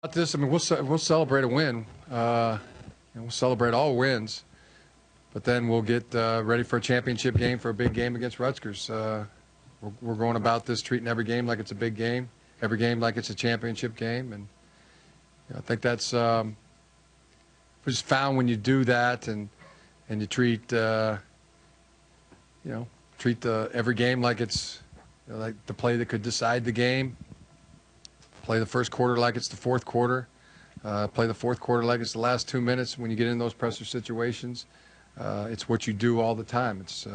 About this, I mean, we'll celebrate a win. We'll celebrate all wins, but then we'll get ready for a championship game, for a big game against Rutgers. We're going about this treating every game like it's a big game, every game like it's a championship game, and I think that's just found when you do that and you treat every game like it's like the play that could decide the game. Play the first quarter like it's the fourth quarter. Play the fourth quarter like it's the last 2 minutes. When you get in those pressure situations, it's what you do all the time. It's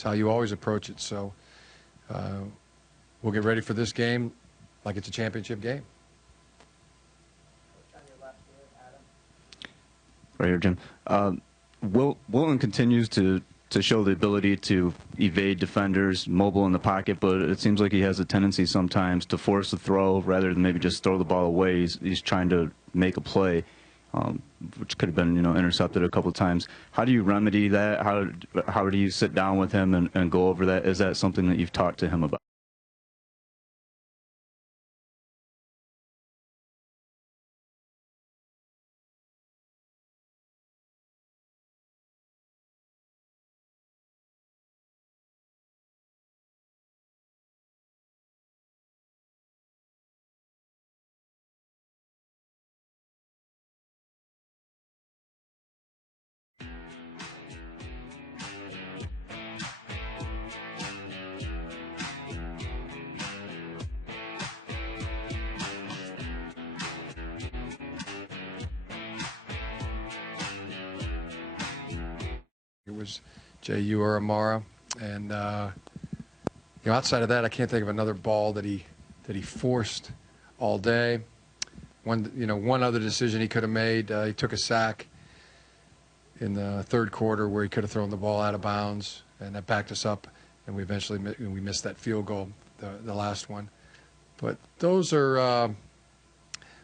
how you always approach it. So we'll get ready for this game like it's a championship game. Right here, Jim. Wilton continues to show the ability to evade defenders, mobile in the pocket, but it seems like he has a tendency sometimes to force a throw rather than maybe just throw the ball away. He's trying to make a play, which could have been intercepted a couple of times. How do you remedy that? How do you sit down with him and go over that? Is that something that you've talked to him about? It was J.U. or Amara, and outside of that, I can't think of another ball that he forced all day. One other decision he could have made. He took a sack in the third quarter where he could have thrown the ball out of bounds, and that backed us up, and we eventually missed that field goal, the last one. But those were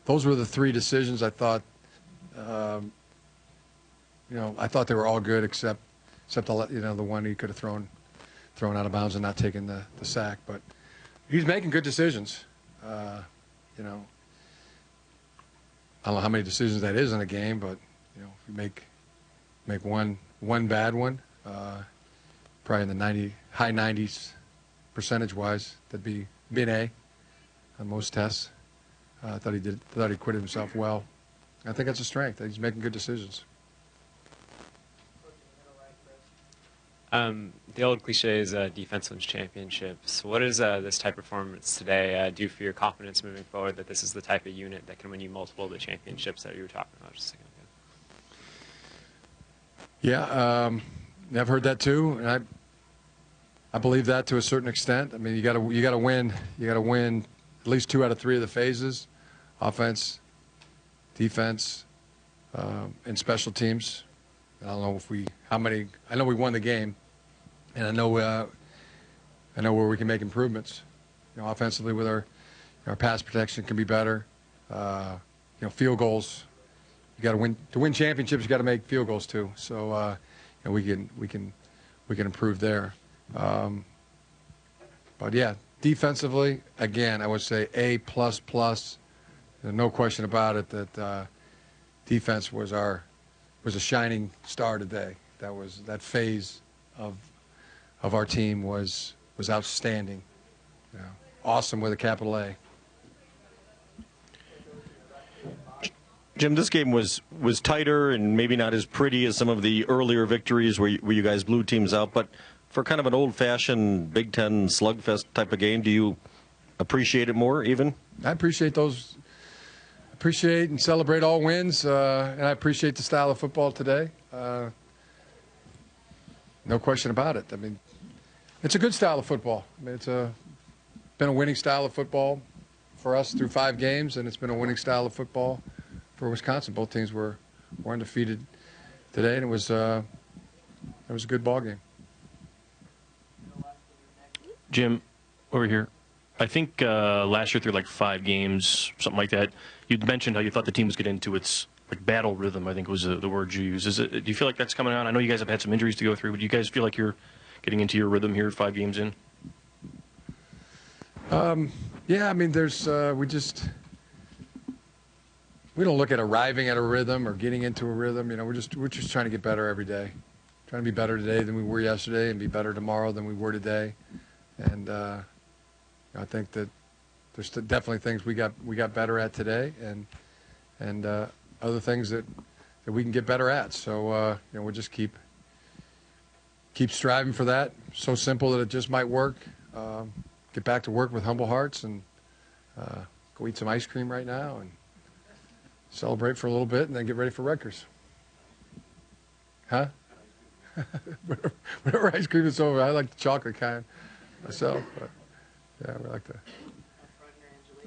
the three decisions I thought. I thought they were all good except the one he could have thrown out of bounds and not taken the sack. But he's making good decisions. I don't know how many decisions that is in a game, but if you make one bad one, probably in the high 90s percentage-wise, that'd be an A on most tests. I thought he acquitted himself well. I think that's a strength. He's making good decisions. The old cliche is defense wins championships. What does this type of performance today do for your confidence moving forward that this is the type of unit that can win you multiple of the championships that you were talking about just a second ago? Yeah, I've heard that too, and I believe that to a certain extent. I mean, you got to win. You got to win at least 2 out of 3 of the phases: offense, defense, and special teams. I don't know how many. I know we won the game, and I know where we can make improvements. Offensively with our pass protection can be better. Field goals. You got to win to win championships. You got to make field goals too. So we can improve there. But yeah, defensively, again, I would say A++. There's no question about it that defense was a shining star today. That phase of our team was outstanding. Awesome with a capital A. Jim, this game was tighter and maybe not as pretty as some of the earlier victories where you guys blew teams out, but for kind of an old-fashioned Big Ten slugfest type of game, do you appreciate it more even? I appreciate those. Appreciate and celebrate all wins, and I appreciate the style of football today. No question about it. I mean, it's a good style of football. I mean, it's been a winning style of football for us through 5 games, and it's been a winning style of football for Wisconsin. Both teams were undefeated today, and it was a good ball game. Jim, over here. I think last year through like 5 games, something like that, you'd mentioned how you thought the team was getting into its battle rhythm, I think was the word you used. Do you feel like that's coming on? I know you guys have had some injuries to go through, but do you guys feel like you're getting into your rhythm here 5 games in? Yeah, I mean, there's we don't look at arriving at a rhythm or getting into a rhythm. You know, we're just trying to get better every day, trying to be better today than we were yesterday, and be better tomorrow than we were today. And I think that there's definitely things we got better at today, and other things that we can get better at. So you know, we'll just keep striving for that. So simple that it just might work. Get back to work with humble hearts, and go eat some ice cream right now and celebrate for a little bit, and then get ready for Rutgers. Huh? Whatever ice cream is over. I like the chocolate kind myself. But yeah, we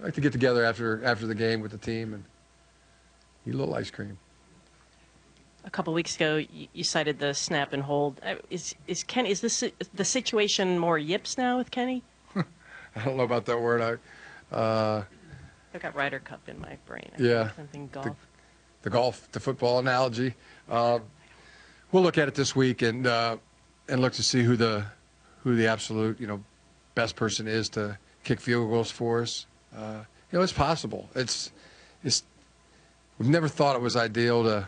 like to get together after the game with the team and eat a little ice cream. A couple weeks ago, you cited the snap and hold. Is this the situation more yips now with Kenny? I don't know about that word. I've got Ryder Cup in my brain. Yeah. Something golf. The football analogy. We'll look at it this week and look to see who the absolute best person is to kick field goals for us. It's possible. We've never thought it was ideal to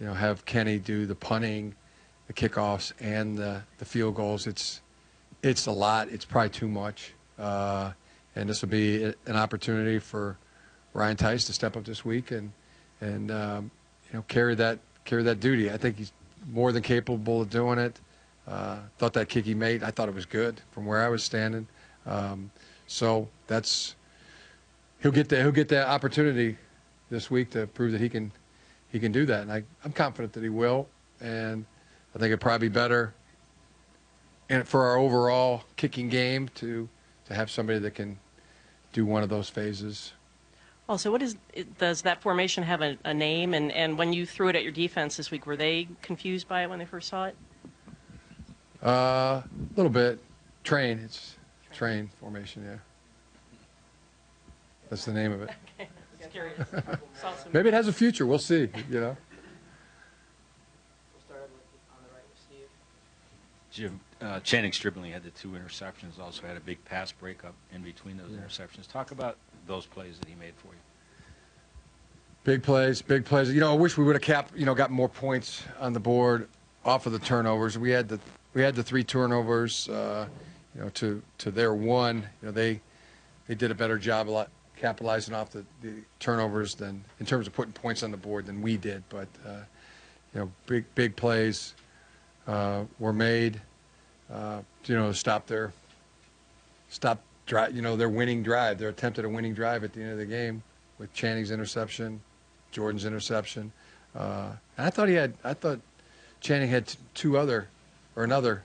have Kenny do the punting, the kickoffs, and the field goals. It's a lot. It's probably too much. And this will be an opportunity for Ryan Tice to step up this week and carry that duty. I think he's more than capable of doing it. Thought that kick he made, I thought it was good from where I was standing. So he'll get that opportunity this week to prove that he can do that, and I'm confident that he will. And I think it'd probably be better and for our overall kicking game to have somebody that can do one of those phases. Also, does that formation have a name? And when you threw it at your defense this week, were they confused by it when they first saw it? A little bit. It's train formation, yeah. That's the name of it. Okay, just curious. Maybe it has a future. We'll see, We'll start on the right with Steve. Jim, Channing Stribling had the 2 interceptions, also had a big pass breakup in between those interceptions. Talk about those plays that he made for you. Big plays. I wish we would have got more points on the board off of the turnovers. We had the 3 turnovers, to their 1. They did a better job capitalizing off the turnovers than in terms of putting points on the board than we did. But big plays were made. Stop their winning drive. Their attempt at a winning drive at the end of the game with Channing's interception, Jordan's interception. And I thought Channing had another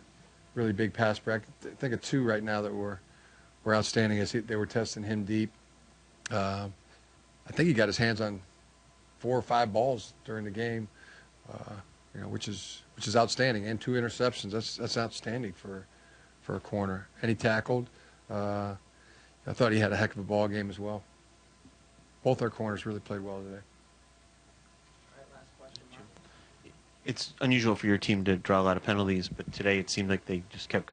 really big pass break. I think of 2 right now that were outstanding as they were testing him deep. I think he got his hands on 4 or 5 balls during the game, which is outstanding, and 2 interceptions. That's outstanding for a corner. And he tackled. I thought he had a heck of a ball game as well. Both our corners really played well today. It's unusual for your team to draw a lot of penalties, but today it seemed like they just kept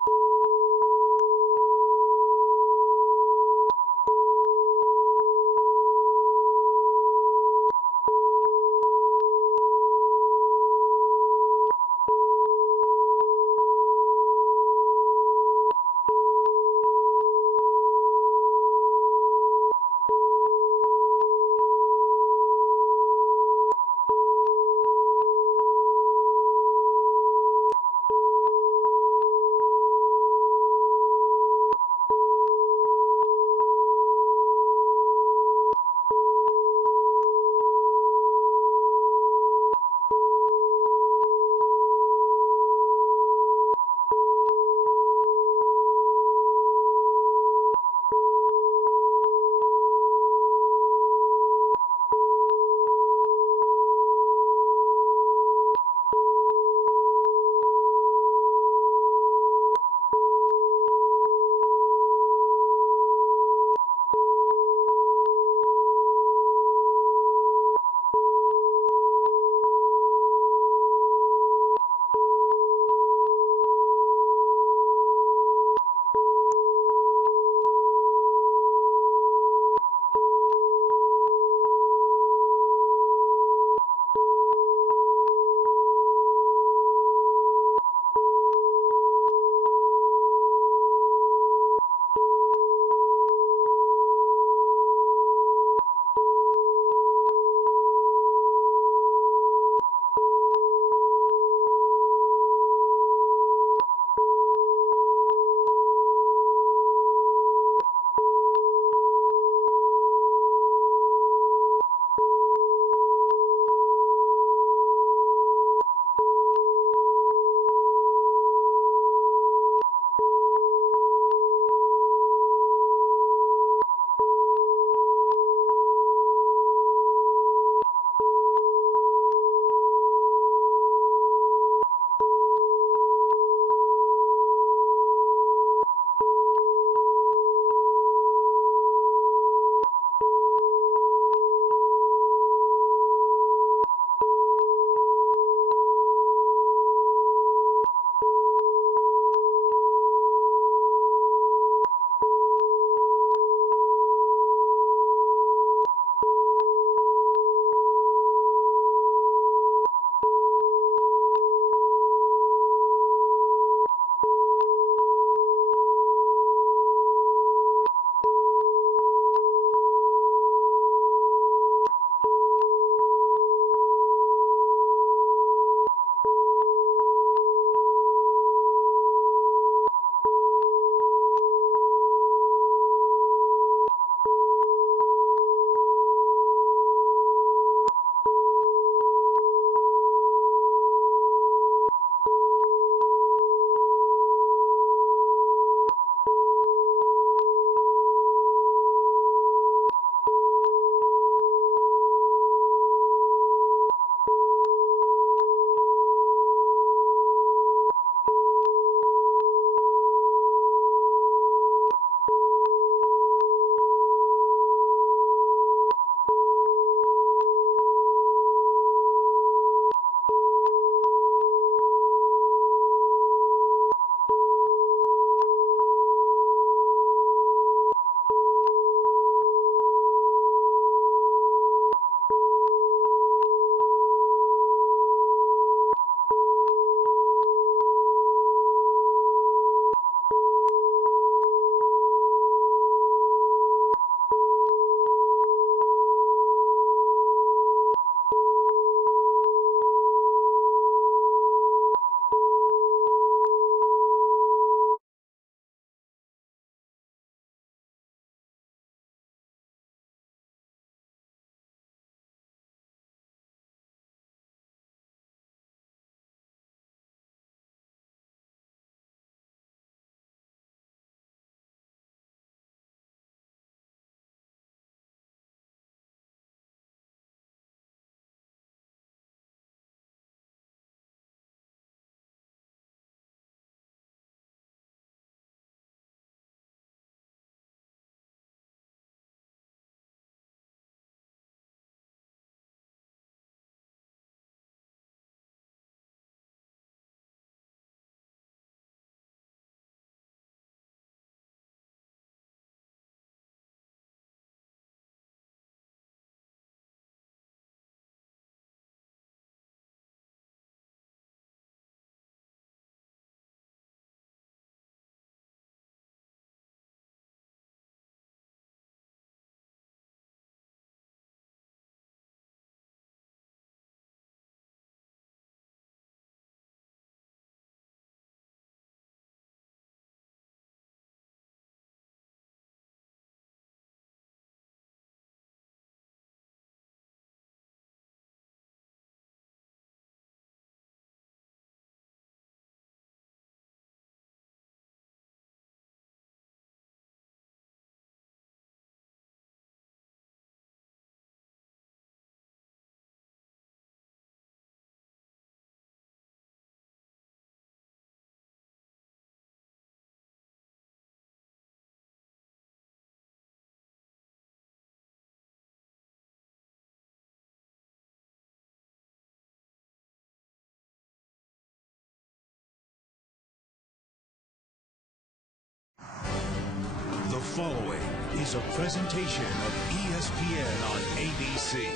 following is a presentation of ESPN on ABC.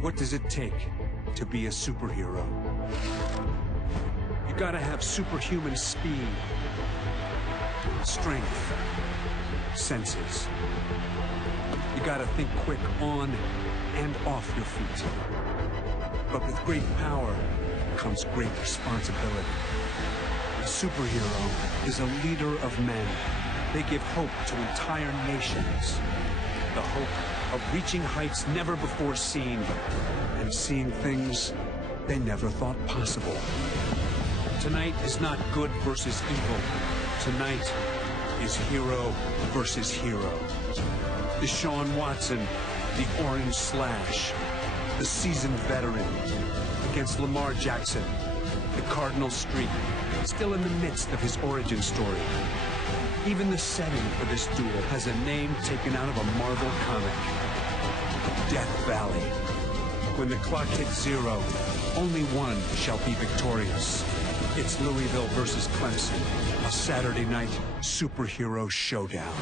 What does it take to be a superhero? You gotta have superhuman speed, strength, senses. You gotta think quick on and off your feet. But with great power comes great responsibility. A superhero is a leader of men. They give hope to entire nations. The hope of reaching heights never before seen and seeing things they never thought possible. Tonight is not good versus evil. Tonight is hero versus hero. Deshaun Watson, the Orange Slash, the seasoned veteran, against Lamar Jackson, the Cardinal Streak, still in the midst of his origin story. Even the setting for this duel has a name taken out of a Marvel comic. Death Valley. When the clock hits 0, only one shall be victorious. It's Louisville versus Clemson, a Saturday night superhero showdown.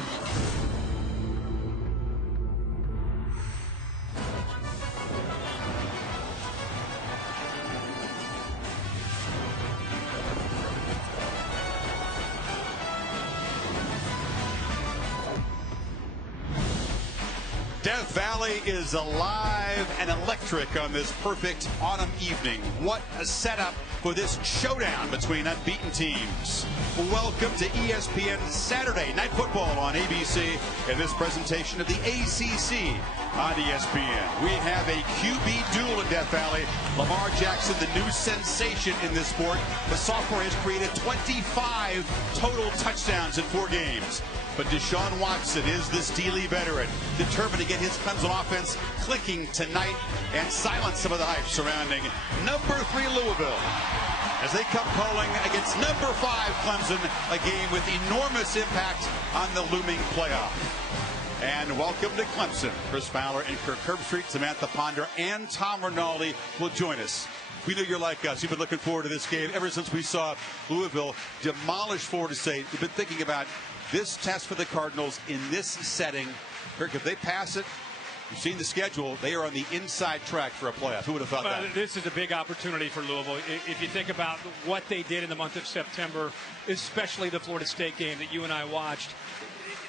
Death Valley is alive and electric on this perfect autumn evening. What a setup for this showdown between unbeaten teams. Welcome to ESPN Saturday Night Football on ABC and this presentation of the ACC on ESPN. We have a QB duel in Death Valley. Lamar Jackson, the new sensation in this sport. The sophomore has created 25 total touchdowns in 4 games. But Deshaun Watson is the steely veteran, determined to get his Clemson offense clicking tonight and silence some of the hype surrounding number 3 Louisville as they come calling against number 5 Clemson, a game with enormous impact on the looming playoff. And welcome to Clemson. Chris Fowler and Kirk Herbstreit, Samantha Ponder, and Tom Rinaldi will join us. We know you're like us. You've been looking forward to this game ever since we saw Louisville demolish Florida State. You've been thinking about this test for the Cardinals in this setting. Kirk, if they pass it, you've seen the schedule, they are on the inside track for a playoff. Who would have thought that? This is a big opportunity for Louisville. If you think about what they did in the month of September, especially the Florida State game that you and I watched,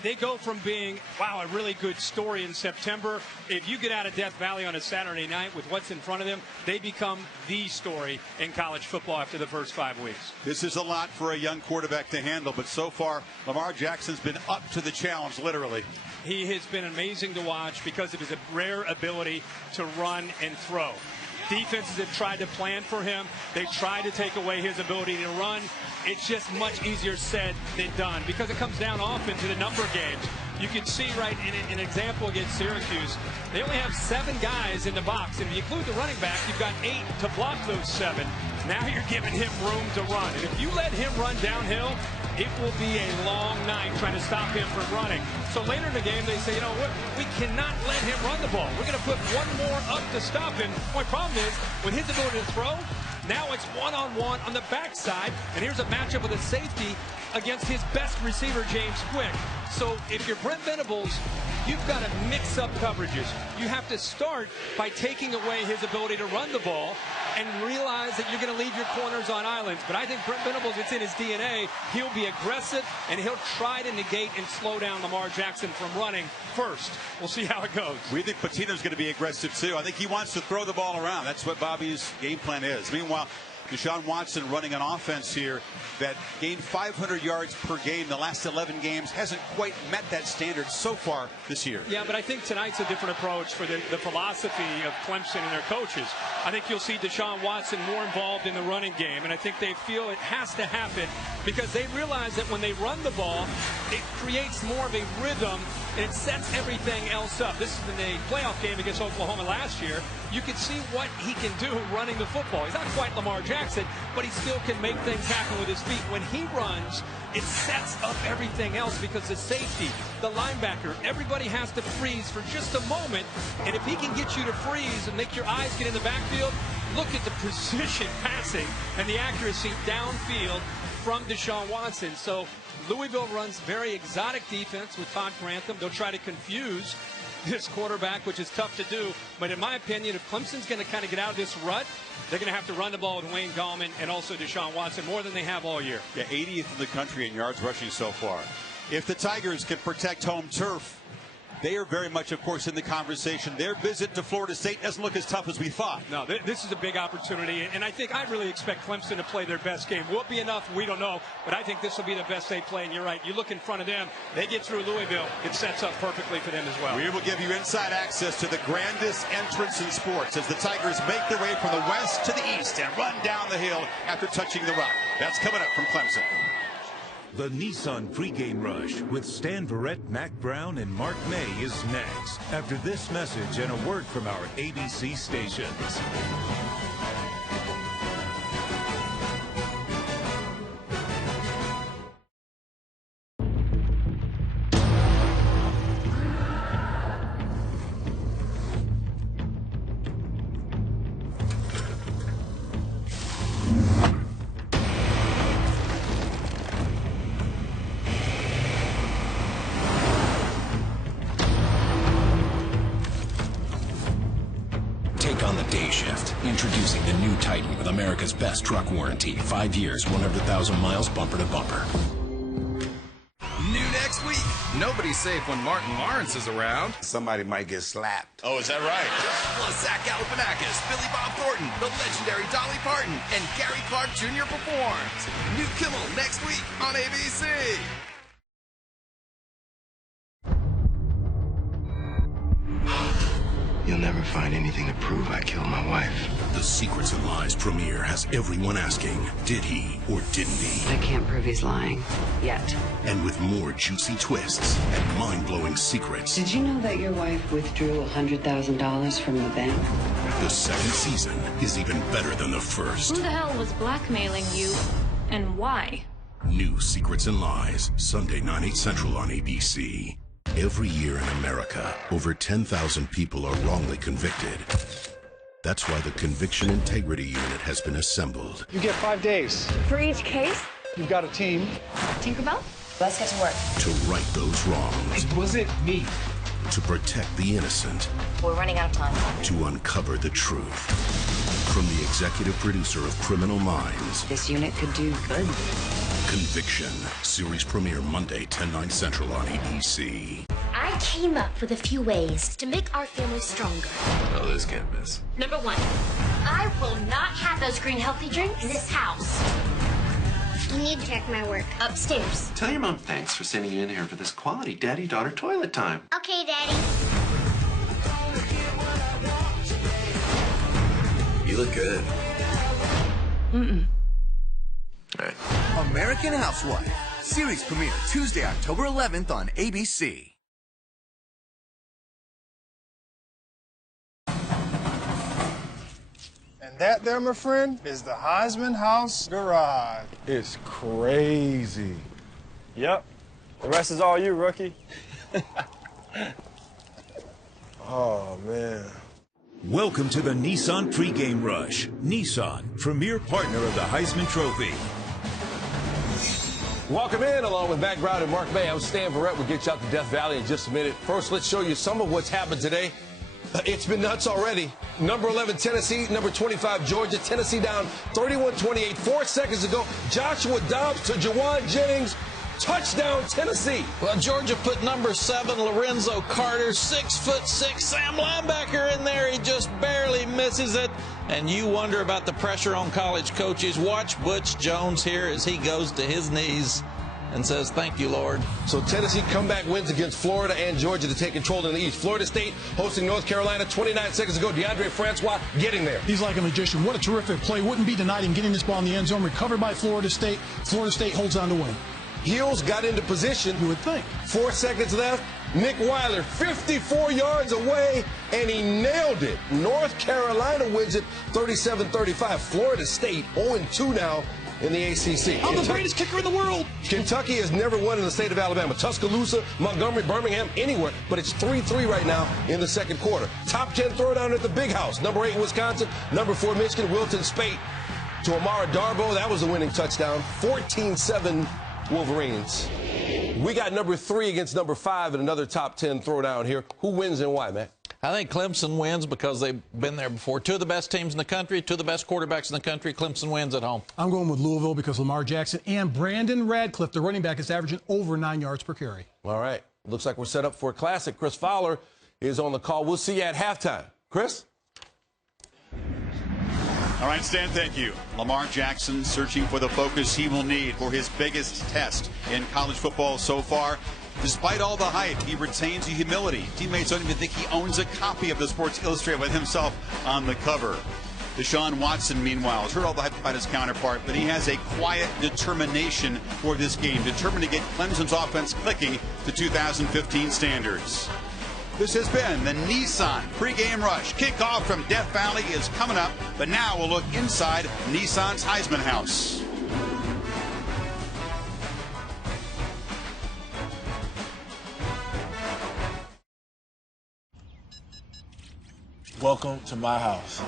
they go from being, wow, a really good story in September. If you get out of Death Valley on a Saturday night with what's in front of them, they become the story in college football after the first 5 weeks. This is a lot for a young quarterback to handle, but so far, Lamar Jackson's been up to the challenge, literally. He has been amazing to watch because of his rare ability to run and throw. Defenses have tried to plan for him. They've tried to take away his ability to run. It's just much easier said than done because it comes down often to the number of games. You can see right in an example against Syracuse, they only have 7 guys in the box. And if you include the running back, you've got 8 to block those 7. Now you're giving him room to run. And if you let him run downhill, it will be a long night trying to stop him from running. So later in the game, they say, you know what, we cannot let him run the ball. We're going to put one more up to stop him. My problem is, with his ability to throw, now it's one-on-one on the backside. And here's a matchup with a safety against his best receiver, James Quick. So if you're Brent Venables, you've got to mix up coverages. You have to start by taking away his ability to run the ball and realize that you're going to leave your corners on islands. But I think Brent Venables, it's in his DNA. He'll be aggressive, and he'll try to negate and slow down Lamar Jackson from running first. We'll see how it goes. We think Patino's going to be aggressive, too. I think he wants to throw the ball around. That's what Bobby's game plan is. Meanwhile, Deshaun Watson running an offense here that gained 500 yards per game the last 11 games, hasn't quite met that standard so far this year. Yeah, but I think tonight's a different approach for the philosophy of Clemson and their coaches. I think you'll see Deshaun Watson more involved in the running game, and I think they feel it has to happen because they realize that when they run the ball, it creates more of a rhythm and it sets everything else up. This is in the playoff game against Oklahoma last year. You can see what he can do running the football. He's not quite Lamar Jackson, but he still can make things happen with his feet. When he runs, it sets up everything else because the safety, the linebacker, everybody has to freeze for just a moment. And if he can get you to freeze and make your eyes get in the backfield, look at the precision passing and the accuracy downfield from Deshaun Watson. So Louisville runs very exotic defense with Todd Grantham. They'll try to confuse this quarterback, which is tough to do. But in my opinion, if Clemson's going to kind of get out of this rut, they're going to have to run the ball with Wayne Gallman and also Deshaun Watson more than they have all year. Yeah, 80th in the country in yards rushing so far. If the Tigers can protect home turf, they are very much, of course, in the conversation. Their visit to Florida State doesn't look as tough as we thought. No, this is a big opportunity, and I think I really expect Clemson to play their best game. Will it be enough? We don't know, but I think this will be the best they play, and you're right. You look in front of them, they get through Louisville, it sets up perfectly for them as well. We will give you inside access to the grandest entrance in sports as the Tigers make their way from the west to the east and run down the hill after touching the rock. That's coming up from Clemson. The Nissan pregame rush with Stan Verrett, Mac Brown, and Mark May is next after this message and a word from our ABC stations. Introducing the new Titan with America's best truck warranty. 5 years, 100,000 miles, bumper to bumper. New next week. Nobody's safe when Martin Lawrence is around. Somebody might get slapped. Oh, is that right? Plus Zach Galifianakis, Billy Bob Thornton, the legendary Dolly Parton, and Gary Clark Jr. performs. New Kimmel next week on ABC. You'll never find anything to prove I killed my wife. The Secrets and Lies premiere has everyone asking, did he or didn't he? I can't prove he's lying. Yet. And with more juicy twists and mind-blowing secrets. Did you know that your wife withdrew $100,000 from the bank? The second season is even better than the first. Who the hell was blackmailing you, and why? New Secrets and Lies, Sunday, 9/8 Central on ABC. Every year in America, over 10,000 people are wrongly convicted. That's why the Conviction Integrity Unit has been assembled. You get 5 days. For each case? You've got a team. Tinkerbell? Let's get to work. To right those wrongs. It wasn't me. To protect the innocent. We're running out of time. To uncover the truth. From the executive producer of Criminal Minds. This unit could do good. Conviction. Series premiere Monday, 10/9 Central on ABC. I came up with a few ways to make our family stronger. Oh, this can't miss. Number 1, I will not have those green healthy drinks in this house. You need to check my work upstairs. Tell your mom thanks for sending you in here for this quality daddy-daughter toilet time. Okay, Daddy. You look good. Mm-mm. All right. American Housewife. Series premiere Tuesday, October 11th on ABC. And that there, my friend, is the Heisman House Garage. It's crazy. Yep. The rest is all you, rookie. Oh, man. Welcome to the Nissan pregame rush. Nissan, premier partner of the Heisman Trophy. Welcome in, along with Mac Brown and Mark May. I'm Stan Verrett. We'll get you out to Death Valley in just a minute. First, let's show you some of what's happened today. It's been nuts already. Number 11, Tennessee. Number 25, Georgia. Tennessee down 31-28. 4 seconds ago, Joshua Dobbs to Jawan Jennings. Touchdown, Tennessee. Well, Georgia put number 7, Lorenzo Carter, 6'6", Sam Linebacker in there. He just barely misses it. And you wonder about the pressure on college coaches. Watch Butch Jones here as he goes to his knees and says, thank you, Lord. So Tennessee comeback wins against Florida and Georgia to take control in the East. Florida State hosting North Carolina 29 seconds ago. DeAndre Francois getting there. He's like a magician. What a terrific play. Wouldn't be denied him getting this ball in the end zone. Recovered by Florida State. Florida State holds on to win. Heels got into position. You would think. 4 seconds left. Nick Weiler, 54 yards away, and he nailed it. North Carolina wins it 37-35. Florida State 0-2 now in the ACC. I'm the greatest kicker in the world. Kentucky has never won in the state of Alabama. Tuscaloosa, Montgomery, Birmingham, anywhere. But it's 3-3 right now in the second quarter. Top 10 throwdown at the Big House. Number 8 Wisconsin, number 4 Michigan, Wilton Spate to Amara Darboh. That was the winning touchdown. 14-7 Wolverines. We got number 3 against number 5 in another top 10 throwdown here. Who wins and why, Matt? I think Clemson wins because they've been there before. 2 of the best teams in the country, 2 of the best quarterbacks in the country. Clemson wins at home. I'm going with Louisville because Lamar Jackson and Brandon Radcliffe, the running back, is averaging over 9 yards per carry. All right. Looks like we're set up for a classic. Chris Fowler is on the call. We'll see you at halftime. Chris? All right, Stan, thank you. Lamar Jackson searching for the focus he will need for his biggest test in college football so far. Despite all the hype, he retains humility. Teammates don't even think he owns a copy of the Sports Illustrated with himself on the cover. Deshaun Watson, meanwhile, has heard all the hype about his counterpart, but he has a quiet determination for this game, determined to get Clemson's offense clicking to 2015 standards. This has been the Nissan pregame rush. Kickoff from Death Valley is coming up, but now we'll look inside Nissan's Heisman House. Welcome to my house.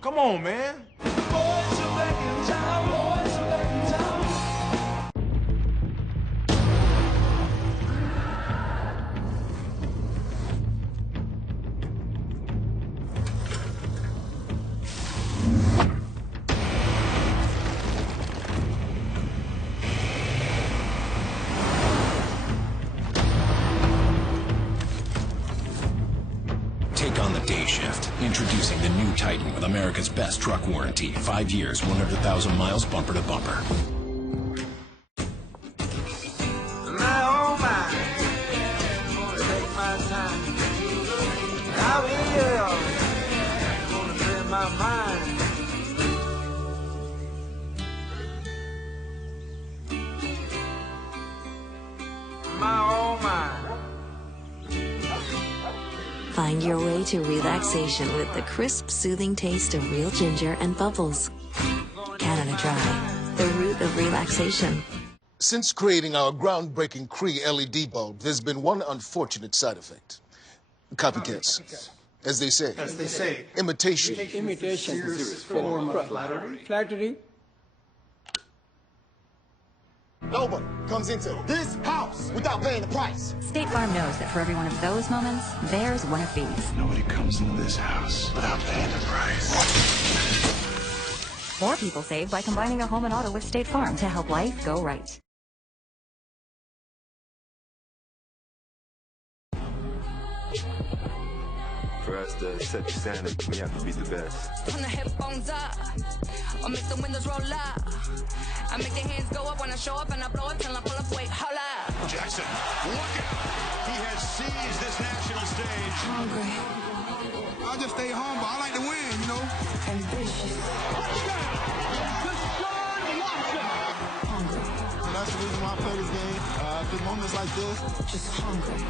Come on, man. Take on the day shift. Introducing the new Titan with America's best truck warranty. 5 years, 100,000 miles, bumper to bumper. Find your way to relaxation with the crisp, soothing taste of real ginger and bubbles. Canada Dry, the root of relaxation. Since creating our groundbreaking Cree LED bulb, there's been one unfortunate side effect. Copycats. As they say. As they say. Imitation. Imitation is a form of flattery. Flattery. No one comes into this house without paying the price. State Farm knows that for every one of those moments, there's one of these. Nobody comes into this house without paying the price. More people save by combining their home and auto with State Farm to help life go right. For us to set the standard, we have to be the best. Turn the headphones up, or make the windows roll up. I make the hands go up when I show up, and I blow up till I pull up. Wait, hold up. Jackson, look out! He has seized this national stage. Hungry. I just stay humble. I like to win, you know. Ambitious. And that's the reason why I play this game. At moments like this, just hungry.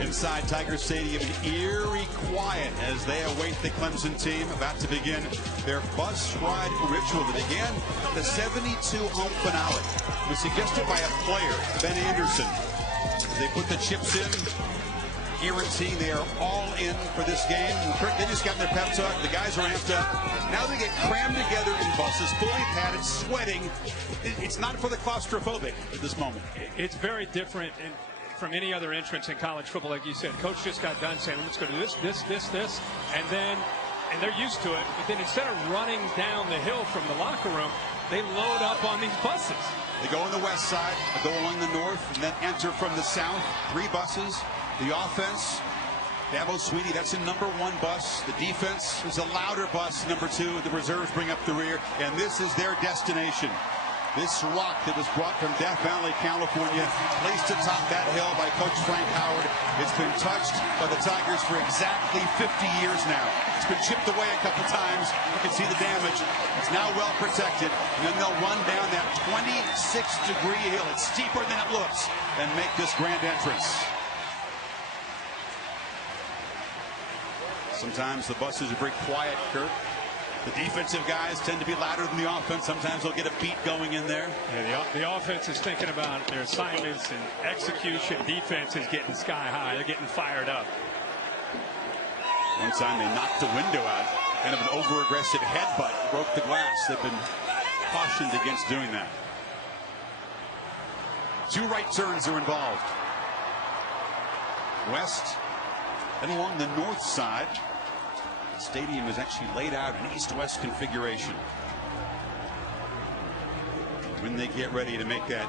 Inside Tiger Stadium, eerie quiet as they await the Clemson team about to begin their bus ride ritual that began the 72 home finale. It was suggested by a player, Ben Anderson. They put the chips in, guaranteeing they are all in for this game. They just got their pep talk. The guys are amped up. Now they get crammed together in buses, fully padded, sweating. It's not for the claustrophobic at this moment. It's very different from any other entrance in college football. Like you said, coach just got done saying, let's go do this, and they're used to it. But then instead of running down the hill from the locker room, they load up on these buses. They go on the west side, go along the north, and then enter from the south. 3 buses. The offense, Dabo Sweetie, that's in number 1 bus. The defense is a louder bus, number 2. The reserves bring up the rear, and this is their destination. This rock that was brought from Death Valley, California, placed atop that hill by Coach Frank Howard. It's been touched by the Tigers for exactly 50 years now. It's been chipped away a couple times. You can see the damage. It's now well protected. And then they'll run down that 26-degree hill. It's steeper than it looks, and make this grand entrance. Sometimes the buses are very quiet, Kurt. The defensive guys tend to be louder than the offense. Sometimes they'll get a beat going in there. Yeah, the offense is thinking about their assignments and execution. Defense is getting sky high. They're getting fired up. One time they knocked the window out. Kind of an over-aggressive headbutt. Broke the glass. They've been cautioned against doing that. 2 right turns are involved. West and along the north side. The stadium is actually laid out in east-west configuration. When they get ready to make that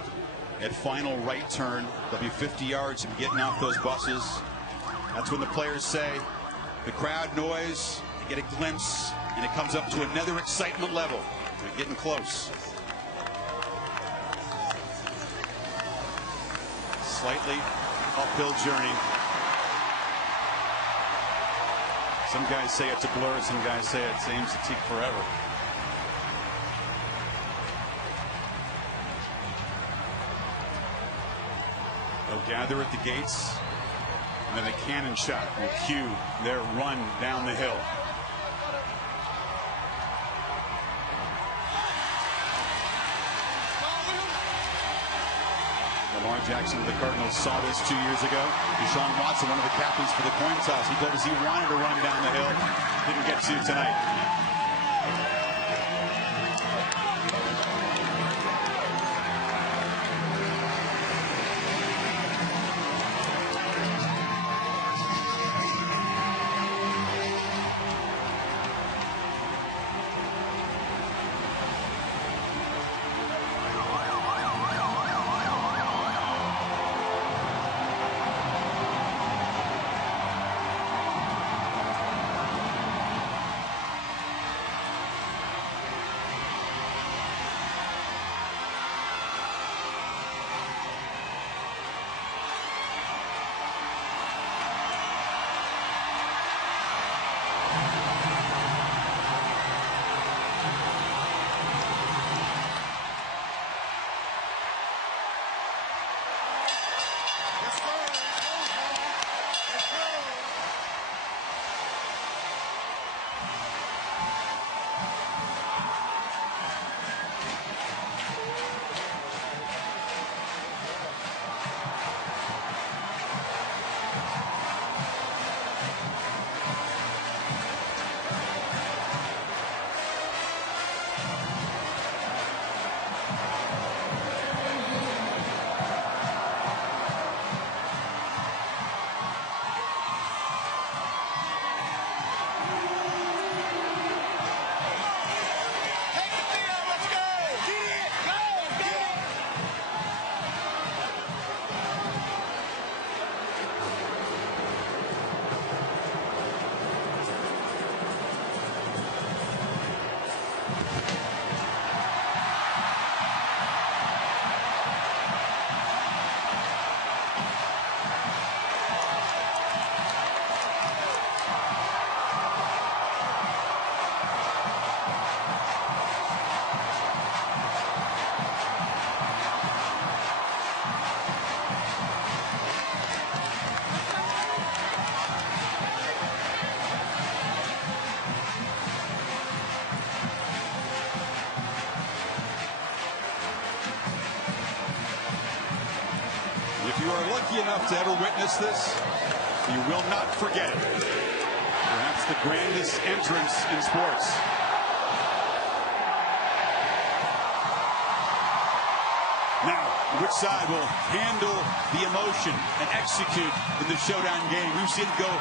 final right turn, they'll be 50 yards from getting off those buses. That's when the players say, the crowd noise, they get a glimpse, and it comes up to another excitement level. They're getting close. Slightly uphill journey. Some guys say it's a blur, some guys say it seems to take forever. They'll gather at the gates, and then a cannon shot will cue their run down the hill. Lamar Jackson of the Cardinals saw this 2 years ago. Deshaun Watson, one of the captains for the coin toss, he told us he wanted to run down the hill. Didn't get to tonight. If you are lucky enough to ever witness this, you will not forget it. Perhaps the grandest entrance in sports. Now, which side will handle the emotion and execute in the showdown game? We've seen it go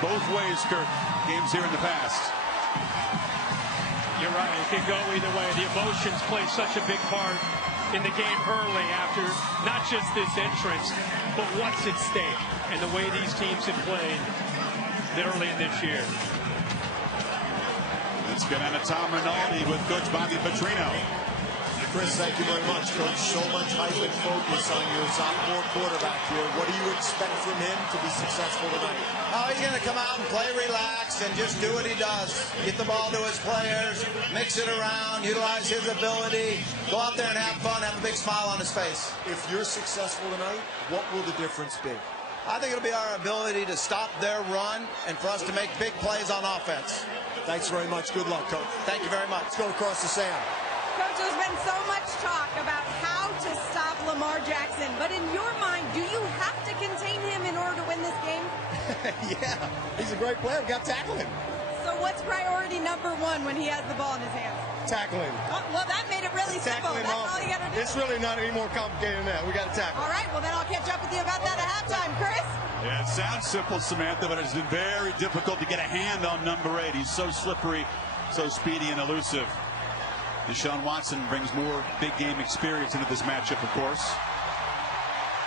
both ways, Kurt. Games here in the past. You're right. It can go either way. The emotions play such a big part in the game early after not just this entrance, but what's at stake and the way these teams have played early in this year. Let's get on to Tom Rinaldi with Coach Bobby Petrino. Chris, thank you very much, Coach. So much hype and focus on your sophomore quarterback here. What do you expect from him to be successful tonight? Oh, he's going to come out and play relaxed and just do what he does. Get the ball to his players, mix it around, utilize his ability, go out there and have fun, have a big smile on his face. If you're successful tonight, what will the difference be? I think it'll be our ability to stop their run and for us to make big plays on offense. Thanks very much. Good luck, Coach. Thank you very much. Let's go across to Sam. Coach, there's been so much talk about how to stop Lamar Jackson, but in your mind, do you have to contain him in order to win this game? Yeah, he's a great player. We've got to tackle him. So what's priority number one when he has the ball in his hands? Tackle him. Oh, well, that made it really simple. That's all you got to do. It's really not any more complicated than that. We got to tackle. All right, well, then I'll catch up with you about that at halftime, Chris. Yeah, it sounds simple, Samantha, but it's been very difficult to get a hand on number 8. He's so slippery, so speedy and elusive. Deshaun Watson brings more big game experience into this matchup, of course.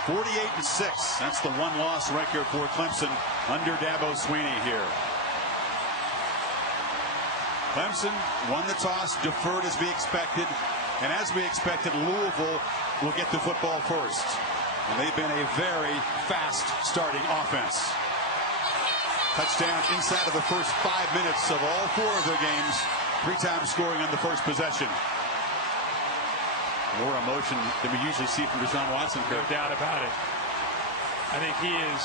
48-6. That's the one-loss record for Clemson under Dabo Swinney here. Clemson won the toss, deferred as we expected, and as we expected, Louisville will get the football first. And they've been a very fast starting offense. Touchdown inside of the first 5 minutes of all 4 of their games. 3 times scoring on the first possession. More emotion than we usually see from Deshaun Watson. No doubt about it. I think he is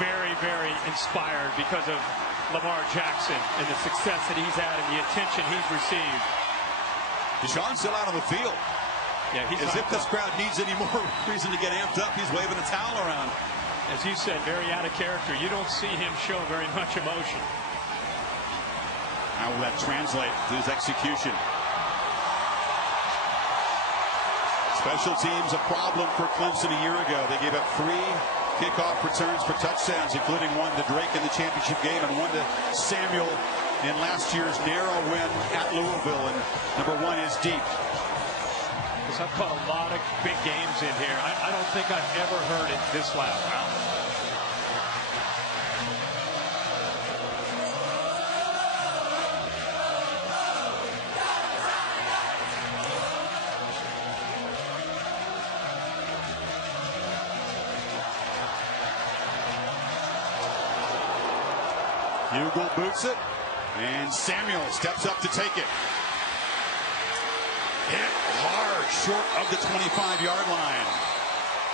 very, very inspired because of Lamar Jackson and the success that he's had and the attention he's received. Deshaun's still out on the field. Yeah, he's as if this crowd needs any more reason to get amped up. He's waving a towel around. As you said, very out of character. You don't see him show very much emotion. How will that translate to his execution? Special teams a problem for Clemson a year ago. They gave up 3 kickoff returns for touchdowns, including one to Drake in the championship game and one to Samuel in last year's narrow win at Louisville. And number 1 is deep. I've caught a lot of big games in here. I don't think I've ever heard it this loud. Hugel boots it, and Samuel steps up to take it. Hit hard, short of the 25-yard line.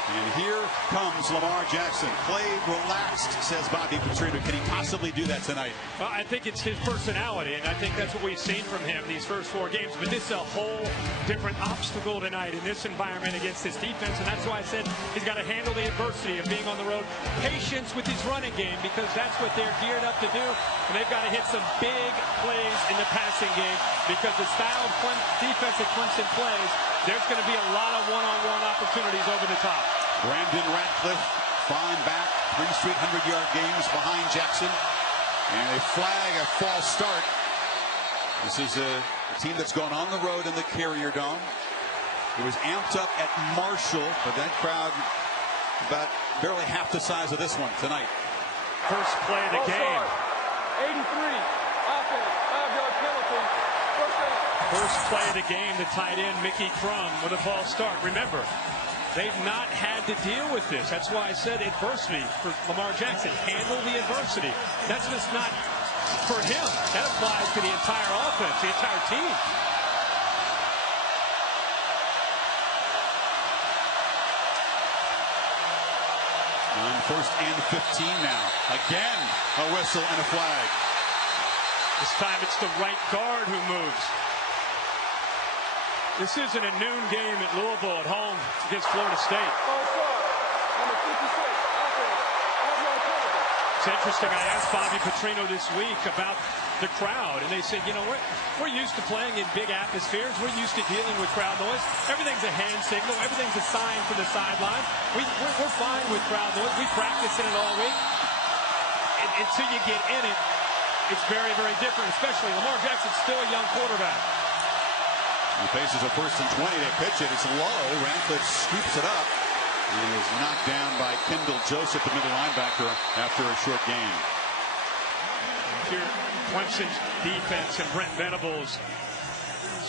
And here comes Lamar Jackson. Play relaxed, says Bobby Petrino. Can he possibly do that tonight? Well, I think it's his personality, and I think that's what we've seen from him these first 4 games. But this is a whole different obstacle tonight in this environment against this defense, and that's why I said he's got to handle the adversity of being on the road. Patience with his running game, because that's what they're geared up to do. And they've got to hit some big plays in the passing game, because the style of defense that Clemson plays, there's going to be a lot of one-on-one opportunities over the top. Brandon Ratcliffe, fine back, 3 straight 100-yard games behind Jackson. And a flag, a false start. This is a team that's gone on the road in the Carrier Dome. It was amped up at Marshall, but that crowd about barely half the size of this one tonight. First play of the game. 83, offense, 5-yard penalty. First play of the game, the tight end, Mickey Crum, with a false start. Remember, they've not had to deal with this. That's why I said adversity for Lamar Jackson. Handle the adversity. That's just not for him. That applies to the entire offense, the entire team. On 1st and 15 now. Again, a whistle and a flag. This time it's the right guard who moves. This isn't a noon game at Louisville at home against Florida State. It's interesting. I asked Bobby Petrino this week about the crowd, and they said, you know, we're used to playing in big atmospheres. We're used to dealing with crowd noise. Everything's a hand signal. Everything's a sign from the sideline. We're fine with crowd noise. We practice in it all week. Until you get in it, it's very, very different, especially Lamar Jackson's still a young quarterback. He faces a 1st and 20. They pitch it. It's low. Radcliffe scoops it up and is knocked down by Kendall Joseph, the middle linebacker, after a short gain. Here, Clemson's defense and Brent Venables.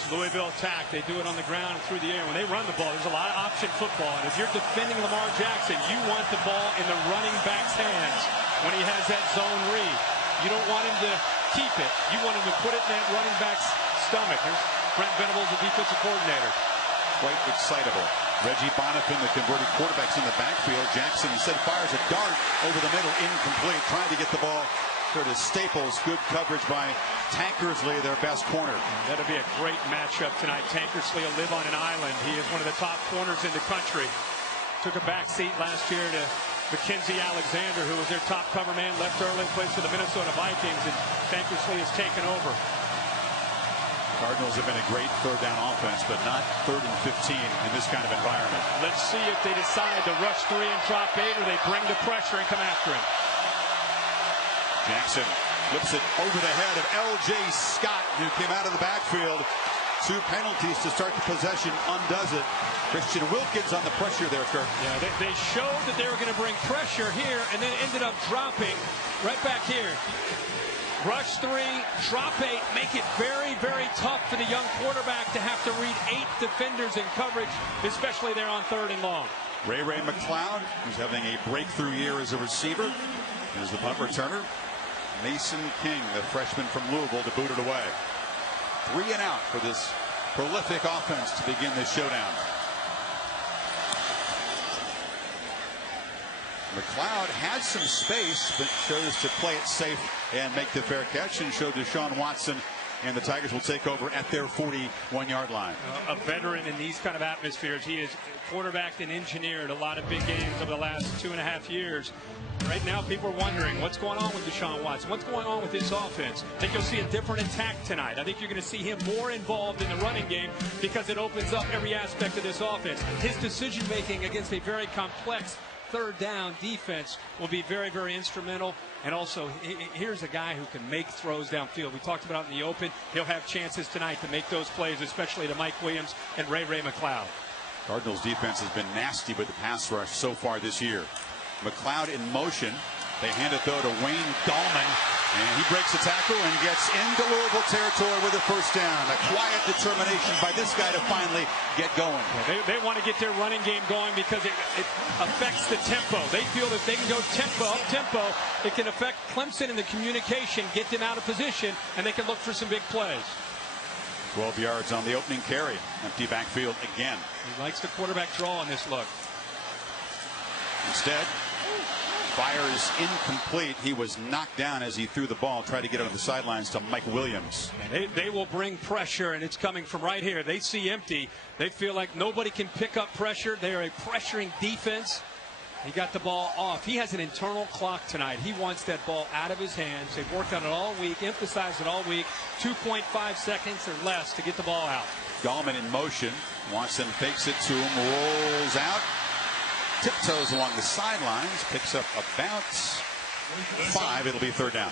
Louisville attack. They do it on the ground and through the air. When they run the ball, there's a lot of option football. And if you're defending Lamar Jackson, you want the ball in the running back's hands when he has that zone read. You don't want him to keep it. You want him to put it in that running back's stomach. There's Brent Venables, the defensive coordinator. Quite excitable. Reggie Bonifin, the converted quarterback's in the backfield. Jackson instead fires a dart over the middle, incomplete, trying to get the ball to Staples. Good coverage by Tankersley, their best corner. That'll be a great matchup tonight. Tankersley will live on an island. He is one of the top corners in the country. Took a back seat last year to Mackenzie Alexander, who was their top cover man, left early, plays for the Minnesota Vikings, and Tankersley has taken over. Cardinals have been a great third down offense, but not 3rd and 15 in this kind of environment. Let's see if they decide to rush 3 and drop 8, or they bring the pressure and come after him. Jackson flips it over the head of L.J. Scott, who came out of the backfield. 2 penalties to start the possession, undoes it. Christian Wilkins on the pressure there, Kirk. Yeah, they showed that they were going to bring pressure here, and then ended up dropping right back here. Rush 3, drop 8, make it very, very tough for the young quarterback to have to read 8 defenders in coverage, especially there on 3rd and long. Ray McLeod, who's having a breakthrough year as a receiver, is the punt returner. Mason King, the freshman from Louisville, to boot it away. 3 and out for this prolific offense to begin this showdown. McLeod had some space, but chose to play it safe and make the fair catch, and showed Deshaun Watson, and the Tigers will take over at their 41-yard line. A veteran in these kind of atmospheres. He has quarterbacked and engineered a lot of big games over the last 2.5 years. Right now, people are wondering what's going on with Deshaun Watson. What's going on with this offense? I think you'll see a different attack tonight. I think you're going to see him more involved in the running game because it opens up every aspect of this offense. His decision-making against a very complex 3rd down defense will be very, very instrumental. And also, here's a guy who can make throws downfield. We talked about it in the open. He'll have chances tonight to make those plays, especially to Mike Williams and Ray McLeod. Cardinals defense has been nasty with the pass rush so far this year. McLeod in motion. They hand it, though, to Wayne Gallman, and he breaks the tackle and gets into Louisville territory with a 1st down. A quiet determination by this guy to finally get going. Yeah, they want to get their running game going because it affects the tempo. They feel that they can go up-tempo, it can affect Clemson in the communication, get them out of position, and they can look for some big plays. 12 yards on the opening carry. Empty backfield again. He likes the quarterback draw on this look. Instead, fires incomplete. He was knocked down as he threw the ball, tried to get on the sidelines to Mike Williams. They will bring pressure, and it's coming from right here. They see empty. They feel like nobody can pick up pressure. They are a pressuring defense. He got the ball off. He has an internal clock tonight. He wants that ball out of his hands. They've worked on it all week, emphasized it all week. 2.5 seconds or less to get the ball out. Gallman in motion. Watson fakes it to him, rolls out. Tiptoes along the sidelines, picks up about 5. It'll be 3rd down.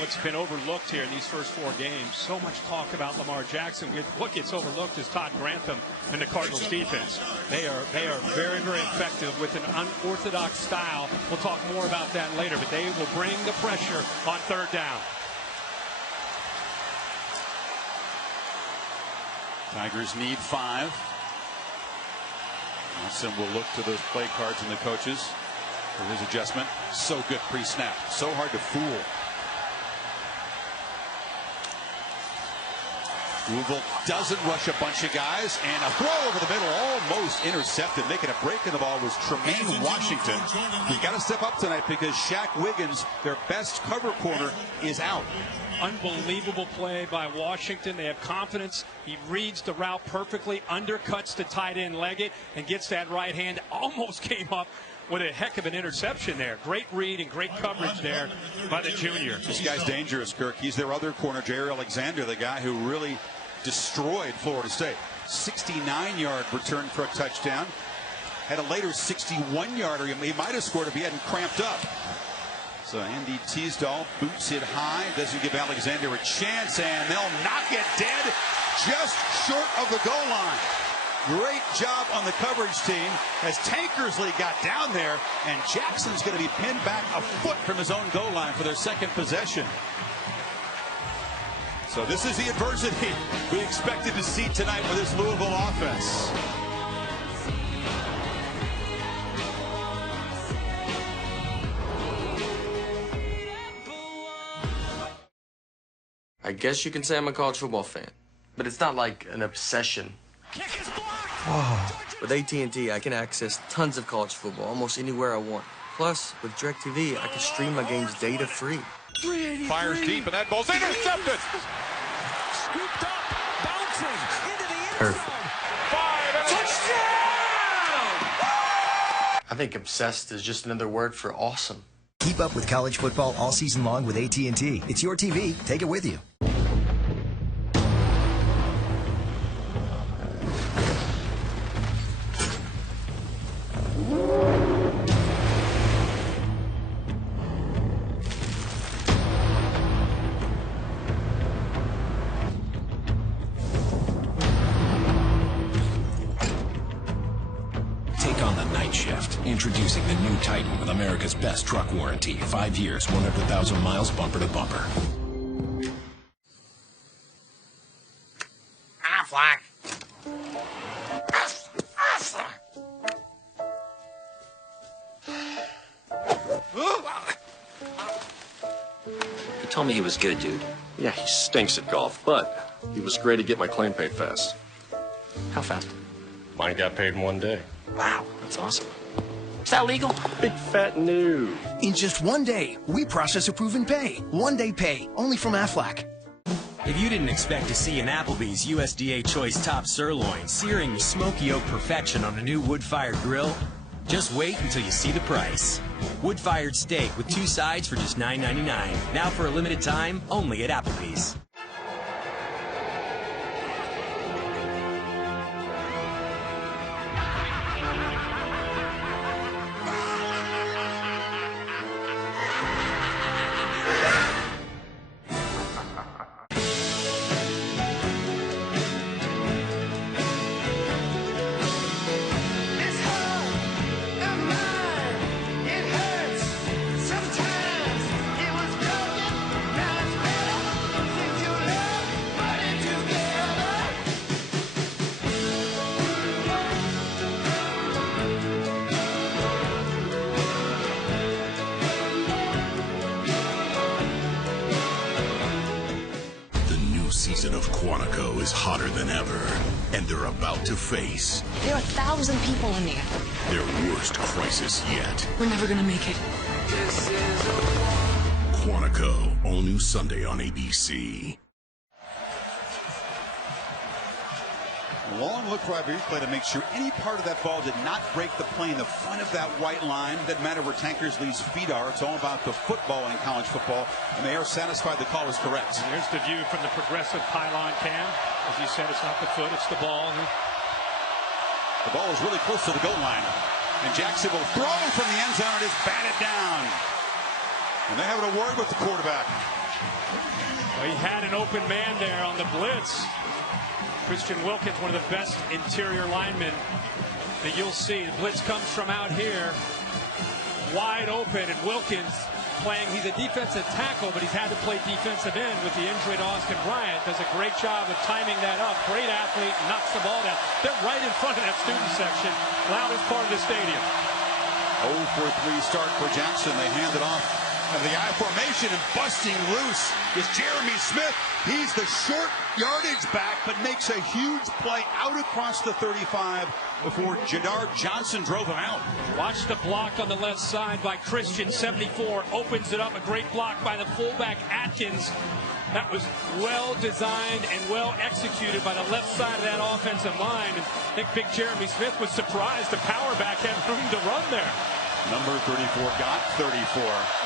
What's been overlooked here in these first 4 games, so much talk about Lamar Jackson. What gets overlooked is Todd Grantham and the Cardinals defense. They are very, very effective with an unorthodox style. We'll talk more about that later, but they will bring the pressure on 3rd down. Tigers need 5. Watson will look to those play cards and the coaches for his adjustment. So good pre-snap. So hard to fool. Louisville doesn't rush a bunch of guys, and a throw over the middle, almost intercepted. Making a break in the ball was Tremaine Washington. He's got to step up tonight because Shaq Wiggins, their best cover corner, is out. Unbelievable play by Washington. They have confidence. He reads the route perfectly, undercuts the tight end Leggett, and gets that right hand. Almost came up with a heck of an interception there. Great read and great coverage there by the junior. This guy's dangerous, Kirk. He's their other corner, Jair Alexander, the guy who really destroyed Florida State. 69-yard return for a touchdown. Had a later 61-yarder. He might have scored if he hadn't cramped up. So Andy Teasdall boots it high, doesn't give Alexander a chance, and they'll knock it dead just short of the goal line. Great job on the coverage team as Tankersley got down there, and Jackson's going to be pinned back a foot from his own goal line for their second possession. So this is the adversity we expected to see tonight with this Louisville offense. I guess you can say I'm a college football fan, but it's not like an obsession. Whoa. With AT&T, I can access tons of college football almost anywhere I want. Plus, with DirecTV, I can stream my games data-free. Fires deep, and that ball's intercepted. Scooped up, bouncing into the end Perfect. zone. Touchdown! I think obsessed is just another word for awesome. Keep up with college football all season long with AT&T. It's your TV. Take it with you. Take on the night shift. Introducing the new Titan with America's best truck warranty. 5 years, 100,000 miles, bumper to bumper. Flag. He told me he was good, dude. Yeah, he stinks at golf, but he was great to get my claim paid fast. How fast? Mine got paid in 1 day. Wow, that's awesome. Is that legal? Big fat no. In just 1 day, we process, approve, and pay. 1 day pay, only from Aflac. If you didn't expect to see an Applebee's USDA Choice Top Sirloin searing smoky oak perfection on a new wood-fired grill, just wait until you see the price. Wood-fired steak with 2 sides for just $9.99. Now for a limited time, only at Applebee's. Season of Quantico is hotter than ever, and they're about to face There are 1,000 people in there. their worst crisis yet. We're never gonna make it. Quantico, all new Sunday on ABC. Long look for our replay to make sure any part of that ball did not break the plane. The front of that white line, doesn't matter where Tankersley's feet are. It's all about the football in college football, and they are satisfied the call is correct. And here's the view from the progressive pylon cam. As you said, it's not the foot, it's the ball. The ball is really close to the goal line, and Jackson will throw from the end zone. It is batted down, and they have a word with the quarterback. Well, he had an open man there on the blitz. Christian Wilkins, one of the best interior linemen that you'll see. The blitz comes from out here, wide open, and Wilkins playing, he's a defensive tackle, but he's had to play defensive end with the injury to Austin Bryant. Does a great job of timing that up. Great athlete, knocks the ball down. They're right in front of that student section, loudest part of the stadium. 0 for 3 start for Jackson. They hand it off. And the I formation, and busting loose is Jeremy Smith. He's the short yardage back, but makes a huge play out across the 35 before Jadar Johnson drove him out. Watch the block on the left side by Christian. 74 opens it up. A great block by the fullback Atkins. That was well designed and well executed by the left side of that offensive line. And I think big Jeremy Smith was surprised the power back had room to run there. Number 34 got 34.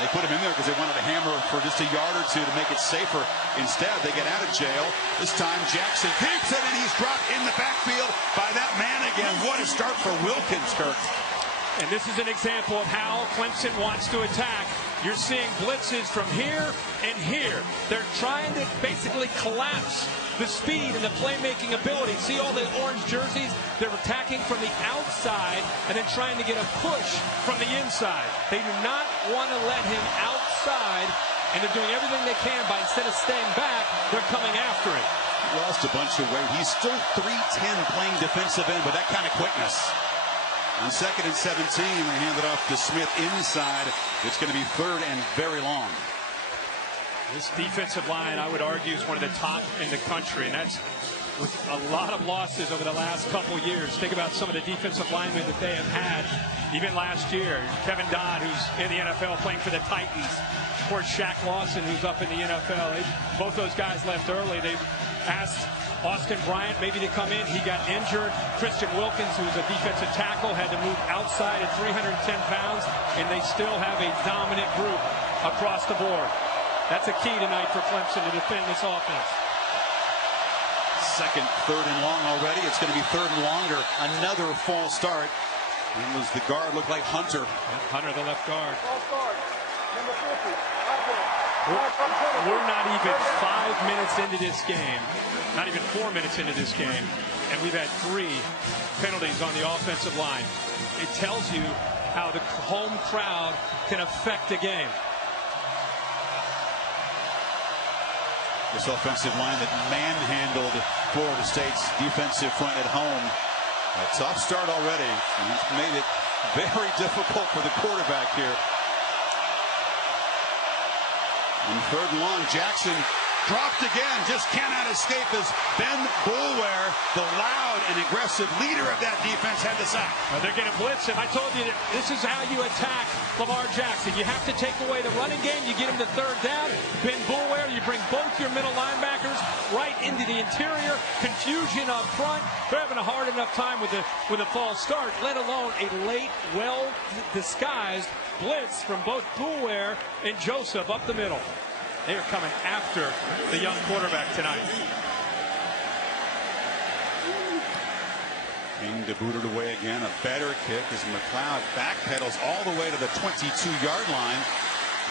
They put him in there because they wanted to hammer for just a yard or two to make it safer. Instead, they get out of jail. This time, Jackson keeps it, and he's dropped in the backfield by that man again. What a start for Wilkins, Kirk. And this is an example of how Clemson wants to attack. You're seeing blitzes from here and here. They're trying to basically collapse the speed and the playmaking ability. See all the orange jerseys? They're attacking from the outside and then trying to get a push from the inside. They do not want to let him outside, and they're doing everything they can by, instead of staying back, they're coming after him. He lost a bunch of weight. He's still 310 playing defensive end with that kind of quickness. On 2nd and 17, they hand it off to Smith inside. It's going to be 3rd and very long. This defensive line, I would argue, is one of the top in the country, and that's with a lot of losses over the last couple years. Think about some of the defensive linemen that they have had, even last year. Kevin Dodd, who's in the NFL playing for the Titans. Of course, Shaq Lawson, who's up in the NFL. Both those guys left early. They asked Austin Bryant maybe to come in. He got injured. Christian Wilkins, who was a defensive tackle, had to move outside at 310 pounds, and they still have a dominant group across the board. That's a key tonight for Clemson to defend this offense. 2nd, 3rd and long already. It's going to be 3rd and longer. Another false start. And was the guard looked like Hunter. Hunter, the left guard. We're not even 5 minutes into this game. Not even 4 minutes into this game. And we've had 3 penalties on the offensive line. It tells you how the home crowd can affect a game. This offensive line that manhandled Florida State's defensive front at home. A tough start already. He's made it very difficult for the quarterback here. And 3rd and long, Jackson dropped again, just cannot escape as Ben Boulware, the loud and aggressive leader of that defense, had the sack. They're going to blitz him. I told you that this is how you attack Lamar Jackson. You have to take away the running game. You get him to 3rd down. Ben Boulware, you bring both your middle linebackers right into the interior. Confusion up front. They're having a hard enough time with a false start, let alone a late, well-disguised blitz from both Boulware and Joseph up the middle. They are coming after the young quarterback tonight. King to boot it away again. A better kick as McLeod backpedals all the way to the 22-yard line.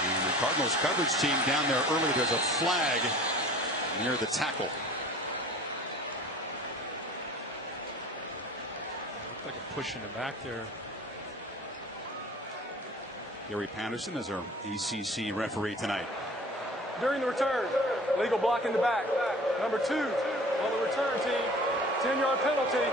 And the Cardinals coverage team down there early. There's a flag near the tackle. Looked like a push in the back there. Gary Patterson is our ACC referee tonight. During the return, legal block in the back. Number 2 on the return team. 10-yard penalty.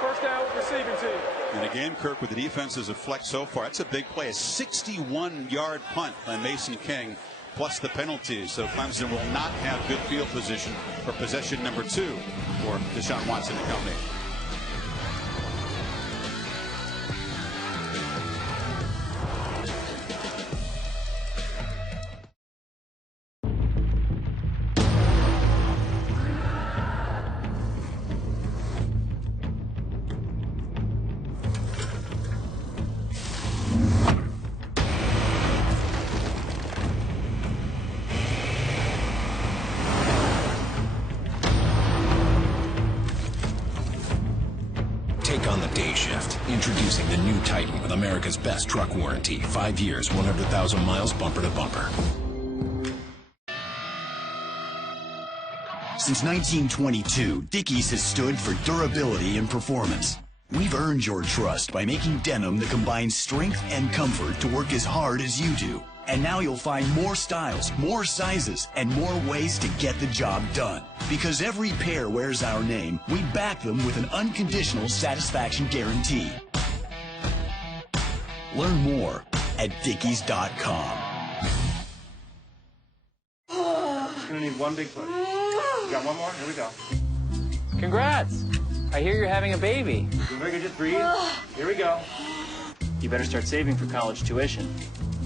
1st down receiving team. And again, Kirk, with the defense as a flex so far, that's a big play. A 61-yard punt by Mason King, plus the penalties. So Clemson will not have good field position for possession number 2 for Deshaun Watson and company. Take on the day shift. Introducing the new Titan with America's best truck warranty. 5 years, 100,000 miles, bumper to bumper. Since 1922, Dickies has stood for durability and performance. We've earned your trust by making denim that combines strength and comfort to work as hard as you do. And now you'll find more styles, more sizes, and more ways to get the job done. Because every pair wears our name, we back them with an unconditional satisfaction guarantee. Learn more at Dickies.com. Just gonna need one big push. You got one more? Here we go. Congrats! I hear you're having a baby. Doing very good, just breathe. Here we go. You better start saving for college tuition.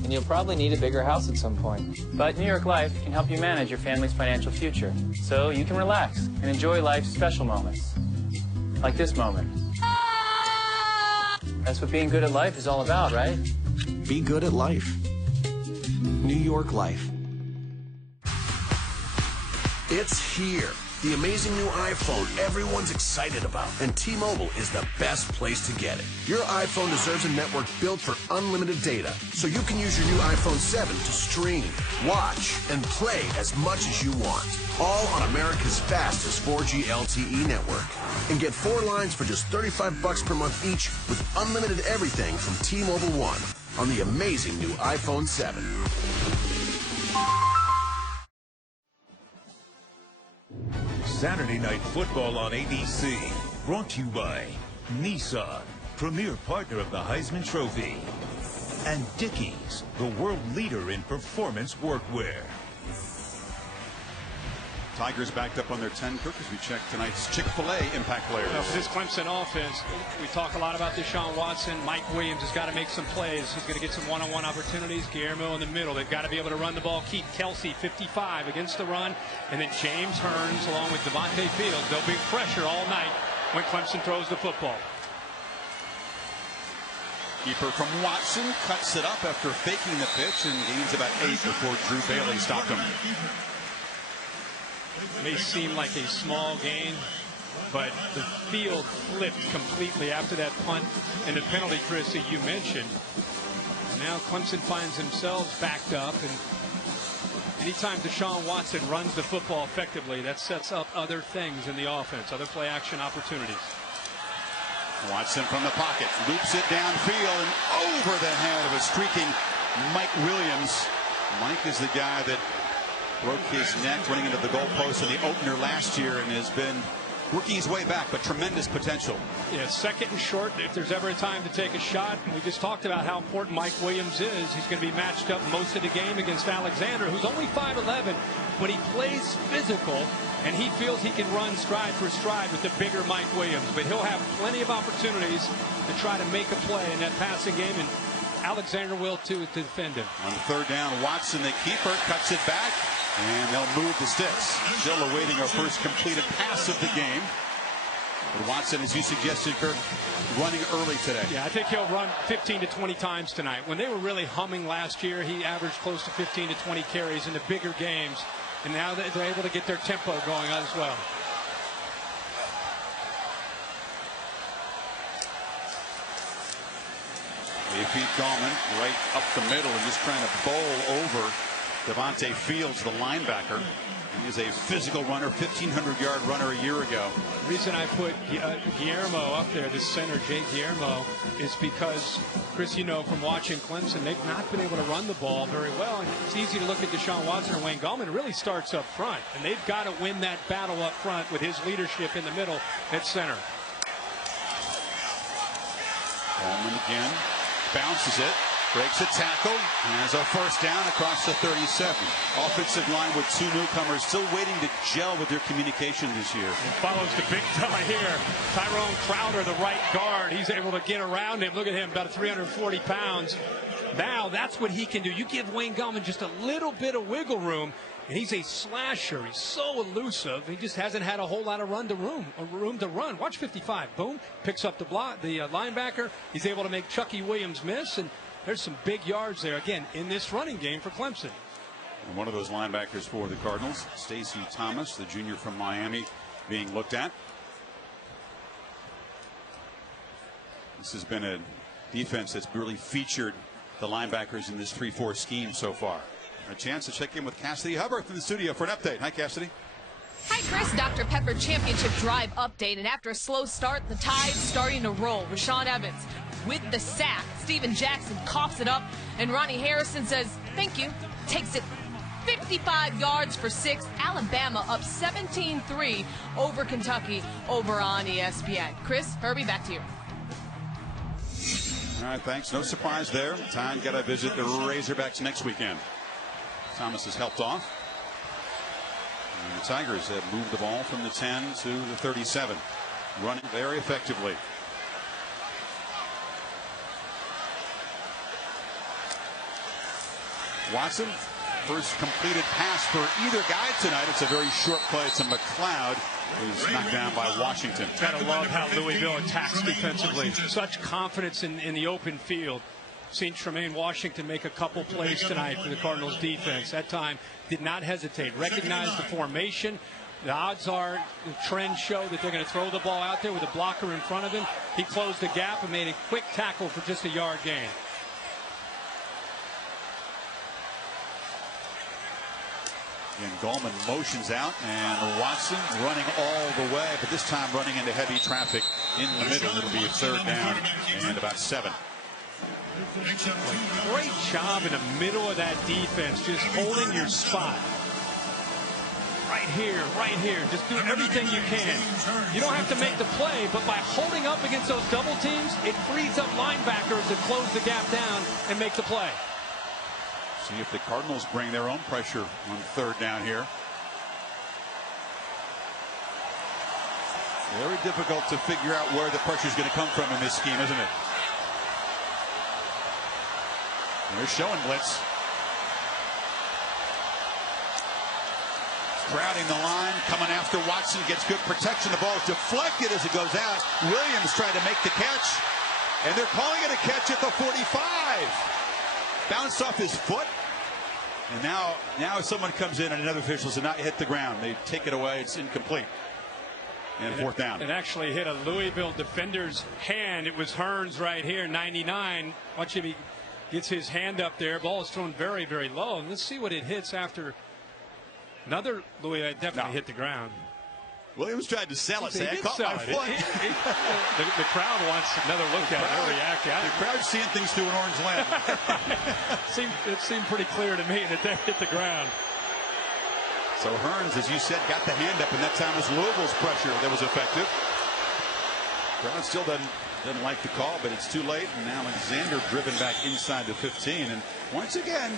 And you'll probably need a bigger house at some point. But New York Life can help you manage your family's financial future, so you can relax and enjoy life's special moments. Like this moment. That's what being good at life is all about, right? Be good at life. New York Life. It's here. The amazing new iPhone everyone's excited about. And T-Mobile is the best place to get it. Your iPhone deserves a network built for unlimited data, so you can use your new iPhone 7 to stream, watch, and play as much as you want. All on America's fastest 4G LTE network. And get 4 lines for just $35 per month each with unlimited everything from T-Mobile One on the amazing new iPhone 7. Saturday Night Football on ABC. Brought to you by Nissan, premier partner of the Heisman Trophy. And Dickies, the world leader in performance workwear. Tigers backed up on their 10 cook as we check tonight's Chick-fil-A impact players. For this Clemson offense, we talk a lot about Deshaun Watson. Mike Williams has got to make some plays. He's going to get some one-on-one opportunities. Guillermo in the middle. They've got to be able to run the ball. Keep Kelsey 55 against the run. And then James Hearns along with Devontae Fields. There'll be pressure all night when Clemson throws the football. Keeper from Watson cuts it up after faking the pitch and gains about 8 before Drew Bailey stopped him. May seem like a small gain, but the field flipped completely after that punt and the penalty, Chris, that you mentioned. And now Clemson finds themselves backed up, and anytime Deshaun Watson runs the football effectively, that sets up other things in the offense, other play action opportunities. Watson from the pocket loops it downfield and over the head of a streaking Mike Williams. Mike is the guy that broke his neck running into the goalpost in the opener last year and has been working his way back, but tremendous potential. Yeah, second and short if there's ever a time to take a shot. And we just talked about how important Mike Williams is. He's going to be matched up most of the game against Alexander, who's only 5'11", but he plays physical, and he feels he can run stride for stride with the bigger Mike Williams. But he'll have plenty of opportunities to try to make a play in that passing game, and Alexander will too to defend him. On third down, Watson, the keeper, cuts it back. And they'll move the sticks. Still awaiting our first completed pass of the game. But Watson, as you suggested, Kirk, running early today. Yeah, I think he'll run 15 to 20 times tonight. When they were really humming last year, he averaged close to 15 to 20 carries in the bigger games. And now they're able to get their tempo going as well. They feed Gallman right up the middle and just trying to bowl over Devontae Fields, the linebacker. He is a physical runner, 1,500-yard runner a year ago. The reason I put Guillermo up there, the center, Jay Guillermo, is because, Chris, you know, from watching Clemson, they've not been able to run the ball very well. And it's easy to look at Deshaun Watson or Wayne Gallman. It really starts up front. And they've got to win that battle up front with his leadership in the middle at center. Gallman again bounces it. Breaks a tackle, and has a first down across the 37. Offensive line with 2 newcomers still waiting to gel with their communication this year. And follows the big fella here, Tyrone Crowder, the right guard. He's able to get around him. Look at him, about 340 pounds. Now that's what he can do. You give Wayne Gallman just a little bit of wiggle room, and he's a slasher. He's so elusive. He just hasn't had a whole lot of room to run. Watch 55. Boom, picks up the linebacker. He's able to make Chucky Williams miss, and there's some big yards there, again, in this running game for Clemson. And one of those linebackers for the Cardinals, Stacey Thomas, the junior from Miami, being looked at. This has been a defense that's really featured the linebackers in this 3-4 scheme so far. A chance to check in with Cassidy Hubbard from the studio for an update. Hi, Cassidy. Hi, Chris. Dr. Pepper Championship Drive update. And after a slow start, the Tide's starting to roll. Rashawn Evans with the sack. Steven Jackson coughs it up. And Ronnie Harrison says, thank you. Takes it 55 yards for 6. Alabama up 17-3 over Kentucky over on ESPN. Chris, Herbie, back to you. All right, thanks. No surprise there. Time got to visit the Razorbacks next weekend. Thomas has helped off. And the Tigers have moved the ball from the 10 to the 37. Running very effectively. Watson, first completed pass for either guy tonight. It's a very short play to McLeod, who's knocked down by Washington. Gotta love how Louisville attacks defensively. Such confidence in the open field. Seen Tremaine Washington make a couple plays tonight for the Cardinals defense. That time did not hesitate. Recognized the formation, The odds are, the trends show that they're going to throw the ball out there with a blocker in front of him. He closed the gap and made a quick tackle for just a yard gain. And Gallman motions out, and Watson running all the way, but this time running into heavy traffic in the middle. It'll be a 3rd down and about 7. Great job in the middle of that defense, just holding your spot. Right here. Just do everything you can. You don't have to make the play, but by holding up against those double teams, it frees up linebackers to close the gap down and make the play. See if the Cardinals bring their own pressure on 3rd down here. Very difficult to figure out where the pressure is going to come from in this scheme, isn't it? They're showing blitz. Crowding the line, coming after Watson, gets good protection. The ball is deflected as it goes out. Williams tried to make the catch, and they're calling it a catch at the 45. Bounced off his foot, and now someone comes in and another official does not hit the ground. They take it away. It's incomplete. And 4th down. It actually hit a Louisville defender's hand. It was Hearns right here, 99. Watch him, he gets his hand up there. Ball is thrown very, very low. And let's see what it hits after another Louisville definitely hit the ground. Williams tried to sell it. They I caught my foot. The crowd wants another look at it. They're reacting. The crowd's seeing things through an orange lens. It seemed pretty clear to me that they hit the ground. So Hearns, as you said, got the hand up, and that time was Louisville's pressure that was effective. Crowd still doesn't like the call, but it's too late. And now Alexander driven back inside the 15. And once again,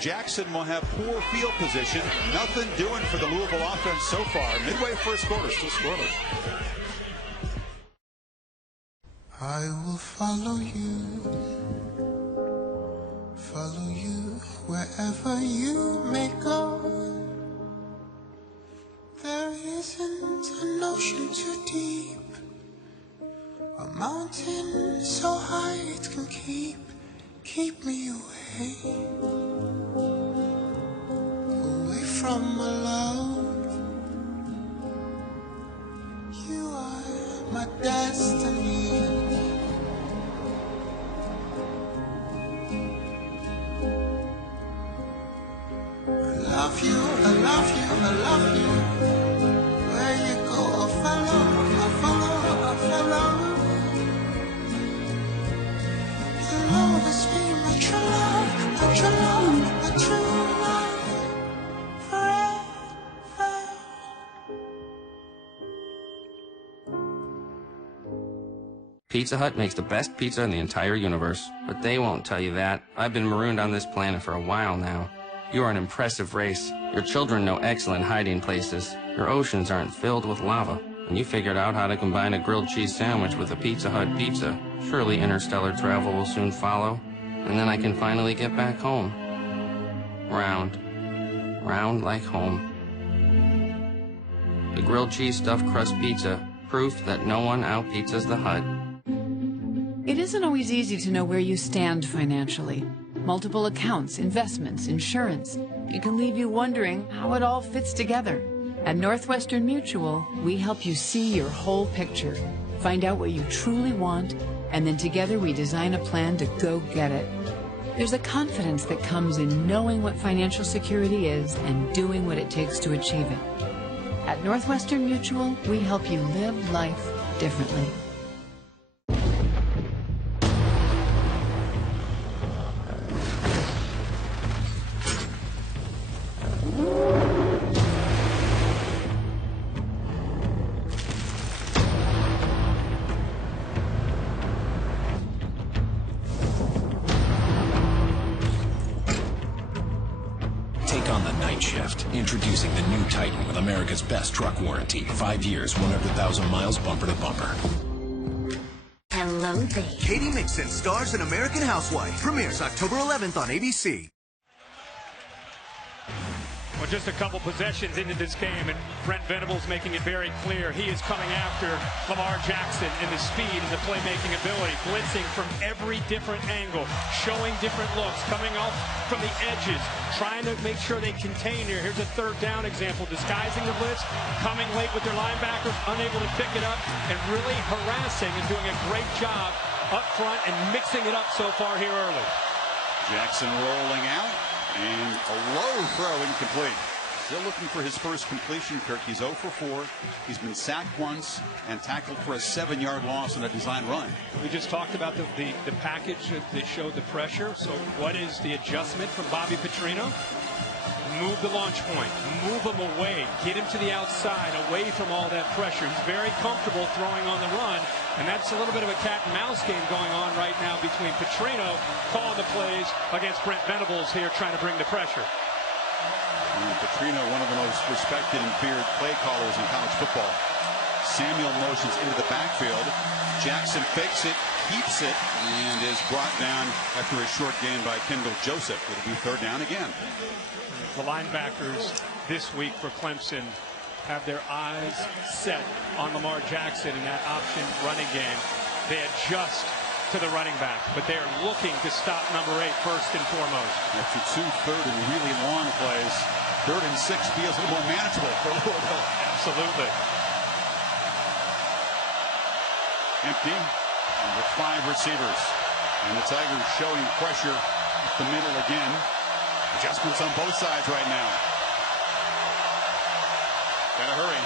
Jackson will have poor field position. Nothing doing for the Louisville offense so far. Midway 1st quarter, still scoreless. I will follow you wherever you may go. There isn't an ocean too deep, a mountain so high it can keep me away from my love. You are my destiny. I love you. Where you go, I follow. You'll always be my true love, forever. Pizza Hut makes the best pizza in the entire universe, but they won't tell you that. I've been marooned on this planet for a while now. You are an impressive race. Your children know excellent hiding places. Your oceans aren't filled with lava. And you figured out how to combine a grilled cheese sandwich with a Pizza Hut pizza. Surely interstellar travel will soon follow. And then I can finally get back home. Round like home. The grilled cheese stuffed crust pizza. Proof that no one out-pizzas the Hut. It isn't always easy to know where you stand financially. Multiple accounts, investments, insurance. It can leave you wondering how it all fits together. At Northwestern Mutual, we help you see your whole picture, find out what you truly want, and then together we design a plan to go get it. There's a confidence that comes in knowing what financial security is and doing what it takes to achieve it. At Northwestern Mutual, we help you live life differently. Introducing the new Titan with America's best truck warranty. 5 years, 100,000 miles, bumper to bumper. Hello there. Katie Mixon stars in American Housewife. Premieres October 11th on ABC. Well, just a couple possessions into this game, and Brent Venables making it very clear he is coming after Lamar Jackson in the speed and the playmaking ability, blitzing from every different angle, showing different looks, coming off from the edges, trying to make sure they contain here. Here's a third down example, disguising the blitz, coming late with their linebackers, unable to pick it up, and really harassing and doing a great job up front and mixing it up so far here early. Jackson rolling out. And a low throw incomplete. Still looking for his first completion, Kirk. He's 0 for 4. He's been sacked once and tackled for a 7-yard loss on a design run. We just talked about the package that showed the pressure. So what is the adjustment from Bobby Petrino? Move the launch point, move him away, get him to the outside, away from all that pressure. He's very comfortable throwing on the run, and that's a little bit of a cat and mouse game going on right now between Petrino calling the plays against Brent Venables here trying to bring the pressure. And Petrino, one of the most respected and feared play callers in college football. Samuel motions into the backfield. Jackson fakes it, keeps it, and is brought down after a short gain by Kendall Joseph. It'll be third down again. The linebackers this week for Clemson have their eyes set on Lamar Jackson in that option running game. They adjust to the running back, but they are looking to stop number 8 first and foremost. After 2 third and really long plays, 3rd and 6 feels a little more manageable for Louisville. Absolutely. Empty with 5 receivers. And the Tigers showing pressure at the middle again. Adjustments on both sides right now. Gotta hurry.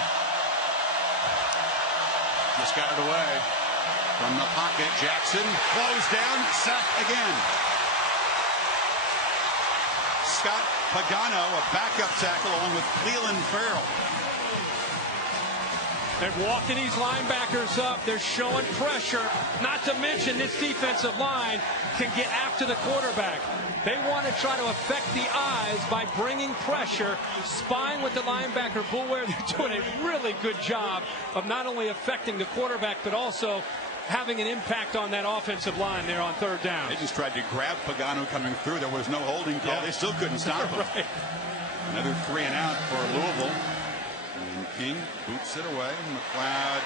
Just got it away. From the pocket, Jackson closed down, sacked again. Scott Pagano, a backup tackle, along with Cleland Farrell. They're walking these linebackers up. They're showing pressure. Not to mention this defensive line can get after the quarterback. They want to try to affect the eyes by bringing pressure, spying with the linebacker Boulware. They're doing a really good job of not only affecting the quarterback, but also having an impact on that offensive line there on third down. They just tried to grab Pagano coming through. There was no holding call. Yeah. They still couldn't stop him. Right. Another 3 and out for Louisville. And King boots it away. McLeod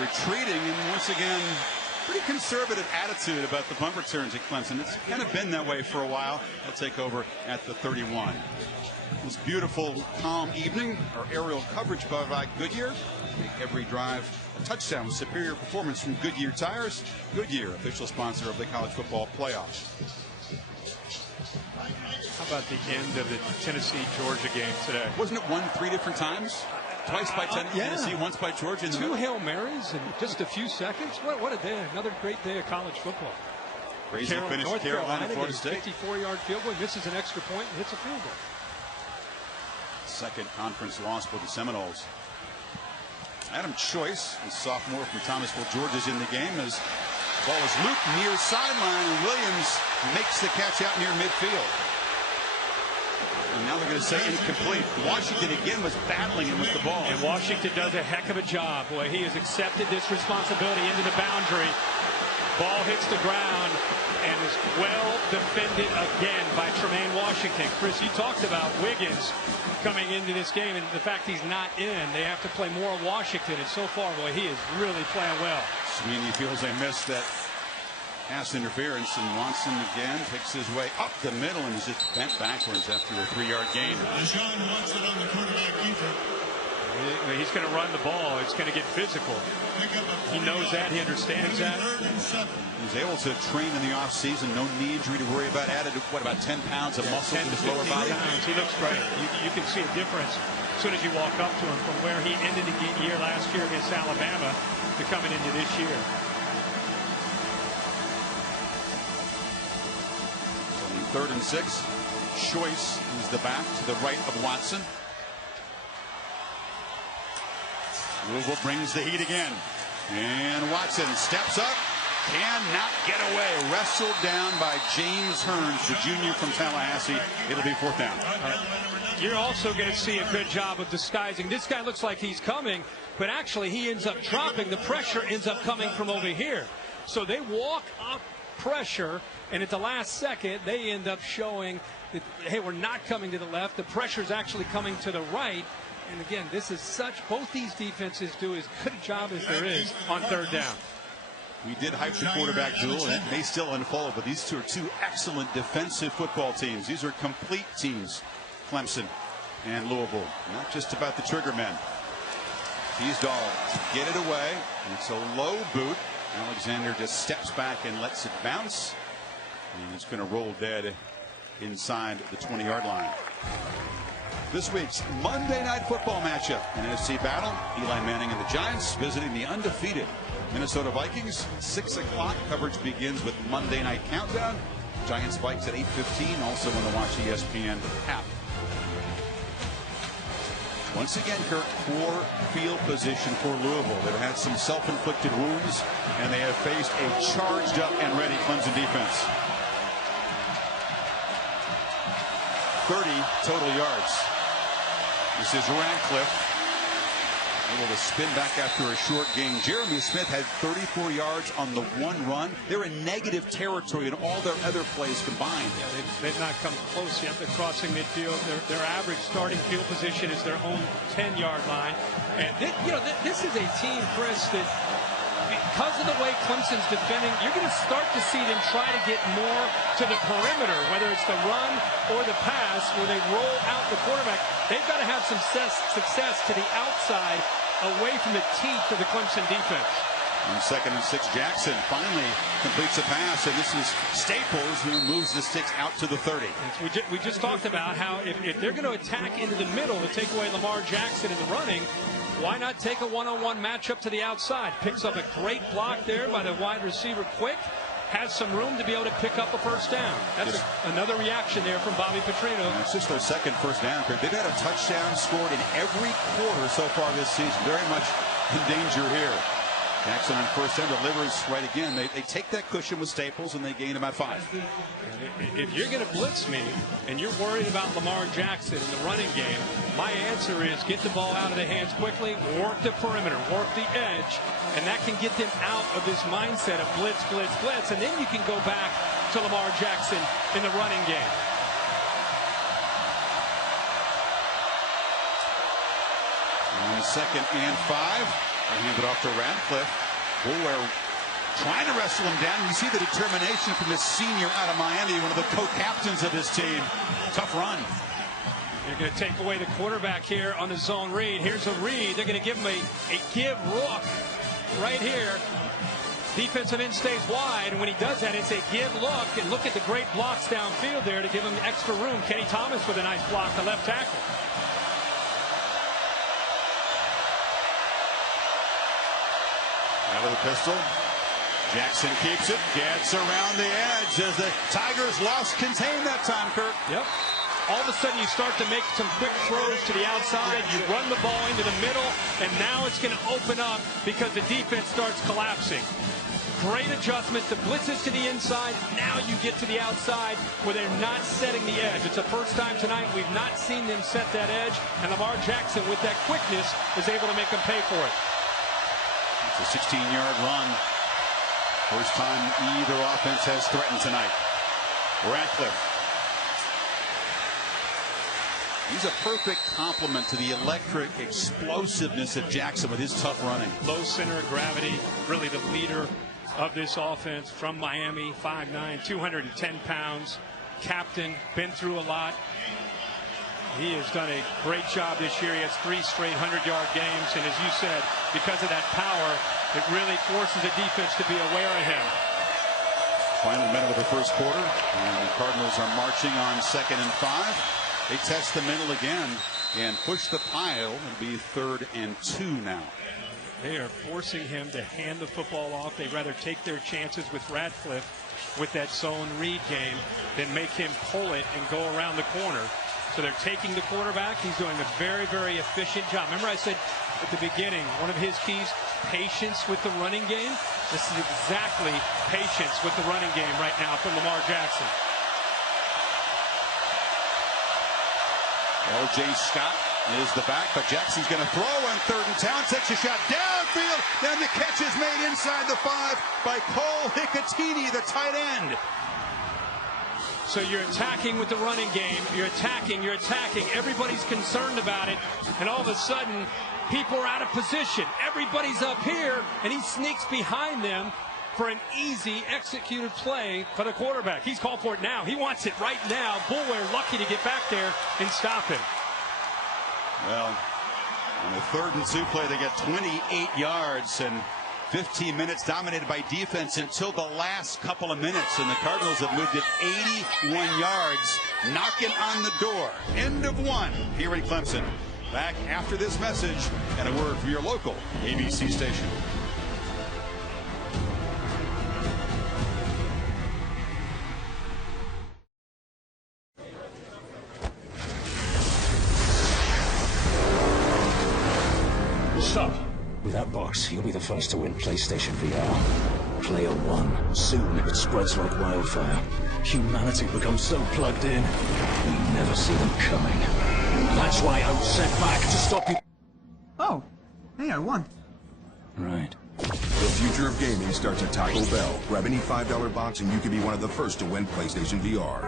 retreating, and once again, pretty conservative attitude about the punt returns at Clemson. It's kind of been that way for a while. They'll take over at the 31. This beautiful, calm evening, our aerial coverage by Goodyear. Make every drive a touchdown with superior performance from Goodyear Tires. Goodyear, official sponsor of the college football playoffs. How about the end of the Tennessee-Georgia game today? Wasn't it won 3 different times? Twice by Tennessee, once by Georgia. 2 Hail Marys in just a few seconds. What a day. Another great day of college football. Crazy finish, North Carolina, Florida State. 54-yard field goal, misses an extra point, and hits a field goal. Second conference loss for the Seminoles. Adam Choice, a sophomore from Thomasville, Georgia, is in the game as the ball is looped near sideline, and Williams makes the catch out near midfield. And now they're going to say incomplete. Washington again was battling him with the ball. And Washington does a heck of a job. Boy, he has accepted this responsibility into the boundary. Ball hits the ground and is well defended again by Tremaine Washington. Chris, you talked about Wiggins coming into this game and the fact he's not in. They have to play more Washington, and so far, boy, he is really playing well. Sweeney feels they missed that pass interference, and Watson again picks his way up the middle and is just bent backwards after a 3-yard gain. Deshaun Watson on the quarterback keeper. He's going to run the ball. It's going to get physical. He knows that. He understands that. He's able to train in the offseason. No knee injury to worry about. Added, what, about 10 pounds of muscle in his lower body? Pounds. He looks great. You can see a difference as soon as you walk up to him from where he ended the year last year against Alabama to coming into this year. So on 3rd and 6, Choice is the back to the right of Watson. Louisville brings the heat again. And Watson steps up, cannot get away. Wrestled down by James Hearns, the junior from Tallahassee. It'll be 4th down. You're also going to see a good job of disguising. This guy looks like he's coming, but actually he ends up dropping. The pressure ends up coming from over here. So they walk up pressure, and at the last second, they end up showing that, hey, we're not coming to the left. The pressure's actually coming to the right. And again, this is both these defenses do as good a job as there is on third down. We did hype the quarterback duel, and it may still unfold, but these two are two excellent defensive football teams. These are complete teams, Clemson and Louisville. Not just about the trigger men. Teasdall to get it away, and it's a low boot. Alexander just steps back and lets it bounce. And it's going to roll dead inside the 20-yard line. This week's Monday Night Football matchup, an NFC battle. Eli Manning and the Giants visiting the undefeated Minnesota Vikings. 6 o'clock coverage begins with Monday Night Countdown. Giants Vikes at 8:15. Also on the Watch ESPN app. Once again, Kirk, poor field position for Louisville. They've had some self-inflicted wounds, and they have faced a charged up and ready Clemson defense. 30 total yards. This is Radcliffe, able to spin back after a short gain. Jeremy Smith had 34 yards on the one run. They're in negative territory in all their other plays combined. Yeah, they've not come close yet to crossing midfield. Their average starting field position is their own 10-yard line. And this is a team, Chris, that because of the way Clemson's defending, you're going to start to see them try to get more to the perimeter, whether it's the run or the pass, where they roll out the quarterback. They've got to have some success to the outside, away from the teeth of the Clemson defense. On 2nd and 6, Jackson finally completes a pass, and this is Staples who moves the sticks out to the 30. We just talked about how if they're going to attack into the middle to take away Lamar Jackson in the running, why not take a one-on-one matchup to the outside? Picks up a great block there by the wide receiver Quick. Has some room to be able to pick up a first down. That's another reaction there from Bobby Petrino. It's just their second first down. They've had a touchdown scored in every quarter so far this season. Very much in danger here. Jackson on first down delivers right again. They take that cushion with Staples, and they gain about 5. If you're going to blitz me and you're worried about Lamar Jackson in the running game, my answer is get the ball out of the hands quickly, work the perimeter, work the edge, and that can get them out of this mindset of blitz, blitz, blitz, and then you can go back to Lamar Jackson in the running game. On 2nd and 5. I hand it off to Radcliffe. Boulware trying to wrestle him down. You see the determination from this senior out of Miami, one of the co-captains of this team. Tough run. They're going to take away the quarterback here on the zone read. Here's a read. They're going to give him a give look right here. Defensive end stays wide, and when he does that, it's a give look. And look at the great blocks downfield there to give him extra room. Kenny Thomas with a nice block, the left tackle. Out of the pistol. Jackson keeps it. Gets around the edge as the Tigers lost contain that time, Kirk. Yep. All of a sudden you start to make some quick throws to the outside. You run the ball into the middle, and now it's going to open up because the defense starts collapsing. Great adjustment. The blitzes to the inside. Now you get to the outside where they're not setting the edge. It's the first time tonight we've not seen them set that edge, and Lamar Jackson with that quickness is able to make them pay for it. It's a 16-yard run. First time either offense has threatened tonight. Radcliffe. He's a perfect complement to the electric explosiveness of Jackson with his tough running. Low center of gravity, really the leader of this offense from Miami. 5'9", 210 pounds. Captain, been through a lot. He has done a great job this year. He has 3 straight 100-yard games. And as you said, because of that power, it really forces the defense to be aware of him. Final minute of the first quarter. And the Cardinals are marching on 2nd and 5. They test the middle again and push the pile. It'll be 3rd and 2 now. They are forcing him to hand the football off. They'd rather take their chances with Radcliffe with that zone read game than make him pull it and go around the corner. So they're taking the quarterback. He's doing a very, very efficient job. Remember I said at the beginning, one of his keys, patience with the running game. This is exactly patience with the running game right now from Lamar Jackson. L.J. Scott is the back, but Jackson's going to throw on 3rd and 10. Takes a shot downfield. Then the catch is made inside the 5 by Cole Hicatini, the tight end. So you're attacking with the running game. You're attacking. Everybody's concerned about it. And all of a sudden, people are out of position. Everybody's up here, and he sneaks behind them for an easy executed play for the quarterback. He's called for it now. He wants it right now. Boulware lucky to get back there and stop him. Well, on the 3rd and 2 play, they get 28 yards and 15 minutes dominated by defense until the last couple of minutes, and the Cardinals have moved it 81 yards, knocking on the door. End of 1 here in Clemson. Back after this message and a word from your local ABC station. Stop. With that box, you'll be the first to win PlayStation VR. Player 1. Soon it spreads like wildfire. Humanity becomes so plugged in, we never see them coming. That's why I was sent back to stop you. Oh, hey, I won. Right. The future of gaming starts at Taco Bell. Grab any $5 box and you could be one of the first to win PlayStation VR.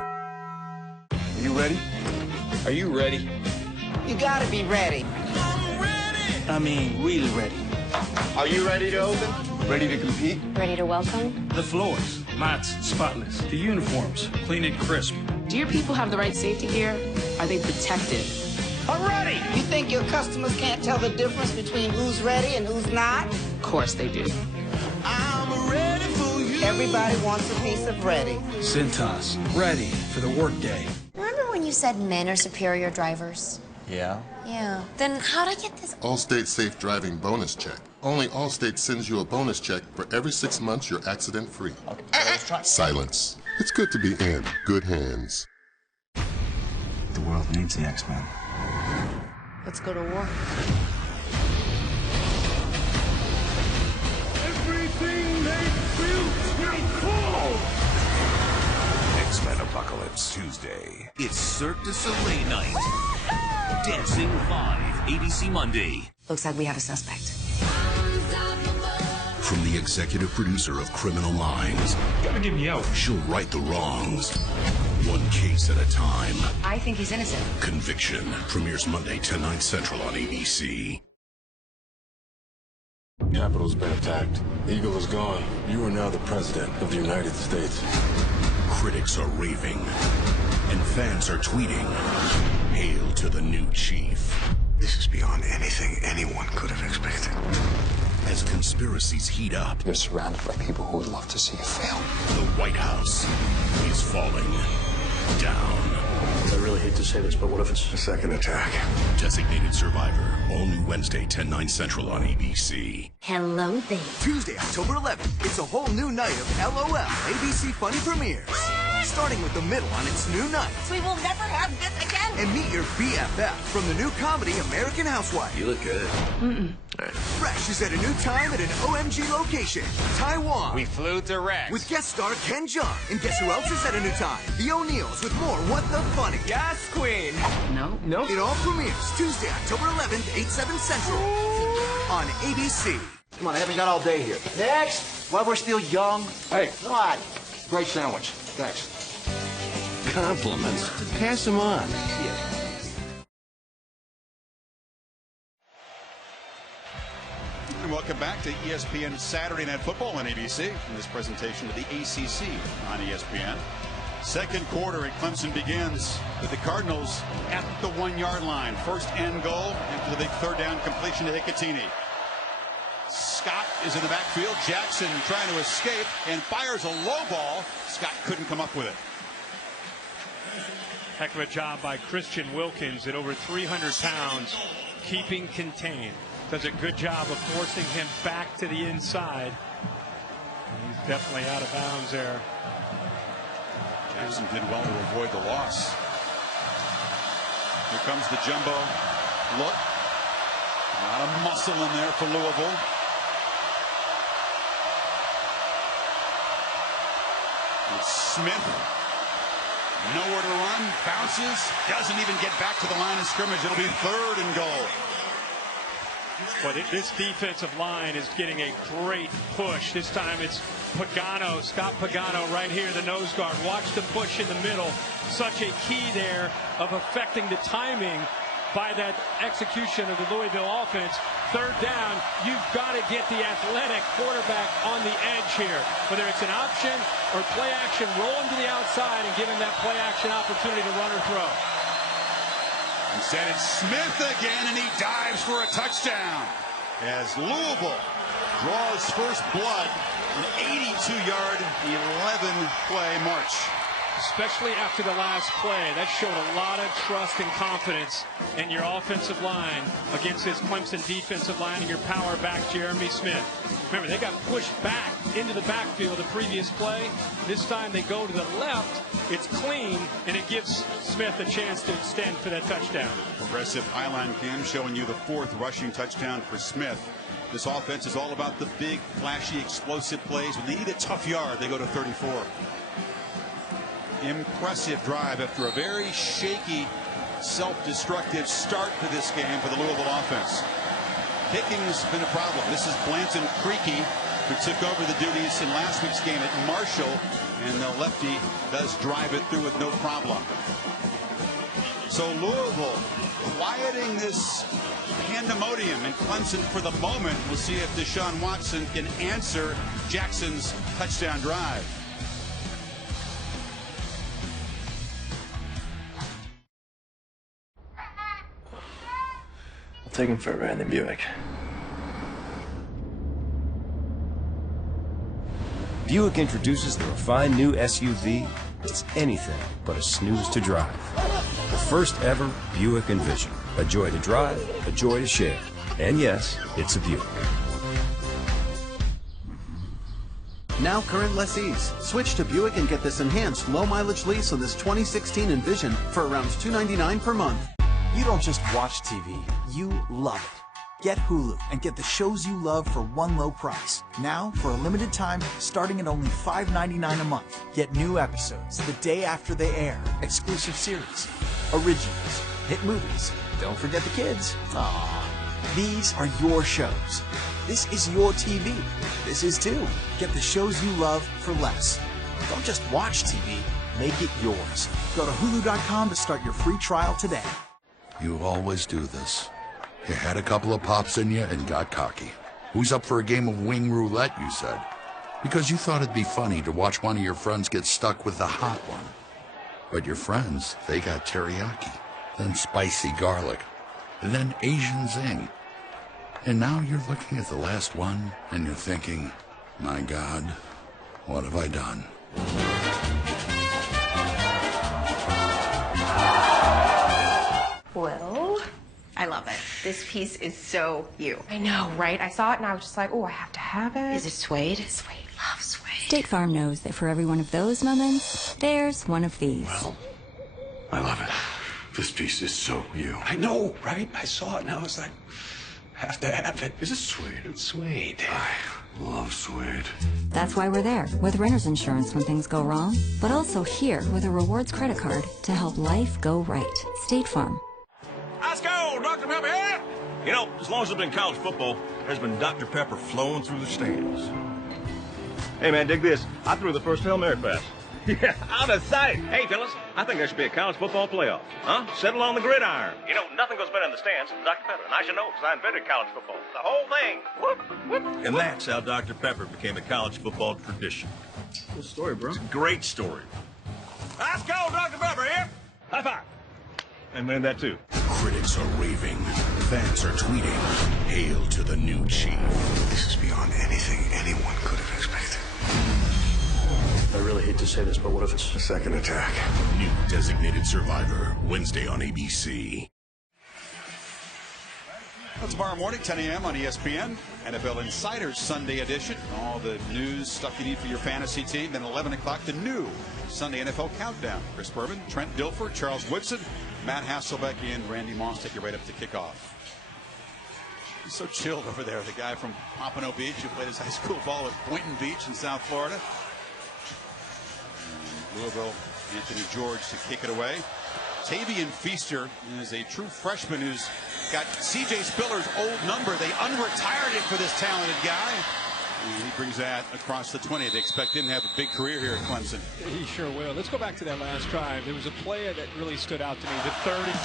Are you ready? Are you ready? You gotta be ready. I'm ready! I mean, really ready. Are you ready to open? Ready to compete? Ready to welcome? The floors, mats, spotless. The uniforms, clean and crisp. Do your people have the right safety gear? Are they protected? I'm ready! You think your customers can't tell the difference between who's ready and who's not? Of course they do. I'm ready for you. Everybody wants a piece of ready. Cintas, ready for the workday. Remember when you said men are superior drivers? Yeah? Yeah. Then how'd I get this? Allstate Safe Driving Bonus Check. Only Allstate sends you a bonus check for every 6 months you're accident-free. Okay, let's try. Silence. It's good to be in good hands. The world needs the X-Men. Let's go to war. Everything they built will fall! X-Men Apocalypse Tuesday. It's Cirque du Soleil night. Dancing 5, ABC Monday. Looks like we have a suspect. From the executive producer of Criminal Minds. Gotta get me out. She'll right the wrongs. One case at a time. I think he's innocent. Conviction. Premieres Monday, 10, 9 Central on ABC. Capitol's been attacked. Eagle is gone. You are now the president of the United States. Critics are raving. And fans are tweeting. Hail to the new chief. This is beyond anything anyone could have expected. As conspiracies heat up. You're surrounded by people who would love to see you fail. The White House is falling down. I really hate to say this, but what if it's a second attack? Designated Survivor. All new Wednesday, 10, 9 Central on ABC. Hello there. Tuesday, October 11th, it's a whole new night of LOL ABC Funny Premieres. Starting with The Middle on its new night. We will never have this again. And meet your BFF from the new comedy American Housewife. You look good. Fresh is at a new time at an OMG location, Taiwan. We flew direct. With guest star Ken Jeong. And guess who else is at a new time? The O'Neills with more What the Funny. Yes, Queen. No. Nope. It all premieres Tuesday, October 11th, 8, 7 Central on ABC. Come on, I haven't got all day here. Next. While we're still young. Hey. What? Great sandwich. Thanks. Compliments. Pass them on. And welcome back to ESPN Saturday Night Football on ABC. In this presentation of the ACC on ESPN. Second quarter at Clemson begins with the Cardinals at the 1-yard line. First and goal after the big third down completion to Hicatini. Scott is in the backfield. Jackson trying to escape and fires a low ball. Scott couldn't come up with it. Heck of a job by Christian Wilkins at over 300 pounds, keeping contained. Does a good job of forcing him back to the inside. He's definitely out of bounds there. Jackson did well to avoid the loss. Here comes the jumbo look. A lot of muscle in there for Louisville. It's Smith Nowhere to run, bounces, doesn't even get back to the line of scrimmage. It'll be 3rd and goal. But this defensive line is getting a great push. This time it's Pagano, Scott Pagano right here, the nose guard. Watch the push in the middle. Such a key there of affecting the timing by that execution of the Louisville offense. 3rd down, you've got to get the athletic quarterback on the edge here. Whether it's an option or play action, roll him to the outside and give him that play action opportunity to run or throw. Instead, it's Smith again, and he dives for a touchdown as Louisville draws first blood, an 82-yard, 11-play march. Especially after the last play, that showed a lot of trust and confidence in your offensive line against this Clemson defensive line and your power back, Jeremy Smith. Remember, they got pushed back into the backfield the previous play. This time they go to the left. It's clean, and it gives Smith a chance to extend for that touchdown. Progressive Highline cam showing you the 4th rushing touchdown for Smith. This offense is all about the big, flashy, explosive plays. When they need a tough yard, they go to 34. Impressive drive after a very shaky, self-destructive start to this game for the Louisville offense. Kicking's been a problem. This is Blanton Creaky, who took over the duties in last week's game at Marshall, and the lefty does drive it through with no problem. So Louisville quieting this pandemonium in Clemson for the moment. We'll see if Deshaun Watson can answer Jackson's touchdown drive. Take him for a ride in Buick. Buick introduces the refined new SUV. It's anything but a snooze to drive. The first ever Buick Envision. A joy to drive, a joy to share. And yes, it's a Buick. Now current lessees, switch to Buick and get this enhanced low-mileage lease on this 2016 Envision for around $299 per month. You don't just watch TV, you love it. Get Hulu and get the shows you love for one low price. Now, for a limited time, starting at only $5.99 a month. Get new episodes the day after they air, exclusive series, originals, hit movies. Don't forget the kids. Aww. These are your shows. This is your TV. This is too. Get the shows you love for less. Don't just watch TV, make it yours. Go to Hulu.com to start your free trial today. You always do this. You had a couple of pops in you and got cocky. Who's up for a game of wing roulette, you said? Because you thought it'd be funny to watch one of your friends get stuck with the hot one. But your friends, they got teriyaki, then spicy garlic, and then Asian zing. And now you're looking at the last one and you're thinking, my God, what have I done? Well, I love it. This piece is so you. I know, right? I saw it and I was just like, oh, I have to have it. Is it suede? Suede. Love suede. State Farm knows that for every one of those moments, there's one of these. Well, I love it. This piece is so you. I know, right? I saw it and I was like, have to have it. Is it suede? It's suede. I love suede. That's why we're there with renter's insurance when things go wrong, but also here with a rewards credit card to help life go right. State Farm. Let's go, Dr. Pepper here! You know, as long as I've been in college football, there's been Dr. Pepper flowing through the stands. Hey, man, dig this. I threw the first Hail Mary pass. Yeah, out of sight. Hey, fellas, I think there should be a college football playoff. Huh? Settle on the gridiron. You know, nothing goes better in the stands than Dr. Pepper. And I should know because I invented college football. The whole thing. Whoop, whoop. And that's how Dr. Pepper became a college football tradition. Good story, bro. It's a great story. Let's go, Dr. Pepper here. High five. I made that too. Critics are raving. Fans are tweeting. Hail to the new chief. This is beyond anything anyone could have expected. I really hate to say this, but what if it's a second attack? New Designated Survivor, Wednesday on ABC. Well, tomorrow morning, 10 a.m. on ESPN, NFL Insiders Sunday edition. All the news, stuff you need for your fantasy team. Then 11 o'clock, the new Sunday NFL Countdown. Chris Berman, Trent Dilfer, Charles Woodson, Matt Hasselbeck, and Randy Moss take you right up to kickoff. He's so chilled over there, the guy from Pompano Beach who played his high school ball at Boynton Beach in South Florida. Louisville Anthony George to kick it away. Tavian Feaster is a true freshman who's got C.J. Spiller's old number. They unretired it for this talented guy. And he brings that across the 20. They expect him to have a big career here at Clemson. He sure will. Let's go back to that last drive. There was a play that really stood out to me. The 3rd and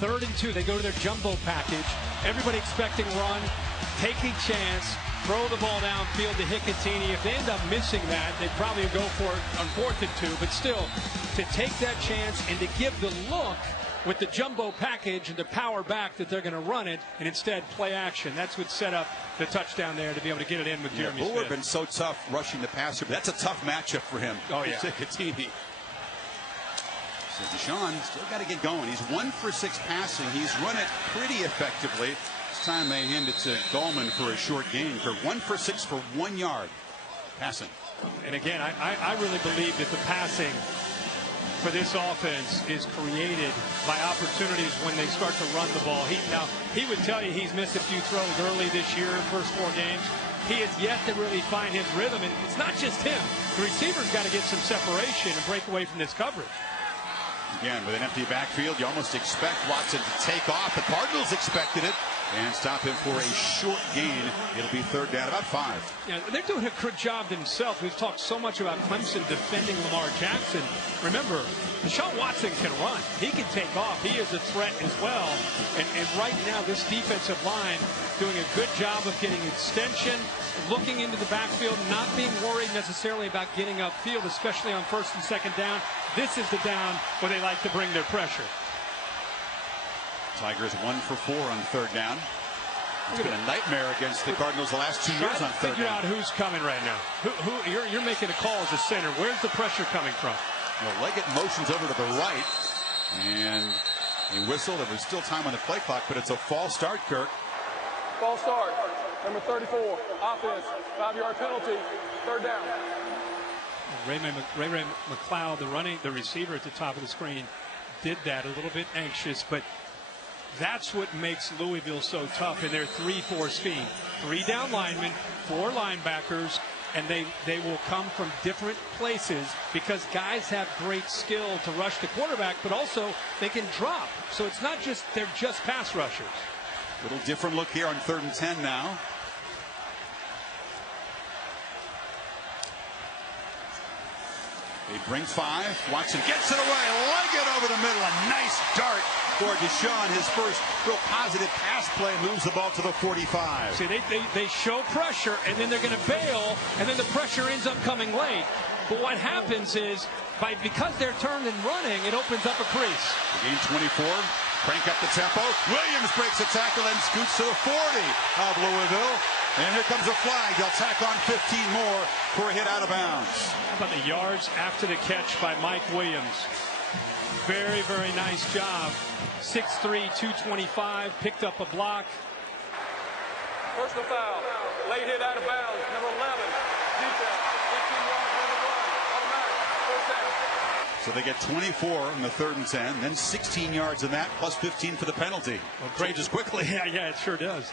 2. 3rd and 2. They go to their jumbo package. Everybody expecting run, taking chance, throw the ball downfield to Hicatini. If they end up missing that, they'd probably go for it on 4th and 2. But still, to take that chance and to give the look with the jumbo package and to power back that they're going to run it and instead play action. That's what set up the touchdown there to be able to get it in with Jeremy Smith. Bullard been so tough rushing the passer. That's a tough matchup for him. Oh, yeah. Hicatini. So Deshaun still got to get going. He's 1 for 6 passing. He's run it pretty effectively. This time they hand it to Gallman for a short gain. For 1 for 6 for 1 yard passing. And again, I really believe that the passing for this offense is created by opportunities when they start to run the ball. He would tell you he's missed a few throws early this year, first 4 games. He has yet to really find his rhythm, and it's not just him. The receiver's got to get some separation and break away from this coverage. Again, with an empty backfield, you almost expect Watson to take off. The Cardinals expected it and stop him for a short gain. It'll be 3rd down, about 5. Yeah, they're doing a good job themselves. We've talked so much about Clemson defending Lamar Jackson. Remember, Deshaun Watson can run. He can take off. He is a threat as well. And right now, this defensive line doing a good job of getting extension, looking into the backfield, not being worried necessarily about getting upfield, especially on 1st and 2nd down. This is the down where they like to bring their pressure. Tigers 1 for 4 on 3rd down. It's been a nightmare against the Cardinals the last 2 years on 3rd down. Figure out who's coming right now. You're making a call as a center. Where's the pressure coming from? Well, Leggett motions over to the right, and a whistle. There was still time on the play clock, but it's a false start, Kirk. False start. Number 34, offense, 5-yard penalty, 3rd down. Ray McLeod, the receiver at the top of the screen, did that a little bit anxious, but that's what makes Louisville so tough in their 3-4 scheme. 3 down linemen, 4 linebackers, and they will come from different places because guys have great skill to rush the quarterback, but also they can drop. So it's not just they're just pass rushers. Little different look here on 3rd and 10 now. They bring 5. Watson gets it away. Leggett over the middle. A nice dart for Deshaun. His first real positive pass play, moves the ball to the 45. See, they show pressure, and then they're going to bail, and then the pressure ends up coming late. But what happens is, because they're turned and running, it opens up a crease. Gain 24. Crank up the tempo. Williams breaks a tackle and scoots to the 40 of Louisville. And here comes a flag. They'll tack on 15 more for a hit out of bounds. How about the yards after the catch by Mike Williams? Very, very nice job. 6'3", 225, picked up a block. Personal foul. Late hit out of bounds. Number 11. Defense. 15 yards on the run. Automatic. 4th down. So they get 24 on the 3rd and 10, then 16 yards in that, plus 15 for the penalty. Well, changes quickly. Yeah, it sure does.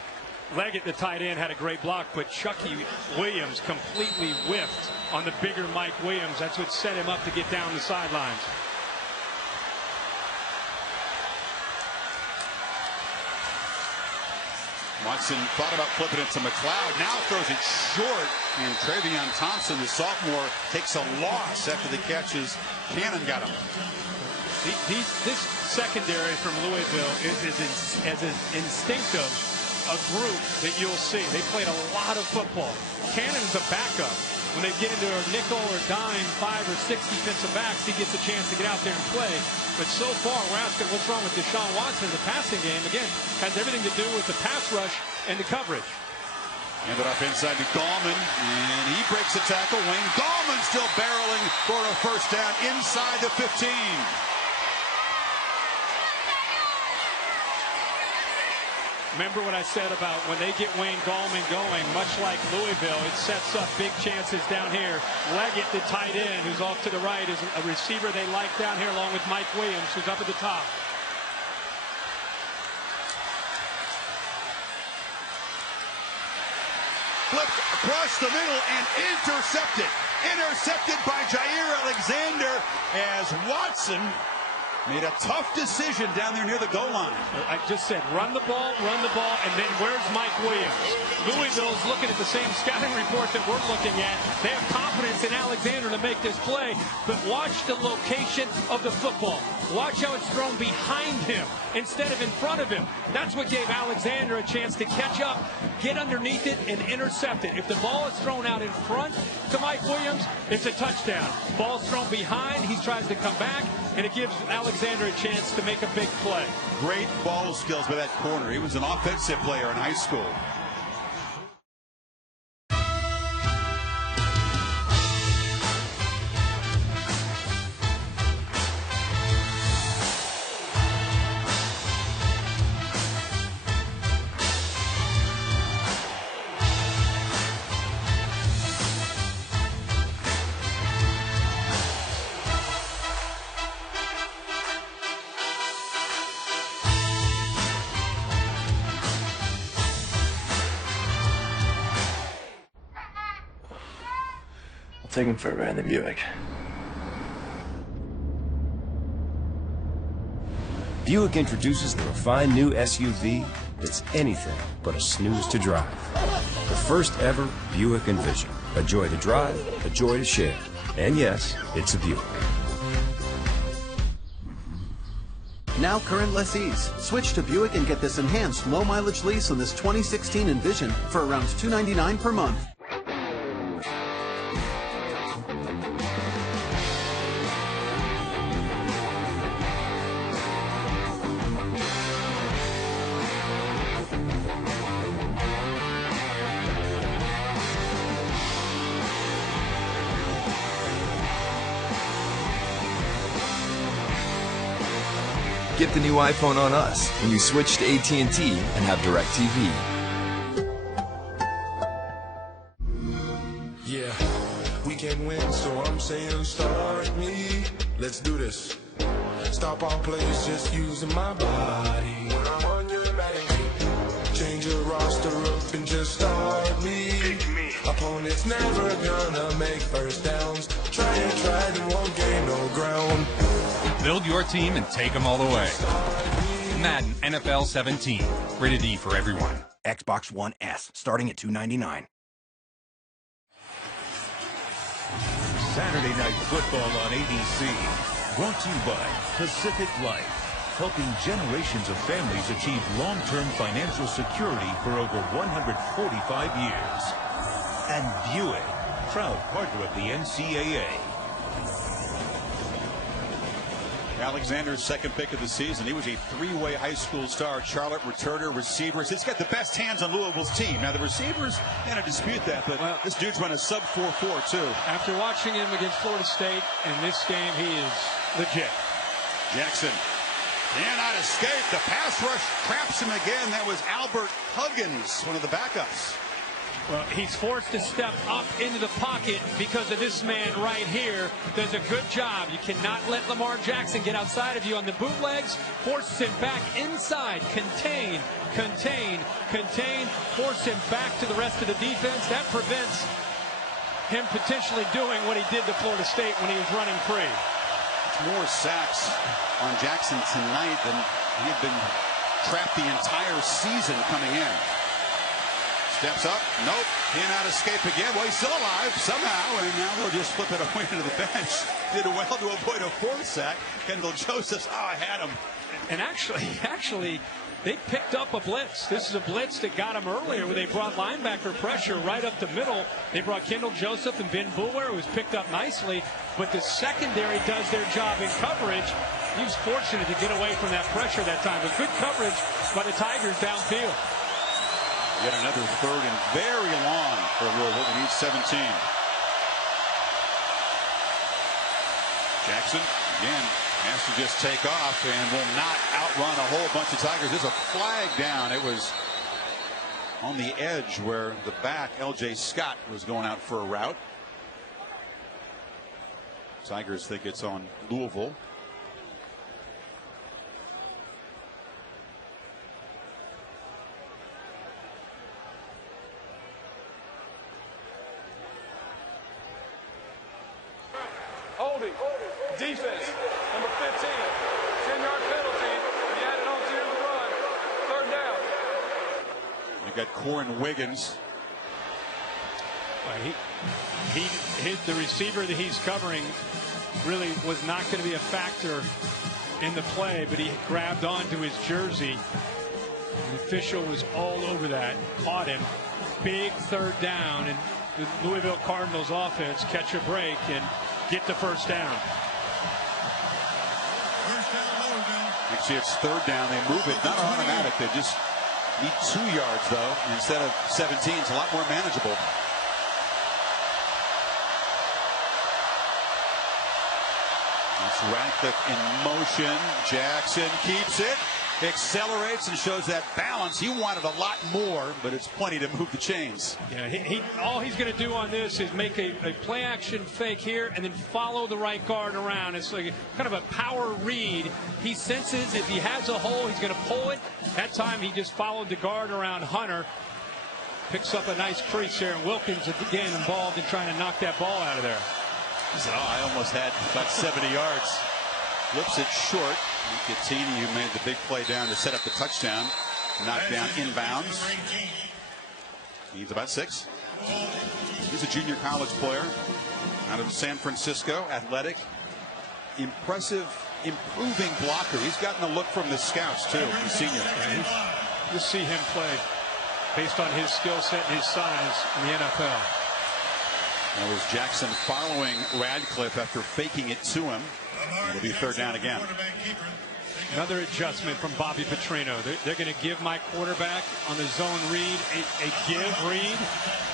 Leggett, the tight end, had a great block, but Chucky Williams completely whiffed on the bigger Mike Williams. That's what set him up to get down the sidelines. Watson thought about flipping it to McLeod, now throws it short, and Travion Thompson, the sophomore, takes a loss after the catches. Cannon got him. This secondary from Louisville is as instinctive a group that you'll see. They played a lot of football. Cannon's a backup. When they get into a nickel or dime 5 or 6 defensive backs, he gets a chance to get out there and play. But so far, we're asking what's wrong with Deshaun Watson in the passing game. Again, has everything to do with the pass rush and the coverage. Ended up inside to Gallman, and he breaks a tackle. Wayne Gallman still barreling for a 1st down inside the 15. Remember what I said about when they get Wayne Gallman going, much like Louisville, it sets up big chances down here. Leggett, the tight end, who's off to the right, is a receiver they like down here, along with Mike Williams, who's up at the top. flipped across the middle and intercepted. Intercepted by Jair Alexander as Watson made a tough decision down there near the goal line. I just said, run the ball, and then where's Mike Williams? Louisville's looking at the same scouting report that we're looking at. They have confidence in Alexander to make this play, but watch the location of the football. Watch how it's thrown behind him instead of in front of him. That's what gave Alexander a chance to catch up, get underneath it, and intercept it. If the ball is thrown out in front to Mike Williams, it's a touchdown. Ball's thrown behind, he tries to come back, and it gives Alexander a chance to make a big play. Great ball skills by that corner. He was an offensive player in high school. Take him for a ride in Buick. Buick introduces the refined new SUV that's anything but a snooze to drive. The first ever Buick Envision. A joy to drive, a joy to share. And yes, it's a Buick. Now current lessees, switch to Buick and get this enhanced low-mileage lease on this 2016 Envision for around $299 per month. Get the new iPhone on us when you switch to AT&T and have DirecTV. Yeah, we can win, so I'm saying start me. Let's do this. Stop all plays, just using my body. When I'm on your back, change your roster up and just start me. Opponents never gonna make first downs. Try and won't gain no ground. Build your team and take them all the way. Madden NFL 17. Rated E for everyone. Xbox One S, starting at $299. Saturday Night Football on ABC. Brought to you by Pacific Life, helping generations of families achieve long-term financial security for over 145 years. And Buick, proud partner of the NCAA. Alexander's second pick of the season. He was a three-way high school star. Charlotte returner, receivers. He's got the best hands on Louisville's team. Now, the receivers, can't dispute that, but this dude's run a sub 4.4, too. After watching him against Florida State in this game, he is legit. Jackson cannot escape. The pass rush traps him again. That was Albert Huggins, one of the backups. Well, he's forced to step up into the pocket because of this man right here. Does a good job. You cannot let Lamar Jackson get outside of you on the bootlegs. Forces him back inside. Contain. Force him back to the rest of the defense. That prevents him potentially doing what he did to Florida State when he was running free. More sacks on Jackson tonight than he had been trapped the entire season coming in. Steps up. Nope. Cannot escape again. Well, he's still alive somehow, and now they'll just flip it away to the bench. Did well to avoid a fourth sack. Kendall Josephs. Oh, I had him. And actually, they picked up a blitz. This is a blitz that got him earlier where they brought linebacker pressure right up the middle. They brought Kendall Joseph and Ben Boulware, who was picked up nicely. But the secondary does their job in coverage. He was fortunate to get away from that pressure that time. But good coverage by the Tigers downfield. Yet another third and very long for Louisville. We need 17. Jackson, again, has to just take off and will not outrun a whole bunch of Tigers. There's a flag down. It was on the edge where the back, L.J. Scott, was going out for a route. Tigers think it's on Louisville. holding. Defense, number 15. 10-yard penalty. He added on to the run. Third down. You got Corin Wiggins. The receiver that he's covering really was not going to be a factor in the play, but he grabbed onto his jersey. The official was all over that, caught him. Big third down, and the Louisville Cardinals offense catch a break and get the first down. Actually, it's third down. They move it, not automatic. They just need 2 yards, though, instead of 17. It's a lot more manageable. It's Radcliffe in motion. Jackson keeps it, accelerates, and shows that balance. He wanted a lot more, but it's plenty to move the chains. Yeah, all he's going to do on this is make a play action fake here and then follow the right guard around. It's like kind of a power read. He senses if he has a hole, he's going to pull it. That time he just followed the guard around Hunter. Picks up a nice crease there, and Wilkins again involved in trying to knock that ball out of there. He said, I almost had about 70 yards. Flips it short. Nicotini, who made the big play down to set up the touchdown, knocked down inbounds. He's about 6. He's a junior college player out of San Francisco, athletic, impressive, improving blocker. He's gotten a look from the scouts, too. He's senior. You'll see him play based on his skill set and his size in the NFL. That was Jackson following Radcliffe after faking it to him. It'll be third down again. Another adjustment from Bobby Petrino. They're going to give my quarterback on the zone read a give read.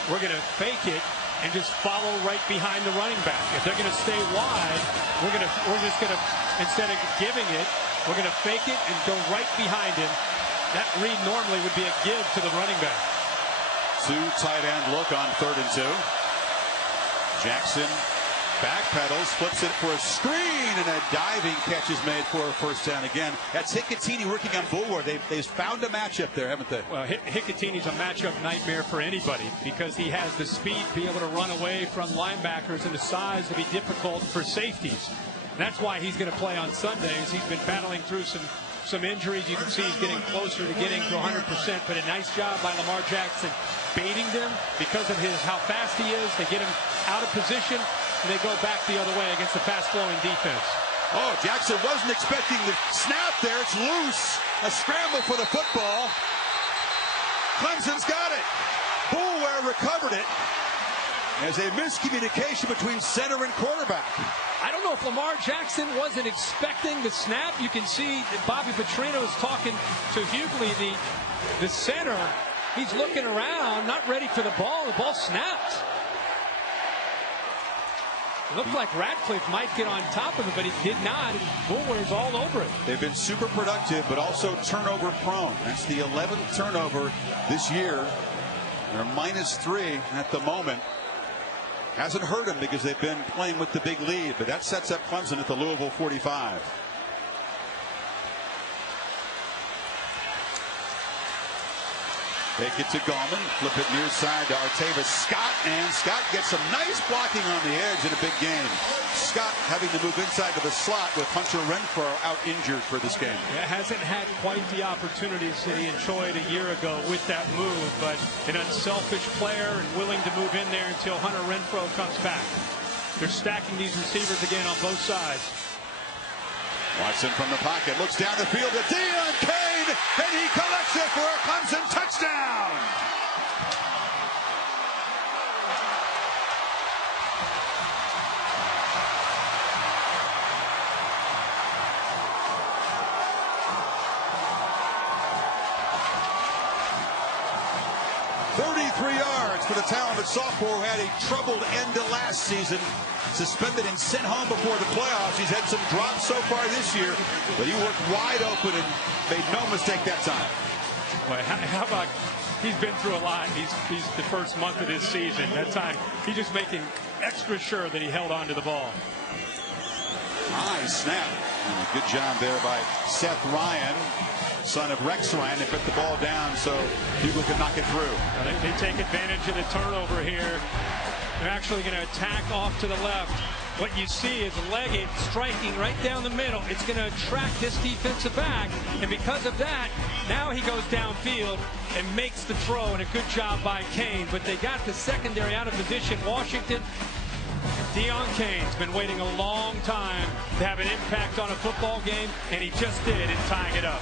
We're going to fake it and just follow right behind the running back. If they're going to stay wide, we're just going to, instead of giving it, we're going to fake it and go right behind him. That read normally would be a give to the running back. 2 tight end look on 3rd and 2. Jackson backpedals, flips it for a screen, and a diving catch is made for a first down again. That's Hicatini working on Bulwer. They've found a matchup there, haven't they? Well, Hicatini's a matchup nightmare for anybody because he has the speed to be able to run away from linebackers and the size to be difficult for safeties. And that's why he's going to play on Sundays. He's been battling through some injuries. You can see he's getting closer to getting to 100%, but a nice job by Lamar Jackson baiting them because of how fast he is. They get him out of position, and they go back the other way against the fast-flowing defense. Oh, Jackson wasn't expecting the snap there. It's loose. A scramble for the football. Clemson's got it. Bulwer recovered it. There's a miscommunication between center and quarterback. I don't know if Lamar Jackson wasn't expecting the snap. You can see that Bobby Petrino is talking to Hughley, the center. He's looking around, not ready for the ball. The ball snapped. It looked like Radcliffe might get on top of it, but he did not. Bulwer's all over it. They've been super productive, but also turnover prone. That's the 11th turnover this year. They're -3 at the moment. Hasn't hurt them because they've been playing with the big lead, but that sets up Clemson at the Louisville 45. Take it to Gallman, flip it near side to Artavis Scott, and Scott gets some nice blocking on the edge in a big game. Scott having to move inside to the slot with Hunter Renfrow out injured for this game. Yeah, hasn't had quite the opportunities that he enjoyed a year ago with that move, but an unselfish player and willing to move in there until Hunter Renfrow comes back. They're stacking these receivers again on both sides. Watson from the pocket looks down the field at Deion Kane, and he collects it for a Clemson touchdown. For the talented sophomore who had a troubled end to last season, suspended and sent home before the playoffs. He's had some drops so far this year, but he worked wide open and made no mistake that time. Well, how about he's been through a lot. He's the first month of his season. That time he's just making extra sure that he held on to the ball. High snap. Good job there by Seth Ryan, son of Rex Ryan. They put the ball down so people could knock it through. They take advantage of the turnover here. They're actually going to attack off to the left. what you see is Leggett striking right down the middle. It's going to attract this defensive back, and because of that, now he goes downfield and makes the throw, and a good job by Kane. But they got the secondary out of position. Washington, Deon Kane's been waiting a long time to have an impact on a football game, and he just did in tying it up.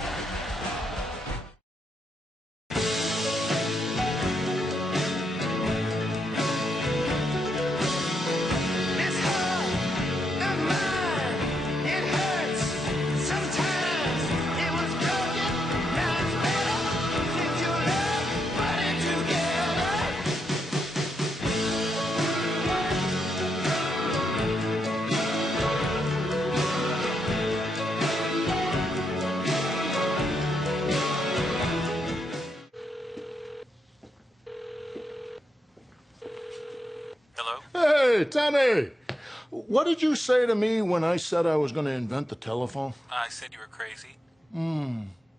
Hey, Tommy! What did you say to me when I said I was going to invent the telephone? I said you were crazy.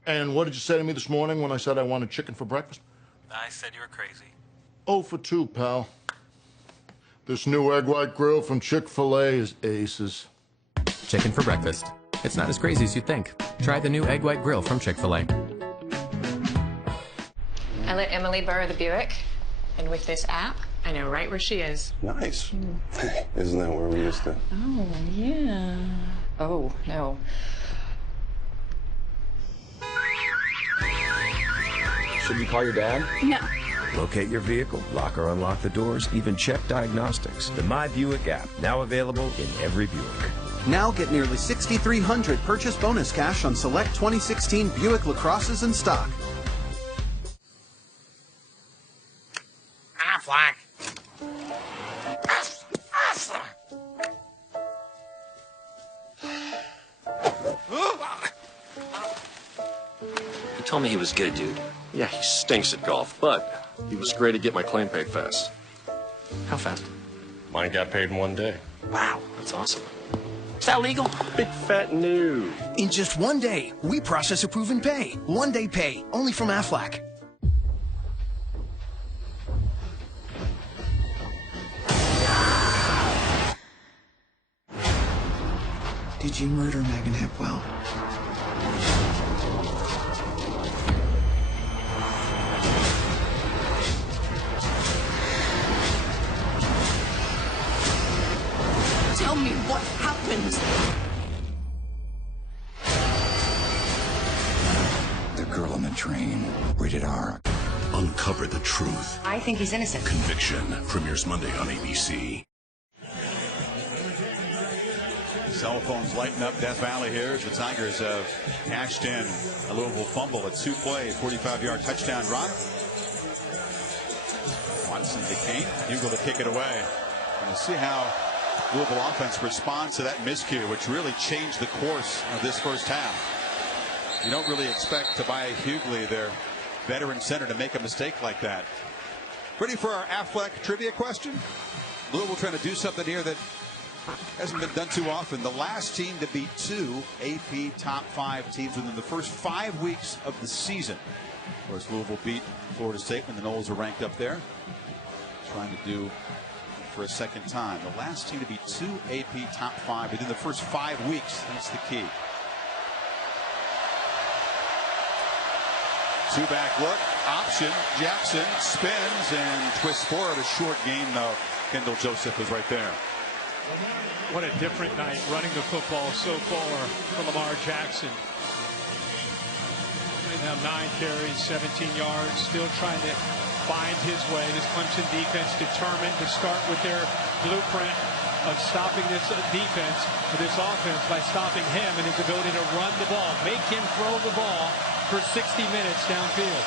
And what did you say to me this morning when I said I wanted chicken for breakfast? I said you were crazy. 0 for 2, pal. This new egg white grill from Chick-fil-A is aces. Chicken for breakfast. It's not as crazy as you think. Try the new egg white grill from Chick-fil-A. I let Emily borrow the Buick, and with this app, I know right where she is. Nice. Isn't that where we used to? Oh, yeah. Oh, no. Should we call your dad? No. Locate your vehicle, lock or unlock the doors, even check diagnostics. The My Buick app, now available in every Buick. Now get nearly $6,300 purchase bonus cash on select 2016 Buick LaCrosses in stock. Affleck. He told me he was good, dude. Yeah, he stinks at golf, but he was great to get my claim paid fast. How fast? Mine got paid in 1 day. Wow, that's awesome. Is that legal? Big fat no. In just 1 day, we process, approve, and pay. 1 day pay, only from Aflac. Did you murder Megan Hipwell? Tell me what happened. The Girl on the Train. Rated R. Uncover the truth. I think he's innocent. Conviction premieres Monday on ABC. Cell phones lighting up Death Valley here as the Tigers have cashed in a Louisville fumble at 2 plays, 45-yard touchdown run. Watson to Kane, Hugo to kick it away. And we'll see how Louisville offense responds to that miscue, which really changed the course of this first half. You don't really expect Tobias Hughley, their veteran center, to make a mistake like that. Ready for our Affleck trivia question? Louisville trying to do something here that hasn't been done too often. The last team to beat 2 AP top 5 teams within the first 5 weeks of the season. Of course, Louisville beat Florida State when the Noles are ranked up there. Trying to do for a second time. The last team to beat 2 AP top 5 within the first 5 weeks. That's the key. 2-back look. Option. Jackson spins and twists forward. A short gain, though. Kendall Joseph was right there. What a different night running the football so far for Lamar Jackson. Right now 9 carries, 17 yards, still trying to find his way. This Clemson defense determined to start with their blueprint of stopping this defense, this offense, by stopping him and his ability to run the ball, make him throw the ball for 60 minutes downfield.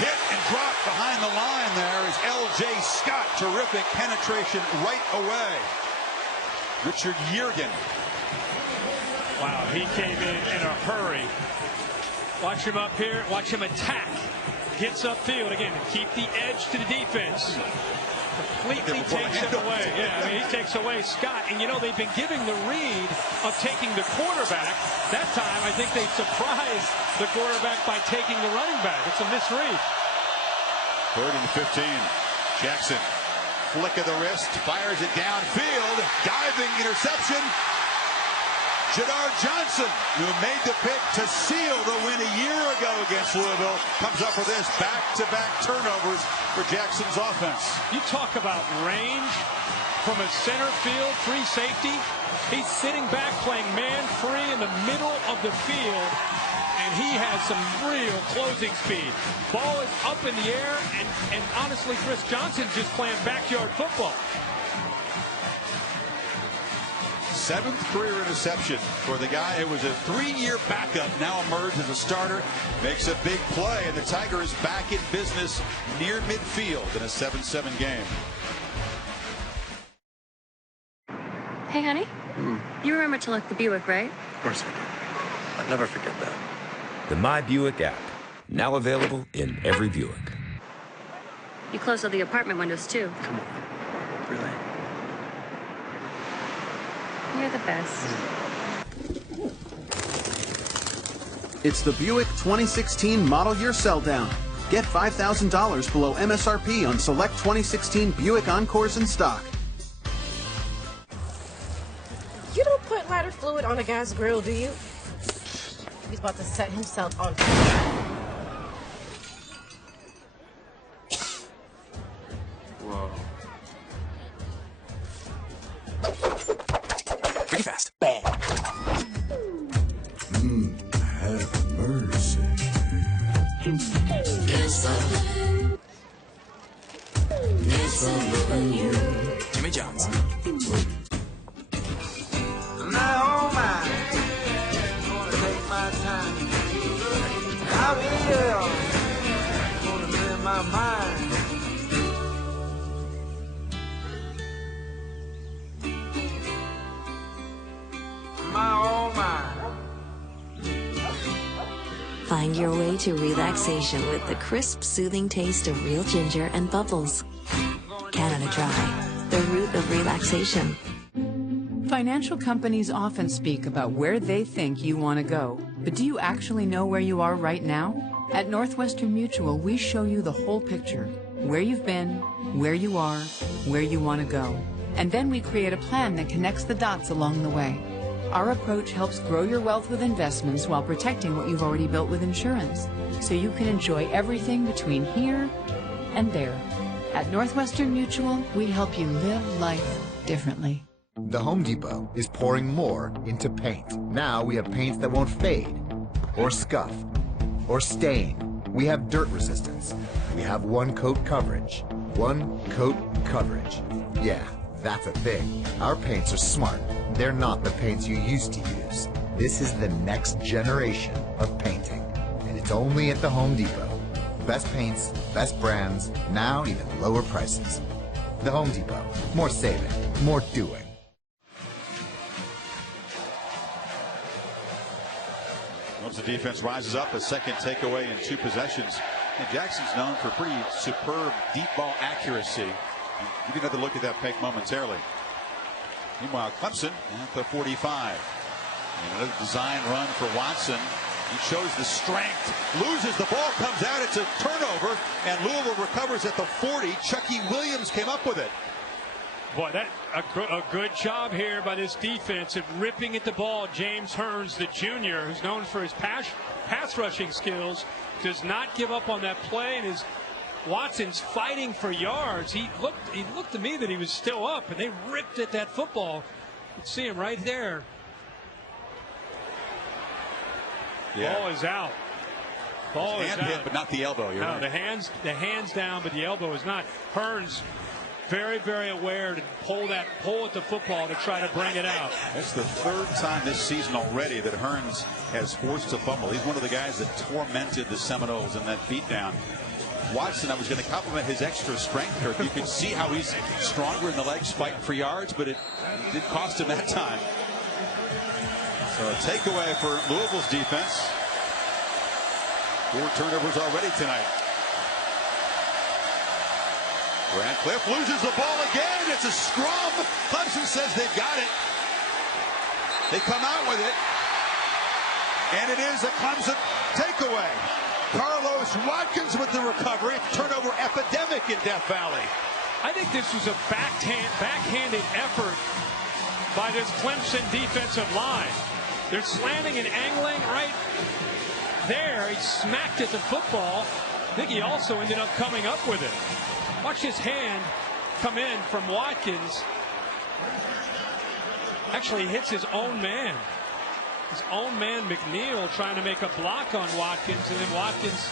Hit and drop behind the line there is L.J. Scott. Terrific penetration right away. Richard Yergin. Wow, he came in a hurry. Watch him up here. Watch him attack. Gets upfield again to keep the edge to the defense. Completely takes it away. Yeah, I mean, he takes away Scott. And, you know, they've been giving the read of taking the quarterback. That time, I think they surprised the quarterback by taking the running back. It's a misread. 3rd and 15. Jackson flick of the wrist, fires it downfield, diving interception. Jadar Johnson, who made the pick to seal the win a year ago against Louisville, comes up with this back-to-back turnovers for Jackson's offense. You talk about range from a center field, free safety. He's sitting back playing man-free in the middle of the field, and he has some real closing speed. Ball is up in the air, and honestly, Chris Johnson's just playing backyard football. 7th career interception for the guy who was a 3-year backup, now emerged as a starter, makes a big play, and the Tigers back in business near midfield in a 7-7 game. Hey, honey. You remember to lock the Buick, right? Of course I do. I'd never forget that. The My Buick app, now available in every Buick. You closed all the apartment windows, too. Come on. Really? You're the best. It's the Buick 2016 model year sell down. Get $5,000 below MSRP on select 2016 Buick Encores in stock. You don't put lighter fluid on a gas grill, do you? He's about to set himself on fire. Whoa. Pretty fast. Bang. Have mercy. Yes, I'm loving you. Jimmy John's. Now, my, gonna take my time. I will. Gonna clear my mind. Find your way to relaxation with the crisp, soothing taste of real ginger and bubbles. Canada Dry, the root of relaxation. Financial companies often speak about where they think you want to go, but do you actually know where you are right now? At Northwestern Mutual, we show you the whole picture, where you've been, where you are, where you want to go. And then we create a plan that connects the dots along the way. Our approach helps grow your wealth with investments while protecting what you've already built with insurance, so you can enjoy everything between here and there. At Northwestern Mutual, we help you live life differently. The Home Depot is pouring more into paint. Now we have paints that won't fade, or scuff, or stain. We have dirt resistance. We have one coat coverage. One coat coverage. Yeah, that's a thing. Our paints are smart. They're not the paints you used to use. This is the next generation of painting, and it's only at the Home Depot. Best paints, best brands, now even lower prices. The Home Depot. More saving, more doing. Once the defense rises up, a second takeaway in 2 possessions. And Jackson's known for pretty superb deep ball accuracy. You can have a look at that pick momentarily. Meanwhile, Clemson at the 45. And another design run for Watson. He shows the strength, loses the ball, comes out, it's a turnover, and Louisville recovers at the 40. Chucky Williams came up with it. Boy, that a good job here by this defense at ripping at the ball. James Hearns, the junior, who's known for his pass rushing skills, does not give up on that play, and is Watson's fighting for yards. He looked to me that he was still up, and they ripped at that football. You can see him right there. Yeah. Ball is out. Ball is out. Hit, but not the elbow. You're right. The hands down, but the elbow is not. Hearns very, very aware to pull at the football to try to bring it out. That's the 3rd time this season already that Hearns has forced a fumble. He's one of the guys that tormented the Seminoles in that beatdown. Watson, I was going to compliment his extra strength, Kirk. You can see how he's stronger in the legs fighting for yards, but it did cost him that time. So a takeaway for Louisville's defense. 4 turnovers already tonight. Radcliffe loses the ball again. It's a scrum. Clemson says they've got it. They come out with it. And it is a Clemson takeaway. Carlos Watkins with the recovery. Turnover epidemic in Death Valley. I think this was a backhanded effort by this Clemson defensive line. They're slanting and angling right there. He smacked at the football. I think he also ended up coming up with it. Watch his hand come in from Watkins. Actually hits his own man. His own man, McNeil, trying to make a block on Watkins, and then Watkins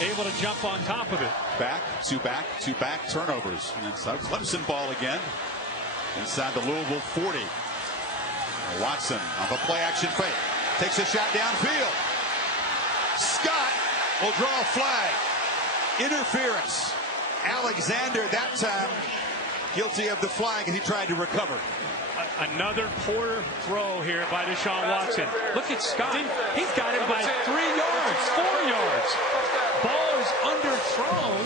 able to jump on top of it. Back to back turnovers. And it's Clemson ball again. Inside the Louisville 40. Watson off a play action fake. Takes a shot downfield. Scott will draw a flag. Interference. Alexander that time guilty of the flag as he tried to recover. Another poor throw here by Deshaun Watson. Look at Scott. He's got it by 3 yards, 4 yards. Ball is underthrown.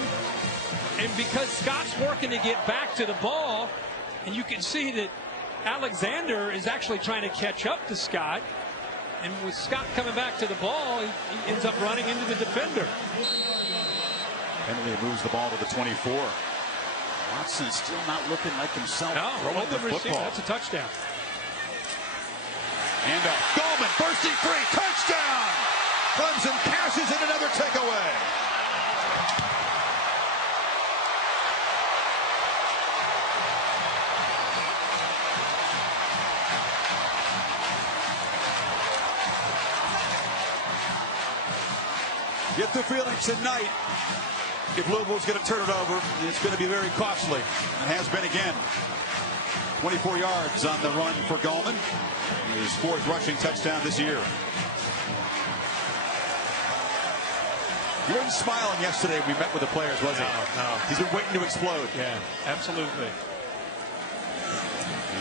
And because Scott's working to get back to the ball, and you can see that Alexander is actually trying to catch up to Scott. And with Scott coming back to the ball, he ends up running into the defender. Henry moves the ball to the 24. Watson is still not looking like himself. No, throwing the football. That's a touchdown. And Goldman bursting free. Touchdown! Clemson cashes in another takeaway. Get the feeling tonight, if Louisville's going to turn it over, it's going to be very costly. It has been again. 24 yards on the run for Goldman. His 4th rushing touchdown this year. He wasn't smiling yesterday when we met with the players, was he? No. He's been waiting to explode. Yeah, absolutely.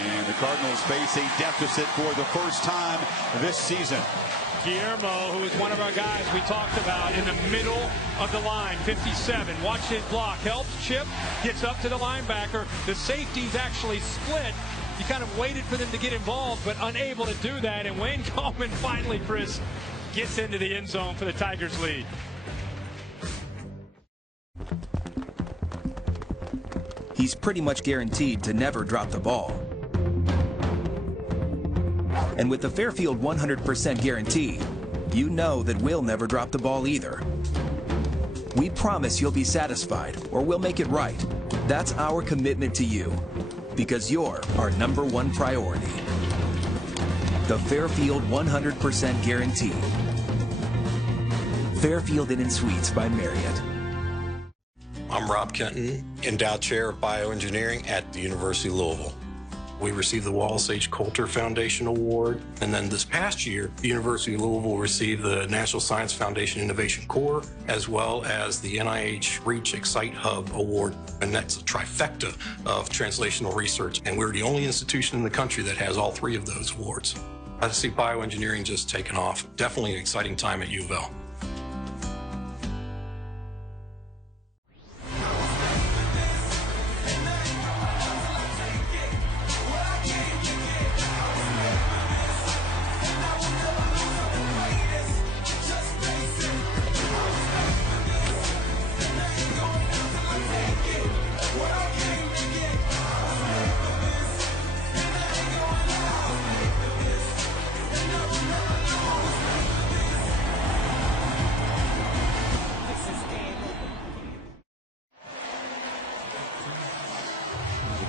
And the Cardinals face a deficit for the first time this season. Guillermo, who is one of our guys we talked about, in the middle of the line, 57. Watch his block. Helps Chip, gets up to the linebacker. The safeties actually split. You kind of waited for them to get involved, but unable to do that. And Wayne Coleman finally, Chris, gets into the end zone for the Tigers' lead. He's pretty much guaranteed to never drop the ball. And with the Fairfield 100% guarantee, you know that we'll never drop the ball either. We promise you'll be satisfied, or we'll make it right. That's our commitment to you, because you're our #1 priority. The Fairfield 100% guarantee. Fairfield Inn & Suites by Marriott. I'm Rob Kenton, Endowed Chair of Bioengineering at the University of Louisville. We received the Wallace H. Coulter Foundation Award, and then this past year, the University of Louisville received the National Science Foundation Innovation Corps, as well as the NIH Reach Excite Hub Award, and that's a trifecta of translational research, and we're the only institution in the country that has all 3 of those awards. I see bioengineering just taking off. Definitely an exciting time at U of L.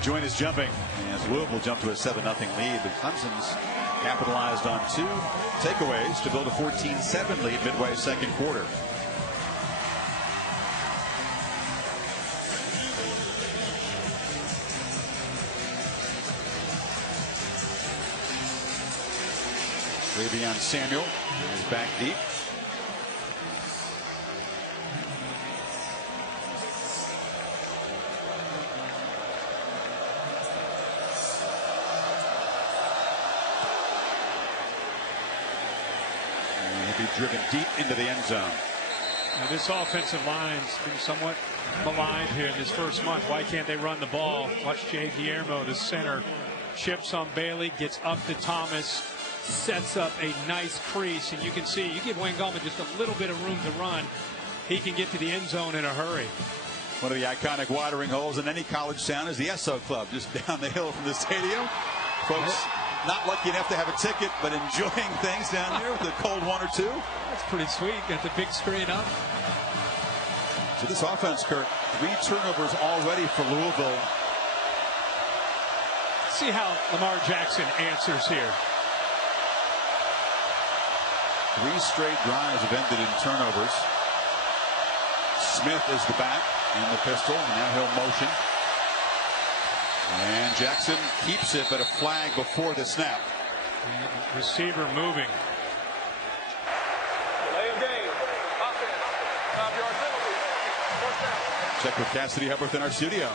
Joint is jumping as Louisville jumped to a 7-0 lead, but Clemson's capitalized on 2 takeaways to build a 14-7 lead midway 2nd quarter. Ravion Samuel is back deep. Be driven deep into the end zone. Now, this offensive line's been somewhat maligned here in this first month. Why can't they run the ball? Watch Jay Guillermo, the center, chips on Bailey, gets up to Thomas, sets up a nice crease, and you can see, you give Wayne Gallman just a little bit of room to run, he can get to the end zone in a hurry. One of the iconic watering holes in any college town is the Esso Club, just down the hill from the stadium. Folks not lucky enough to have a ticket, but enjoying things down here with a cold 1 or 2. That's pretty sweet. Got the big screen up. So this offense, Kurt, 3 turnovers already for Louisville. Let's see how Lamar Jackson answers here. 3 straight drives have ended in turnovers. Smith is the back and the pistol. Now he'll motion. And Jackson keeps it, but a flag before the snap. And receiver moving. Delay of game. Offense. 5-yard penalty. First down. Check with Cassidy Hepworth in our studio.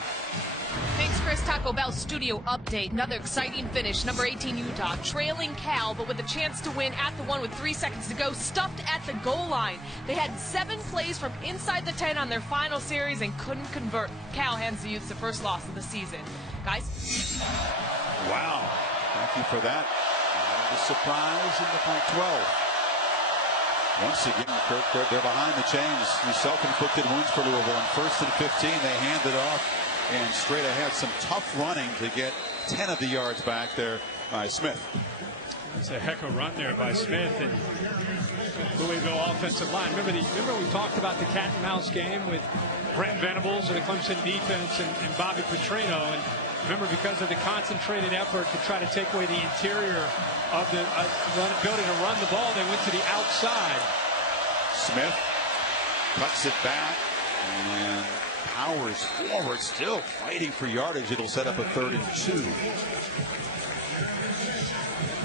Thanks, Chris. Taco Bell studio update. Another exciting finish. Number 18 Utah trailing Cal, but with a chance to win at the 1 with 3 seconds to go, stuffed at the goal line. They had 7 plays from inside the 10 on their final series and couldn't convert. Cal hands the Utes the first loss of the season. Guys? Wow. Thank you for that. The surprise in the Pac-12. Once again, Kirk, they're behind the chains. These self-inflicted wounds for Louisville. On 1st and 15, they hand it off. And straight ahead, some tough running to get 10 of the yards back there by Smith. That's a heck of a run there by Smith and Louisville offensive line. Remember we talked about the cat and mouse game with Brent Venables of the Clemson defense and Bobby Petrino. And remember, because of the concentrated effort to try to take away the interior of the ability to run the ball, they went to the outside. Smith cuts it back and powers forward, still fighting for yardage. It'll set up a 3rd and 2.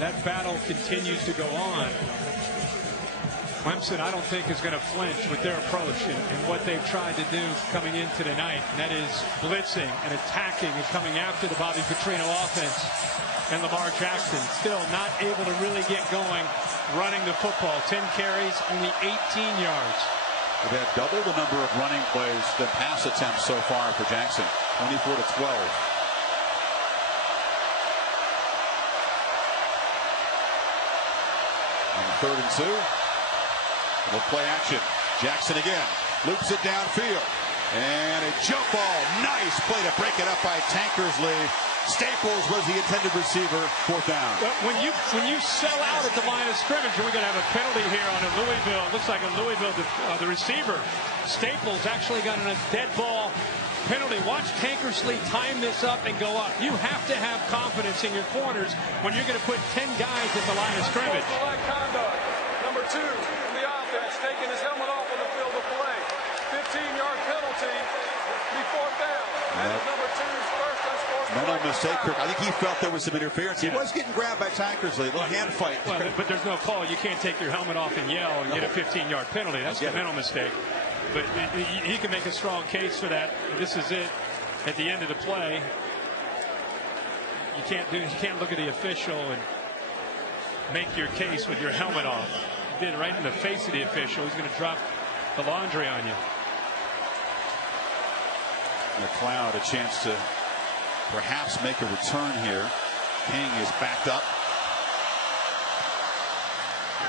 That battle continues to go on. Clemson, I don't think, is going to flinch with their approach and what they've tried to do coming into tonight. And that is blitzing and attacking and coming after the Bobby Petrino offense. And Lamar Jackson still not able to really get going running the football. 10 carries, only 18 yards. They've had double the number of running plays than pass attempts so far for Jackson. 24 to 12. On 3rd and 2. Little play action. Jackson again. Loops it downfield. And a jump ball. Nice play to break it up by Tankersley. Staples was the intended receiver. 4th down. When you sell out at the line of scrimmage, we're going to have a penalty here on a Louisville. It looks like a Louisville, the receiver. Staples actually got a dead ball penalty. Watch Tankersley time this up and go up. You have to have confidence in your corners when you're going to put 10 guys at the line of scrimmage. Conduct. Number 2 in the offense, taking his helmet off on the field of play. 15-yard penalty. Be 4th down. That is number 2's first unscored. No mistake, Kirk. I think he felt there was some interference. He was getting grabbed by Tankersley. A little hand fight. Well, but there's no call. You can't take your helmet off and yell and get a 15-yard penalty. That's the mental mistake. But he can make a strong case for that. This is it. At the end of the play, you can't look at the official and make your case with your helmet off. You did it right in the face of the official. He's going to drop the laundry on you. McLeod a chance to perhaps make a return here. King is backed up.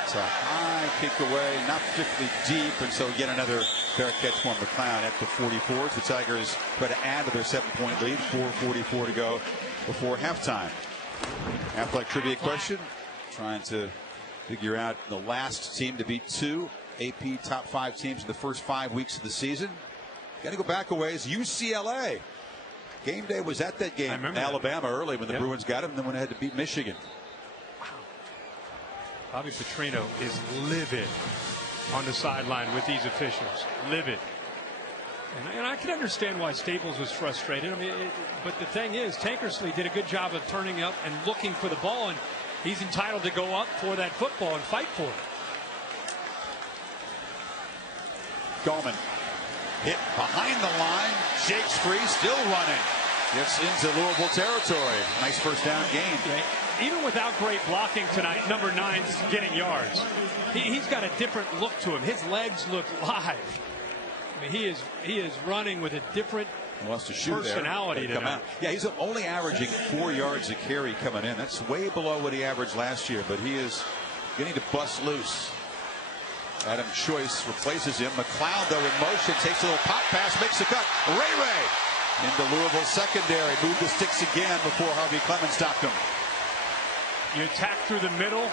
It's a high kick away, not particularly deep, and so yet another fair catch for McLeod at the 44. The Tigers try to add to their 7-point lead. 4:44 to go before halftime. Athletic trivia question. Trying to figure out the last team to beat 2 AP top 5 teams in the first 5 weeks of the season. Got to go back a ways. UCLA. Game day was at that game in Alabama early when the Bruins got him, and then went ahead to beat Michigan. Wow. Bobby Petrino is livid on the sideline with these officials. Livid. And I can understand why Staples was frustrated. I mean, but the thing is, Tankersley did a good job of turning up and looking for the ball, and he's entitled to go up for that football and fight for it. Gallman hit behind the line, shakes free, still running. Gets into Louisville territory. Nice first down gain. Even without great blocking tonight, number 9's getting yards. He's got a different look to him. His legs look live. I mean, he is running with a different personality tonight. Yeah, he's only averaging 4 yards a carry coming in. That's way below what he averaged last year, but he is getting to bust loose. Adam Choice replaces him. McLeod, though, in motion, takes a little pop pass, makes the cut. Ray into Louisville secondary. Moved the sticks again before Harvey Clemens stopped him. You attack through the middle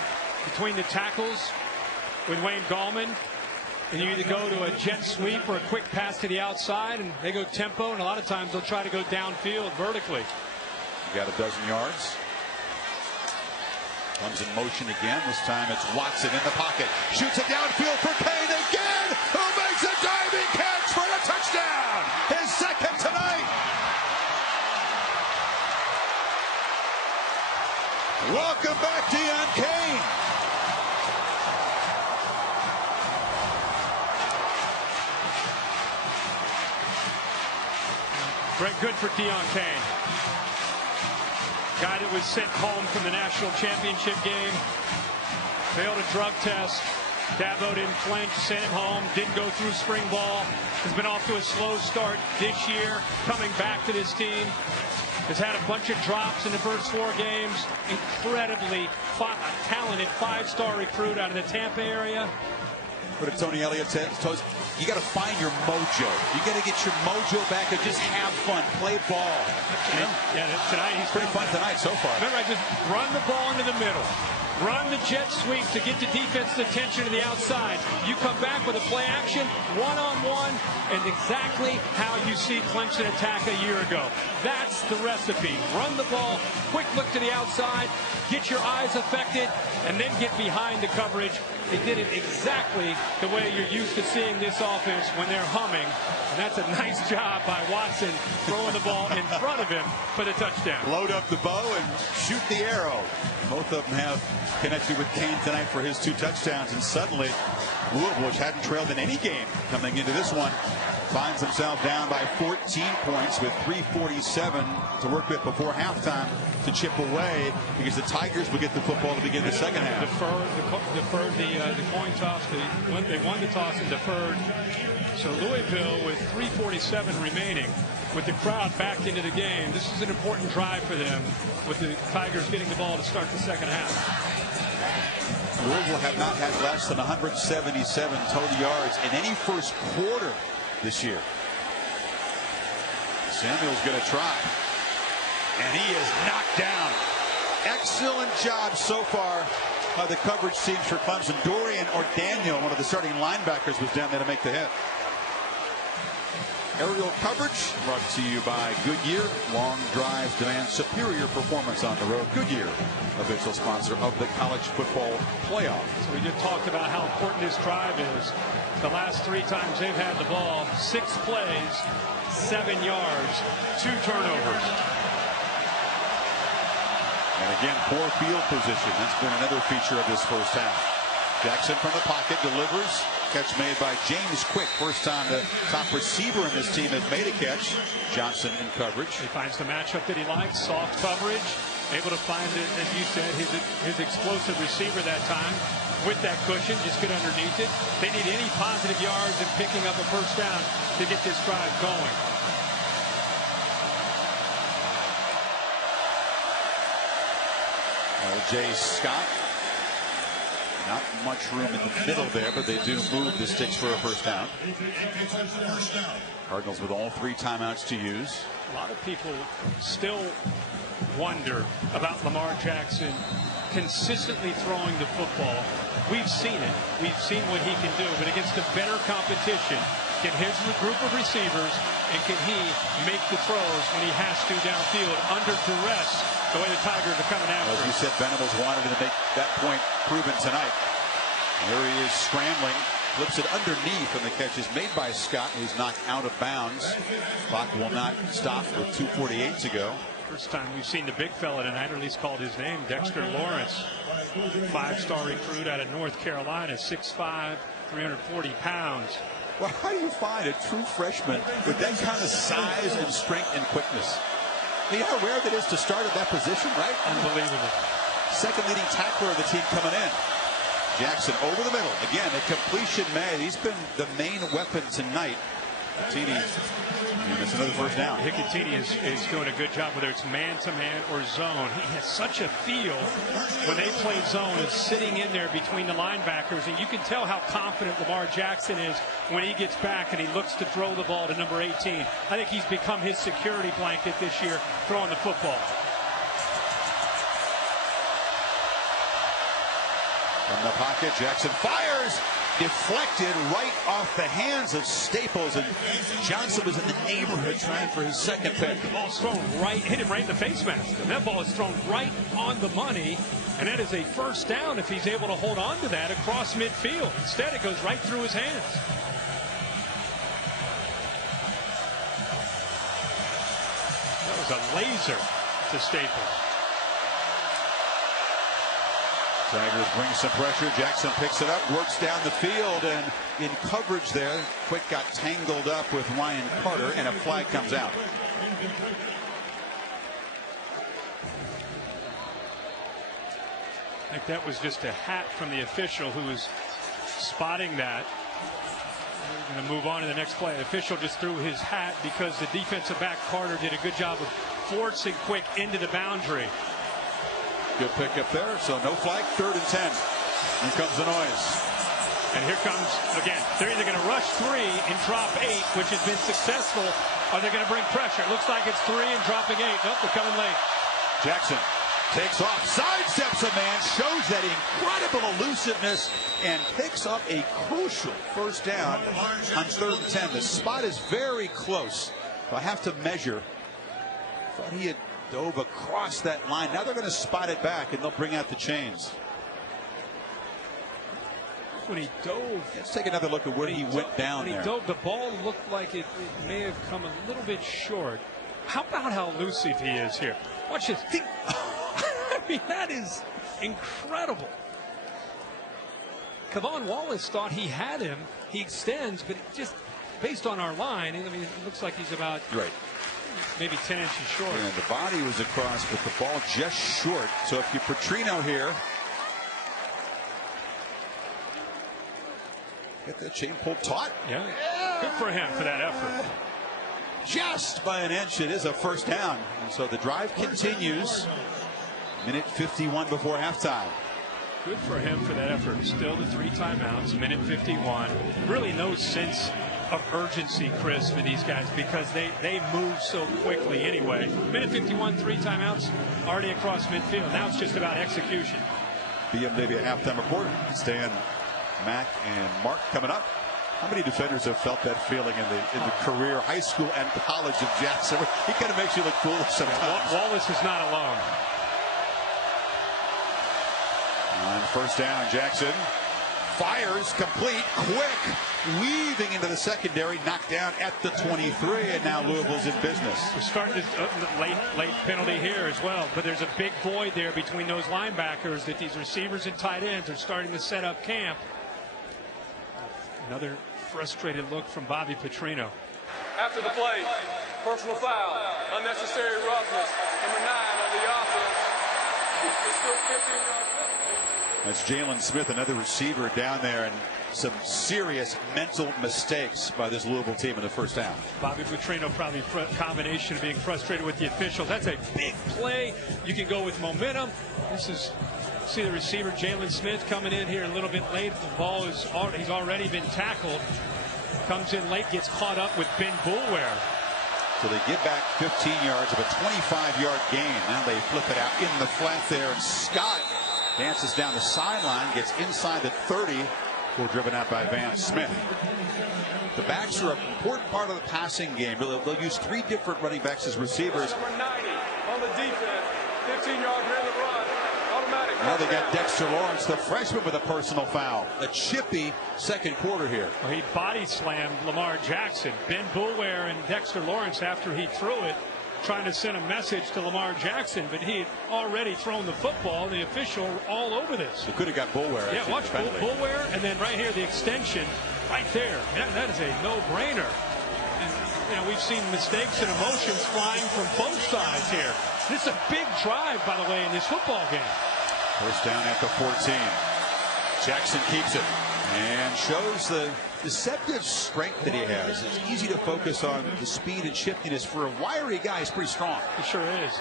between the tackles with Wayne Gallman, and you either go to a jet sweep or a quick pass to the outside, and they go tempo, and a lot of times they'll try to go downfield vertically. You got a dozen yards. Comes in motion again. This time it's Watson in the pocket. Shoots it downfield for Kane again, who makes a diving catch for a touchdown. His second tonight. Welcome back, Deon Kane. Very good for Deon Kane. Guy that was sent home from the national championship game, failed a drug test. Dabo didn't flinch, sent him home, didn't go through spring ball. Has been off to a slow start this year, coming back to this team. Has had a bunch of drops in the first 4 games. Incredibly talented 5-star recruit out of the Tampa area. What did Tony Elliott say? You got to find your mojo. You got to get your mojo back and just have fun, play ball. Yeah, tonight he's pretty fun tonight so far. Remember, I just run the ball into the middle. Run the jet sweep to get the defense's attention to the outside. You come back with a play action, one-on-one, and exactly how you see Clemson attack a year ago. That's the recipe. Run the ball, quick look to the outside, get your eyes affected, and then get behind the coverage. They did it exactly the way you're used to seeing this offense when they're humming. And that's a nice job by Watson throwing the ball in front of him for the touchdown. Load up the bow and shoot the arrow. Both of them have connected with Kane tonight for his 2 touchdowns. And suddenly, Louisville, which hadn't trailed in any game coming into this one, finds themselves down by 14 points with 3:47 to work with before halftime to chip away, because the Tigers will get the football to begin the second half. Deferred the coin toss. They won the toss and deferred. So Louisville with 3:47 remaining, with the crowd back into the game. This is an important drive for them, with the Tigers getting the ball to start the second half. Louisville have not had less than 177 total yards in any first quarter this year. Samuel's going to try. And he is knocked down. Excellent job so far by the coverage teams for Clemson. Dorian or Daniel, one of the starting linebackers, was down there to make the hit. Aerial coverage brought to you by Goodyear. Long drives demand superior performance on the road. Goodyear, official sponsor of the college football playoff. So we just talked about how important this drive is. The last 3 times they've had the ball, 6 plays, 7 yards, 2 turnovers. And again, poor field position. That's been another feature of this first half. Jackson from the pocket delivers. Catch made by James Quick. First time the top receiver in this team has made a catch. Johnson in coverage. He finds the matchup that he likes. Soft coverage. Able to find, as you said, his explosive receiver that time. With that cushion, just get underneath it. They need any positive yards and picking up a first down to get this drive going. Jay Scott. Not much room in the middle there, but they do move the sticks for a first down. Cardinals with all 3 timeouts to use. A lot of people still wonder about Lamar Jackson consistently throwing the football. We've seen it. We've seen what he can do, but against a better competition, can his group of receivers, and can he make the throws when he has to downfield under duress, the way the Tigers are coming after him. As you said, Venables wanted to make that point proven tonight. There he is scrambling, flips it underneath, and the catch is made by Scott, who's knocked out of bounds. Clock will not stop with 2:48 to go. First time we've seen the big fella tonight, or at least called his name, Dexter Lawrence. 5-star recruit out of North Carolina, 6'5", 340 pounds. Well, how do you find a true freshman with that kind of size and strength and quickness? You know how rare that is to start at that position, right? Unbelievable. Second leading tackler of the team coming in. Jackson over the middle. Again, a completion made. He's been the main weapon tonight Hicketini, that's another first down. Hicketini is doing a good job, whether it's man-to-man or zone. He has such a feel when they play zone of sitting in there between the linebackers, and you can tell how confident Lamar Jackson is when he gets back and he looks to throw the ball to number 18. I think he's become his security blanket this year, throwing the football. From the pocket, Jackson fires. Deflected right off the hands of Staples, and Johnson was in the neighborhood trying for his second pick. The ball's thrown right, hit him right in the face mask. And that ball is thrown right on the money, and that is a first down if he's able to hold on to that across midfield. Instead, it goes right through his hands. That was a laser to Staples. Tigers bring some pressure. Jackson picks it up, works down the field, and in coverage there, Quick got tangled up with Ryan Carter, and a flag comes out. I think that was just a hat from the official who was spotting that. We're going to move on to the next play. The official just threw his hat because the defensive back Carter did a good job of forcing Quick into the boundary. Good pick up there, so no flag, 3rd and 10. Here comes the noise. And here comes, again, they're either going to rush 3 and drop 8, which has been successful, or they're going to bring pressure. It looks like it's 3 and dropping 8. Nope, they're coming late. Jackson takes off, sidesteps a man, shows that incredible elusiveness, and picks up a crucial first down on 3rd and 10. The spot is very close. I have to measure. Thought he had dove across that line. Now they're going to spot it back, and they'll bring out the chains. When he dove, let's take another look at where he went down there. When he dove, the ball looked like it may have come a little bit short. How about how elusive he is here? Watch this. I mean, that is incredible. Kevon Wallace thought he had him. He extends, but just based on our line, I mean, it looks like he's about maybe 10 inches short. And the body was across, but the ball just short. So if you Petrino here, get that chain pulled taut. Yeah. Good for him for that effort. Just by an inch, it is a first down. And so the drive continues. Minute 51 before halftime. Good for him for that effort. Still the 3 timeouts, minute 51. Really no sense of urgency, Chris, for these guys because they move so quickly anyway. Minute 51, 3 timeouts, already across midfield. Now it's just about execution. BMW halftime report. Stan, Mac, and Mark coming up. How many defenders have felt that feeling in the career, high school, and college of Jackson? He kind of makes you look foolish sometimes. Wallace is not alone. On first down, Jackson fires complete, quick, weaving into the secondary, knocked down at the 23, and now Louisville's in business. We're starting to late penalty here as well, but there's a big void there between those linebackers that these receivers and tight ends are starting to set up camp. Another frustrated look from Bobby Petrino. After the play, personal foul, unnecessary roughness, number 9 on the offense. It's still 15 yards. That's Jalen Smith, another receiver down there, and some serious mental mistakes by this Louisville team in the first half. Bobby Petrino probably a combination of being frustrated with the officials. That's a big play. You can go with momentum. This is, see the receiver Jalen Smith coming in here a little bit late. The ball is he's already been tackled. Comes in late, gets caught up with Ben Boulware. So they get back 15 yards of a 25-yard gain. Now they flip it out in the flat there, and Scott dances down the sideline, gets inside the 30, before driven out by Van Smith. The backs are an important part of the passing game. They'll use 3 different running backs as receivers. Number 90 on the defense, 15-yard rear the run, automatic. Now they got Dexter Lawrence, the freshman, with a personal foul. A chippy second quarter here. Well, he body slammed Lamar Jackson. Ben Boulware and Dexter Lawrence, after he threw it, trying to send a message to Lamar Jackson, but he had already thrown the football. The official all over this. He could have got Boulware. Yeah, watch Boulware, and then right here the extension right there. That is a no-brainer. And, you know, we've seen mistakes and emotions flying from both sides here. This is a big drive, by the way, in this football game. First down at the 14. Jackson keeps it and shows the deceptive strength that he has. It's easy to focus on the speed and shiftiness. For a wiry guy, he's pretty strong. He sure is.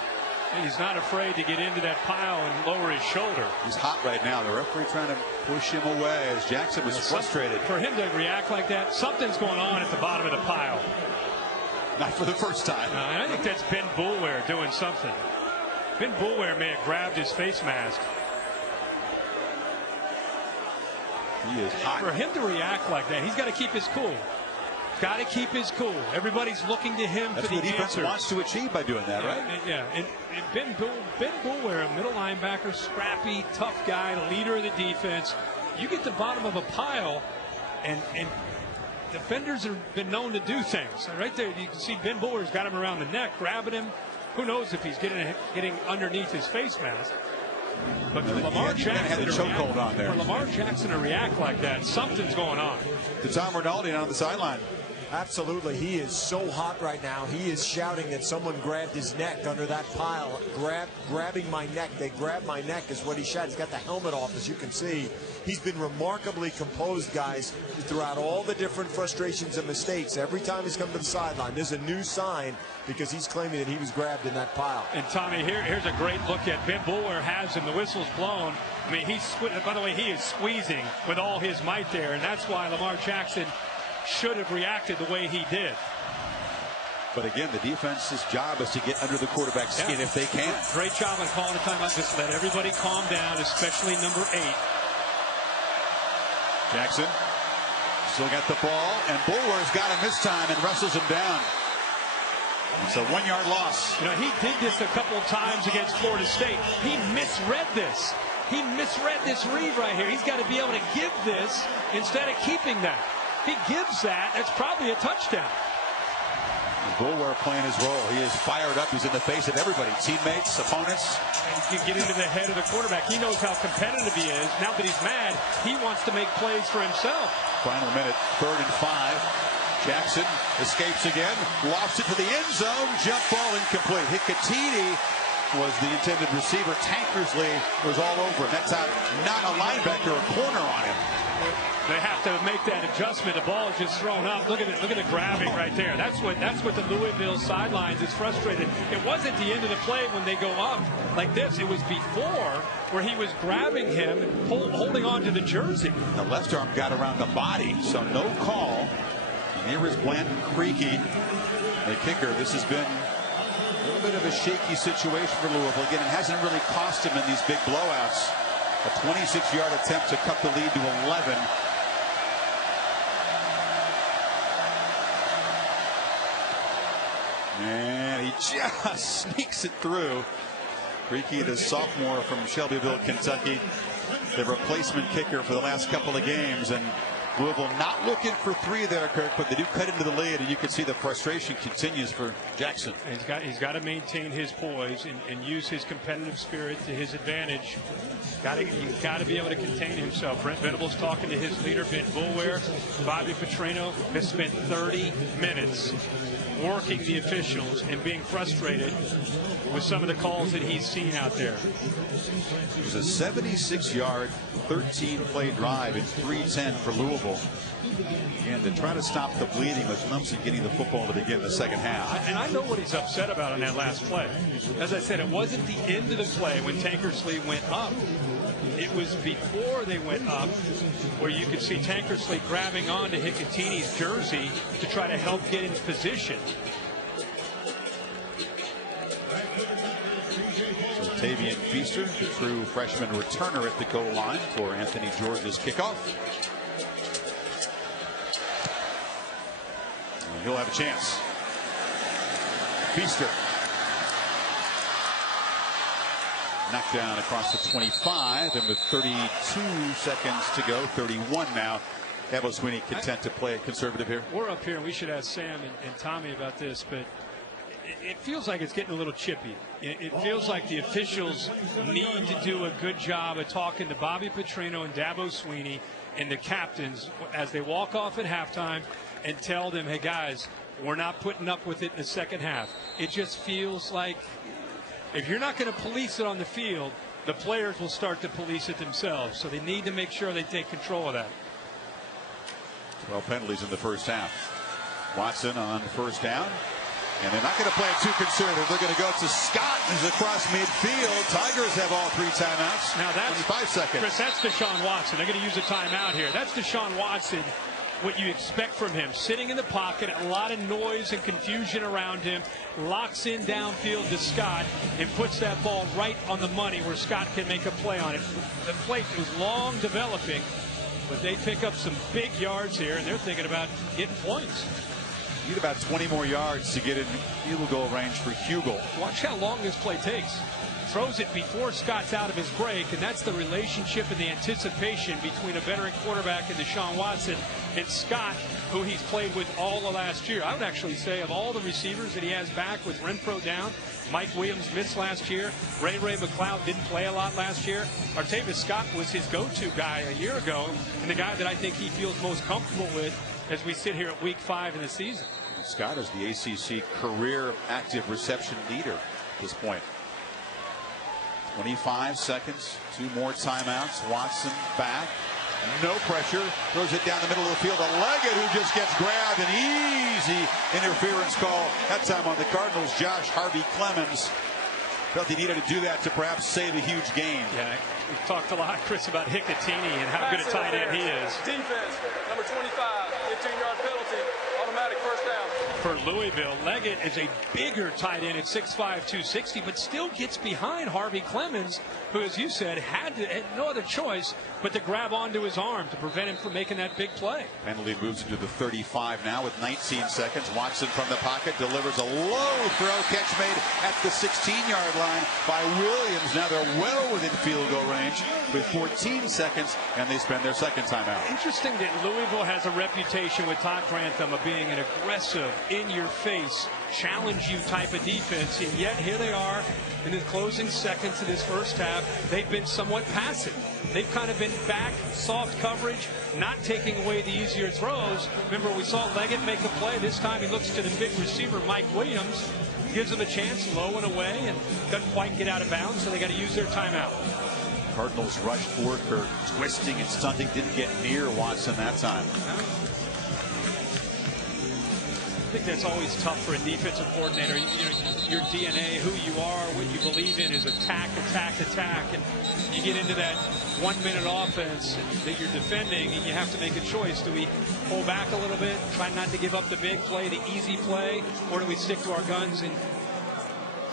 And he's not afraid to get into that pile and lower his shoulder. He's hot right now. The referee trying to push him away as Jackson was frustrated. For him to react like that, something's going on at the bottom of the pile. Not for the first time. I think that's Ben Boulware doing something. Ben Boulware may have grabbed his face mask. He is hot. For him to react like that, he's got to keep his cool. Got to keep his cool. Everybody's looking to him That's for what the the defense answers. wants to achieve by doing that, right? Yeah. And Ben Boulware, a middle linebacker, scrappy, tough guy, leader of the defense. You get to the bottom of a pile, and defenders have been known to do things. Right there, you can see Ben Boulware's got him around the neck, grabbing him. Who knows if he's getting underneath his face mask. But for Lamar Jackson to react like that, something's going on. To Tom Rinaldi on the sideline. Absolutely. He is so hot right now. He is shouting that someone grabbed his neck under that pile. Grabbing my neck. They grabbed my neck is what he shouted. He's got the helmet off, as you can see. He's been remarkably composed, guys, throughout all the different frustrations and mistakes. Every time he's come to the sideline, there's a new sign because he's claiming that he was grabbed in that pile. And Tommy, here's a great look at Ben Boulware has him. The whistle's blown. I mean, by the way, he is squeezing with all his might there, and that's why Lamar Jackson should have reacted the way he did. But again, the defense's job is to get under the quarterback's skin if they can. Great job on calling the timeout. Just let everybody calm down, especially number 8. Jackson still got the ball, and Boulware's got him this time and wrestles him down. It's a 1-yard loss. You know, he did this a couple of times against Florida State. He misread this. He misread this read right here. He's got to be able to give this instead of keeping that. He gives that. That's probably a touchdown. Boulware playing his role. He is fired up. He's in the face of everybody. Teammates, opponents. And he can get into the head of the quarterback. He knows how competitive he is. Now that he's mad, he wants to make plays for himself. Final minute, 3rd and 5. Jackson escapes again. Lofts it to the end zone. Jump ball incomplete. Hicatini was the intended receiver. Tankersley was all over him. That's not a linebacker, a corner on him. They have to make that adjustment. The ball is just thrown up. Look at the grabbing right there. That's what the Louisville sidelines is frustrated. It wasn't the end of the play when they go up like this. It was before where he was grabbing him and holding on to the jersey. The left arm got around the body, so no call. And here is Blanton Creaky, the kicker. This has been a little bit of a shaky situation for Louisville. Again, it hasn't really cost him in these big blowouts. A 26-yard attempt to cut the lead to 11. And he just sneaks it through. Creaky, the sophomore from Shelbyville, Kentucky, the replacement kicker for the last couple of games. And Louisville not looking for 3 there, Kirk, but they do cut into the lead, and you can see the frustration continues for Jackson. He's got to maintain his poise and use his competitive spirit to his advantage. He's got to be able to contain himself. Brent Venables talking to his leader, Ben Boulware. Bobby Petrino has spent 30 minutes working the officials and being frustrated with some of the calls that he's seen out there. It was a 76-yard, 13-play drive in 3:10 for Louisville. And to try to stop the bleeding with Clemson getting the football to begin the second half. And I know what he's upset about on that last play. As I said, it wasn't the end of the play when Tankersley went up. It was before they went up where you could see Tankersley grabbing on to Hicatini's jersey to try to help get in position. So Tavian Feaster, the true freshman returner at the goal line for Anthony George's kickoff. And he'll have a chance. Feaster. Knocked down across the 25, and with 32 seconds to go, 31 now. Dabo Swinney content to play it conservative here. We're up here, and we should ask Sam and Tommy about this, but it feels like it's getting a little chippy. It feels like the officials need to do a good job of talking to Bobby Petrino and Dabo Swinney and the captains as they walk off at halftime and tell them, hey, guys, we're not putting up with it in the second half. It just feels like if you're not going to police it on the field, the players will start to police it themselves. So they need to make sure they take control of that. 12 penalties in the first half. Watson on first down. And they're not going to play it too conservative. They're going to go to Scott, who's across midfield. Tigers have all 3 timeouts. Now that's 25 seconds. Chris, that's Deshaun Watson. They're going to use a timeout here. That's Deshaun Watson. What you expect from him, sitting in the pocket, a lot of noise and confusion around him, locks in downfield to Scott and puts that ball right on the money where Scott can make a play on it. The play was long developing, but they pick up some big yards here, and they're thinking about getting points. Need about 20 more yards to get in field goal range for Hugel. Watch how long this play takes. Throws it before Scott's out of his break, and that's the relationship and the anticipation between a veteran quarterback and Deshaun Watson and Scott, who he's played with all of last year. I would actually say of all the receivers that he has back with Renfro down, Mike Williams missed last year. Ray McLeod didn't play a lot last year. Artavis Scott was his go-to guy a year ago, and the guy that I think he feels most comfortable with as we sit here at week 5 in the season. Scott is the ACC career active reception leader at this point. 25 seconds, 2 more timeouts. Watson back, no pressure, throws it down the middle of the field to Leggett, who just gets grabbed. An easy interference call, that time on the Cardinals. Josh Harvey Clemens felt he needed to do that to perhaps save a huge gain. Yeah, we've talked a lot, Chris, about Hicatini and how good a tight end he is. Defense, number 25, 15-yard penalty, automatic first down. For Louisville, Leggett is a bigger tight end at 6'5", 260, but still gets behind Harvey Clemens, who, as you said, had no other choice but to grab onto his arm to prevent him from making that big play. Penalty moves into the 35 now with 19 seconds. Watson from the pocket delivers a low throw, catch made at the 16-yard line by Williams. Now they're well within field goal range with 14 seconds, and they spend their second timeout. Interesting that Louisville has a reputation with Todd Grantham of being an aggressive, in-your-face, challenge-you type of defense, and yet here they are in the closing seconds of this first half. They've been somewhat passive. They've kind of been back, soft coverage, not taking away the easier throws. Remember, we saw Leggett make a play. This time he looks to the big receiver, Mike Williams, gives him a chance, low and away, and doesn't quite get out of bounds, so they got to use their timeout. Cardinals rushed for Kirk, twisting and stunting, didn't get near Watson that time. I think that's always tough for a defensive coordinator. Your DNA, who you are, what you believe in is attack, attack, attack. And you get into that 1-minute offense that you're defending, and you have to make a choice. Do we pull back a little bit, try not to give up the big play, the easy play, or do we stick to our guns and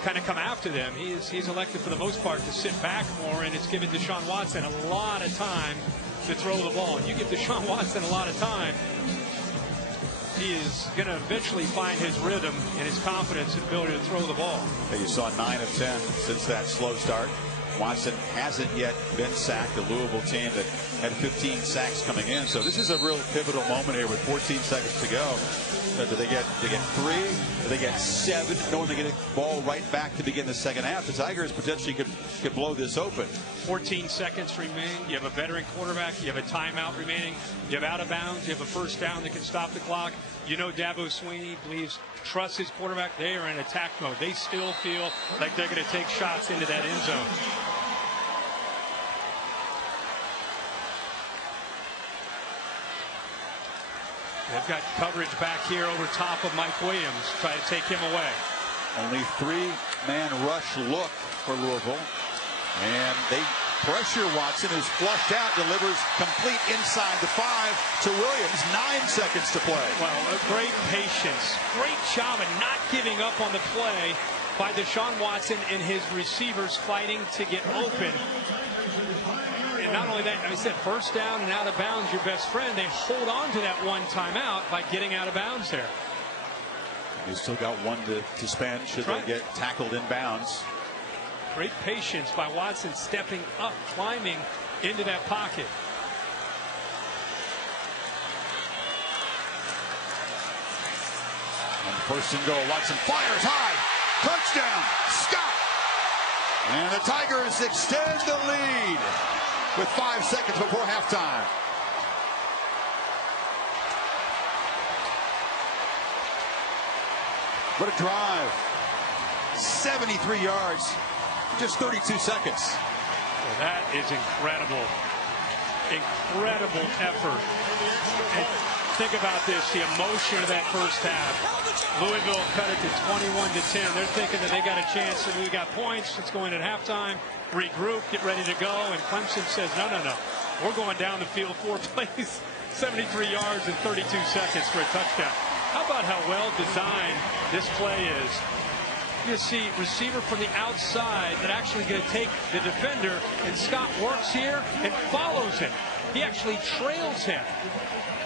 kind of come after them? He's elected for the most part to sit back more, and it's given Deshaun Watson a lot of time to throw the ball. And you give Deshaun Watson a lot of time, he is going to eventually find his rhythm and his confidence and ability to throw the ball. You saw 9 of 10 since that slow start. Watson hasn't yet been sacked. The Louisville team that had 15 sacks coming in. So this is a real pivotal moment here with 14 seconds to go. Do they get 3? Do they get 7? Knowing they get the ball right back to begin the second half. The Tigers potentially could blow this open. 14 seconds remain. You have a veteran quarterback. You have a timeout remaining. You have out of bounds. You have a first down that can stop the clock. You know Dabo Swinney trusts his quarterback. They are in attack mode. They still feel like they're going to take shots into that end zone. They've got coverage back here over top of Mike Williams, try to take him away. Only 3-man rush look for Louisville. And they pressure Watson, who's flushed out, delivers complete inside the 5 to Williams. 9 seconds to play. Well, a great patience. Great job of not giving up on the play by Deshaun Watson and his receivers fighting to get open. And not only that, I said first down and out of bounds, your best friend. They hold on to that 1 timeout by getting out of bounds there. You still got 1 to spend should they get tackled in bounds. Great patience by Watson, stepping up, climbing into that pocket. On first and goal, Watson fires high. Touchdown, Scott. And the Tigers extend the lead with 5 seconds before halftime. What a drive. 73 yards, just 32 seconds. Well, that is incredible. Incredible effort. And think about this, the emotion of that first half. Louisville cut it to 21-10. They're thinking that they got a chance, and we got points. It's going at halftime. Regroup, get ready to go. And Clemson says, no. We're going down the field 4 plays, 73 yards in 32 seconds for a touchdown. How about how well designed this play is? You see receiver from the outside that actually going to take the defender, and Scott works here and follows him. He actually trails him.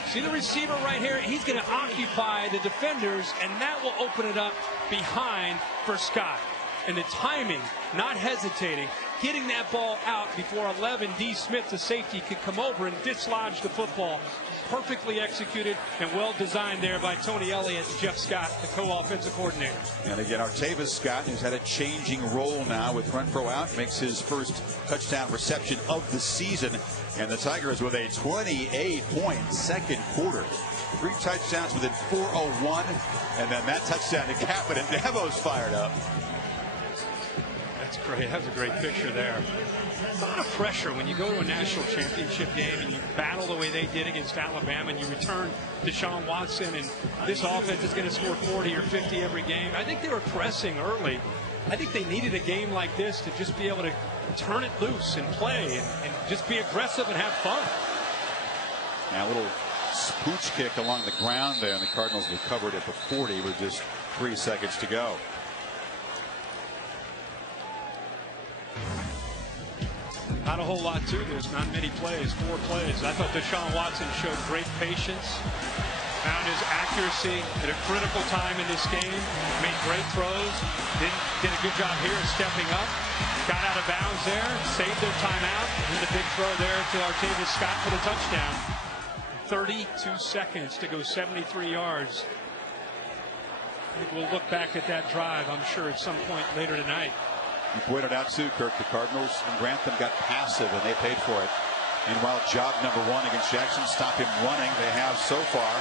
See the receiver right here? He's going to occupy the defenders, and that will open it up behind for Scott. And the timing, not hesitating, getting that ball out before 11, D. Smith, the safety, could come over and dislodge the football. Perfectly executed and well designed there by Tony Elliott and Jeff Scott, the co-offensive coordinator. And again, Artavis Scott, who's had a changing role now with Renfro out, makes his first touchdown reception of the season. And the Tigers with a 28-point second quarter. 3 touchdowns within 4:01. And then that touchdown to cap it, and Davo's fired up. That's great. That's a great picture there. A lot of pressure when you go to a national championship game and you battle the way they did against Alabama, and you return Deshaun Watson, and this offense is going to score 40 or 50 every game. I think they were pressing early. I think they needed a game like this to just be able to turn it loose and play and just be aggressive and have fun. Now a little spooch kick along the ground there, and the Cardinals recovered at the 40 with just 3 seconds to go. Not a whole lot to this, not many plays, 4 plays. I thought Deshaun Watson showed great patience, found his accuracy at a critical time in this game, made great throws, did a good job here of stepping up, got out of bounds there, saved their timeout, and the big throw there to Artavis Scott for the touchdown. 32 seconds to go 73 yards. I think we'll look back at that drive, I'm sure, at some point later tonight. You pointed out too, Kirk, the Cardinals and Grantham got passive and they paid for it. Meanwhile, job number 1 against Jackson, stop him running. They have so far.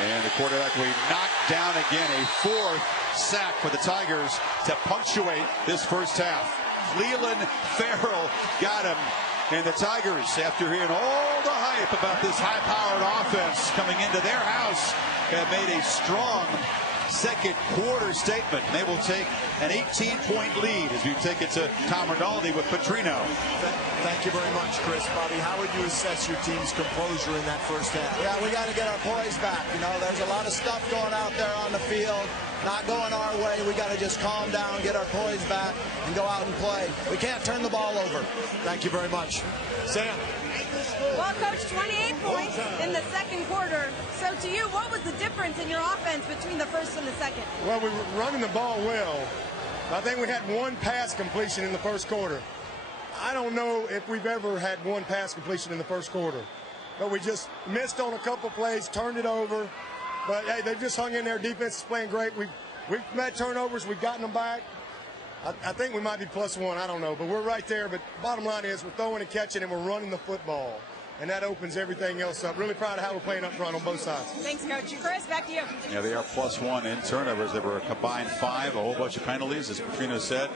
And the quarterback will knock down again, a 4th sack for the Tigers to punctuate this first half. Leland Farrell got him. And the Tigers, after hearing all the hype about this high-powered offense coming into their house, have made a strong second quarter statement. They will take an 18-point lead as we take it to Tom Rinaldi with Petrino. Thank you very much, Chris. Bobby, how would you assess your team's composure in that first half? Yeah, we got to get our poise back. You know, there's a lot of stuff going out there on the field, not going our way. We got to just calm down, get our poise back, and go out and play. We can't turn the ball over. Thank you very much. Sam. Well, Coach, 28 points in the second quarter. So to you, what was the difference in your offense between the first and the second? Well, we were running the ball well. I think we had 1 pass completion in the first quarter. I don't know if we've ever had 1 pass completion in the first quarter. But we just missed on a couple plays, turned it over. But, hey, they've just hung in there. Defense is playing great. We've had turnovers. We've gotten them back. I think we might be +1. I don't know. But we're right there. But bottom line is we're throwing and catching, and we're running the football. And that opens everything else up. Really proud of how we're playing up front on both sides. Thanks, Coach. Chris, back to you. Yeah, they are +1 in turnovers. They were a combined 5, a whole bunch of penalties, as Petrino said.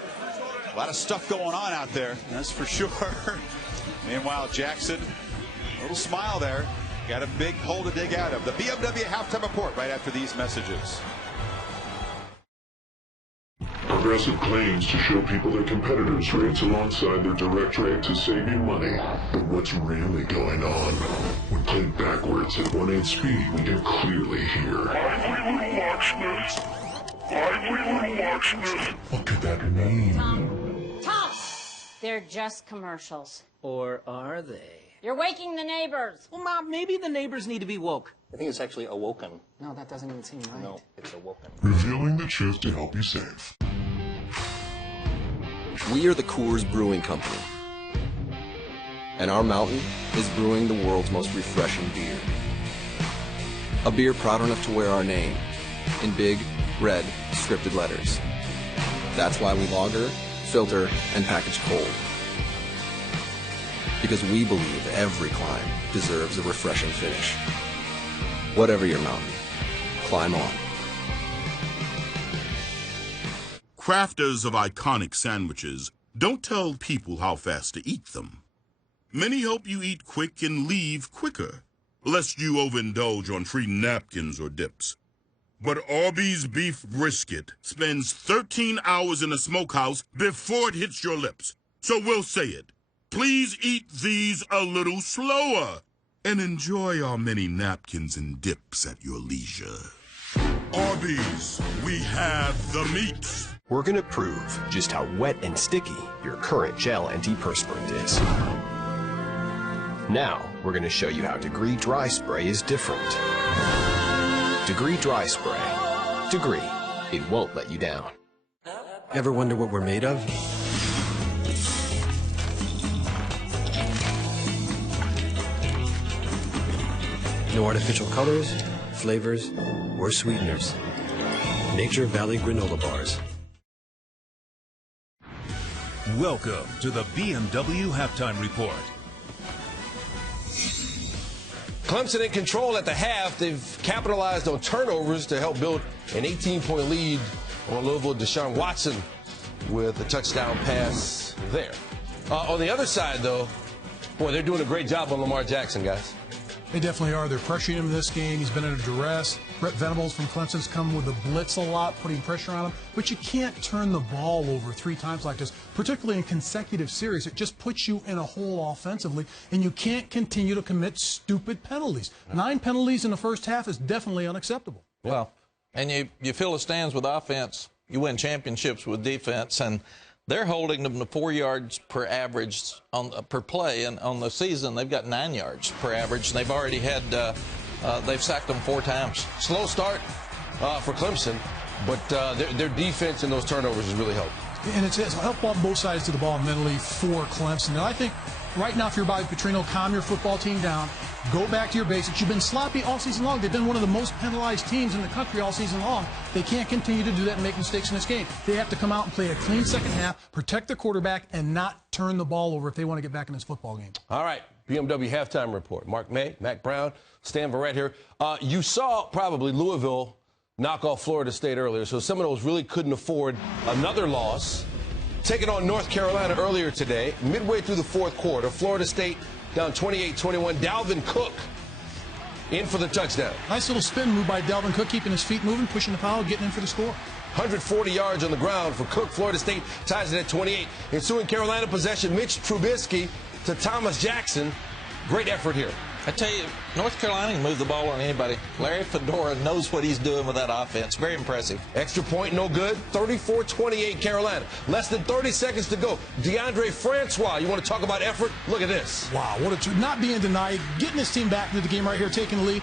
A lot of stuff going on out there, that's for sure. Meanwhile, Jackson, a little smile there. Got a big hole to dig out of. The BMW halftime report right after these messages. Progressive claims to show people their competitors' rates alongside their direct rate to save you money. But what's really going on? When played backwards at 1/8 speed, we can clearly hear. Lively little locksmith. Lively little locksmith. What could that mean? Tom! They're just commercials. Or are they? You're waking the neighbors. Well, Mom, maybe the neighbors need to be woke. I think it's actually awoken. No, that doesn't even seem right. No, it's awoken. Revealing the truth to help you save. We are the Coors Brewing Company. And our mountain is brewing the world's most refreshing beer. A beer proud enough to wear our name in big, red, scripted letters. That's why we lager, filter, and package cold. Because we believe every climb deserves a refreshing finish. Whatever your mountain, climb on. Crafters of iconic sandwiches don't tell people how fast to eat them. Many help you eat quick and leave quicker. lest you overindulge on free napkins or dips. But Arby's beef brisket spends 13 hours in the smokehouse before it hits your lips. So we'll say it. Please eat these a little slower and enjoy our many napkins and dips at your leisure. Arby's, we have the meats. We're going to prove just how wet and sticky your current gel antiperspirant is. Now, we're going to show you how Degree Dry Spray is different. Degree Dry Spray. Degree, it won't let you down. Ever wonder what we're made of? No artificial colors, flavors, or sweeteners. Nature Valley Granola Bars. Welcome to the BMW Halftime Report. Clemson in control at the half. They've capitalized on turnovers to help build an 18-point lead on Louisville. Deshaun Watson with a touchdown pass there. On the other side, though, boy, they're doing a great job on Lamar Jackson, guys. They definitely are. They're pressuring him in this game. He's been under duress. Brett Venables from Clemson's come with the blitz a lot, putting pressure on him. But you can't turn the ball over 3 times like this, particularly in consecutive series. It just puts you in a hole offensively, and you can't continue to commit stupid penalties. 9 penalties in the first half is definitely unacceptable. Well, and you fill the stands with offense, you win championships with defense, and they're holding them to 4 yards per average per play, and on the season they've got 9 yards per average. And they've already had they've sacked them 4 times. Slow start for Clemson, but their defense and those turnovers has really helped. And it's helped on both sides to the ball mentally for Clemson. And I think right now, if you're Bobby Petrino, calm your football team down. Go back to your basics. You've been sloppy all season long. They've been one of the most penalized teams in the country all season long. They can't continue to do that and make mistakes in this game. They have to come out and play a clean second half, protect the quarterback, and not turn the ball over if they want to get back in this football game. All right, BMW Halftime Report. Mark May, Mac Brown, Stan Verrett here. You saw probably Louisville knock off Florida State earlier, so Seminoles really couldn't afford another loss. Taking on North Carolina earlier today, midway through the fourth quarter, Florida State down 28-21. Dalvin Cook in for the touchdown. Nice little spin move by Dalvin Cook, keeping his feet moving, pushing the foul, getting in for the score. 140 yards on the ground for Cook. Florida State ties it at 28. Ensuing Carolina possession, Mitch Trubisky to Thomas Jackson. Great effort here. I tell you, North Carolina can move the ball on anybody. Larry Fedora knows what he's doing with that offense. Very impressive. Extra point, no good. 34-28 Carolina. Less than 30 seconds to go. DeAndre Francois, you want to talk about effort? Look at this. Wow, what a not being denied, getting his team back into the game right here, taking the lead,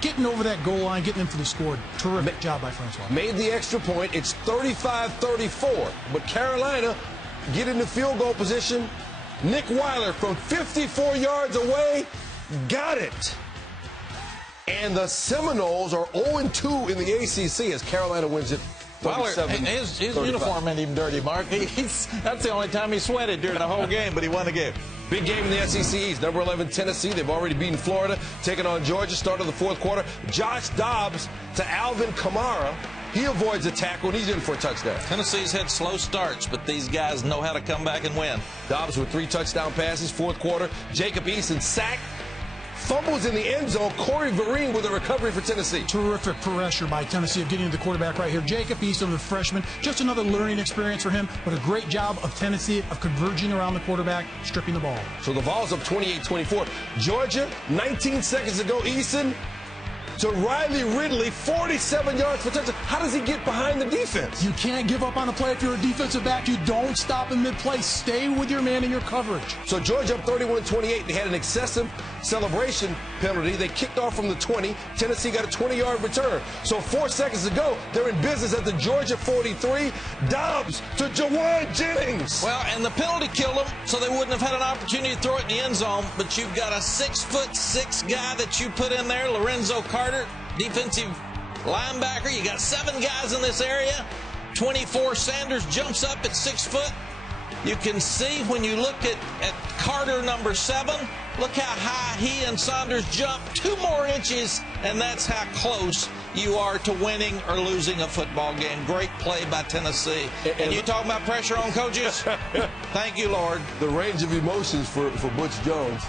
getting over that goal line, getting in for the score. Terrific job by Francois. Made the extra point. It's 35-34. But Carolina get into field goal position. Nick Weiler from 54 yards away. Got it. And the Seminoles are 0-2 in the ACC as Carolina wins it 37. His uniform ain't even dirty, Mark. That's the only time he sweated during the whole game, but he won the game. Big game in the SEC East. Number 11, Tennessee. They've already beaten Florida, taking on Georgia. Start of the fourth quarter. Josh Dobbs to Alvin Kamara. He avoids a tackle, and he's in for a touchdown. Tennessee's had slow starts, but these guys know how to come back and win. Dobbs with 3 touchdown passes. Fourth quarter, Jacob Eason sacked. Fumbles in the end zone. Corey Vereen with a recovery for Tennessee. Terrific pressure by Tennessee of getting to the quarterback right here. Jacob Eason, the freshman. Just another learning experience for him, but a great job of Tennessee of converging around the quarterback, stripping the ball. So the Vols up 28-24. Georgia, 19 seconds to go. Eason to Riley Ridley, 47 yards for touchdown. How does he get behind the defense? You can't give up on a play if you're a defensive back. You don't stop in mid-play. Stay with your man in your coverage. So Georgia up 31-28. They had an excessive celebration penalty. They kicked off from the 20. Tennessee got a 20-yard return. So 4 seconds to go, they're in business at the Georgia 43. Dobbs to Jawan Jennings. Well, and the penalty killed them, so they wouldn't have had an opportunity to throw it in the end zone. But you've got a 6'6" guy that you put in there, Lorenzo Carter, defensive linebacker. You got 7 guys in this area. 24, Sanders jumps up at 6 foot. You can see when you look at Carter, number 7, look how high he and Saunders jump. 2 more inches, and that's how close you are to winning or losing a football game. Great play by Tennessee. And you talking about pressure on coaches? Thank you, Lord. The range of emotions for Butch Jones.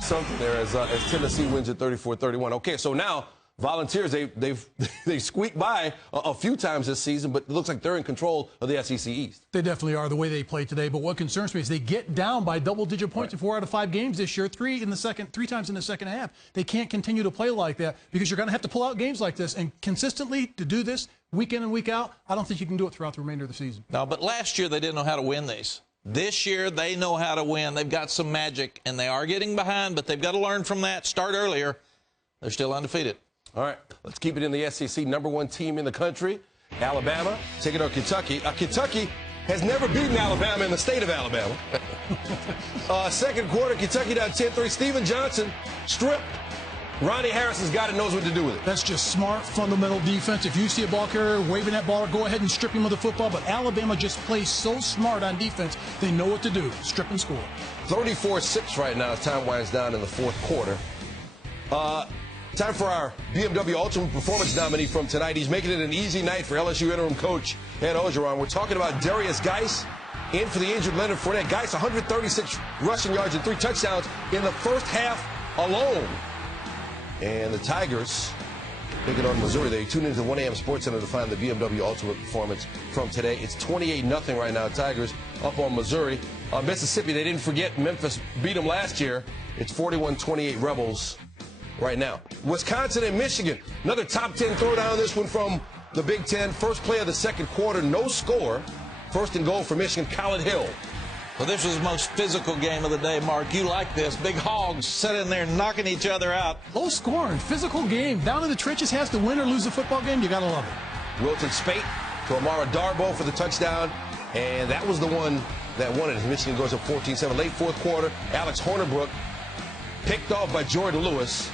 something there as Tennessee wins at 34-31. Okay, so now Volunteers, they squeaked by a few times this season, but it looks like they're in control of the SEC East. They definitely are the way they played today. But what concerns me is they get down by double-digit points in 4 out of 5 games this year, three times in the second half. They can't continue to play like that because you're going to have to pull out games like this. And consistently to do this week in and week out, I don't think you can do it throughout the remainder of the season. No, but last year they didn't know how to win these. This year they know how to win. They've got some magic, and they are getting behind, but they've got to learn from that. Start earlier. They're still undefeated. All right, let's keep it in the SEC. #1 team in the country, Alabama, taking on Kentucky. Kentucky has never beaten Alabama in the state of Alabama. Second quarter, Kentucky down 10-3. Steven Johnson stripped. Ronnie Harrison's got it, knows what to do with it. That's just smart, fundamental defense. If you see a ball carrier waving that ball, go ahead and strip him of the football. But Alabama just plays so smart on defense. They know what to do. Strip and score. 34-6 right now as time winds down in the fourth quarter. Time for our BMW Ultimate Performance nominee from tonight. He's making it an easy night for LSU interim coach Ed Orgeron. We're talking about Darius Geis, in for the injured Leonard Fournette. Geis, 136 rushing yards and 3 touchdowns in the first half alone. And the Tigers taking on Missouri. They tune into the 1 a.m. Sports Center to find the BMW Ultimate Performance from today. It's 28-0 right now. Tigers up on Missouri. Mississippi, they didn't forget Memphis beat them last year. It's 41-28 Rebels right now. Wisconsin and Michigan. Another top 10 throwdown. This one from the Big Ten. First play of the second quarter. No score. First and goal for Michigan. Collin Hill. Well, this was the most physical game of the day, Mark. You like this. Big hogs sitting there knocking each other out. Low scoring, physical game. Down in the trenches, has to win or lose a football game. You got to love it. Wilton Spate to Amara Darboh for the touchdown. And that was the one that won it as Michigan goes up 14-7. Late fourth quarter, Alex Hornibrook picked off by Jordan Lewis.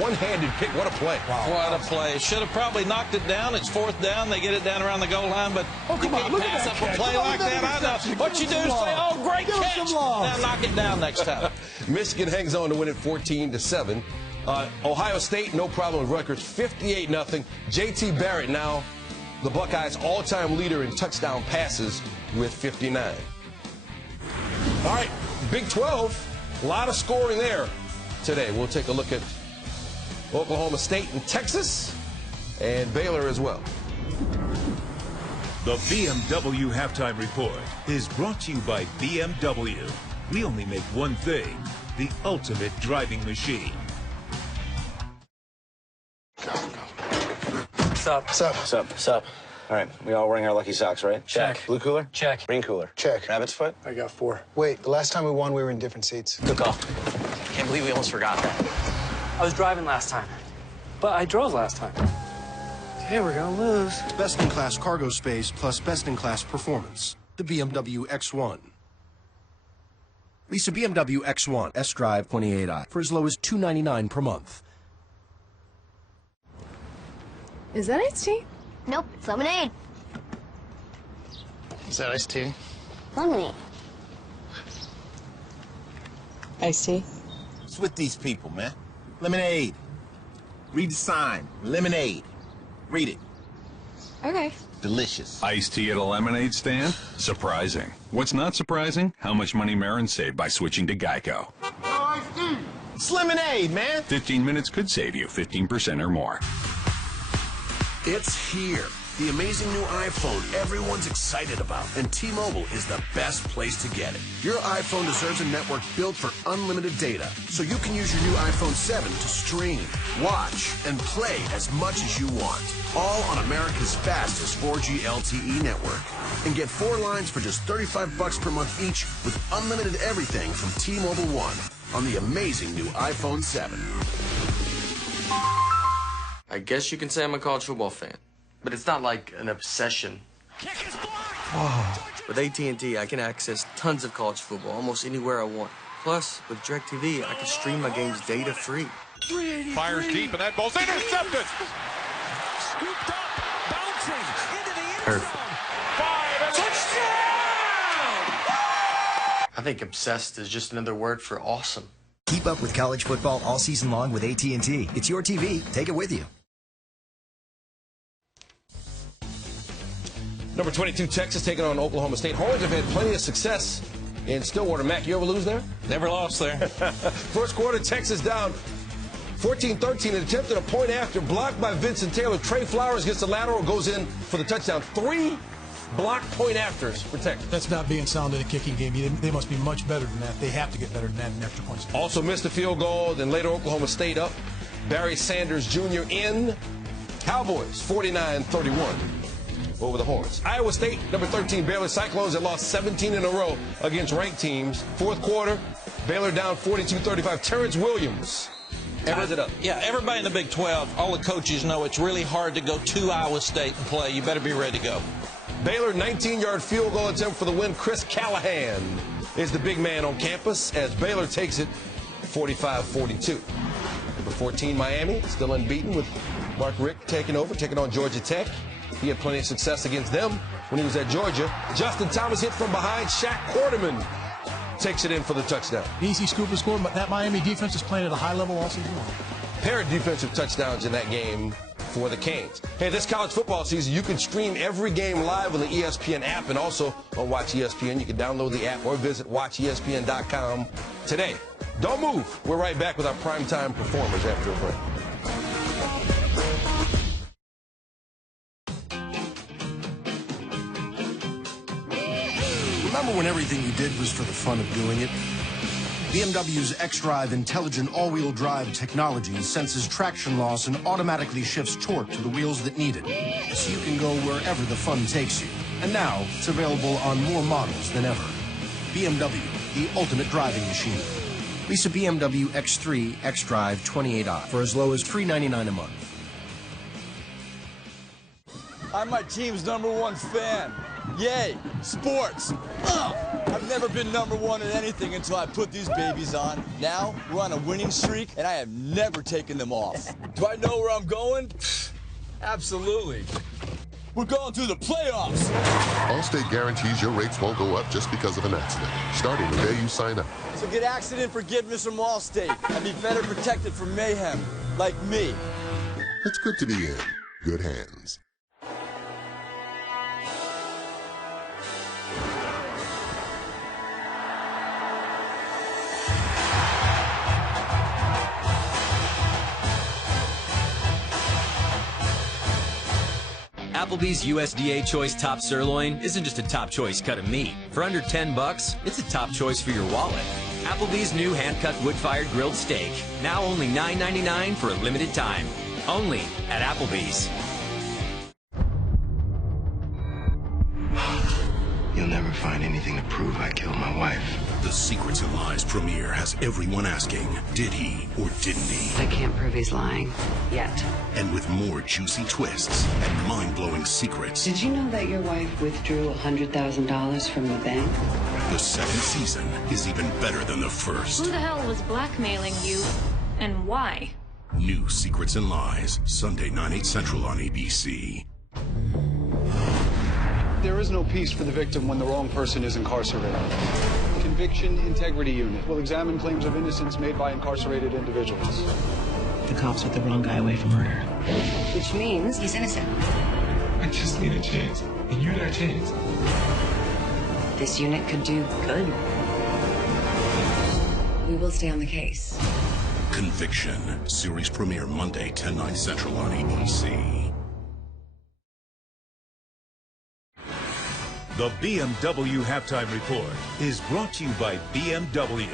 One-handed pick. What a play. Wow. What a play. Should have probably knocked it down. It's fourth down. They get it down around the goal line, but you can't pass up a play like that. I know. What you do is say, oh, great catch. Now knock it down next time. Michigan hangs on to win it 14-7. Ohio State, no problem with Rutgers, 58-0. J.T. Barrett now the Buckeyes' all-time leader in touchdown passes with 59. All right, Big 12, a lot of scoring there today. We'll take a look at Oklahoma State and Texas, and Baylor as well. The BMW Halftime Report is brought to you by BMW. We only make one thing, the ultimate driving machine. Sup? Sup? Sup? Sup? All right, we all wearing our lucky socks, right? Check. Blue cooler? Check. Green cooler? Check. Rabbit's foot? I got 4. Wait, the last time we won, we were in different seats. Good call. Can't believe we almost forgot that. I was driving last time, but I drove last time. Okay, we're gonna lose. Best-in-class cargo space plus best-in-class performance. The BMW X1. Lease a BMW X1 S-Drive 28i for as low as $299 per month. Is that iced tea? Nope, it's lemonade. Is that iced tea? Lemonade. Iced tea? What's with these people, man? Lemonade. Read the sign. Lemonade. Read it. Okay. Delicious. Iced tea at a lemonade stand? Surprising. What's not surprising? How much money Marin saved by switching to Geico. Iced tea. It's lemonade, man. 15 minutes could save you 15% or more. It's here. The amazing new iPhone everyone's excited about. And T-Mobile is the best place to get it. Your iPhone deserves a network built for unlimited data, so you can use your new iPhone 7 to stream, watch, and play as much as you want. All on America's fastest 4G LTE network. And get 4 lines for just $35 per month each with unlimited everything from T-Mobile One on the amazing new iPhone 7. I guess you can say I'm a college football fan, but it's not like an obsession. With AT&T, I can access tons of college football almost anywhere I want. Plus, with DirecTV, I can stream my games data-free. Fires deep, and that ball's intercepted. Scooped up, bouncing into the end Perfect. zone. 5 touchdown! I think obsessed is just another word for awesome. Keep up with college football all season long with AT&T. It's your TV. Take it with you. #22, Texas taking on Oklahoma State. Horns have had plenty of success in Stillwater. Mac, you ever lose there? Never lost there. First quarter, Texas down 14-13, and attempted a point after, blocked by Vincent Taylor. Trey Flowers gets the lateral, goes in for the touchdown. 3 block point afters for Texas. That's not being sound in a kicking game. They must be much better than that. They have to get better than that in extra points. Also missed a field goal, then later Oklahoma State up. Barry Sanders Jr. in. Cowboys 49-31 over the Horns. Iowa State, number 13, Baylor Cyclones, that lost 17 in a row against ranked teams. Fourth quarter, Baylor down 42-35. Terrence Williams ties it up. Yeah, everybody in the Big 12, all the coaches know it's really hard to go to Iowa State and play. You better be ready to go. Baylor 19-yard field goal attempt for the win. Chris Callahan is the big man on campus as Baylor takes it 45-42. Number 14, Miami, still unbeaten with Mark Richt taking on Georgia Tech. He had plenty of success against them when he was at Georgia. Justin Thomas hit from behind. Shaq Quarterman takes it in for the touchdown. Easy scoop and score, but that Miami defense is playing at a high level all season long. Pair of defensive touchdowns in that game for the Canes. Hey, this college football season, you can stream every game live on the ESPN app and also on Watch ESPN. You can download the app or visit watchespn.com today. Don't move. We're right back with our primetime performers after a break. Remember when everything you did was for the fun of doing it? BMW's xDrive intelligent all-wheel drive technology senses traction loss and automatically shifts torque to the wheels that need it, so you can go wherever the fun takes you. And now, it's available on more models than ever. BMW, the ultimate driving machine. Lease a BMW X3 xDrive 28i for as low as $399 a month. I'm my team's #1 fan. Yay, sports. I've never been #1 in anything until I put these babies on. Now, we're on a winning streak, and I have never taken them off. Do I know where I'm going? Absolutely. We're going through the playoffs. Allstate guarantees your rates won't go up just because of an accident, starting the day you sign up. So get accident forgiveness from Allstate and be better protected from mayhem, like me. It's good to be in good hands. Applebee's USDA Choice Top Sirloin isn't just a top choice cut of meat. For under $10, it's a top choice for your wallet. Applebee's new hand-cut wood-fired grilled steak, now only $9.99 for a limited time. Only at Applebee's. You'll never find anything to prove I killed my wife. The Secrets and Lies premiere has everyone asking, did he or didn't he? I can't prove he's lying. Yet. And with more juicy twists and mind-blowing secrets. Did you know that your wife withdrew $100,000 from the bank? The second season is even better than the first. Who the hell was blackmailing you, and why? New Secrets and Lies, Sunday, 9/8 Central on ABC. There is no peace for the victim when the wrong person is incarcerated. The Conviction Integrity Unit will examine claims of innocence made by incarcerated individuals. The cops took the wrong guy away from murder. Which means he's innocent. I just need a chance, and you're that chance. This unit could do good. We will stay on the case. Conviction, series premiere Monday, 10/9 Central on ABC. The BMW Halftime Report is brought to you by BMW.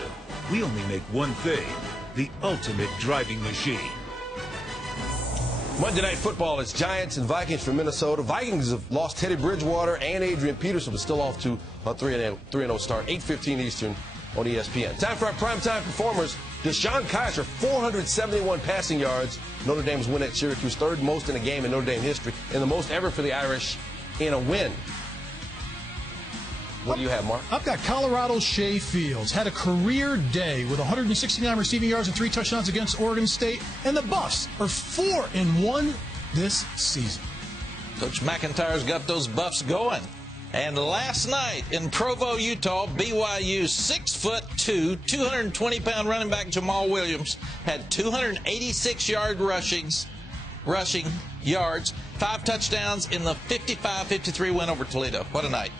We only make one thing, the ultimate driving machine. Monday Night Football is Giants and Vikings from Minnesota. Vikings have lost Teddy Bridgewater and Adrian Peterson, but still off to a 3-0 start, 8:15 Eastern on ESPN. Time for our primetime performers. Deshaun Kaiser, 471 passing yards. Notre Dame's win at Syracuse, third most in a game in Notre Dame history, and the most ever for the Irish in a win. What do you have, Mark? I've got Colorado's Shea Fields. Had a career day with 169 receiving yards and 3 touchdowns against Oregon State. And the Buffs are 4-1 this season. Coach McIntyre's got those Buffs going. And last night in Provo, Utah, BYU 6'2", 220-pound running back Jamal Williams had 286 rushing yards, 5 touchdowns in the 55-53 win over Toledo. What a night.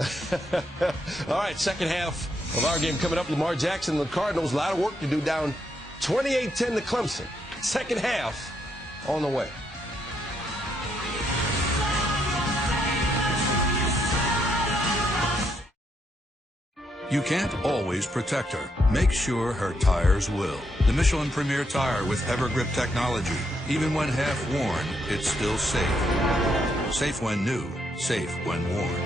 All right, second half of our game coming up. Lamar Jackson and the Cardinals, a lot of work to do, down 28-10 to Clemson. Second half on the way. You can't always protect her. Make sure her tires will. The Michelin Premier Tire with EverGrip technology. Even when half worn, it's still safe. Safe when new, safe when worn.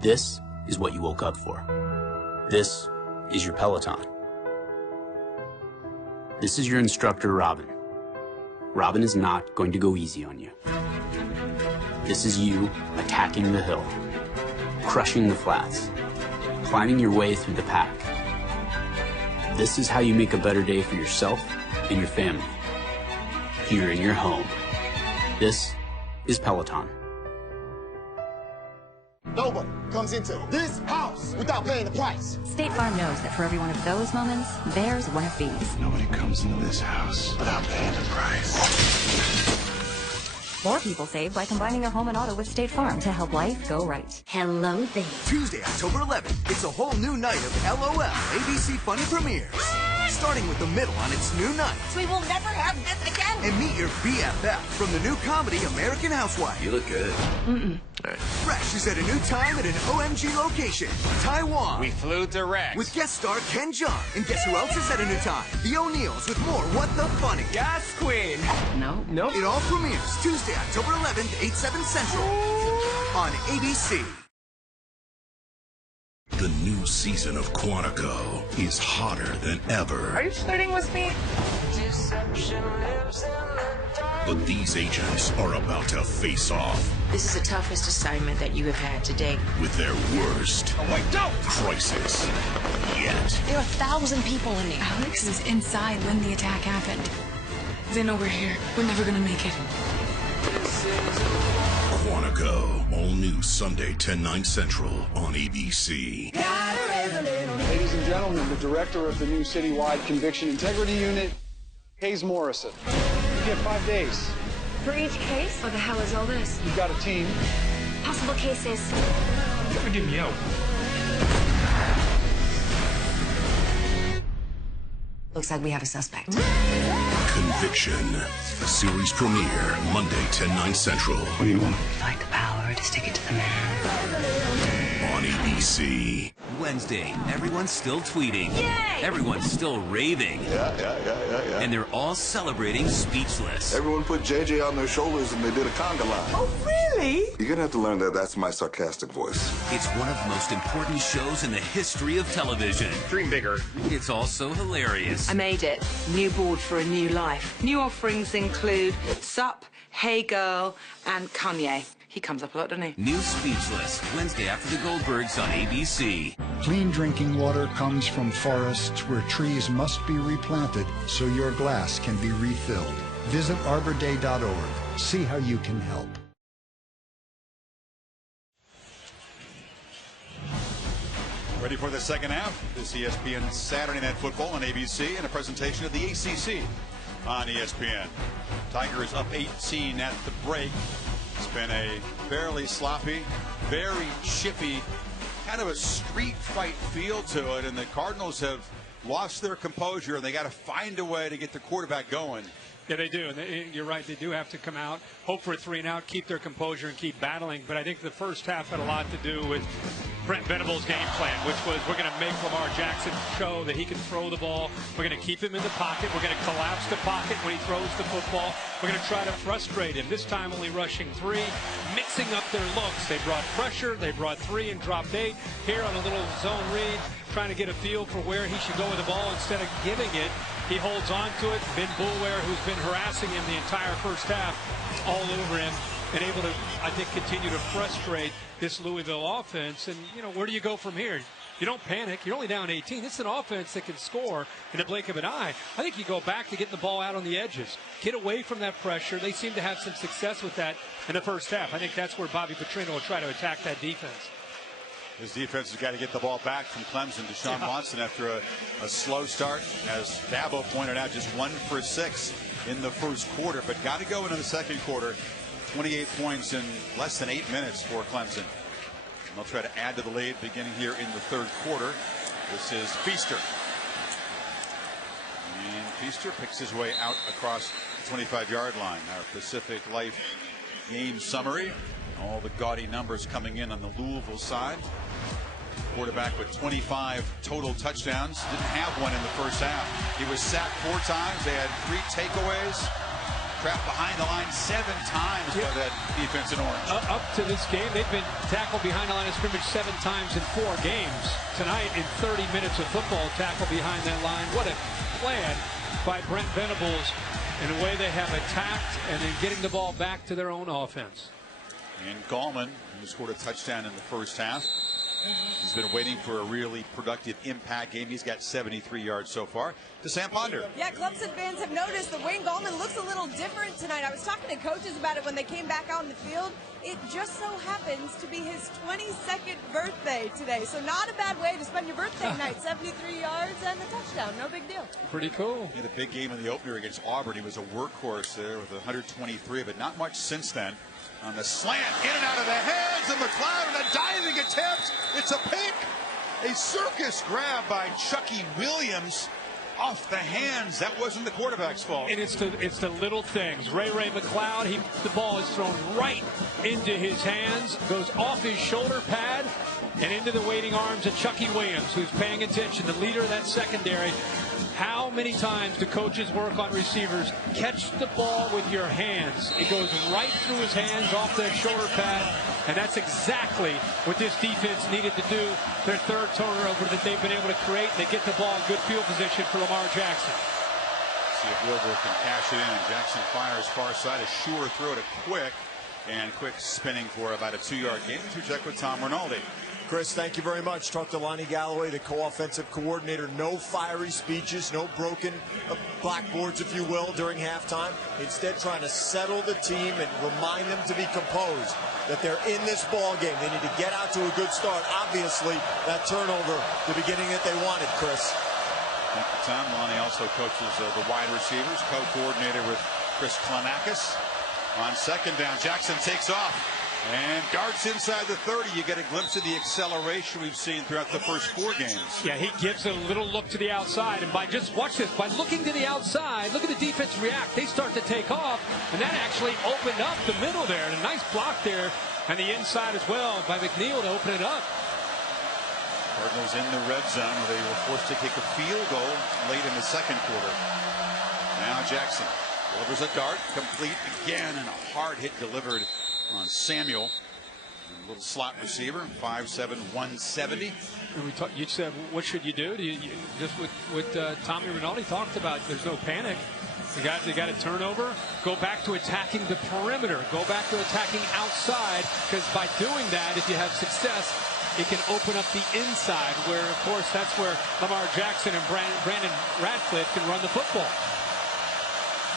This is what you woke up for. This is your Peloton. This is your instructor, Robin. Robin is not going to go easy on you. This is you attacking the hill, crushing the flats, climbing your way through the pack. This is how you make a better day for yourself and your family, here in your home. This is Peloton. Nobody comes into this house without paying the price. State Farm knows that for every one of those moments, there's one of these. Nobody comes into this house without paying the price. More people save by combining their home and auto with State Farm to help life go right. Hello there. Tuesday, October 11th, it's a whole new night of LOL ABC Funny Premieres. Starting with The Middle on its new night. We will never have this again. And meet your BFF from the new comedy American Housewife. You look good. Fresh is at a new time at an OMG location, Taiwan. We flew direct. With guest star Ken Jeong. And guess who else is at a new time? The O'Neills with more What the Funny. Yes, Queen. No. Nope. It all premieres Tuesday, October 11th, 8/7 Central on ABC. The new season of Quantico is hotter than ever. Are you flirting with me? But these agents are about to face off This is the toughest assignment that you have had to date. with their worst crisis yet. There are 1,000 people in there. Alex was inside when the attack happened. They know we're here. We're never gonna make it. Quantico, all new Sunday 10/9 Central on ABC. Ladies and gentlemen, the director of the new citywide Conviction Integrity Unit, Hayes Morrison. You get 5 days. For each case? What the hell is all this? You've got a team. Possible cases. Forgive me out. Looks like we have a suspect. Conviction. Series premiere Monday 10/9 Central. What do you want? Fight the power to stick it to the man. On ABC. Wednesday, everyone's still tweeting. Yay! Everyone's still raving. Yeah. And they're all celebrating Speechless. Everyone put JJ on their shoulders and they did a conga line. Oh, really? You're gonna have to learn that that's my sarcastic voice. It's one of the most important shows in the history of television. Dream bigger. It's also hilarious. I made it. New board for a new life. New offerings include Sup, Hey Girl, and Kanye. He comes up a lot, doesn't he? New Speechless, Wednesday after the Goldbergs on ABC. Clean drinking water comes from forests where trees must be replanted so your glass can be refilled. Visit arborday.org. See how you can help. Ready for the second half? This ESPN Saturday Night Football on ABC and a presentation of the ACC on ESPN. Tigers up 18 at the break. It's been a fairly sloppy, very chippy, kind of a street fight feel to it, and the Cardinals have lost their composure, and they got to find a way to get the quarterback going. Yeah, they do. And you're right. They do have to come out, hope for a 3-and-out, keep their composure, and keep battling. But I think the first half had a lot to do with Brent Venables' game plan, which was we're going to make Lamar Jackson show that he can throw the ball. We're going to keep him in the pocket. We're going to collapse the pocket when he throws the football. We're going to try to frustrate him. This time only rushing 3, mixing up their looks. They brought pressure. They brought 3 and dropped 8. Here on a little zone read, trying to get a feel for where he should go with the ball instead of giving it. He holds on to it. Ben Boulware, who's been harassing him the entire first half, all over him, and able to, I think, continue to frustrate this Louisville offense. And, you know, where do you go from here? You don't panic. You're only down 18. It's an offense that can score in a blink of an eye. I think you go back to getting the ball out on the edges. Get away from that pressure. They seem to have some success with that in the first half. I think that's where Bobby Petrino will try to attack that defense. His defense has got to get the ball back from Clemson. Deshaun Watson, after a slow start, as Dabo pointed out, just 1 for 6 in the first quarter, but got to go into the second quarter 28 points in less than 8 minutes for Clemson. And they'll try to add to the lead beginning here in the third quarter. This is Feaster. And Feaster picks his way out across the 25-yard line. Our Pacific Life game summary. All the gaudy numbers coming in on the Louisville side. Quarterback with 25 total touchdowns. Didn't have one in the first half. He was sacked 4 times. They had 3 takeaways. Trapped behind the line 7 times by that defense in orange. Up to this game, they've been tackled behind the line of scrimmage 7 times in 4 games. Tonight, in 30 minutes of football, tackled behind that line. What a plan by Brent Venables in the way they have attacked and then getting the ball back to their own offense. And Gallman, who scored a touchdown in the first half. He's been waiting for a really productive impact game. He's got 73 yards so far. To Sam Ponder. Yeah, Clemson fans have noticed that Wayne Gallman looks a little different tonight. I was talking to coaches about it when they came back out in the field. It just so happens to be his 22nd birthday today. So not a bad way to spend your birthday night. 73 yards and a touchdown. No big deal. Pretty cool. He had a big game in the opener against Auburn. He was a workhorse there with 123, but not much since then. On the slant, in and out of the hands of McLeod, and a diving attempt. It's a pick. A circus grab by Chucky Williams off the hands. That wasn't the quarterback's fault. And it's the little things. Ray McLeod, the ball is thrown right into his hands, goes off his shoulder pad, and into the waiting arms of Chucky Williams, who's paying attention, the leader of that secondary. How many times do coaches work on receivers? Catch the ball with your hands. It goes right through his hands, off that shoulder pad, and that's exactly what this defense needed to do. Their third turnover that they've been able to create. They get the ball in good field position for Lamar Jackson. See if Louisville can cash it in. Jackson fires far side, a sure throw to Quick, and Quick spinning for about a 2-yard gain. To check with Tom Rinaldi. Chris, thank you very much. Talked to Lonnie Galloway, the co-offensive coordinator. No fiery speeches, no broken blackboards, if you will, during halftime. Instead, trying to settle the team and remind them to be composed, that they're in this ball game. They need to get out to a good start. Obviously, that turnover, the beginning that they wanted, Chris. Thank you, Tom. Lonnie also coaches the wide receivers, co-coordinator with Chris Klanakis. On second down, Jackson takes off and darts inside the 30. You get a glimpse of the acceleration we've seen throughout the first 4 games. Yeah, he gives a little look to the outside, and by just watch this, by looking to the outside, look at the defense react. They start to take off, and that actually opened up the middle there. And a nice block there, and the inside as well by McNeil to open it up. Cardinals in the red zone where they were forced to kick a field goal late in the second quarter. Now Jackson delivers a dart, complete again, and a hard hit delivered on Samuel, a little slot receiver, 5'7", 170. You said, what should you do? Just what Tommy Rinaldi talked about, there's no panic. They got a turnover. Go back to attacking the perimeter. Go back to attacking outside, because by doing that, if you have success, it can open up the inside, where, of course, that's where Lamar Jackson and Brandon Radcliffe can run the football.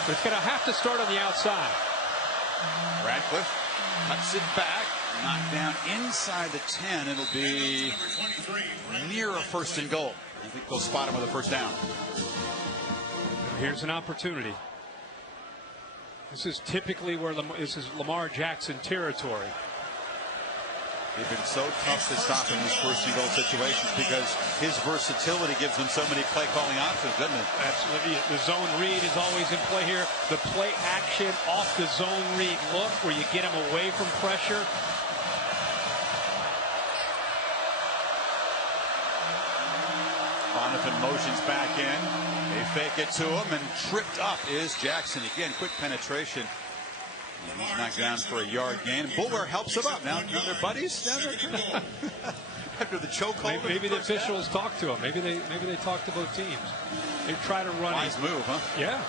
But it's going to have to start on the outside. Radcliffe cuts it back, knocked down inside the 10. It'll be near a 1st and goal. I think they'll spot him with a first down. Here's an opportunity. This is typically where this is Lamar Jackson territory. They've been so tough to stop in these 1st and goal situations because his versatility gives them so many play calling options, doesn't it? Absolutely. The zone read is always in play here. The play action off the zone read look where you get him away from pressure. Donovan motions back in. They fake it to him, and tripped up is Jackson. Again, quick penetration. And he's knocked down for a yard gain. Bulwer helps him up. Now they're buddies. After the chokehold. Maybe the officials talk to him. Maybe they talk to both teams. They try to run wise move, huh? Yeah.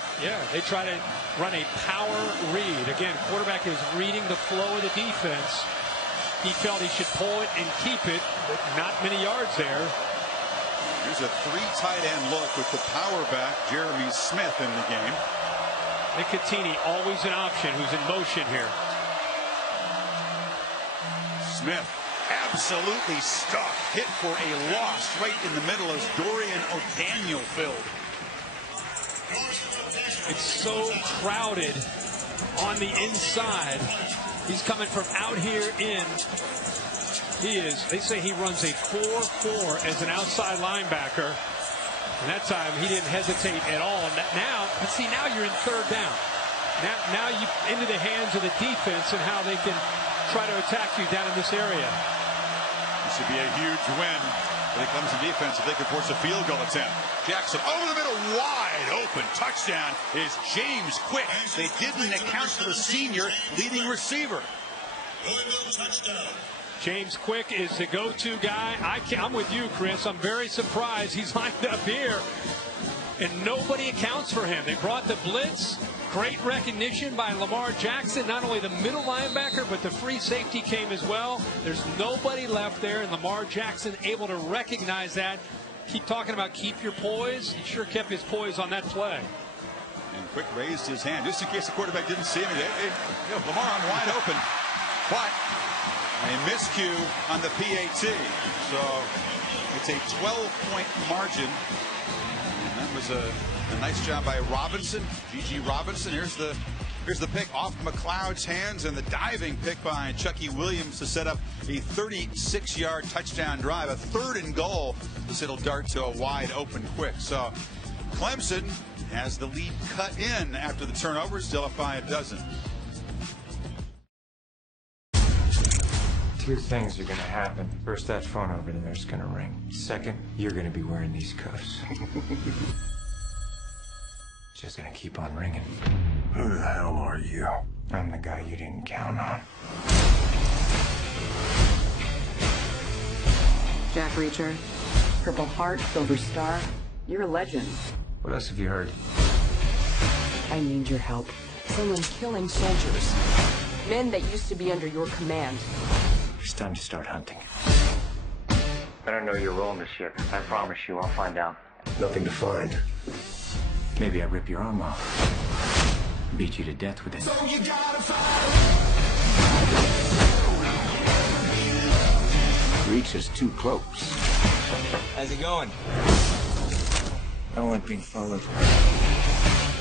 They try to run a power read. Again, quarterback is reading the flow of the defense. He felt he should pull it and keep it, but not many yards there. Here's a 3 tight end look with the power back, Jeremy Smith, in the game. Nicotini, always an option, who's in motion here. Smith, absolutely stuck. Hit for a loss right in the middle as Dorian O'Daniel filled. It's so crowded on the inside. He's coming from out here in. They say he runs a 4.4 as an outside linebacker. And that time he didn't hesitate at all. Now you're in third down. Now you into the hands of the defense and how they can try to attack you down in this area. This would be a huge win for the Clemson defense if they could force a field goal attempt. Jackson over the middle, wide open. Touchdown is James Quick. They didn't account for the senior leading receiver. Louisville touchdown. James Quick is the go-to guy. I'm with you, Chris. I'm very surprised he's lined up here, and nobody accounts for him. They brought the blitz. Great recognition by Lamar Jackson. Not only the middle linebacker, but the free safety came as well. There's nobody left there, and Lamar Jackson able to recognize that. Keep talking about keep your poise. He sure kept his poise on that play. And Quick raised his hand just in case the quarterback didn't see him. Lamar on wide open, but a miscue on the PAT. So it's a 12-point margin. And that was a nice job by Robinson, G.G. Robinson. Here's the pick off McLeod's hands, and the diving pick by Chucky Williams to set up a 36-yard touchdown drive, a 3rd and goal. This it'll dart to a wide open Quick. So Clemson has the lead cut in after the turnover, still up by a dozen. 2 things are going to happen. First, that phone over there is going to ring. Second, you're going to be wearing these cuffs. Just going to keep on ringing. Who the hell are you? I'm the guy you didn't count on. Jack Reacher, Purple Heart, Silver Star. You're a legend. What else have you heard? I need your help. Someone's killing soldiers. Men that used to be under your command. It's time to start hunting. I don't know your role in the ship. I promise you I'll find out. Nothing to find. Maybe I rip your arm off. Beat you to death with it. So you gotta Reach is too close. How's it going? I don't like being followed.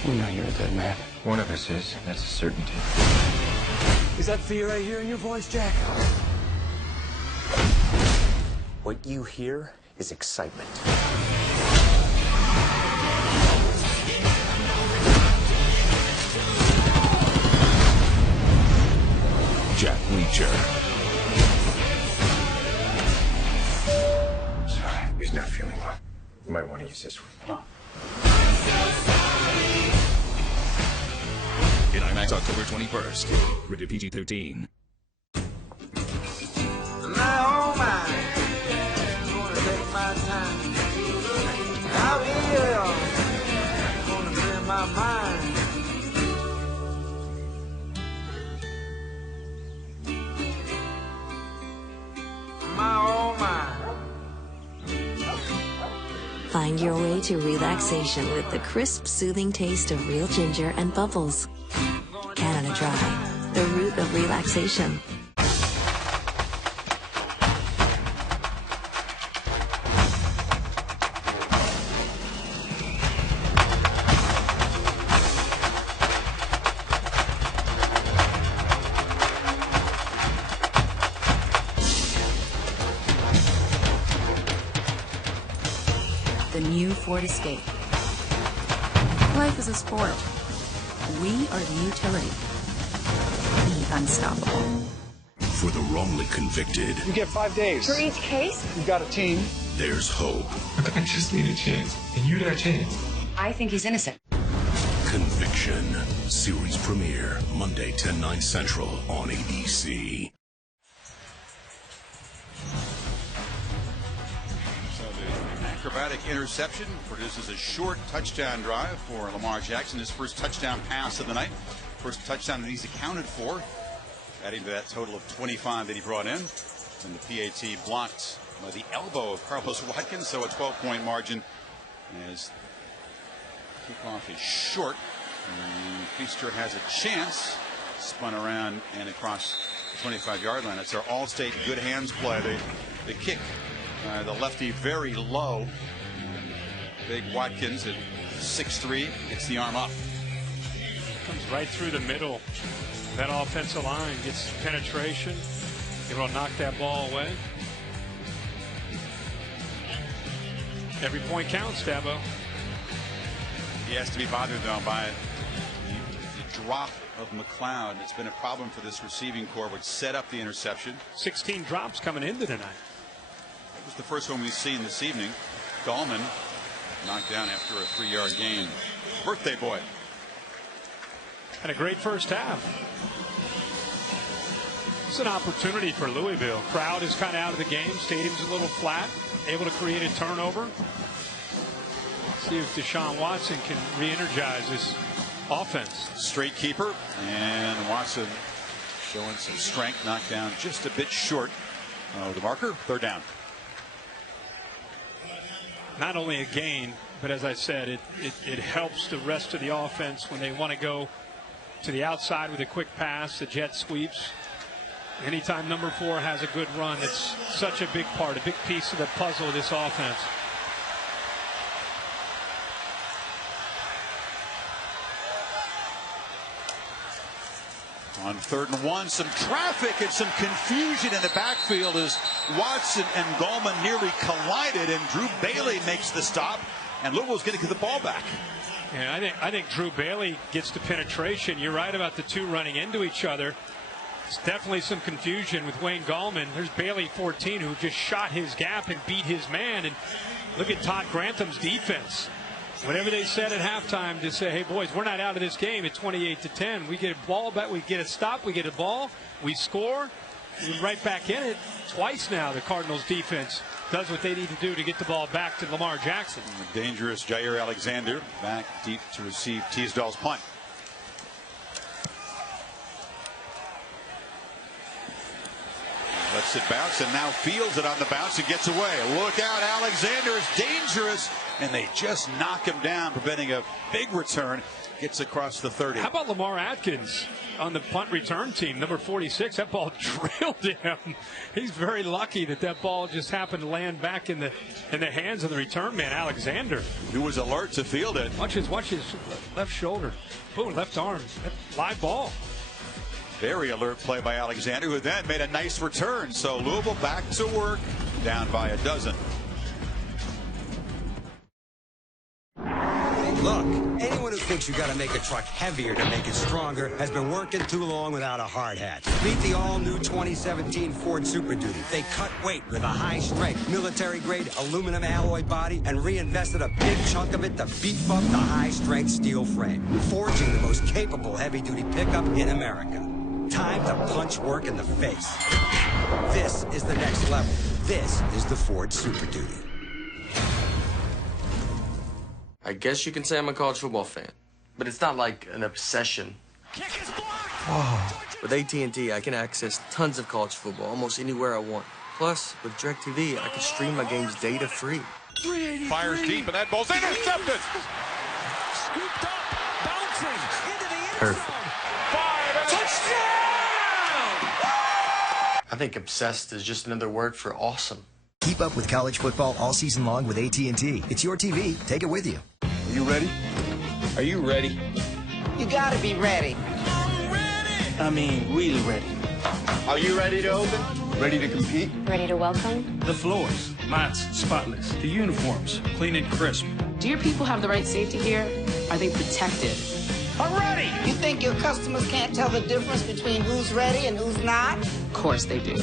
We know you're a dead man. One of us is. That's a certainty. Is that fear I hear in your voice, Jack? What you hear is excitement. Jack Reacher. Sorry, he's not feeling well. You might want to use this one. In IMAX October 21st. Rated PG-13. Oh my, gonna take my time. I will, gonna clear my mind. My oh my. Find your way to relaxation with the crisp, soothing taste of real ginger and bubbles. Canada Dry, the root of relaxation. The new Ford Escape. Life is a sport. We are the utility. Be unstoppable. For the wrongly convicted, You get 5 days. For each case? You've got a team. there's hope. I just need a chance, and you're that chance. I think he's innocent. Conviction. Series premiere Monday, 10/9 Central on ABC. Acrobatic interception produces a short touchdown drive for Lamar Jackson. His first touchdown pass of the night. First touchdown that he's accounted for, adding to that total of 25 that he brought in. And the PAT blocked by the elbow of Carlos Watkins, so a 12-point margin as kickoff is short. And Feaster has a chance. Spun around and across the 25-yard line. It's our all-state good hands play. They kick the lefty very low. Big Watkins at 6'3" gets the arm up. Comes right through the middle. That offensive line gets penetration. Able to knock that ball away. Every point counts, Dabo. He has to be bothered, though, by the drop of McLeod. It's been a problem for this receiving core, which set up the interception. 16 drops coming into tonight. That was the first one we've seen this evening. Gallman knocked down after a 3-yard gain. Birthday boy. And a great first half. It's an opportunity for Louisville. Crowd is kind of out of the game. Stadium's a little flat. Able to create a turnover. See if Deshaun Watson can re-energize this offense. Straight keeper, and Watson showing some strength. Knocked down just a bit short of the marker. Third down. Not only a gain, but as I said, it helps the rest of the offense when they want to go to the outside with a quick pass, the jet sweeps. Anytime number 4 has a good run, it's such a big part, a big piece of the puzzle of this offense. On 3rd and 1, some traffic and some confusion in the backfield as Watson and Gallman nearly collided, and Drew Bailey makes the stop, and Louisville's going to get the ball back. Yeah, I think Drew Bailey gets the penetration. You're right about the two running into each other. It's definitely some confusion with Wayne Gallman. There's Bailey, 14, who just shot his gap and beat his man. And look at Todd Grantham's defense. Whatever they said at halftime to say, hey, boys, we're not out of this game at 28-10. We get a ball back, we get a stop, we get a ball, we score, we're right back in it. Twice now the Cardinals defense does what they need to do to get the ball back to Lamar Jackson. The dangerous Jair Alexander back deep to receive Teasdale's punt. Lets it bounce, and now fields it on the bounce and gets away. Look out, Alexander is dangerous, and they just knock him down, preventing a big return. Gets across the 30. How about Lamar Atkins on the punt return team, number 46? That ball drilled him. He's very lucky that that ball just happened to land back in the hands of the return man, Alexander. Who was alert to field it. Watch his left shoulder. Boom, left arm. Live ball. Very alert play by Alexander, who then made a nice return. So Louisville back to work, down by a dozen. Look, anyone who thinks you got to make a truck heavier to make it stronger has been working too long without a hard hat. Meet the all-new 2017 Ford Super Duty. They cut weight with a high-strength, military-grade aluminum alloy body and reinvested a big chunk of it to beef up the high-strength steel frame, forging the most capable heavy-duty pickup in America. Time to punch work in the face. This is the next level. This is the Ford Super Duty. I guess you can say I'm a college football fan, but it's not like an obsession. Oh. With AT&T, I can access tons of college football almost anywhere I want. Plus, with DirecTV, I can stream my games data-free. Fires deep, and that ball's intercepted. Scooped up, bouncing into the end Perfect. Touchdown! I think obsessed is just another word for awesome. Keep up with college football all season long with AT&T. It's your TV. Take it with you. Are you ready? Are you ready? You gotta be ready. I'm ready! I mean, really ready. Are you ready to open? Ready to compete? Ready to welcome? The floors, mats, spotless. The uniforms, clean and crisp. Do your people have the right safety gear? Are they protected? I'm ready! You think your customers can't tell the difference between who's ready and who's not? Of course they do.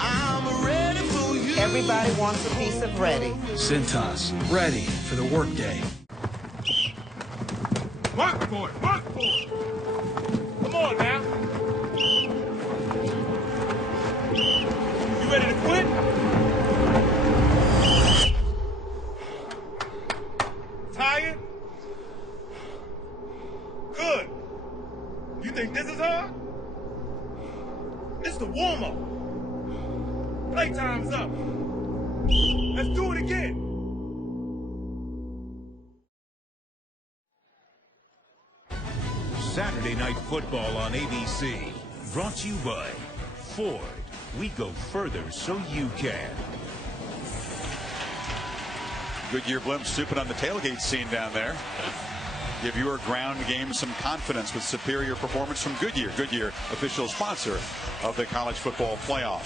I'm ready for you. Everybody wants a piece of ready. Cintas, ready for the workday. Work for it, work for it. Come on now. You ready to quit? Tired? Good. You think this is hard? It's the warm-up. Playtime's up. Let's do it again. Saturday Night Football on ABC. Brought to you by Ford. We go further so you can. Goodyear blimp snooping on the tailgate scene down there. Give your ground game some confidence with superior performance from Goodyear. Goodyear, official sponsor of the college football playoff.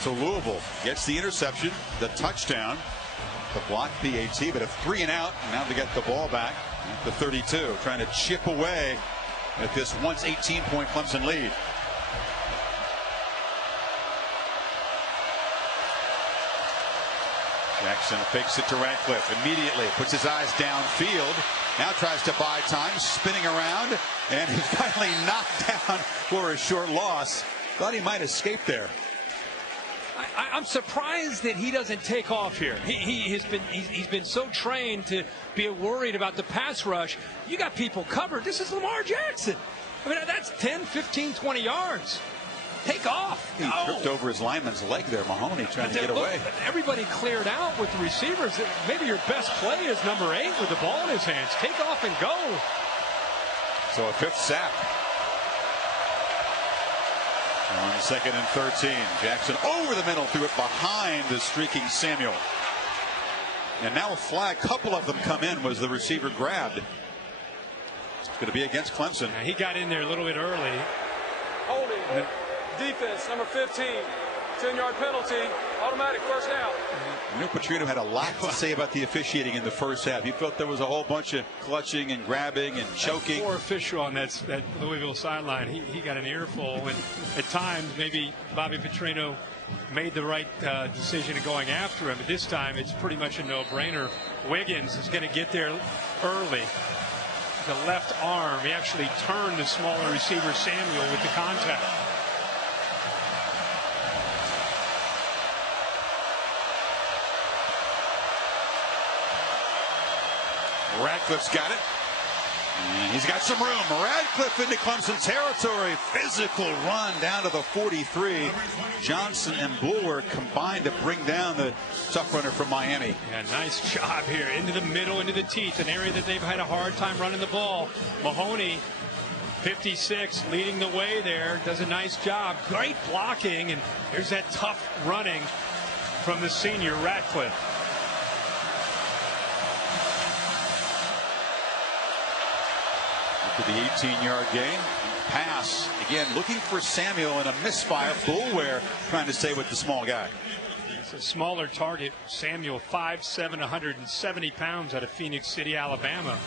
So Louisville gets the interception, the touchdown, the block PAT, but a 3 and out. Now they get the ball back at the 32, trying to chip away at this once 18-point Clemson lead. Jackson fakes it to Radcliffe immediately, puts his eyes downfield, now tries to buy time, spinning around, and he's finally knocked down for a short loss. Thought he might escape there. I'm surprised that he doesn't take off here. He's been so trained to be worried about the pass rush. You got people covered. This is Lamar Jackson. I mean, that's 10, 15, 20 yards. Take off. He tripped over his lineman's leg there. Mahoney trying to get away. Everybody cleared out with the receivers. Maybe your best play is number 8 with the ball in his hands. Take off and go. So a 5th sack. On 2nd and 13. Jackson over the middle, threw it behind the streaking Samuel. And now a flag. Couple of them come in. Was the receiver grabbed? It's going to be against Clemson. Yeah, he got in there a little bit early. Holding. Defense, number 15, 10-yard penalty, automatic first down. Nick Petrino had a lot to say about the officiating in the first half. He felt there was a whole bunch of clutching and grabbing and choking. Poor official on that Louisville sideline. He got an earful, and at times maybe Bobby Petrino made the right decision of going after him. But this time it's pretty much a no-brainer. Wiggins is going to get there early. The left arm, he actually turned the smaller receiver Samuel with the contact. Radcliffe's got it. And he's got some room. Radcliffe into Clemson territory. Physical run down to the 43. Johnson and Bulwer combined to bring down the tough runner from Miami. Yeah, nice job here. Into the middle, into the teeth, an area that they've had a hard time running the ball. Mahoney, 56, leading the way there. Does a nice job. Great blocking. And there's that tough running from the senior Radcliffe. To the 18-yard gain. Pass. Again, looking for Samuel and a misfire. Bulwer trying to stay with the small guy. It's a smaller target. Samuel, 5'7", 170 pounds out of Phoenix City, Alabama.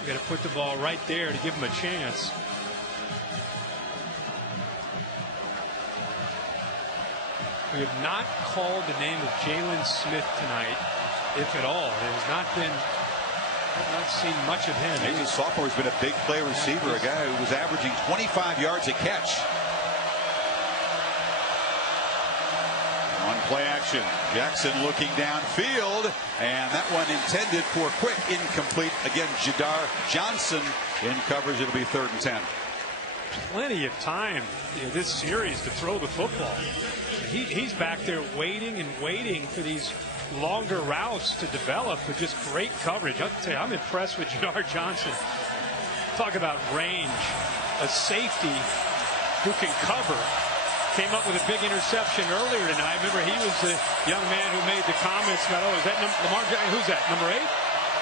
You got to put the ball right there to give him a chance. We have not called the name of Jalen Smith tonight, if at all. It has not been... I've not seen much of him. He's a sophomore. He's been a big play receiver, a guy who was averaging 25 yards a catch. On play action, Jackson looking downfield, and that one intended for quick, incomplete. Again, Jadar Johnson in coverage. It'll be 3rd and 10. Plenty of time this series to throw the football. He's back there waiting and waiting for these longer routes to develop with just great coverage. I'll tell you, I'm impressed with Jadar Johnson. Talk about range. A safety who can cover. Came up with a big interception earlier tonight. Remember, he was the young man who made the comments about, oh, is that Lamar Jackson? Who's that, number 8?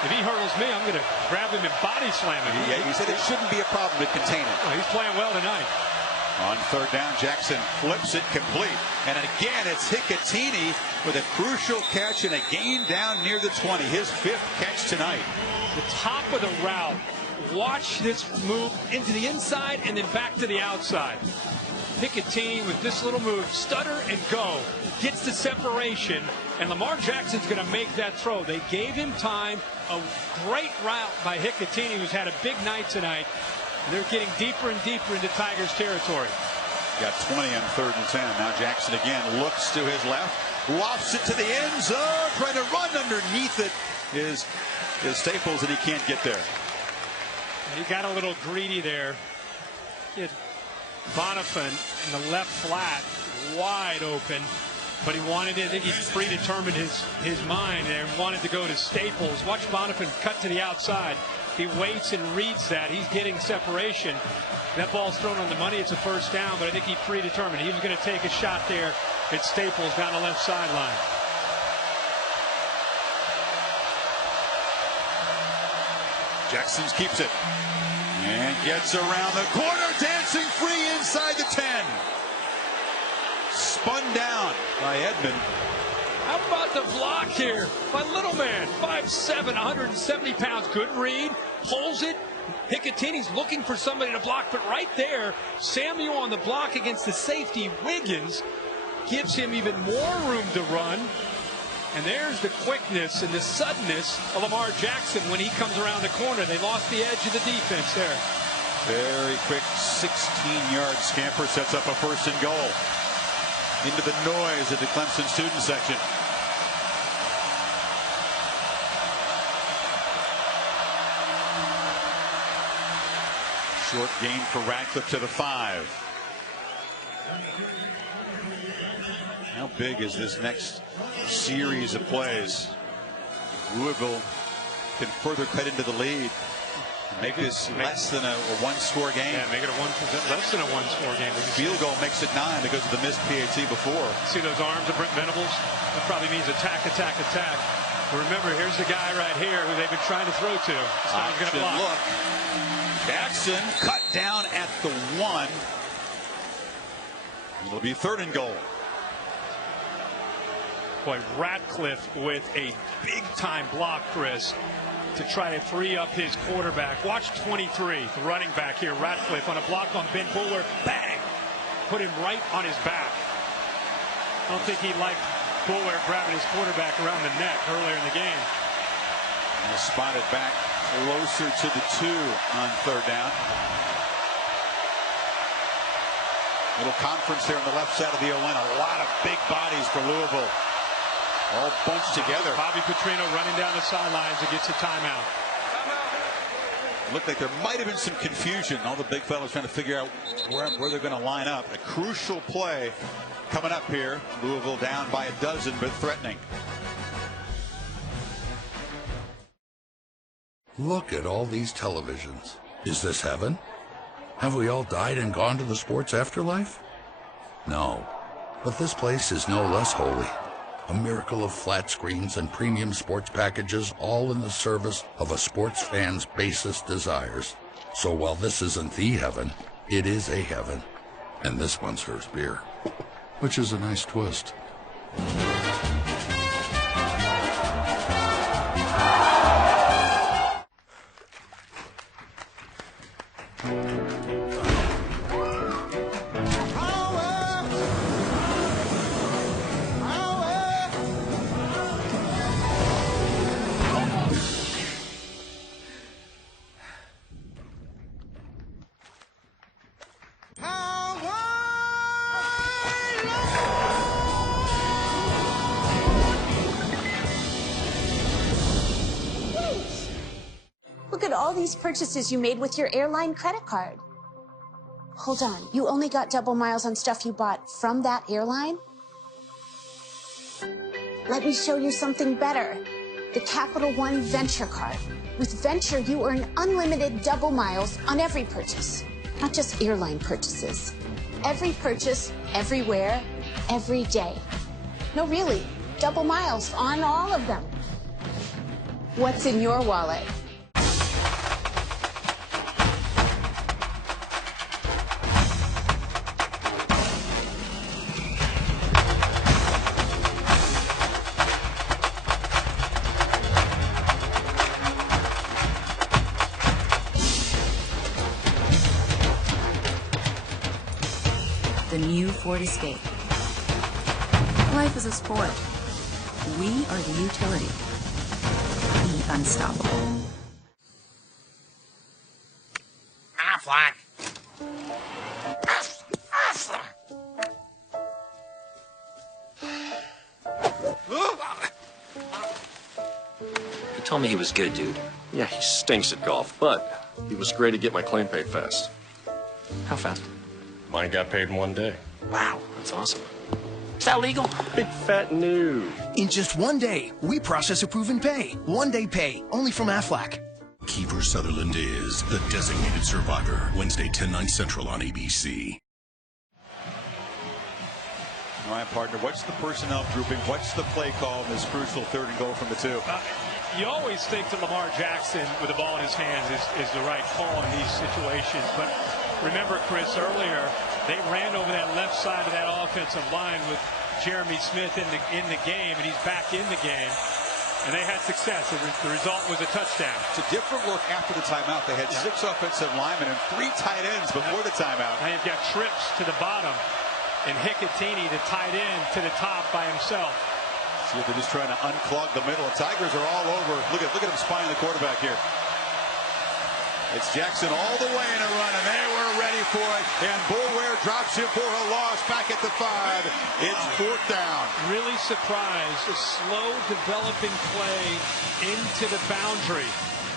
If he hurdles me, I'm going to grab him and body slam him. Yeah, he said it shouldn't be a problem to contain him. Oh, he's playing well tonight. On 3rd down, Jackson flips it complete. And again, it's Hicatini with a crucial catch and a gain down near the 20. His 5th catch tonight. The top of the route. Watch this move into the inside and then back to the outside. Hicatini with this little move, stutter and go. Gets the separation, and Lamar Jackson's going to make that throw. They gave him time. A great route by Hicatini, who's had a big night tonight. They're getting deeper and deeper into Tigers territory. Got 20 on 3rd and 10. Now Jackson again looks to his left, lofts it to the end zone, trying to run underneath it is Staples, and he can't get there. He got a little greedy there. He had Bonifant in the left flat, wide open, but he wanted it. I think he predetermined his mind there and wanted to go to Staples. Watch Bonifant cut to the outside. He waits and reads that. He's getting separation. That ball's thrown on the money. It's a 1st down, but I think he predetermined. He was going to take a shot there at Staples down the left sideline. Jackson keeps it and gets around the corner, dancing free inside the 10. Spun down by Edmond. How about the block here by little man, 5'7", 170 pounds. Good read, pulls it. Picatinny's looking for somebody to block, but right there, Samuel on the block against the safety, Wiggins, gives him even more room to run. And there's the quickness and the suddenness of Lamar Jackson when he comes around the corner. They lost the edge of the defense there. Very quick 16-yard scamper sets up a 1st and goal. Into the noise of the Clemson student section. Short gain for Radcliffe to the 5. How big is this next series of plays? Louisville can further cut into the lead. Make this less than a one-score game. Yeah, make it less than a one-score game. Field goal makes it 9 because of the missed PAT before. See those arms of Brent Venables? That probably means attack, attack, attack. But remember, here's the guy right here who they've been trying to throw to. So he's going to block. Look. Jackson cut down at the 1. It'll be 3rd and goal. Boy, Radcliffe with a big-time block, Chris, to try to free up his quarterback. Watch 23, the running back here, Radcliffe, on a block on Ben Buller. Bang! Put him right on his back. I don't think he liked Buller grabbing his quarterback around the neck earlier in the game. And spotted back closer to the 2 on 3rd down. Little conference there on the left side of the O-line. A lot of big bodies for Louisville. All bunched together. Bobby Petrino running down the sidelines and gets a timeout. It looked like there might have been some confusion. All the big fellas trying to figure out where they're going to line up. A crucial play coming up here. Louisville down by 12, but threatening. Look at all these televisions. Is this heaven? Have we all died and gone to the sports afterlife? No. But this place is no less holy. A miracle of flat screens and premium sports packages, all in the service of a sports fan's basest desires. So while this isn't the heaven, it is a heaven. And this one serves beer, which is a nice twist. Look at all these purchases you made with your airline credit card. Hold on, you only got double miles on stuff you bought from that airline? Let me show you something better. The Capital One Venture Card. With Venture, you earn unlimited double miles on every purchase, not just airline purchases. Every purchase, everywhere, every day. No, really, double miles on all of them. What's in your wallet? The new Ford Escape. Life is a sport. We are the utility. Be unstoppable. Affleck. He told me he was good, dude. Yeah, he stinks at golf, but he was great to get my claim paid fast. How fast? Mine got paid in 1 day. Wow, that's awesome. Is that legal? Big fat no. In just 1 day, we process approve and pay. 1 day pay, only from Aflac. Kiefer Sutherland is the designated survivor. Wednesday, 10/9 Central on ABC. All right, partner, what's the personnel grouping? What's the play call in this crucial 3rd and goal from the 2? You always think that Lamar Jackson with the ball in his hands is the right call in these situations. But remember, Chris, earlier they ran over that left side of that offensive line with Jeremy Smith in the game, and he's back in the game. And they had success. The result was a touchdown. It's a different look after the timeout. They had 6 offensive linemen and 3 tight ends before the timeout. And you've got Trips to the bottom and Hicatini, the tight end, to the top by himself. See if they're just trying to unclog the middle. The Tigers are all over. Look at him spying the quarterback here. It's Jackson all the way in a run, and they were ready for it. And Boulware drops him for a loss back at the 5. It's 4th down. Really surprised. A slow developing play into the boundary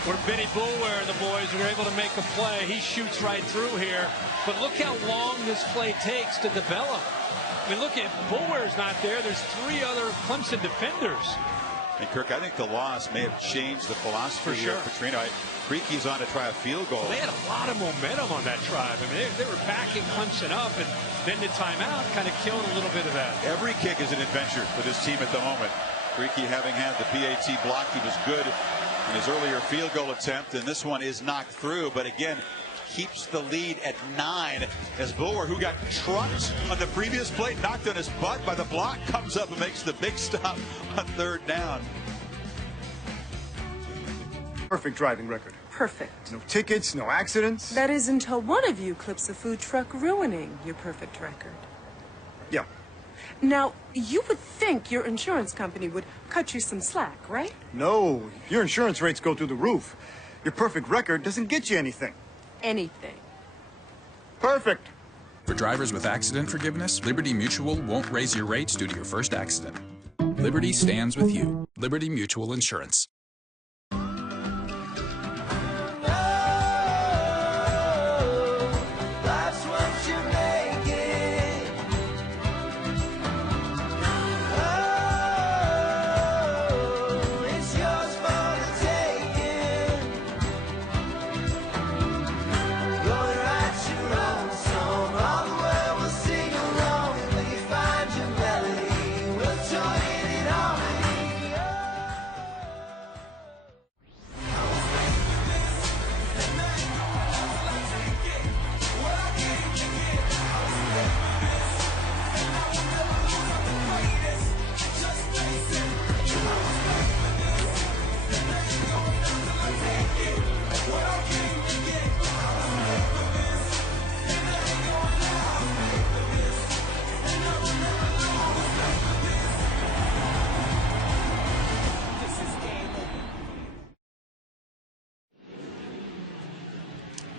where Benny Boulware and the boys are able to make a play. He shoots right through here. But look how long this play takes to develop. I mean, look at Boulware's not there. There's 3 other Clemson defenders. And Kirk, I think the loss may have changed the philosophy For sure. here. Petrino, Creaky's on to try a field goal. They had a lot of momentum on that drive. I mean, they were backing Clemson up, and then the timeout kind of killed a little bit of that. Every kick is an adventure for this team at the moment. Creaky having had the PAT block, he was good in his earlier field goal attempt, and this one is knocked through. But again, keeps the lead at 9 as Boulware, who got trucked on the previous play, knocked on his butt by the block, comes up and makes the big stop on 3rd down. Perfect driving record. Perfect. No tickets, no accidents. That is until one of you clips a food truck, ruining your perfect record. Yeah. Now, you would think your insurance company would cut you some slack, right? No, your insurance rates go through the roof. Your perfect record doesn't get you anything. Anything. Perfect. For drivers with accident forgiveness, Liberty Mutual won't raise your rates due to your first accident. Liberty stands with you. Liberty Mutual Insurance.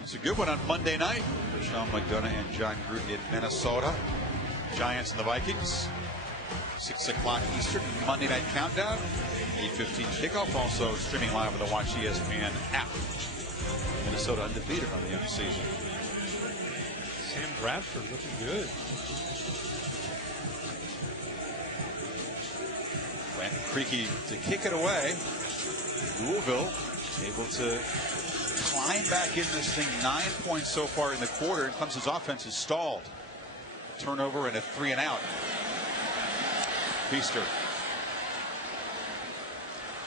It's a good one on Monday night. Sean McDonough and John Gruden in Minnesota. Giants and the Vikings. 6 o'clock Eastern Monday night countdown. 8:15 kickoff. Also streaming live on the Watch ESPN app. Minnesota undefeated on the young season. Sam Bradford looking good. Brandon Creaky to kick it away. Louisville able to climb back in this thing. 9 points so far in the quarter, and Clemson's offense is stalled. Turnover and a 3-and-out. Feaster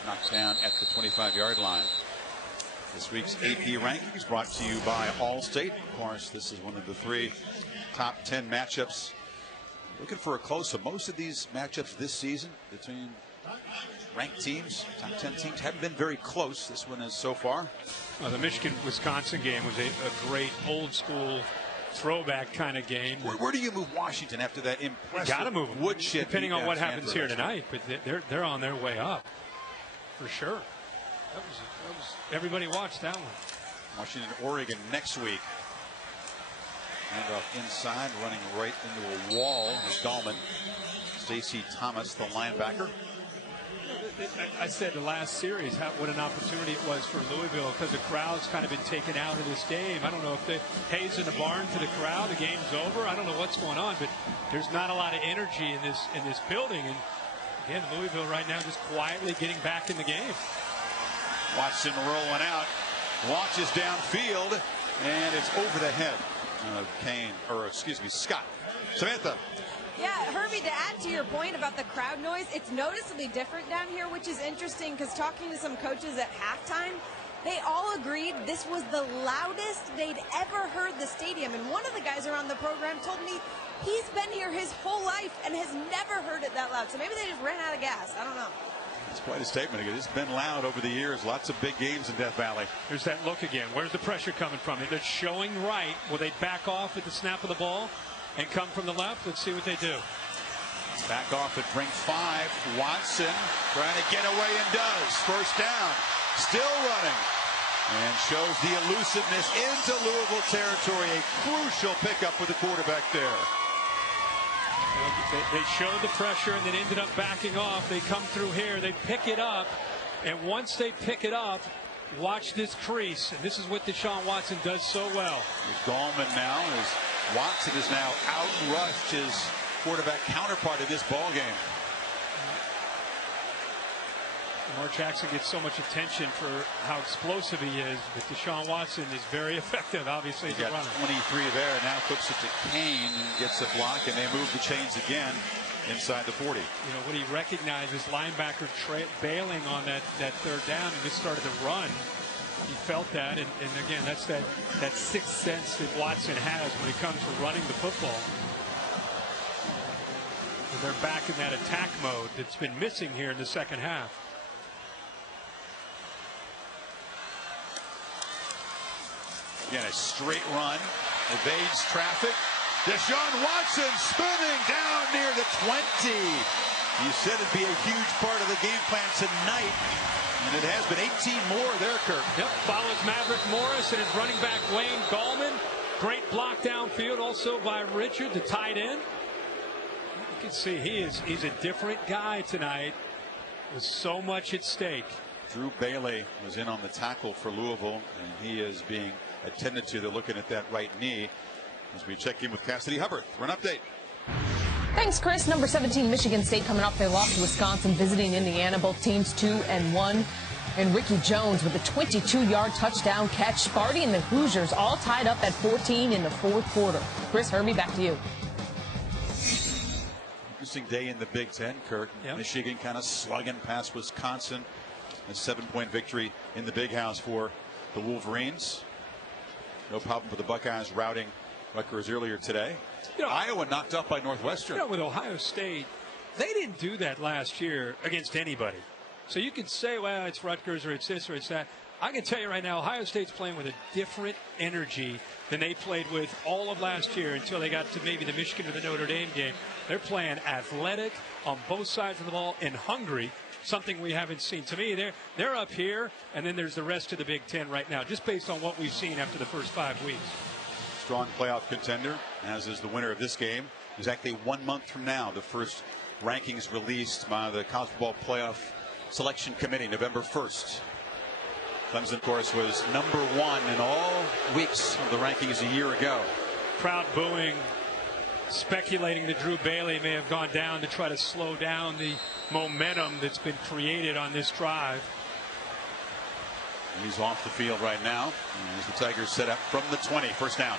knocked down at the 25-yard line. This week's AP rankings brought to you by Allstate. Of course, this is one of the 3 top 10 matchups. Looking for a close-up. Most of these matchups this season between ranked teams, top 10 teams, haven't been very close. This one is so far. Well, the Michigan-Wisconsin game was a great old-school throwback kind of game. Where do you move Washington after that impressive Got to move woodshed? Depending on what happens here tonight, but they're on their way up for sure. That was everybody watched that one. Washington, Oregon next week. Handoff inside, running right into a wall is Dahlman. Stacey Thomas, the linebacker. I said the last series what an opportunity it was for Louisville because the crowd's kind of been taken out of this game. I don't know if the Hayes in the barn to the crowd, the game's over. I don't know what's going on, but there's not a lot of energy in this building. And again, Louisville right now just quietly getting back in the game. Watson rolling out, launches downfield, and it's over the head of Scott. Samantha. Yeah, Herbie, to add to your point about the crowd noise, it's noticeably different down here, which is interesting because talking to some coaches at halftime, they all agreed this was the loudest they'd ever heard the stadium. And one of the guys around the program told me he's been here his whole life and has never heard it that loud. So maybe they just ran out of gas. I don't know. It's quite a statement. It's been loud over the years. Lots of big games in Death Valley. There's that look again. Where's the pressure coming from? They're showing right. Will they back off at the snap of the ball and come from the left? Let's see what they do. Back off at ring 5. Watson trying to get away and does. First down. Still running. And shows the elusiveness into Louisville territory. A crucial pickup for the quarterback there. They showed the pressure and then ended up backing off. They come through here. They pick it up. And once they pick it up, watch this crease. And this is what Deshaun Watson does so well. There's Gallman now as Watson has now outrushed his quarterback counterpart in this ball game. Lamar Jackson gets so much attention for how explosive he is, but Deshaun Watson is very effective, obviously, as a runner. 23 there, now flips it to Kane and gets a block, and they move the chains again inside the 40. You know, what he recognized is linebacker bailing on that third down and just started to run. He felt that, and again, that's that sixth sense that Watson has when it comes to running the football. And they're back in that attack mode that's been missing here in the second half. Again, a straight run, evades traffic. Deshaun Watson spinning down near the 20. You said it'd be a huge part of the game plan tonight, and it has been 18 more there, Kirk. Yep, follows Maverick Morris and his running back Wayne Gallman. Great block downfield also by Richard, the tight end. You can see he's a different guy tonight with so much at stake. Drew Bailey was in on the tackle for Louisville, and he is being attended to. They're looking at that right knee as we check in with Cassidy Hubbard for an update. Thanks, Chris. Number 17 Michigan State coming up. They lost to Wisconsin, visiting Indiana. Both teams 2-1. And Ricky Jones with a 22-yard touchdown catch. Sparty and the Hoosiers all tied up at 14 in the fourth quarter. Chris, Herbie, back to you. Interesting day in the Big Ten, Kirk. Yep. Michigan kind of slugging past Wisconsin. A 7-point victory in the Big House for the Wolverines. No problem for the Buckeyes routing Rutgers earlier today. You know, Iowa knocked up by Northwestern. You know, with Ohio State, they didn't do that last year against anybody. So you could say, well, it's Rutgers or it's this or it's that. I can tell you right now, Ohio State's playing with a different energy than they played with all of last year until they got to maybe the Michigan or the Notre Dame game. They're playing athletic on both sides of the ball and hungry, something we haven't seen. To me, they're up here, and then there's the rest of the Big Ten right now, just based on what we've seen after the first 5 weeks. Strong playoff contender, as is the winner of this game. Exactly 1 month from now, the first rankings released by the College Football Playoff Selection Committee, November 1st. Clemson, of course, was number 1 in all weeks of the rankings a year ago. Crowd booing, speculating that Drew Bailey may have gone down to try to slow down the momentum that's been created on this drive. He's off the field right now as the Tigers set up from the 20. First down.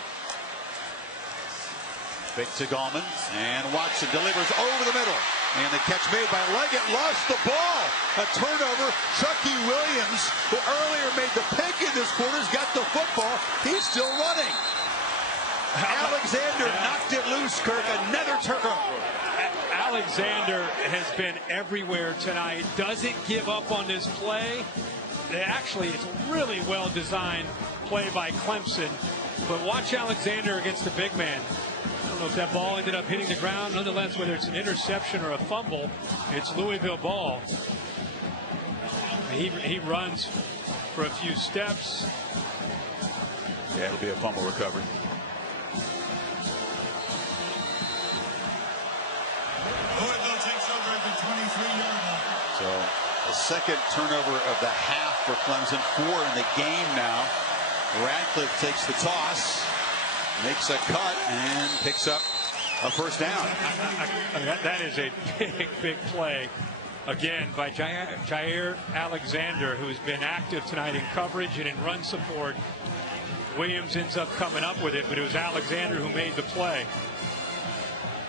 Fake to Gallman, and Watson delivers over the middle. And the catch made by Leggett, lost the ball. A turnover. Chucky Williams, who earlier made the pick in this quarter, has got the football. He's still running. Alexander knocked it loose, Kirk. Another turnover. Alexander has been everywhere tonight. Doesn't give up on this play. Actually, it's a really well-designed play by Clemson. But watch Alexander against the big man. I don't know if that ball ended up hitting the ground. Nonetheless, whether it's an interception or a fumble, it's Louisville ball. He runs for a few steps. Yeah, it'll be a fumble recovery. Louisville takes over at the 23-yard line. So the second turnover of the half for Clemson. 4 in the game now. Radcliffe takes the toss, makes a cut, and picks up a first down. That is a big play. Again, by Jair Alexander, who's been active tonight in coverage and in run support. Williams ends up coming up with it, but it was Alexander who made the play.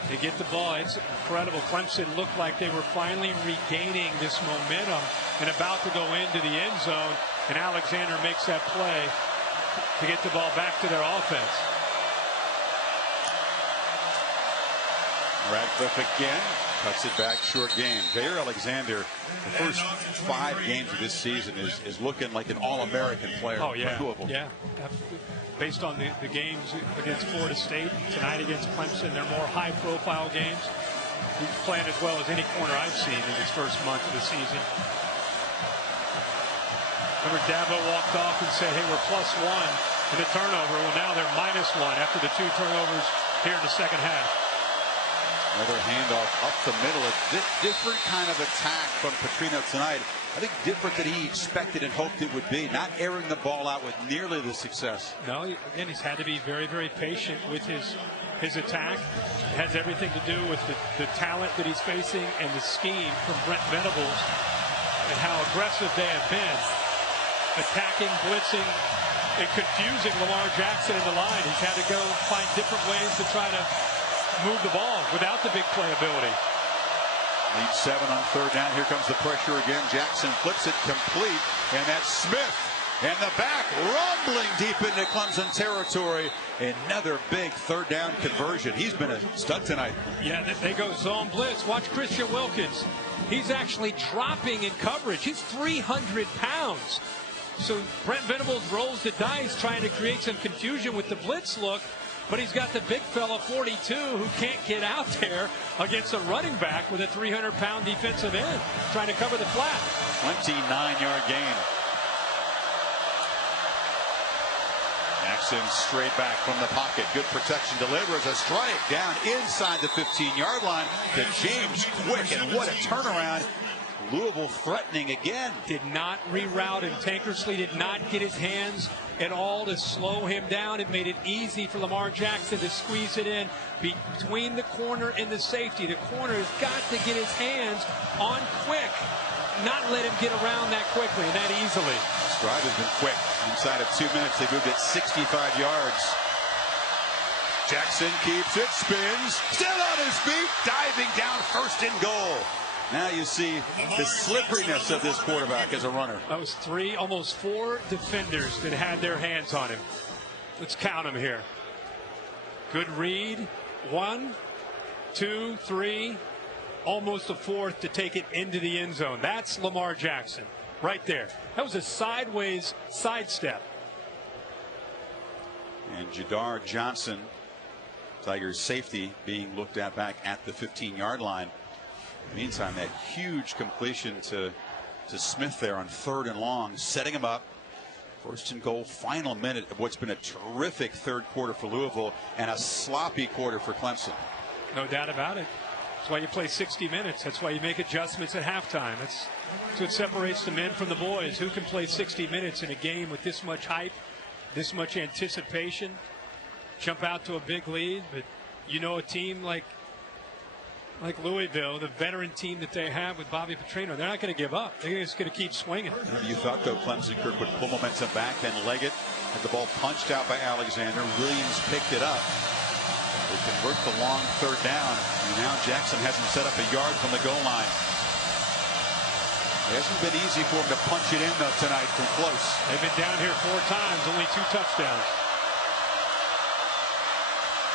They get the ball. It's incredible. Clemson looked like they were finally regaining this momentum and about to go into the end zone. And Alexander makes that play to get the ball back to their offense. Radcliffe again cuts it back, short game. Jair Alexander, the first 5 games of this season, is looking like an All-American player. Oh, yeah. Yeah. Based on the games against Florida State, tonight against Clemson, they're more high-profile games. He's playing as well as any corner I've seen in his first month of the season. Remember, Dabo walked off and said, hey, we're +1 in the turnover. Well, now they're -1 after the 2 turnovers here in the second half. Another handoff up the middle. A different kind of attack from Petrino tonight. I think different than he expected and hoped it would be. Not airing the ball out with nearly the success. No, again, he's had to be very, very patient with his attack. It has everything to do with the talent that he's facing and the scheme from Brent Venables and how aggressive they have been. Attacking, blitzing, and confusing Lamar Jackson in the line. He's had to go find different ways to try to move the ball without the big playability. Lead 7 on 3rd down. Here comes the pressure again. Jackson flips it complete, and that's Smith. And the back rumbling deep into Clemson territory. Another big 3rd down conversion. He's been a stud tonight. Yeah, they go zone blitz. Watch Christian Wilkins. He's actually dropping in coverage. He's 300 pounds. So Brent Venables rolls the dice trying to create some confusion with the blitz look. But he's got the big fella, 42, who can't get out there against a running back with a 300-pound defensive end trying to cover the flat. 29-yard gain. Jackson straight back from the pocket. Good protection. Delivers a strike down inside the 15-yard line to James Quick. And what a turnaround. Louisville threatening again. Did not reroute him. Tankersley did not get his hands at all to slow him down. It made it easy for Lamar Jackson to squeeze it in between the corner and the safety. The corner has got to get his hands on Quick, not let him get around that quickly and that easily. This drive has been quick. Inside of 2 minutes, they moved it 65 yards. Jackson keeps it, spins, still on his feet, diving down, 1st and goal. Now you see the slipperiness of this quarterback as a runner. That was 3, almost 4 defenders that had their hands on him. Let's count them here. Good read. 1, 2, 3, almost a 4th to take it into the end zone. That's Lamar Jackson right there. That was a sideways sidestep. And Jadar Johnson, Tigers safety, being looked at back at the 15-yard line. Meantime, that huge completion to Smith there on 3rd and long, setting him up. 1st and goal, final minute of what's been a terrific 3rd quarter for Louisville and a sloppy quarter for Clemson. No doubt about it. That's why you play 60 minutes. That's why you make adjustments at halftime. That's what separates the men from the boys. Who can play 60 minutes in a game with this much hype, this much anticipation, jump out to a big lead? But you know, a team like Louisville, the veteran team that they have with Bobby Petrino, they're not going to give up. They're just going to keep swinging. You thought, though, Clemson Kirk would pull momentum back, then leg it. Had the ball punched out by Alexander. Williams picked it up. They convert the long 3rd down. And now Jackson has him set up a yard from the goal line. It hasn't been easy for him to punch it in, though, tonight from close. They've been down here 4 times, only 2 touchdowns.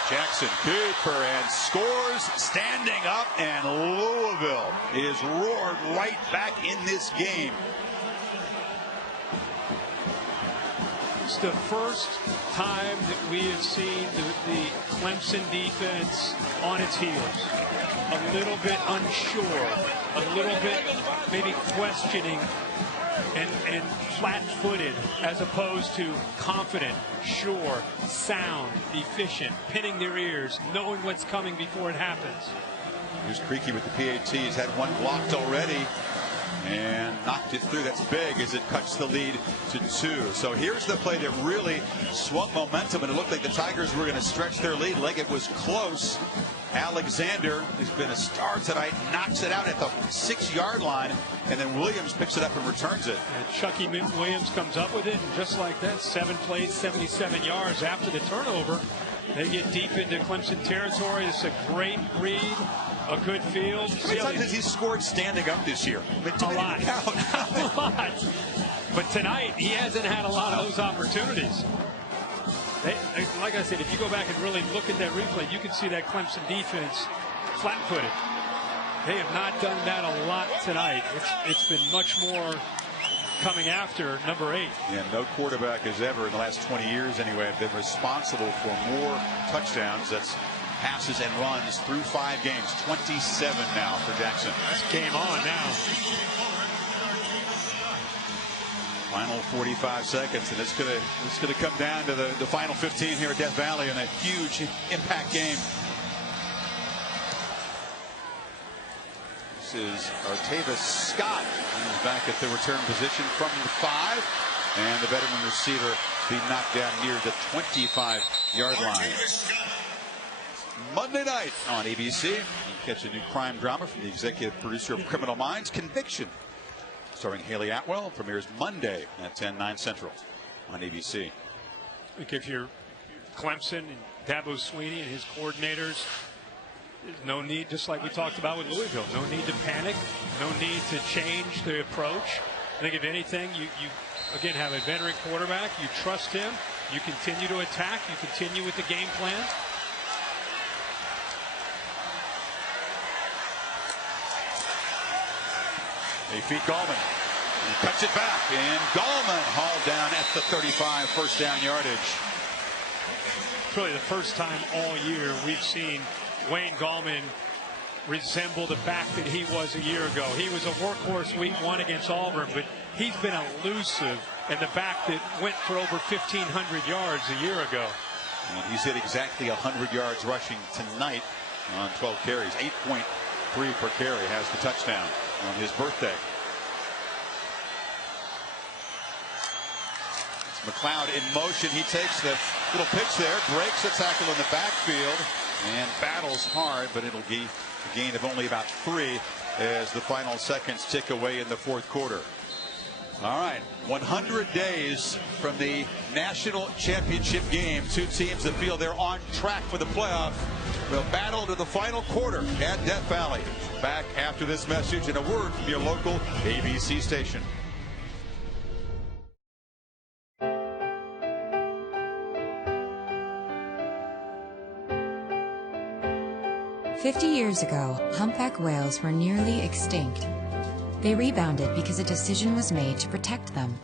Jackson, keeper, and scores, standing up, and Louisville is roared right back in this game. It's the first time that we have seen the Clemson defense on its heels. A little bit unsure, a little bit maybe questioning and flat-footed as opposed to confident, sure, sound, efficient, pinning their ears, knowing what's coming before it happens. Here's Creaky with the PAT. He's had 1 blocked already and knocked it through. That's big as it cuts the lead to 2. So here's the play that really swung momentum, and it looked like the Tigers were going to stretch their lead. It was close. Alexander has been a star tonight, knocks it out at the 6-yard line, and then Williams picks it up and returns it. And Chucky Williams comes up with it, and just like that, 7 plays, 77 yards after the turnover. They get deep into Clemson territory. It's a great read, a good field. How many times has he scored standing up this year? A lot. A lot. But tonight, he hasn't had a lot of those opportunities. Like I said, if you go back and really look at that replay, you can see that Clemson defense flat-footed. They have not done that a lot tonight. It's been much more coming after number 8. Yeah, no quarterback has ever, in the last 20 years anyway, been responsible for more touchdowns. That's passes and runs through 5 games. 27 now for Jackson. That's game on now. Final 45 seconds, and it's gonna come down to the final 15 here at Death Valley in a huge impact game. This is Artavis Scott, who's back at the return position from the 5, and the veteran receiver being knocked down near the 25-yard line. Monday night on ABC, you catch a new crime drama from the executive producer of Criminal Minds, Conviction, starring Haley Atwell. Premieres Monday at 10/9 Central on ABC. I think if you're Clemson and Dabo Swinney and his coordinators, there's no need, just like we talked about with Louisville, no need to panic, no need to change the approach. I think if anything, you again have a veteran quarterback, you trust him, you continue to attack, you continue with the game plan. 8 feet Gallman. He cuts it back, and Gallman hauled down at the 35, first down yardage. It's really the first time all year we've seen Wayne Gallman resemble the back that he was a year ago. He was a workhorse week 1 against Auburn, but he's been elusive and the back that went for over 1,500 yards a year ago. And he's hit exactly 100 yards rushing tonight on 12 carries. 8.3 per carry, has the touchdown on his birthday. It's McLeod in motion. He takes the little pitch there, breaks the tackle in the backfield, and battles hard, but it'll be a gain of only about 3 as the final seconds tick away in the 4th quarter. All right, 100 days from the national championship game. 2 teams that feel they're on track for the playoff will battle to the final quarter at Death Valley. Back after this message and a word from your local ABC station. "50 years ago, humpback whales were nearly extinct. They rebounded because a decision was made to protect them.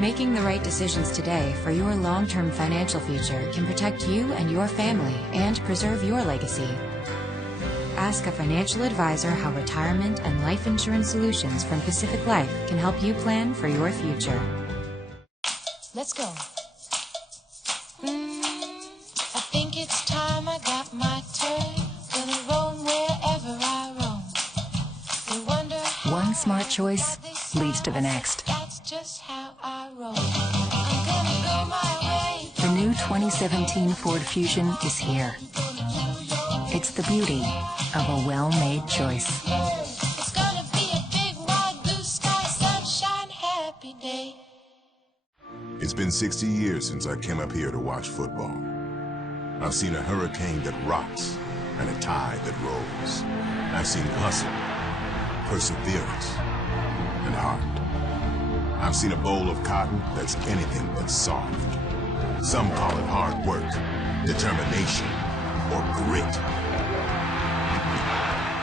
Making the right decisions today for your long-term financial future can protect you and your family and preserve your legacy. Ask a financial advisor how retirement and life insurance solutions from Pacific Life can help you plan for your future." Let's go. I think it's time I got my turn. Gonna roam wherever I roam. They wonder how one smart choice leads to the next. That's just how I roll. I'm gonna go my way. The new 2017 Ford Fusion is here. It's the beauty of a well-made choice. It's gonna be a big wide blue sky, sunshine, happy day. It's been 60 years since I came up here to watch football. I've seen a hurricane that rocks and a tide that rolls. I've seen hustle, perseverance, and heart. I've seen a bowl of cotton that's anything but soft. Some call it hard work, determination, or grit.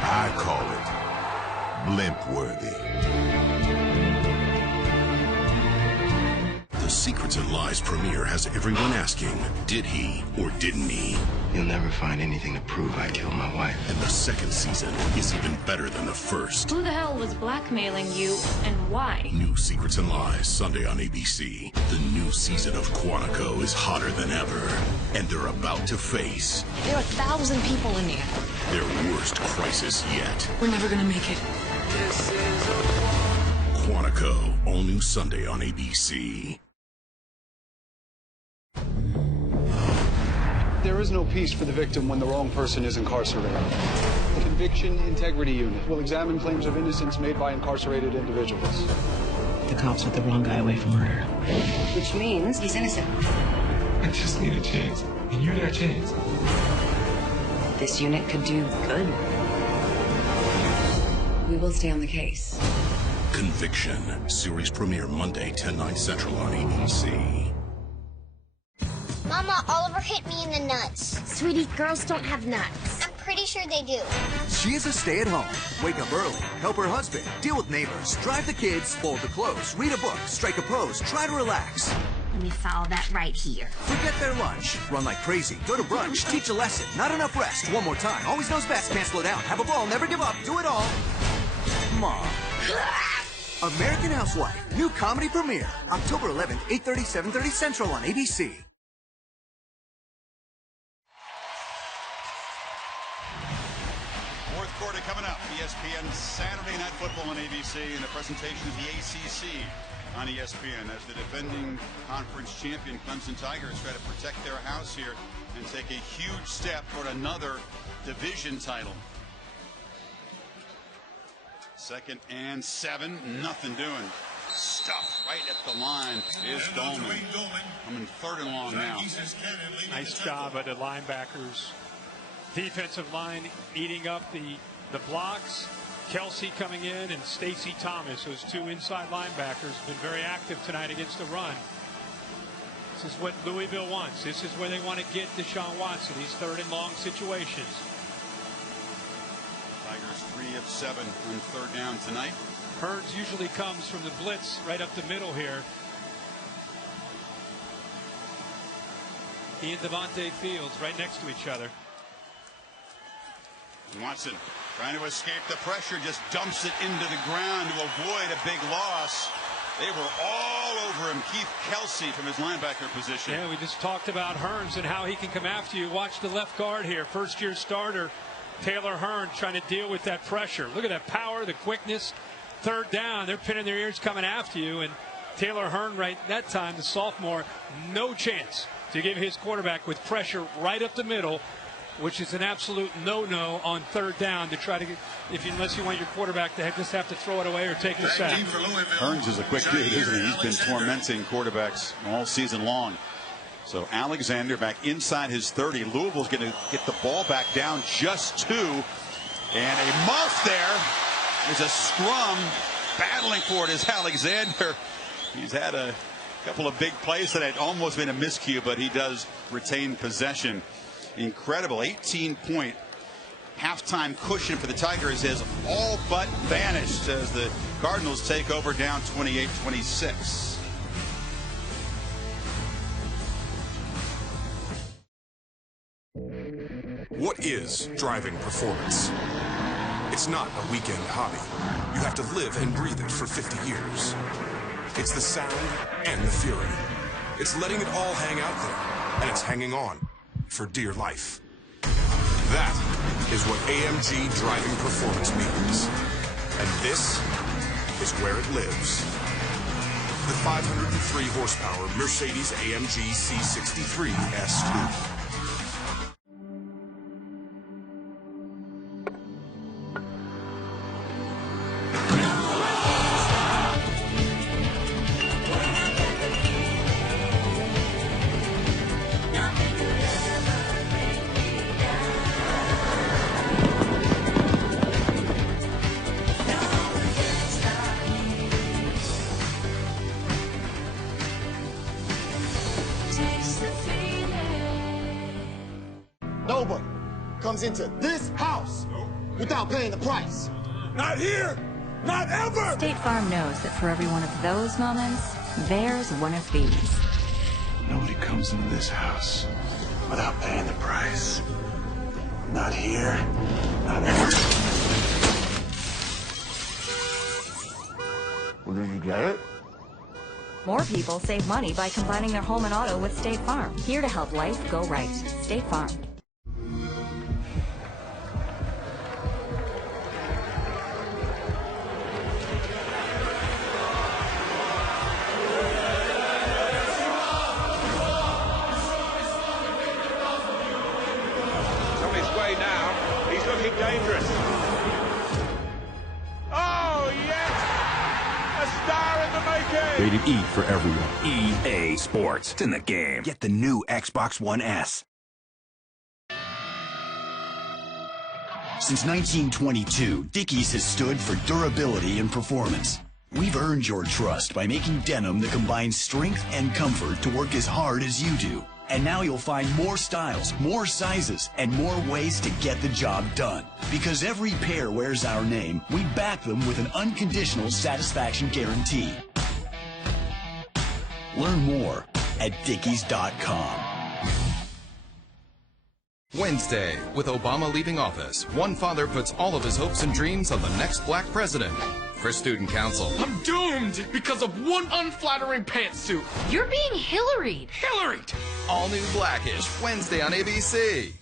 I call it blimp-worthy. The Secrets and Lies premiere has everyone asking, did he or didn't he? You'll never find anything to prove I killed my wife. And the second season is even better than the first. Who the hell was blackmailing you and why? New Secrets and Lies, Sunday on ABC. The new season of Quantico is hotter than ever. And they're about to face... There are 1,000 people in there. ...their worst crisis yet. We're never gonna make it. This is Quantico, all new Sunday on ABC. There is no peace for the victim when the wrong person is incarcerated. The Conviction Integrity Unit will examine claims of innocence made by incarcerated individuals. The cops let the wrong guy away for murder. Which means he's innocent. I just need a chance, and you're that chance. This unit could do good. We will stay on the case. Conviction. Series premiere Monday, 10/9 Central on ABC. Mama, Oliver hit me in the nuts. Sweetie, girls don't have nuts. I'm pretty sure they do. She is a stay-at-home. Wake up early, help her husband, deal with neighbors, drive the kids, fold the clothes, read a book, strike a pose, try to relax. Let me follow that right here. Forget their lunch. Run like crazy. Go to brunch. Teach a lesson. Not enough rest. One more time. Always knows best. Can't slow down. Have a ball. Never give up. Do it all. Mom. American Housewife. New comedy premiere. October 11th, 8:30, 7:30 Central on ABC. Fourth quarter coming up. ESPN Saturday Night Football on ABC and a presentation of the ACC on ESPN as the defending conference champion Clemson Tigers try to protect their house here and take a huge step toward another division title. 2nd and 7, nothing doing. Stuff right at the line is Dolman. Coming 3rd and long now. Nice job of the linebackers. Defensive line eating up the blocks. Kelsey coming in and Stacy Thomas, those two inside linebackers, been very active tonight against the run. This is what Louisville wants. This is where they want to get Deshaun Watson, these 3rd and long situations. Tigers 3 of 7 on 3rd down tonight. Hearns usually comes from the blitz right up the middle here. He and Devontae Fields right next to each other. Watson trying to escape the pressure, just dumps it into the ground to avoid a big loss. They were all over him. Keith Kelsey from his linebacker position. Yeah, we just talked about Hearns and how he can come after you. Watch the left guard here, first-year starter Taylor Hearns trying to deal with that pressure. Look at that power, the quickness. 3rd down, they're pinning their ears coming after you, and Taylor Hearns right that time, the sophomore, no chance to give his quarterback with pressure right up the middle, which is an absolute no-no on 3rd down to try to get, unless you want your quarterback to just have to throw it away or take the sack. Hearns is a quick dude, isn't he? He's been tormenting quarterbacks all season long. So Alexander back inside his 30. Louisville's going to get the ball back down just 2. And a muff there. There's a scrum. Battling for it is Alexander. He's had a couple of big plays that had almost been a miscue, but he does retain possession. Incredible 18-point halftime cushion for the Tigers has all but vanished as the Cardinals take over down 28-26. What is driving performance? It's not a weekend hobby. You have to live and breathe it for 50 years. It's the sound and the fury. It's letting it all hang out there, and it's hanging on for dear life. That is what AMG driving performance means. And this is where it lives. The 503 horsepower Mercedes-AMG C63 S2. Nobody comes into this house without paying the price. Not here! Not ever! State Farm knows that for every one of those moments, there's one of these. Nobody comes into this house without paying the price. Not here, not ever. Well, did you get it? More people save money by combining their home and auto with State Farm. Here to help life go right. State Farm. Dangerous. Oh, yes! A star in the making! Rated E for everyone. EA Sports. It's in the game. Get the new Xbox One S. Since 1922, Dickies has stood for durability and performance. We've earned your trust by making denim that combines strength and comfort to work as hard as you do. And now you'll find more styles, more sizes, and more ways to get the job done. Because every pair wears our name, we back them with an unconditional satisfaction guarantee. Learn more at Dickies.com. Wednesday, with Obama leaving office, one father puts all of his hopes and dreams on the next black president. For Student Council, I'm doomed because of one unflattering pantsuit. You're being Hillaried. Hillaried! All new Blackish, Wednesday on ABC.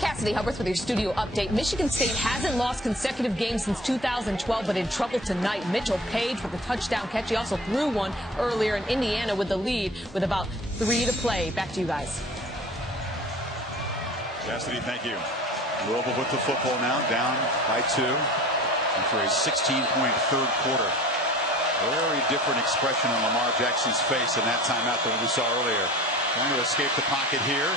Cassidy Hubbard with your studio update. Michigan State hasn't lost consecutive games since 2012, but in trouble tonight. Mitchell Page with a touchdown catch. He also threw one earlier in Indiana with the lead with about 3 to play. Back to you guys. Cassidy, thank you. Louisville with the football now, down by 2 after a 16-point third quarter. Very different expression on Lamar Jackson's face in that timeout than we saw earlier. Trying to escape the pocket here.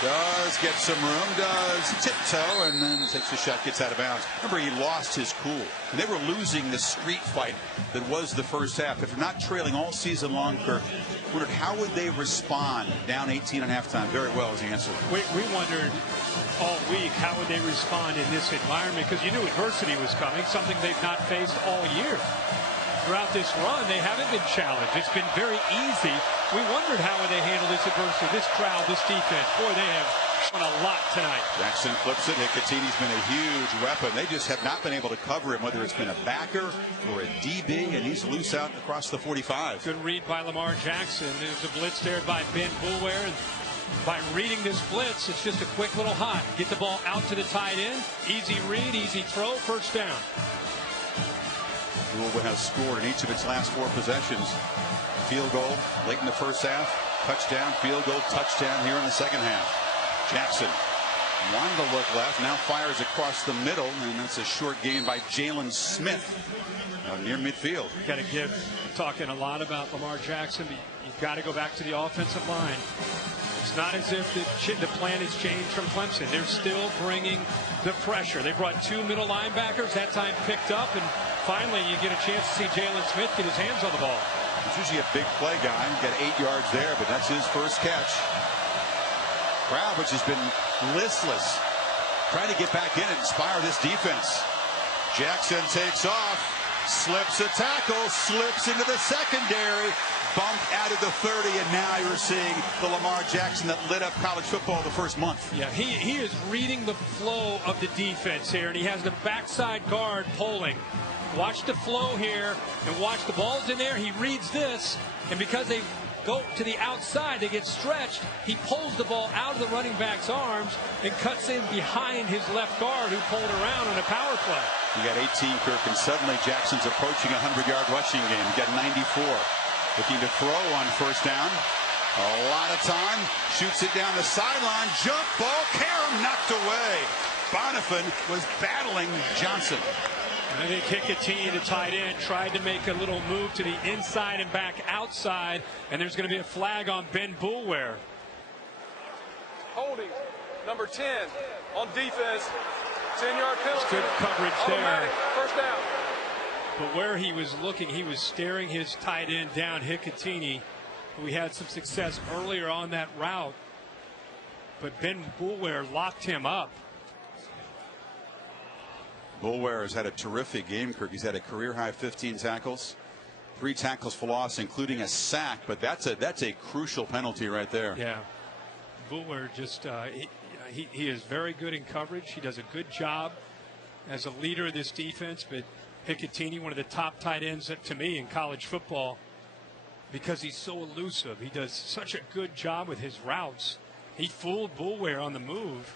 Does get some room, does tiptoe, and then takes a shot, gets out of bounds. Remember, he lost his cool. And they were losing the street fight that was the first half. If they're not trailing all season long, Kirk, wondered how would they respond down 18 at halftime. Very well is the answer. We wondered all week how would they respond in this environment, because you knew adversity was coming, something they've not faced all year. Throughout this run, they haven't been challenged. It's been very easy. We wondered how would they handle this adversity, this crowd, this defense. Boy, they have done a lot tonight. Jackson flips it. Hicatini's been a huge weapon. They just have not been able to cover him, whether it's been a backer or a DB, and he's loose out across the 45. Good read by Lamar Jackson. There's a blitz there by Ben Boulware. And by reading this blitz, it's just a quick little hot. Get the ball out to the tight end. Easy read, easy throw, first down. Louisville has scored in each of its last 4 possessions. Field goal late in the first half, touchdown, field goal, touchdown here in the second half. Jackson wanted to look left, now fires across the middle, and that's a short gain by Jalen Smith near midfield. Got to give, talking a lot about Lamar Jackson, but you've got to go back to the offensive line. It's not as if the plan has changed from Clemson. They're still bringing the pressure. They brought 2 middle linebackers, that time picked up, and finally you get a chance to see Jalen Smith get his hands on the ball. He's usually a big play guy. Got 8 yards there, but that's his first catch. Crowd, which has been listless, trying to get back in and inspire this defense. Jackson takes off, slips a tackle, slips into the secondary, bumped out of the 30, and now you're seeing the Lamar Jackson that lit up college football the first month. Yeah, he is reading the flow of the defense here, and he has the backside guard pulling. Watch the flow here, and watch the balls in there. He reads this, and because they go to the outside, they get stretched. He pulls the ball out of the running back's arms and cuts in behind his left guard, who pulled around on a power play. You got 18, Kirk, and suddenly Jackson's approaching a 100-yard rushing game. You got 94. Looking to throw on first down. A lot of time. Shoots it down the sideline. Jump ball. Karam knocked away. Bonifan was battling Johnson. I think Hicatini, the tight end, tried to make a little move to the inside and back outside, and there's going to be a flag on Ben Boulware. Holding, number 10, on defense, 10-yard penalty. Good coverage there. First down. But where he was looking, he was staring his tight end down, Hicatini. We had some success earlier on that route, but Ben Boulware locked him up. Boulware has had a terrific game, Kirk. He's had a career-high 15 tackles, 3 tackles for loss, including a sack. But that's a crucial penalty right there. Yeah, Boulware just he is very good in coverage. He does a good job as a leader of this defense. But Hicatini, one of the top tight ends to me in college football, because he's so elusive. He does such a good job with his routes. He fooled Boulware on the move,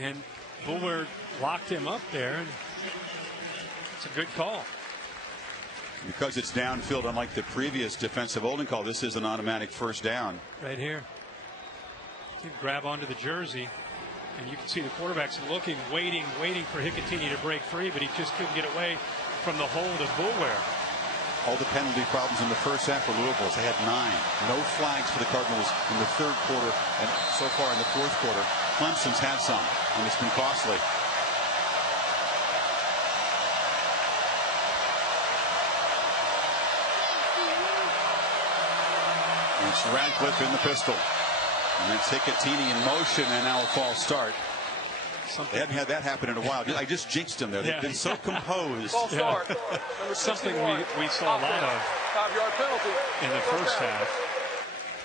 and Boulware locked him up there, and it's a good call. Because it's downfield, unlike the previous defensive holding call, this is an automatic first down. Right here. You grab onto the jersey, and you can see the quarterback's waiting for Hicatini to break free, but he just couldn't get away from the hold of Boulware. all the penalty problems in the first half for Louisville. They had 9. No flags for the Cardinals in the third quarter, and so far in the fourth quarter. Clemson's had some, and it's been costly. It's Radcliffe in the pistol. And then Tickettini in motion, and now a false start. They hadn't had that happen in a while. I just jinxed them there. They've been so composed. False start. Something we saw a lot of 5-yard penalty in the first half.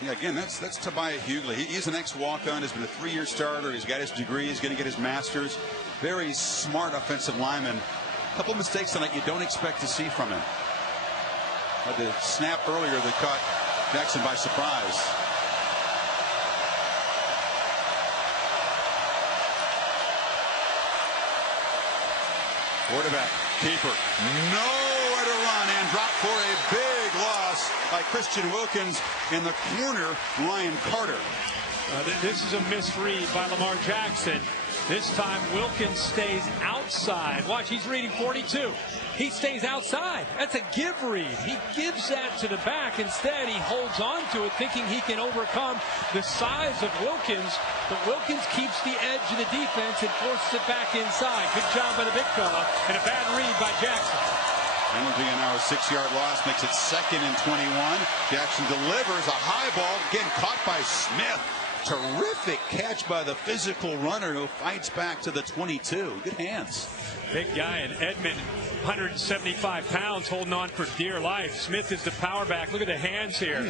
Yeah, again, that's Tobiah Hughley. He's an ex-walk-on. Has been a 3-year starter. He's got his degree. He's going to get his master's. Very smart offensive lineman. A couple mistakes tonight you don't expect to see from him. The snap earlier that caught Jackson by surprise. Quarterback, keeper, nowhere to run, and dropped for a big loss by Christian Wilkins in the corner, Ryan Carter. This is a misread by Lamar Jackson. This time Wilkins stays outside. Watch, he's reading 42. He stays outside. That's a give read. He gives that to the back. Instead, he holds on to it, thinking he can overcome the size of Wilkins. But Wilkins keeps the edge of the defense and forces it back inside. Good job by the big fella, and a bad read by Jackson. Penalty and now a 6-yard loss makes it 2nd and 21. Jackson delivers a high ball, again caught by Smith. Terrific catch by the physical runner who fights back to the 22. Good hands. Big guy, and Edmond, 175 pounds, holding on for dear life. Smith is the power back. Look at the hands here.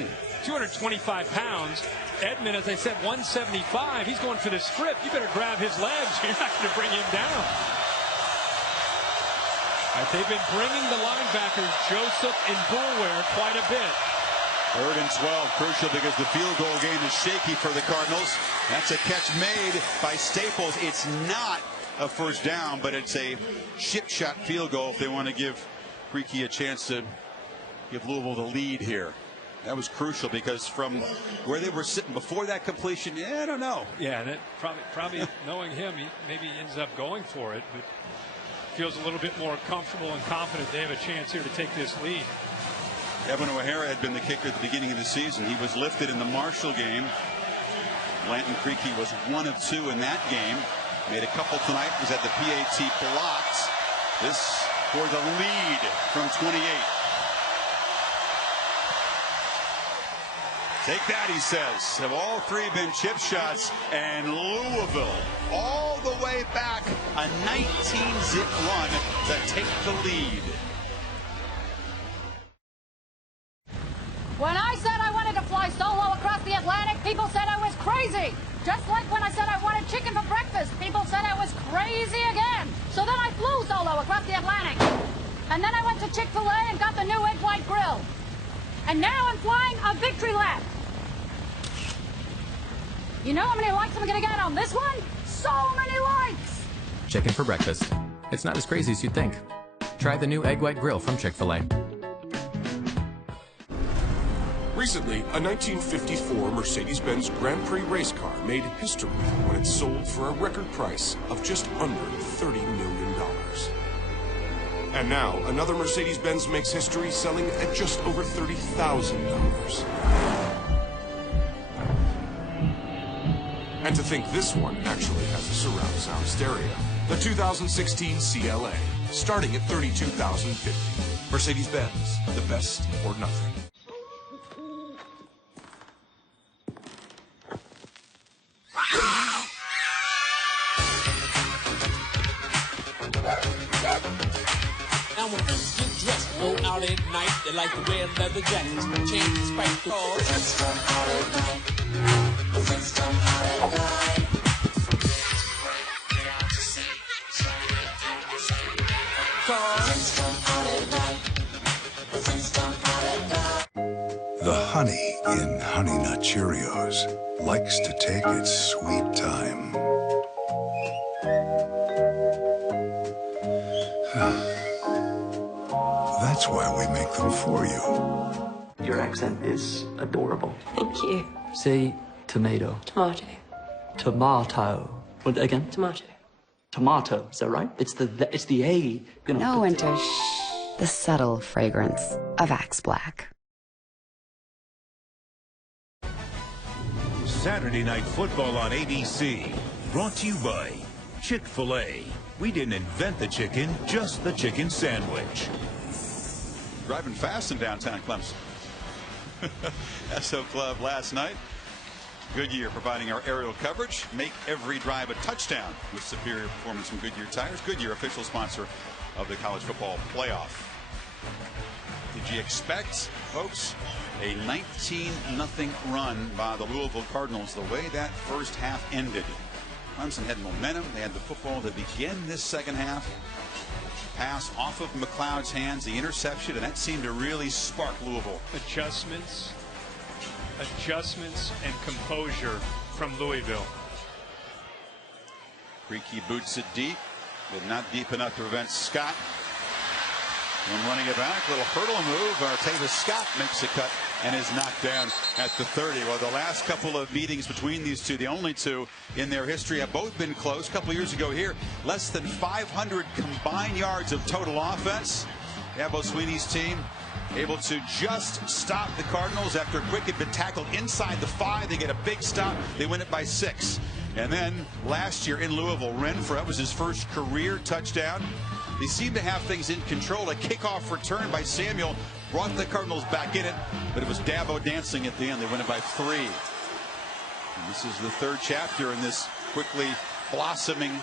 225 pounds. Edmond, as I said, 175. He's going for the strip. You better grab his legs. You're not going to bring him down. They've been bringing the linebackers, Joseph and Boulware, quite a bit. 3rd and 12, crucial because the field goal game is shaky for the Cardinals. That's a catch made by Staples. It's not a first down, but it's a chip shot field goal if they want to give Creaky a chance to give Louisville the lead here. That was crucial because from where they were sitting before that completion, I don't know. Yeah, and it probably knowing him, he maybe ends up going for it, but feels a little bit more comfortable and confident they have a chance here to take this lead. Evan O'Hara had been the kicker at the beginning of the season. He was lifted in the Marshall game. Blanton Creaky was 1 of 2 in that game. Made a couple tonight. Was at the PAT blocked. This for the lead from 28. Take that, he says. Have all 3 been chip shots, and Louisville all the way back, a 19-zip run to take the lead. When I said I wanted to fly solo across the Atlantic, people said I was crazy. Just like when I said I wanted chicken for breakfast, people said I was crazy again. So then I flew solo across the Atlantic. And then I went to Chick-fil-A and got the new egg white grill. And now I'm flying a victory lap. You know how many likes I'm going to get on this one? So many likes! Chicken for breakfast. It's not as crazy as you'd think. Try the new egg white grill from Chick-fil-A. Recently, a 1954 Mercedes-Benz Grand Prix race car made history when it sold for a record price of just under $30 million. And now, another Mercedes-Benz makes history selling at just over $30,000. And to think this one actually has a surround sound stereo. The 2016 CLA, starting at $32,050. Mercedes-Benz, the best or nothing. Now when folks get dressed, go out at night, they like to wear leather jackets, chains and spike the cars. Friends come out at night. Friends come out at night. Friends come out at night. Friends come out at night. The honey in Honey Nut Cheerios likes to take its sweet time. That's why we make them for you. Your accent is adorable. Thank you. Say tomato. Tomato. Tomato. What again? Tomato. Tomato. Is that right? It's the A. You know, no, Winter. Shh. the subtle fragrance of Axe Black. Saturday Night Football on ABC. Brought to you by Chick-fil-A. We didn't invent the chicken, just the chicken sandwich. Driving fast in downtown Clemson. SO Club last night. Goodyear providing our aerial coverage. Make every drive a touchdown with superior performance from Goodyear tires. Goodyear, official sponsor of the college football playoff. Did you expect, folks, a 19-0 run by the Louisville Cardinals the way that first half ended? Clemson had momentum. They had the football to begin this second half. Pass off of McLeod's hands, the interception, and that seemed to really spark Louisville. Adjustments and composure from Louisville. Creaky boots it deep, but not deep enough to prevent Scott. When running it back, little hurdle move. Artavis Scott makes a cut and is knocked down at the 30. Well, the last couple of meetings between these two, the only two in their history, have both been close. A couple years ago here, less than 500 combined yards of total offense. Dabo Swinney's team able to just stop the Cardinals after Quick had been tackled inside the 5. They get a big stop. They win it by 6. And then last year in Louisville, Renfro was his first career touchdown. They seem to have things in control. A kickoff return by Samuel brought the Cardinals back in it, but it was Dabo dancing at the end. They win it by 3. And this is the third chapter in this quickly blossoming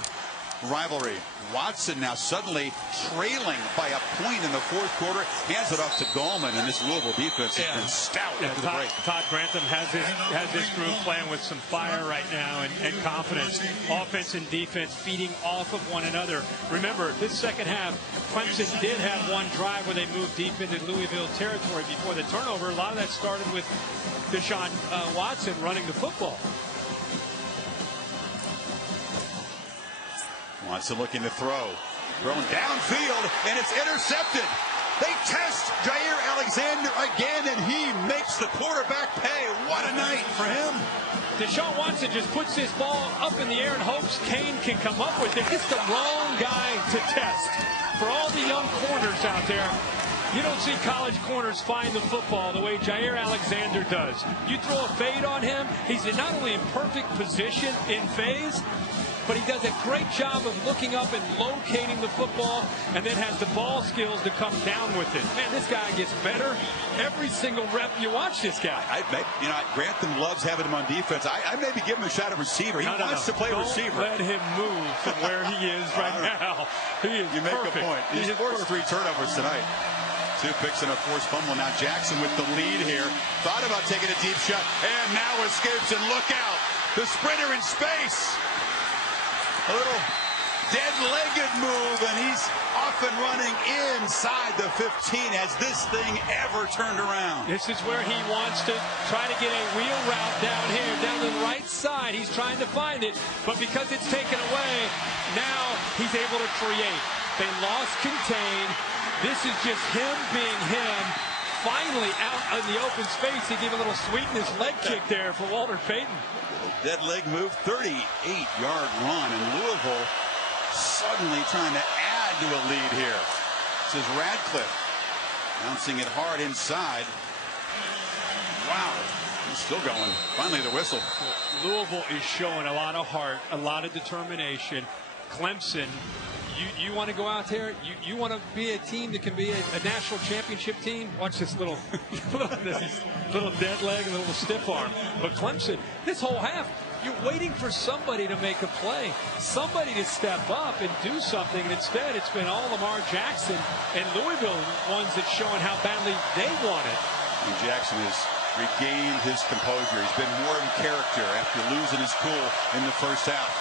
rivalry. Watson now suddenly trailing by a point in the fourth quarter, hands it off to Gallman, and this Louisville defense has been stout after the break. Todd Grantham has this group playing with some fire right now and confidence. Offense and defense feeding off of one another. Remember, this second half, Clemson did have one drive where they moved deep into Louisville territory before the turnover. A lot of that started with Deshaun Watson running the football. Watson looking to throw. Thrown downfield, and it's intercepted. They test Jair Alexander again, and he makes the quarterback pay. What a night for him. Deshaun Watson just puts this ball up in the air and hopes Kane can come up with it. It's the wrong guy to test. For all the young corners out there, you don't see college corners find the football the way Jair Alexander does. You throw a fade on him, he's not only in perfect position in phase, but he does a great job of looking up and locating the football, and then has the ball skills to come down with it. Man, this guy gets better every single rep you watch this guy. Grantham loves having him on defense. I maybe give him a shot at receiver. He wants to play receiver. Don't let him move from where he is right now. He is You make a point. He's forced 3 turnovers tonight. 2 picks and a forced fumble. Now Jackson with the lead here. Thought about taking a deep shot, and now escapes, and look out. The sprinter in space. A little dead-legged move, and he's off and running inside the 15. Has this thing ever turned around? This is where he wants to try to get a wheel route down here, down the right side. He's trying to find it, but because it's taken away, now he's able to create. They lost contain. This is just him being him. Finally out in the open space. He gave a little sweetness leg kick there for Walter Payton. Dead leg move, 38-yard run, and Louisville suddenly trying to add to a lead here. This is Radcliffe bouncing it hard inside. Wow, he's still going. Finally the whistle. Louisville is showing a lot of heart, a lot of determination. Clemson, you want to go out there, you want to be a team that can be a national championship team. Watch this little dead leg and a little stiff arm. But Clemson, this whole half, you're waiting for somebody to make a play, somebody to step up and do something. And instead, it's been all Lamar Jackson and Louisville ones that's showing how badly they want it. And Jackson has regained his composure. He's been more in character after losing his cool in the first half.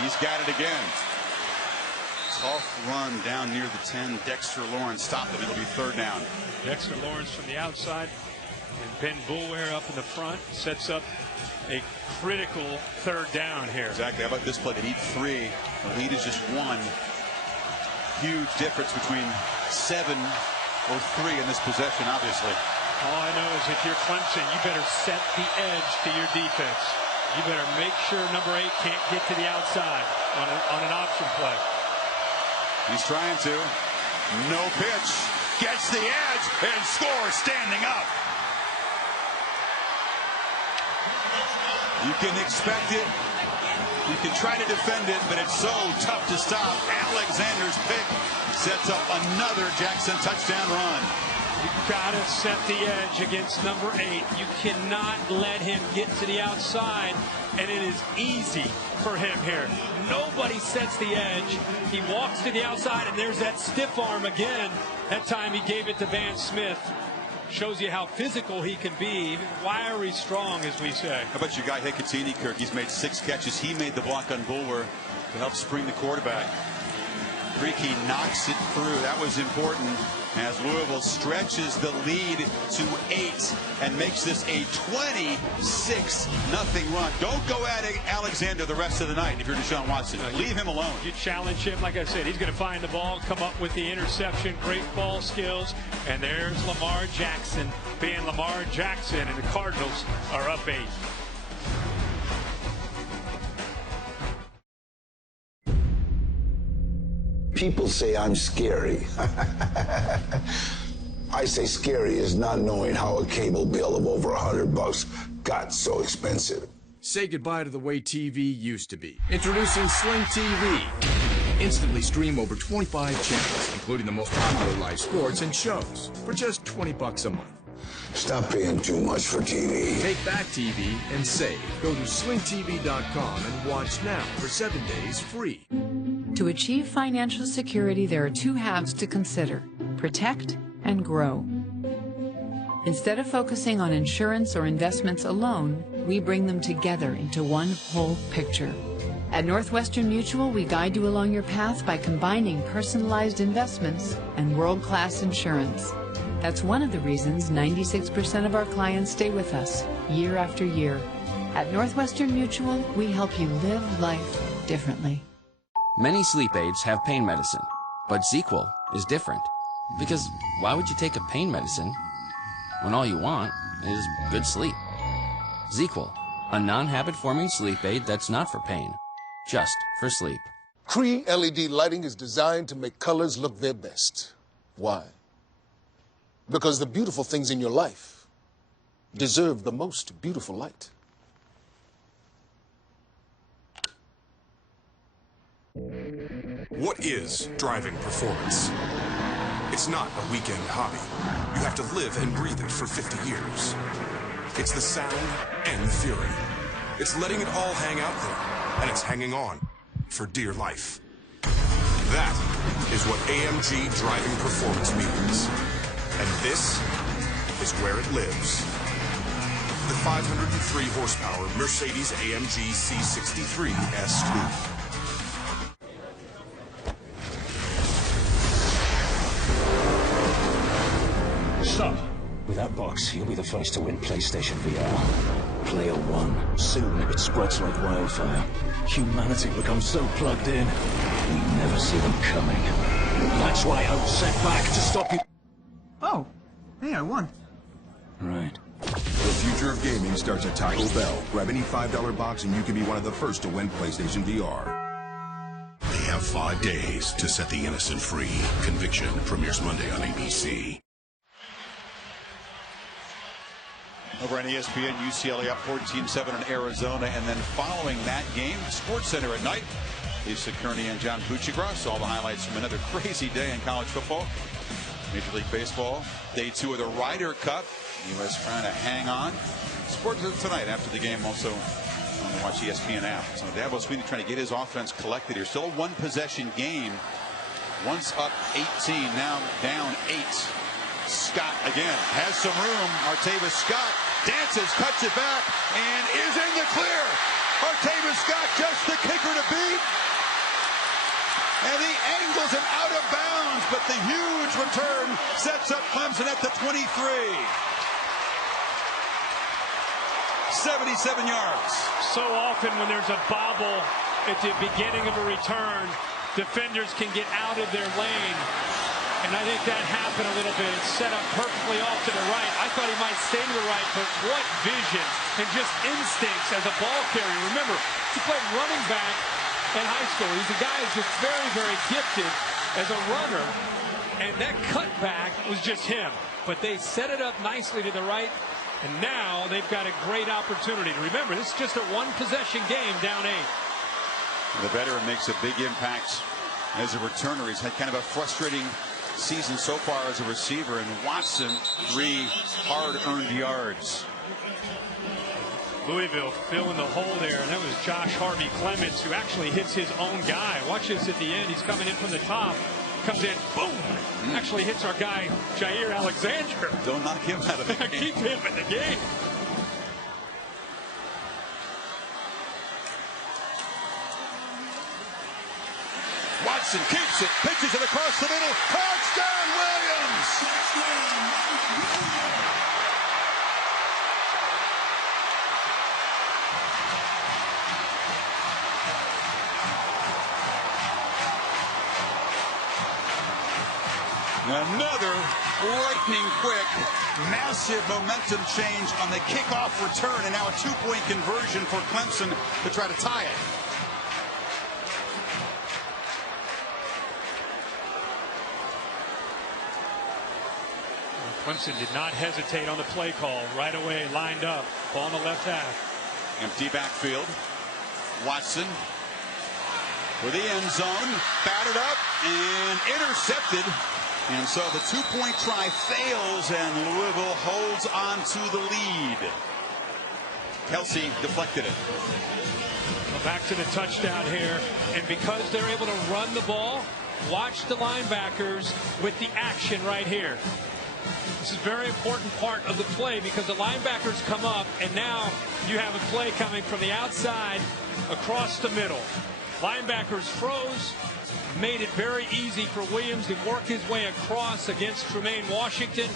He's got it again. Tough run down near the 10. Dexter Lawrence stopped him. It'll be 3rd down. Dexter Lawrence from the outside, and Ben Boulware up in the front sets up a critical 3rd down here. Exactly. How about this play? They need 3. The lead is just 1. Huge difference between 7 or 3 in this possession, obviously. All I know is if you're Clemson, you better set the edge to your defense. You better make sure number 8 can't get to the outside on an option play. He's trying to. No pitch. gets the edge, and scores standing up. You can expect it. You can try to defend it, but it's so tough to stop. Alexander's pick sets up another Jackson touchdown run. You've got to set the edge against number 8. You cannot let him get to the outside, and it is easy for him here. Nobody sets the edge. He walks to the outside, and there's that stiff arm again. That time he gave it to Van Smith. Shows you how physical he can be, even wiry strong, as we say. How about your guy Hicatini, Kirk? He's made 6 catches. He made the block on Bulwer to help spring the quarterback. Freaky knocks it through. That was important as Louisville stretches the lead to 8 and makes this a 26-0 run. Don't go at Alexander the rest of the night if you're Deshaun Watson. Leave him alone. You challenge him. Like I said, he's going to find the ball, come up with the interception, great ball skills. And there's Lamar Jackson being Lamar Jackson, and the Cardinals are up 8. People say I'm scary. I say scary is not knowing how a cable bill of over $100 got so expensive. Say goodbye to the way TV used to be. Introducing Sling TV. Instantly stream over 25 channels, including the most popular live sports and shows, for just $20 a month. Stop paying too much for TV. Take back TV and save. Go to slingtv.com and watch now for 7 days free. To achieve financial security, there are 2 halves to consider: protect and grow. Instead of focusing on insurance or investments alone, we bring them together into one whole picture. At Northwestern Mutual, we guide you along your path by combining personalized investments and world-class insurance. That's one of the reasons 96% of our clients stay with us year after year. At Northwestern Mutual, we help you live life differently. Many sleep aids have pain medicine, but ZzzQuil is different. Because why would you take a pain medicine when all you want is good sleep? ZzzQuil, a non-habit-forming sleep aid that's not for pain, just for sleep. Cree LED lighting is designed to make colors look their best. Why? Because the beautiful things in your life deserve the most beautiful light. What is driving performance? It's not a weekend hobby. You have to live and breathe it for 50 years. It's the sound and the fury. It's letting it all hang out there, and it's hanging on for dear life. That is what AMG driving performance means. And this is where it lives. The 503 horsepower Mercedes-AMG C63 S2. Stop. With that box, you'll be the first to win PlayStation VR. Player 1. Soon, it spreads like wildfire. Humanity becomes so plugged in, we never see them coming. That's why I was sent back to stop you. Oh, hey, I won. Right. The future of gaming starts at Taco Bell. Grab any $5 box and you can be one of the first to win PlayStation VR. They have 5 days to set the innocent free. Conviction premieres Monday on ABC. Over on ESPN, UCLA up 14-7 in Arizona, and then following that game, SportsCenter at night, Lisa Kearney and John Buccigross. All the highlights from another crazy day in college football. Major League Baseball, day 2 of the Ryder Cup. U.S. trying to hang on. SportsCenter tonight after the game, also on the Watch ESPN app. So Dabo Swinney trying to get his offense collected here. Still a one-possession game. Once up 18, now down 8. Scott again has some room. Artavis Scott dances, cuts it back, and is in the clear. Artavis Scott just the kicker to beat. And he angles him out of bounds, but the huge return sets up Clemson at the 23. 77 yards. So often when there's a bobble at the beginning of a return, defenders can get out of their lane. And I think that happened a little bit. It's set up perfectly off to the right. I thought he might stay to the right, but what vision and just instincts as a ball carrier. Remember, he played running back in high school. He's a guy who's just very, very gifted as a runner. and that cutback was just him. But they set it up nicely to the right, and now they've got a great opportunity. Remember, this is just a one-possession game, down 8. The veteran makes a big impact as a returner. He's had kind of a frustrating season so far as a receiver, and Watson 3 hard-earned yards. Louisville filling the hole there, and that was Josh Harvey Clements, who actually hits his own guy. Watch this at the end. He's coming in from the top, comes in, boom, actually hits our guy Jair Alexander. Don't knock him out of the game. Keep him in the game. Watson keeps it, pitches it across the middle. Touchdown, Williams! Another lightning quick, massive momentum change on the kickoff return, and now a 2-point conversion for Clemson to try to tie it. Clemson did not hesitate on the play call. Right away, lined up. Ball in the left half. Empty backfield. Watson for the end zone. Batted up and intercepted. And so the 2-point try fails, and Louisville holds on to the lead. Kelsey deflected it. Well, back to the touchdown here. And because they're able to run the ball, watch the linebackers with the action right here. This is a very important part of the play because the linebackers come up, and now you have a play coming from the outside across the middle. Linebackers froze, made it very easy for Williams to work his way across against Tremaine Washington.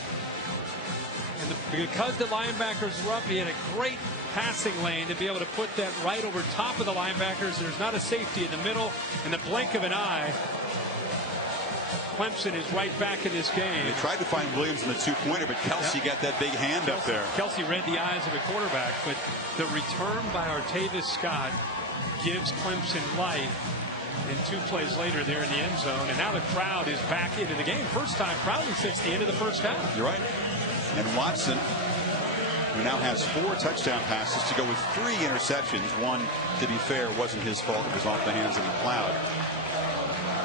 And because the linebackers were up, he had a great passing lane to be able to put that right over top of the linebackers. There's not a safety in the middle. In the blink of an eye, Clemson is right back in this game. They tried to find Williams in the 2-pointer, but Kelsey got that big hand up there. Kelsey read the eyes of a quarterback, but the return by Artavis Scott gives Clemson life. And 2 plays later, they're in the end zone, and now the crowd is back into the game. First time probably since the end of the first half. You're right. And Watson, who now has 4 touchdown passes to go with 3 interceptions. One, to be fair, wasn't his fault. It was off the hands of McLeod.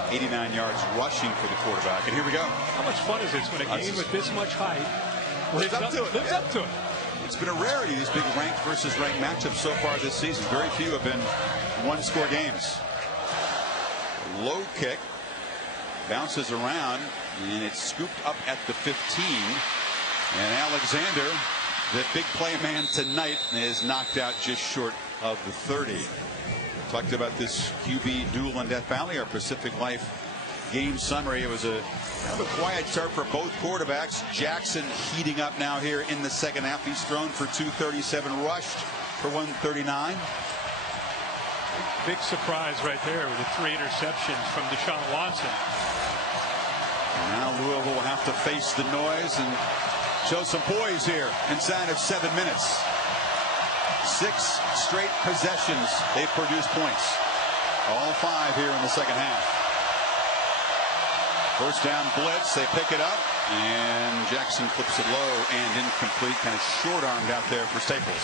89 yards rushing for the quarterback. And here we go. How much fun is this when a game with this much height lives up to it? It's been a rarity, these big ranked versus ranked matchups so far this season. Very few have been one-score games. Low kick, bounces around, and it's scooped up at the 15. And Alexander, the big play man tonight, is knocked out just short of the 30. Talked about this QB duel in Death Valley, our Pacific Life game summary. It was a kind of a quiet start for both quarterbacks. Jackson heating up now here in the second half. He's thrown for 237, rushed for 139. Big surprise right there with the 3 interceptions from Deshaun Watson. Now Louisville will have to face the noise and show some poise here inside of 7 minutes. 6 straight possessions, they've produced points. All 5 here in the second half. First down blitz, they pick it up, and Jackson flips it low and incomplete, kind of short armed out there for Staples.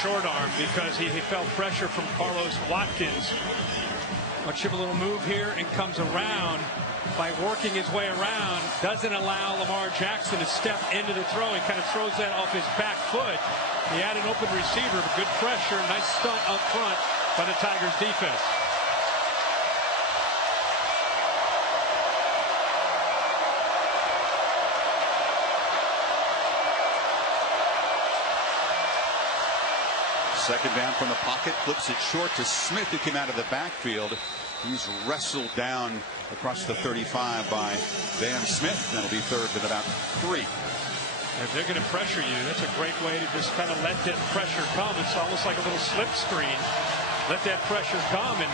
Short arm because he felt pressure from Carlos Watkins. Watch him a little move here and comes around by working his way around. Doesn't allow Lamar Jackson to step into the throw. He kind of throws that off his back foot. He had an open receiver, but good pressure. Nice stunt up front by the Tigers defense. Second down from the pocket, flips it short to Smith, who came out of the backfield. He's wrestled down across the 35 by Van Smith. That'll be third and about 3. If they're going to pressure you, that's a great way to just kind of let that pressure come. It's almost like a little slip screen. Let that pressure come and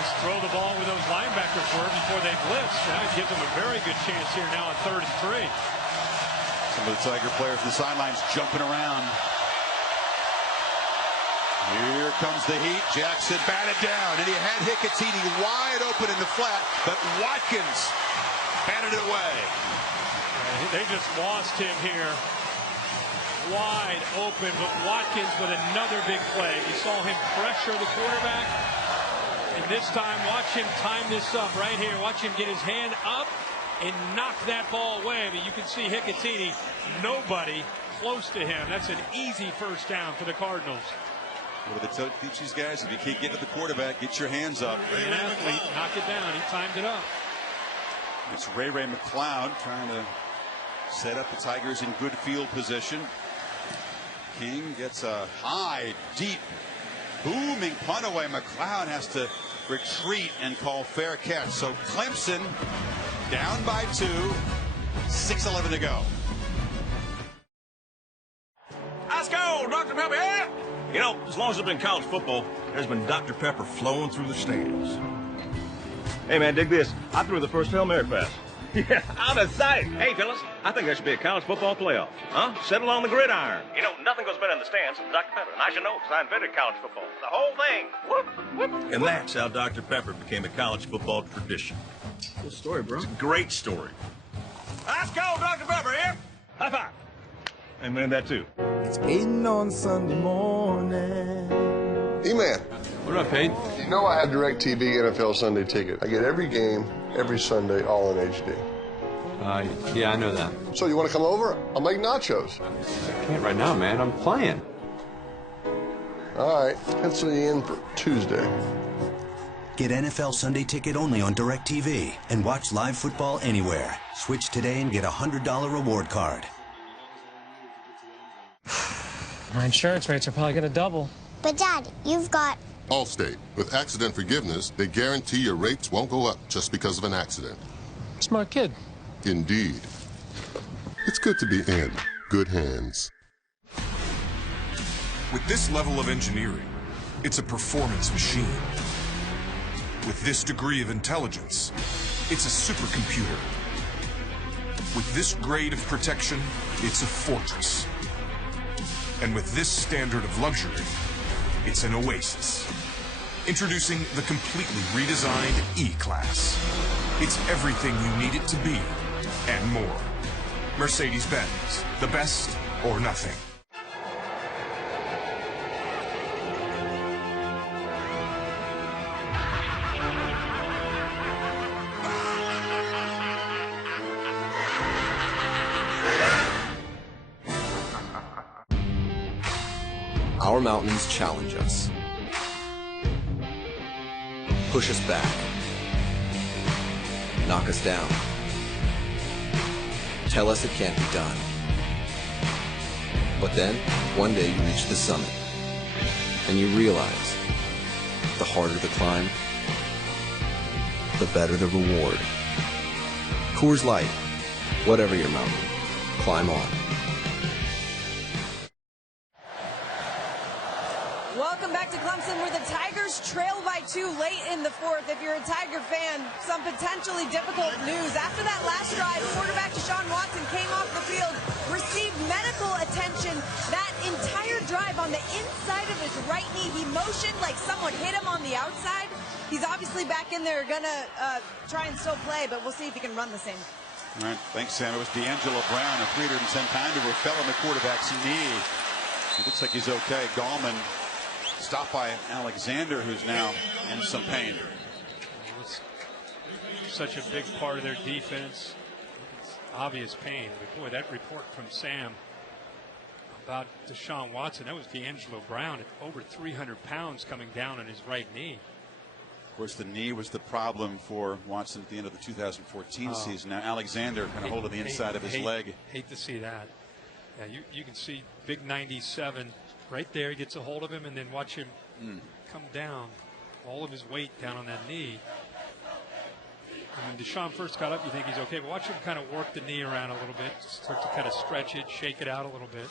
just throw the ball where those linebackers were before they blitz. Now it gives them a very good chance here now on 3rd and 3. Some of the Tiger players on the sidelines jumping around. Here comes the heat. Jackson batted down, and he had Hicatini wide open in the flat, but Watkins batted it away. They just lost him here. Wide open, but Watkins with another big play. You saw him pressure the quarterback. And this time, watch him time this up right here. Watch him get his hand up and knock that ball away. But you can see Hicatini, nobody close to him. That's an easy first down for the Cardinals. What do they teach these guys? If you can't get to the quarterback, get your hands up. An athlete, knock it down. He timed it up. It's Ray McLeod trying to set up the Tigers in good field position. King gets a high, deep, booming punt away. McLeod has to retreat and call fair catch. So Clemson down by 2, 6:11 to go. Let's go, Dr. Pepper. Yeah. You know, as long as I've been in college football, there's been Dr. Pepper flowing through the stands. Hey, man, dig this. I threw the first Hail Mary pass. Yeah, out of sight. Hey, fellas, I think there should be a college football playoff. Huh? Settle on the gridiron. You know, nothing goes better in the stands than Dr. Pepper. And I should know, because I invented college football. The whole thing. Whoop, whoop. And that's how Dr. Pepper became a college football tradition. Good story, bro. It's a great story. Let's go, Dr. Pepper, here. High five. Amen, that too. It's Peyton on Sunday morning. E-Man. What up, Peyton? You know I have DirecTV NFL Sunday Ticket. I get every game, every Sunday, all in HD. Yeah, I know that. So you want to come over? I'll make nachos. I can't right now, man. I'm playing. All right, pencil you in for Tuesday. Get NFL Sunday Ticket only on DirecTV and watch live football anywhere. Switch today and get a $100 reward card. My insurance rates are probably going to double. But, Dad, you've got... Allstate. With accident forgiveness, they guarantee your rates won't go up just because of an accident. Smart kid. Indeed. It's good to be in good hands. With this level of engineering, it's a performance machine. With this degree of intelligence, it's a supercomputer. With this grade of protection, it's a fortress. And with this standard of luxury, it's an oasis. Introducing the completely redesigned E-Class. It's everything you need it to be, and more. Mercedes-Benz, the best or nothing. Our mountains challenge us, push us back, knock us down, tell us it can't be done. But then, one day you reach the summit, and you realize the harder the climb, the better the reward. Coors Light, whatever your mountain, climb on. Welcome back to Clemson, where the Tigers trail by 2 late in the 4th. If you're a Tiger fan, some potentially difficult news. After that last drive, quarterback Deshaun Watson came off the field, received medical attention that entire drive on the inside of his right knee. He motioned like someone hit him on the outside. He's obviously back in there, gonna try and still play, but we'll see if he can run the same. All right, thanks, Sam. It was D'Angelo Brown, a 310-pounder who fell on the quarterback's knee. It looks like he's okay. Gallman stopped by Alexander, who's now in some pain. It's such a big part of their defense. It's obvious pain. But boy, that report from Sam about Deshaun Watson, that was D'Angelo Brown at over 300 pounds coming down on his right knee. Of course, the knee was the problem for Watson at the end of the 2014 season. Now Alexander kind of holding the inside of his leg. Hate to see that. Yeah, you can see big 97 right there. He gets a hold of him, and then watch him come down. All of his weight down on that knee. And when Deshaun first got up, you think he's okay. But watch him kind of work the knee around a little bit. Start to kind of stretch it, shake it out a little bit.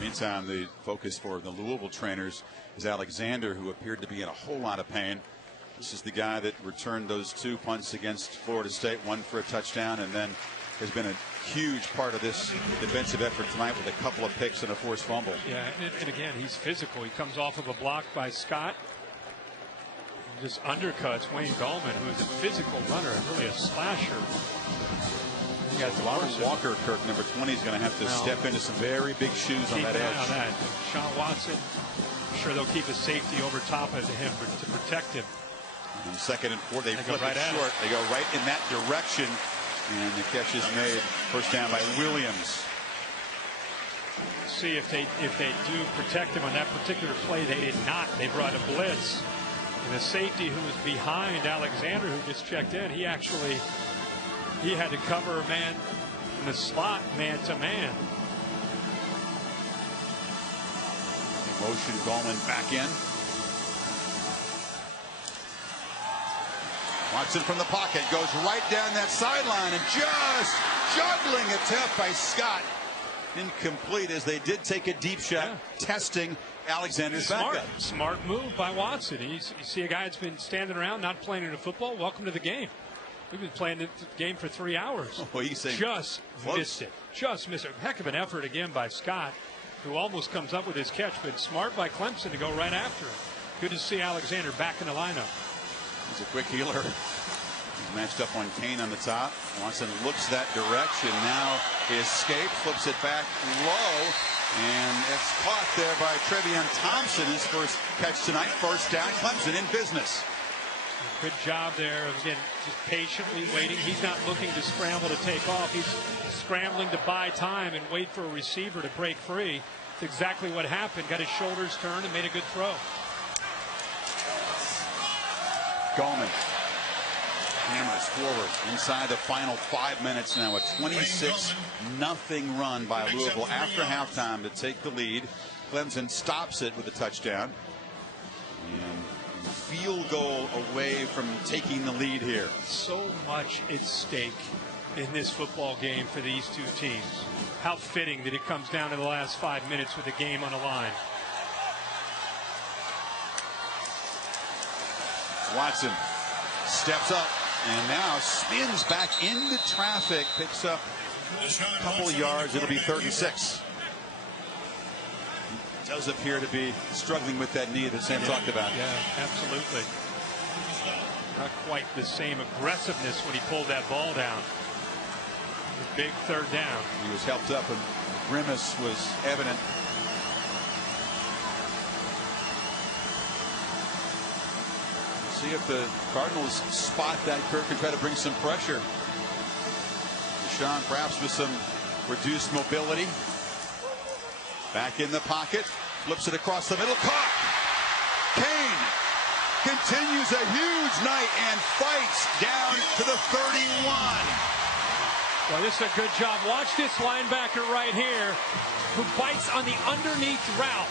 Meantime, the focus for the Louisville trainers is Alexander, who appeared to be in a whole lot of pain. This is the guy that returned those 2 punts against Florida State, one for a touchdown, and then has been a huge part of this defensive effort tonight with a couple of picks and a forced fumble. Yeah, and again, he's physical. He comes off of a block by Scott. just undercuts Wayne Gallman, who is a physical runner, really a slasher. He got the Walker, Kirk, number 20, is going to have to step into some very big shoes on that edge. Sean Watson, I'm sure they'll keep his safety over top of him to protect him. On 2nd and 4, they flip right it short. They go right in that direction, and the catch is made. First down by Williams. See if they do protect him on that particular play. They did not. They brought a blitz, and the safety who was behind Alexander, who just checked in, he had to cover a man in the slot, man to man. Motion, Gallman back in. Watson from the pocket goes right down that sideline and just juggling attempt by Scott. Incomplete, as they did take a deep shot, testing Alexander's backup. Smart move by Watson. You see a guy that's been standing around, not playing in a football. Welcome to the game. We've been playing the game for 3 hours. Oh, he's saying just missed it. Just missed it. Heck of an effort again by Scott, who almost comes up with his catch, but smart by Clemson to go right after him. Good to see Alexander back in the lineup. He's a quick healer. He's matched up on Kane on the top. Watson looks that direction. Now escape, flips it back low, and it's caught there by Trevion Thompson. His first catch tonight. First down, Clemson in business. Good job there. Again, just patiently waiting. He's not looking to scramble to take off. He's scrambling to buy time and wait for a receiver to break free. It's exactly what happened. Got his shoulders turned and made a good throw. Gallman hammers forward inside the final 5 minutes now. A 26-0 run by Louisville after halftime to take the lead. Clemson stops it with a touchdown. And field goal away from taking the lead here. So much at stake in this football game for these two teams. How fitting that it comes down to the last 5 minutes with the game on the line. Watson steps up and now spins back into traffic, picks up a couple of yards. It'll be 3rd and 6. Does appear to be struggling with that knee that Sam talked about. Yeah, absolutely. Not quite the same aggressiveness when he pulled that ball down. A big 3rd down. He was helped up and grimace was evident. See if the Cardinals spot that, Kirk, and try to bring some pressure. Deshaun perhaps with some reduced mobility. Back in the pocket, flips it across the middle, caught. Kane continues a huge night and fights down to the 31. Well, this is a good job. Watch this linebacker right here who bites on the underneath route.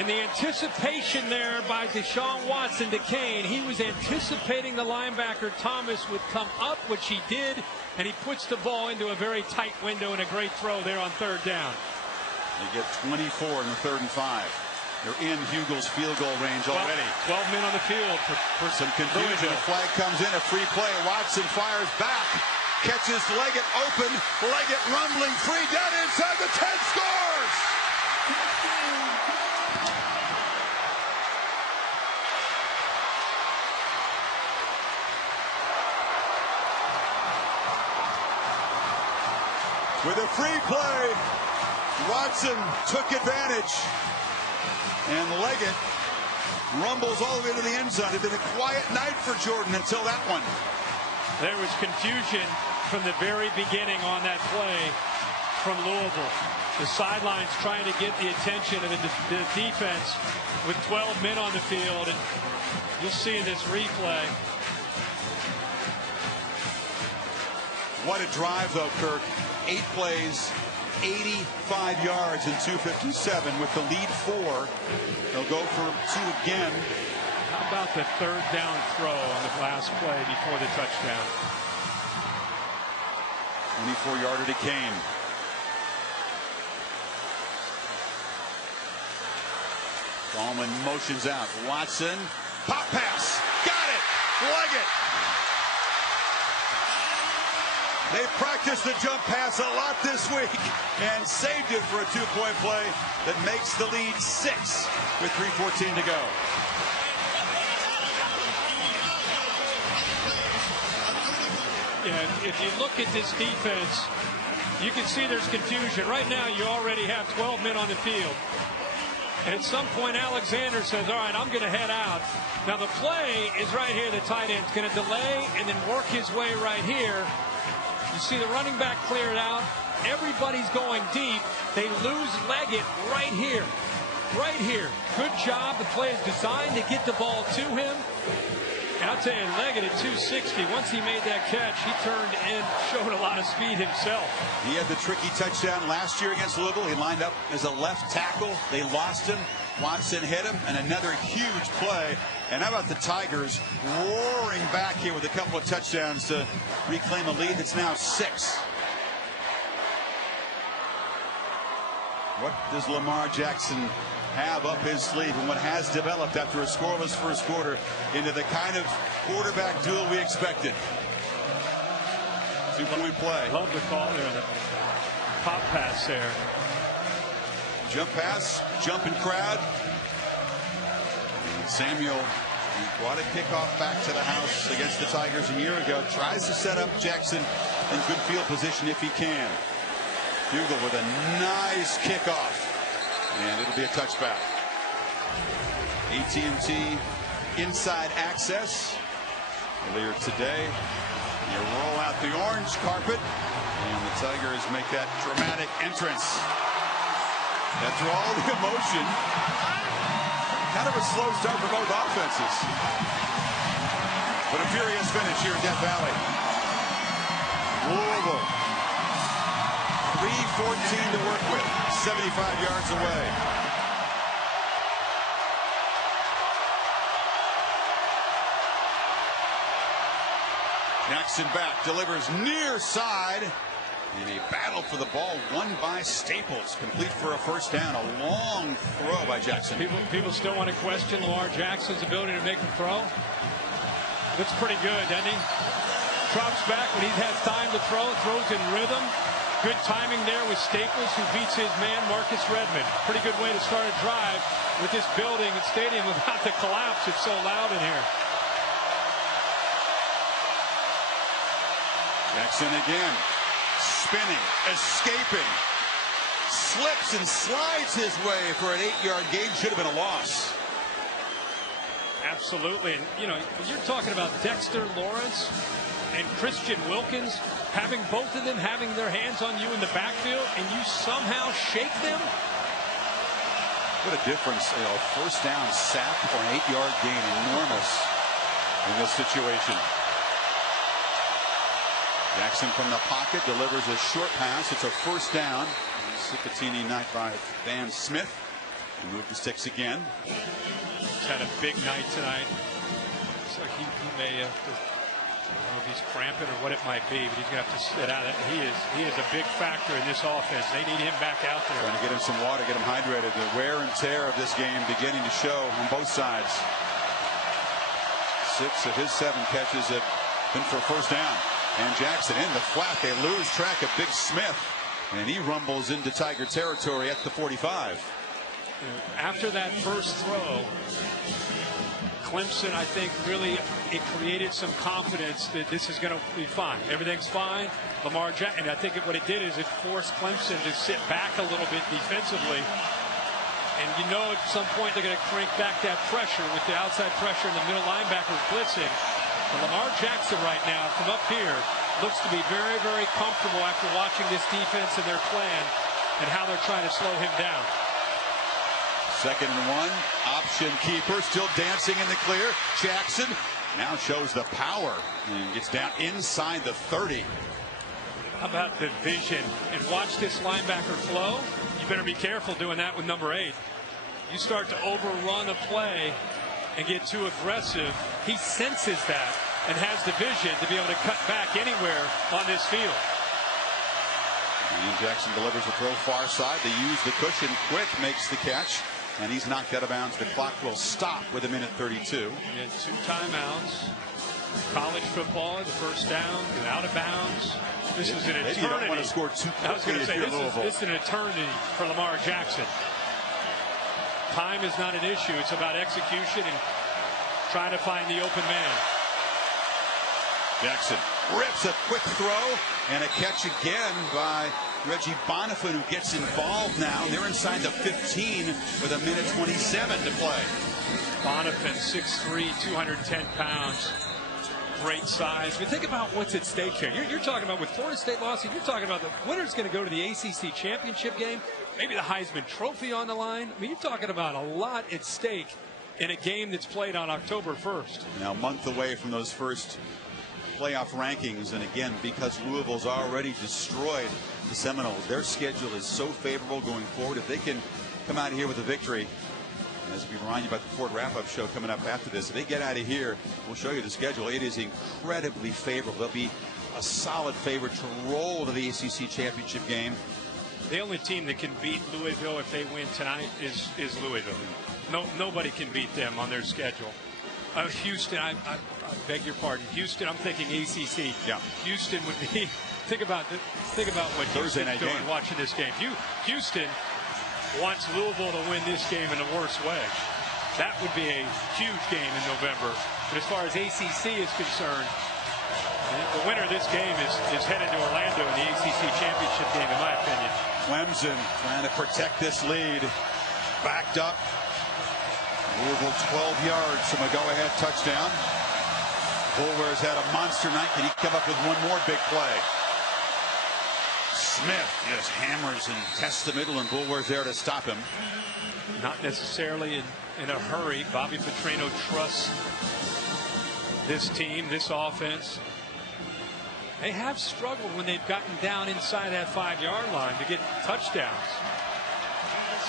And the anticipation there by Deshaun Watson to Kane, he was anticipating the linebacker Thomas would come up, which he did, and he puts the ball into a very tight window and a great throw there on 3rd down. They get 24 in the 3rd and 5. They're in Hugel's field goal range already. 12 men on the field for some confusion. The flag comes in, a free play. Watson fires back, catches Leggett open. Leggett rumbling free down inside the 10, scores! With a free play, Watson took advantage, and Leggett rumbles all the way to the end zone. It had been a quiet night for Jordan until that one. There was confusion from the very beginning on that play from Louisville. The sidelines trying to get the attention of the defense with 12 men on the field, and you'll see in this replay. What a drive, though, Kirk. 8 plays, 85 yards and 257 with the lead 4. They'll go for 2 again. How about the 3rd down throw on the last play before the touchdown? 24-yarder to Kane. Gallman motions out. Watson, pop pass, got it, Leggett. They practiced the jump pass a lot this week and saved it for a 2-point play that makes the lead 6 with 3:14 to go. And if you look at this defense, you can see there's confusion. Right now, you already have 12 men on the field. And at some point, Alexander says, all right, I'm going to head out. Now, the play is right here. The tight end's going to delay and then work his way right here. You see the running back cleared out. Everybody's going deep. They lose Leggett right here. Right here. Good job. The play is designed to get the ball to him. And I'll tell you, Leggett at 260, once he made that catch, he turned and showed a lot of speed himself. He had the tricky touchdown last year against Louisville. He lined up as a left tackle. They lost him. Watson hit him, and another huge play. And how about the Tigers roaring back here with a couple of touchdowns to reclaim a lead that's now 6. What does Lamar Jackson have up his sleeve, and what has developed after a scoreless first quarter into the kind of quarterback duel we expected? 2-point play. Love the call there, the pop pass there. Jump pass, jumping crowd. And Samuel brought a kickoff back to the house against the Tigers a year ago. Tries to set up Jackson in good field position if he can. Bugle with a nice kickoff. And it'll be a touchback. AT&T inside access. Earlier today, you roll out the orange carpet, and the Tigers make that dramatic entrance. After all the emotion, kind of a slow start for both offenses. But a furious finish here in Death Valley. Louisville. 3:14 to work with, 75 yards away. Jackson back, delivers near side. And a battle for the ball won by Staples. Complete for a first down. A long throw by Jackson. People still want to question Lamar Jackson's ability to make a throw. Looks pretty good, doesn't he? Drops back when he has time to throw, throws in rhythm. Good timing there with Staples, who beats his man, Marcus Redmond. Pretty good way to start a drive with this building and stadium without the collapse. It's so loud in here. Jackson again. Spinning, escaping. Slips and slides his way for an 8-yard gain. Should have been a loss. Absolutely. And, you know, you're talking about Dexter Lawrence and Christian Wilkins, having both of them having their hands on you in the backfield, and you somehow shake them. What a difference. You know, first down sack or an 8-yard gain. Enormous in this situation. Jackson from the pocket delivers a short pass. It's a first down. Cipatini knocked by Van Smith. He moved the sticks again. He's had a big night tonight. Looks like he may have to, I don't know if he's cramping or what it might be, but he's going to have to sit out. He is a big factor in this offense. They need him back out there. Trying to get him some water, get him hydrated. The wear and tear of this game beginning to show on both sides. 6 of his 7 catches have been for first down. And Jackson in the flat. They lose track of Big Smith. And he rumbles into Tiger territory at the 45. After that first throw, Clemson, I think, really it created some confidence that this is going to be fine. Everything's fine. Lamar Jackson, and I think what it did is it forced Clemson to sit back a little bit defensively. And you know at some point they're going to crank back that pressure with the outside pressure and the middle linebackers blitzing. But Lamar Jackson right now from up here looks to be very, very comfortable after watching this defense and their plan and how they're trying to slow him down. 2nd and 1. Option keeper still dancing in the clear. Jackson now shows the power and gets down inside the 30. How about the vision? And watch this linebacker flow. You better be careful doing that with number 8. You start to overrun a play and get too aggressive. He senses that and has the vision to be able to cut back anywhere on this field. And Jackson delivers a throw far side. They use the cushion. Quick makes the catch, and he's knocked out of bounds. The clock will stop with 1:32. He had 2 timeouts. College football, the first down, out of bounds. This is an eternity. You don't want to score too quickly. I was going to say, this is an eternity for Lamar Jackson. Time is not an issue. It's about execution and trying to find the open man. Jackson rips a quick throw and a catch again by Reggie Bonifant, who gets involved now. They're inside the 15 with 1:27 to play. Bonifant, 6'3", 210 pounds. Great size. But think about what's at stake here. You're talking about with Florida State losing, you're talking about the winner's going to go to the ACC championship game, maybe the Heisman Trophy on the line. I mean, you're talking about a lot at stake in a game that's played on October 1st. Now, a month away from those first playoff rankings, and again, because Louisville's already destroyed the Seminoles, their schedule is so favorable going forward. If they can come out of here with a victory, as we remind you about the Ford wrap-up show coming up after this, if they get out of here, we'll show you the schedule. It is incredibly favorable. They'll be a solid favorite to roll to the ACC championship game. The only team that can beat Louisville if they win tonight is Louisville. Nobody can beat them on their schedule. Houston, I beg your pardon. Houston, I'm thinking ACC. Yeah. Houston would be. Think about what Houston's doing watching this game. Houston wants Louisville to win this game in the worst way. That would be a huge game in November. But as far as ACC is concerned, the winner of this game is headed to Orlando in the ACC championship game, in my opinion. Clemson trying to protect this lead. Backed up. Louisville 12 yards from a go-ahead touchdown. Boulware's had a monster night. Can he come up with one more big play? Smith just hammers and tests the middle, and Boulware's there to stop him. Not necessarily in a hurry. Bobby Petrino trusts this team, this offense. They have struggled when they've gotten down inside that 5-yard line to get touchdowns.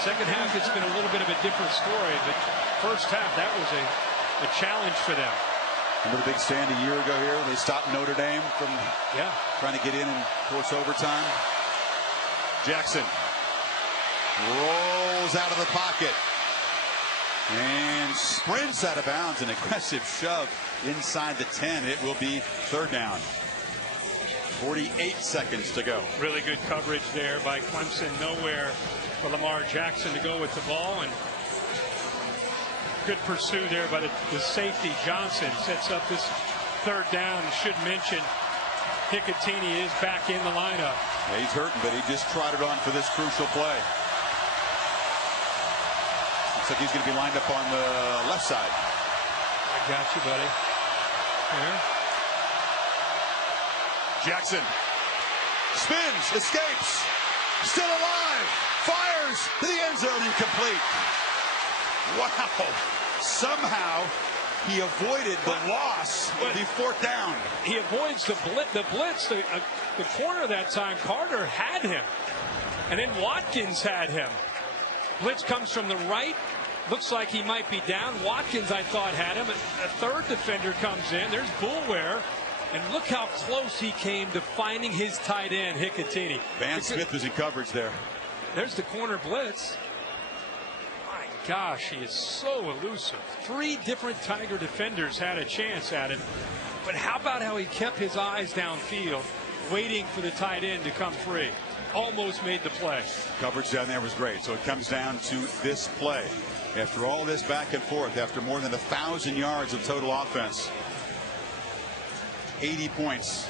Second half, it's been a little bit of a different story, but first half, that was a challenge for them. Remember the big stand a year ago here? They stopped Notre Dame from trying to get in and force overtime. Jackson rolls out of the pocket and sprints out of bounds. An aggressive shove inside the 10. It will be third down. 48 seconds to go. Really good coverage there by Clemson. Nowhere for Lamar Jackson to go with the ball, and good pursuit there by the safety. Johnson sets up this third down. Should mention Hicatini is back in the lineup. Yeah, he's hurting, but he just trotted on for this crucial play. Looks like he's going to be lined up on the left side. I got you, buddy. There. Jackson spins, escapes, still alive, fires to the end zone, incomplete. Wow. Somehow he avoided the loss of the fourth down. He avoids the blitz. The corner that time, Carter had him. And then Watkins had him. Blitz comes from the right. Looks like he might be down. Watkins, I thought, had him. A third defender comes in. There's Boulware. And look how close he came to finding his tight end, Hicatini. Van Smith was in coverage there. There's the corner blitz. My gosh, he is so elusive. 3 different Tiger defenders had a chance at him. But how about how he kept his eyes downfield, waiting for the tight end to come free. Almost made the play. Coverage down there was great. So it comes down to this play. After all this back and forth, after more than 1,000 yards of total offense, 80 points.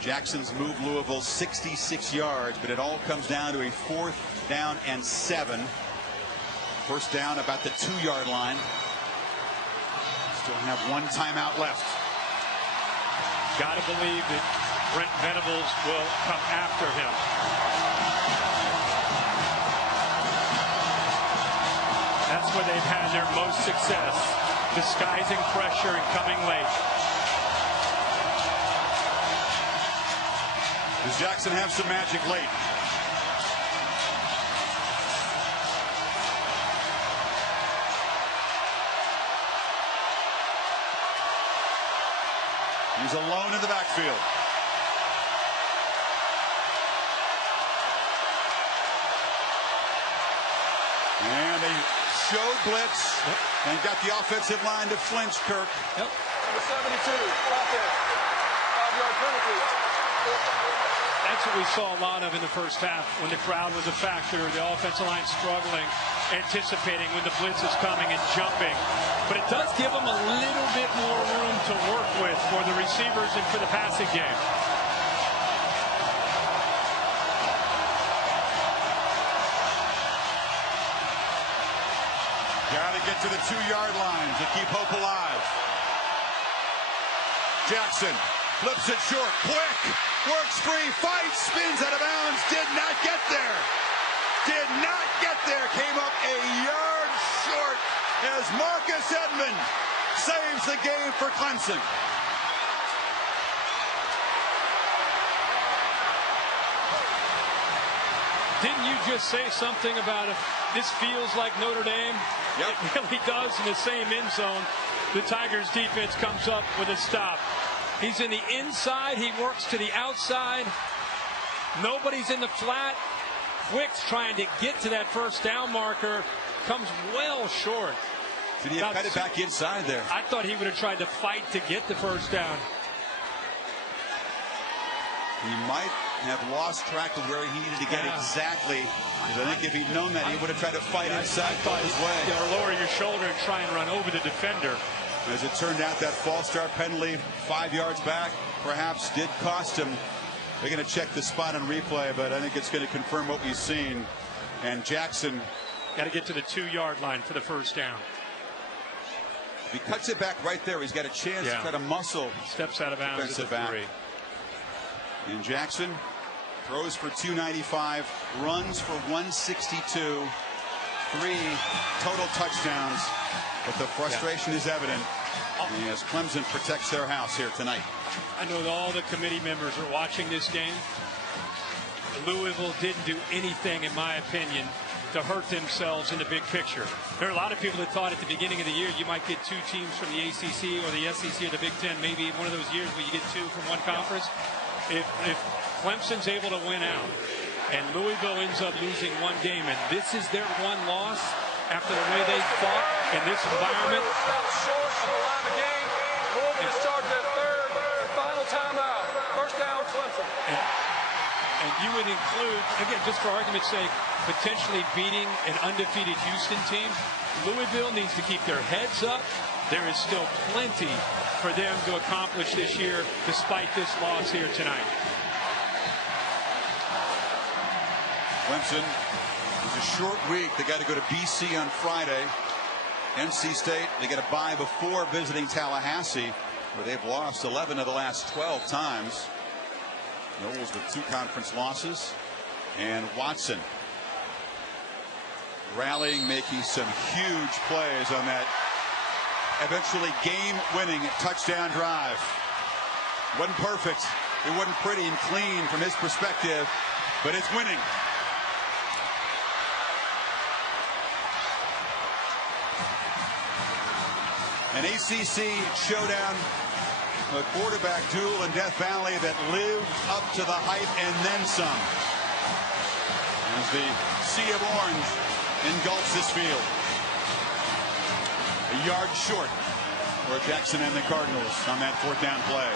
Jackson's moved Louisville 66 yards, but it all comes down to a 4th down and 7. First down about the 2-yard line. Still have 1 timeout left. Got to believe that Brent Venables will come after him. That's where they've had their most success, disguising pressure and coming late. Does Jackson have some magic late? He's alone in the backfield. And they showed blitz and got the offensive line to flinch, Kirk. Number 72, offense, 5-yard penalty. That's what we saw a lot of in the first half when the crowd was a factor, the offensive line struggling, anticipating when the blitz is coming and jumping. But it does give them a little bit more room to work with for the receivers and for the passing game. Got to get to the 2-yard line to keep hope alive. Jackson flips it short, quick, works free, fights, spins out of bounds, did not get there. Did not get there, came up a yard short as Marcus Edmond saves the game for Clemson. Didn't you just say something about if this feels like Notre Dame? Yep. It really does in the same end zone. The Tigers defense comes up with a stop. He's in the inside. He works to the outside. Nobody's in the flat. Quick's trying to get to that first down marker. Comes well short. Did he have cut it back inside there? I thought he would have tried to fight to get the first down. He might have lost track of where he needed to get exactly. Because I think if he'd known that, he would have tried to fight inside, fight his way. Or lower your shoulder and try and run over the defender. As it turned out, that false start penalty 5 yards back perhaps did cost him. They're going to check the spot on replay, but I think it's going to confirm what we've seen. And Jackson got to get to the 2-yard line for the first down. If he cuts it back right there, he's got a chance to try to muscle. Steps out of bounds at the 3. And Jackson throws for 295, runs for 162, 3 total touchdowns. But the frustration is evident as Clemson protects their house here tonight. I know that all the committee members are watching this game. Louisville didn't do anything, in my opinion, to hurt themselves in the big picture. There are a lot of people that thought at the beginning of the year you might get 2 teams from the ACC or the SEC or the Big Ten, maybe one of those years where you get 2 from one conference. If Clemson's able to win out and Louisville ends up losing 1 game and this is their 1 loss after the way they fought in this environment. Short of the line of game. Louisville started at 3rd. Final timeout. First down, Clemson. And you would include, again, just for argument's sake, potentially beating an undefeated Houston team. Louisville needs to keep their heads up. There is still plenty for them to accomplish this year, despite this loss here tonight. Clemson, it's a short week. They got to go to BC on Friday. NC State, they get a bye before visiting Tallahassee, where they've lost 11 of the last 12 times. Knowles with 2 conference losses. And Watson rallying, making some huge plays on that eventually game-winning touchdown drive. Wasn't perfect. It wasn't pretty and clean from his perspective, but it's winning. An ACC showdown, a quarterback duel in Death Valley that lived up to the hype and then some. As the sea of orange engulfs this field. A yard short for Jackson and the Cardinals on that 4th down play.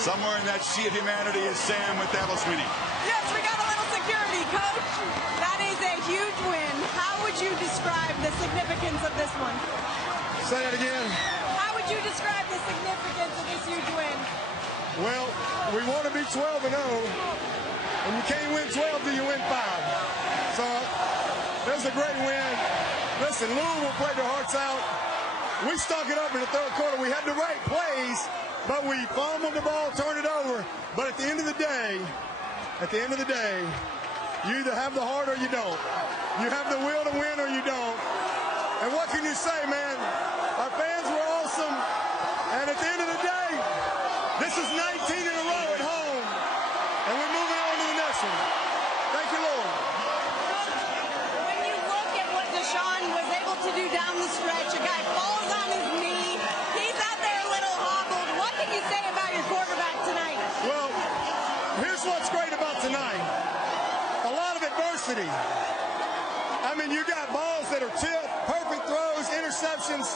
Somewhere in that sea of humanity is Sam with Davos Sweeney. Yes, we got a little security, Coach. That is a huge win. How would you describe the significance of this one? Say it again. How would you describe the significance of this huge win? Well, we want to be 12-0, and you can't win 12 till you win 5. So that's a great win. Listen, Louisville played their hearts out. We stuck it up in the 3rd quarter. We had the right plays, but we fumbled the ball, turned it over. But at the end of the day, you either have the heart or you don't. You have the will to win or you don't. And what can you say, man? Our fans were awesome. And at the end of the day, this is 19 in a row at home. And we're moving on to the next one. Thank you, Lord. When you look at what Deshaun was able to do down the stretch, a guy falls on his knee. He's out there a little hobbled. What can you say about your quarterback tonight? Well, here's what's great about tonight. A lot of adversity. I mean, you got balls that are tipped, perfect throws, interceptions,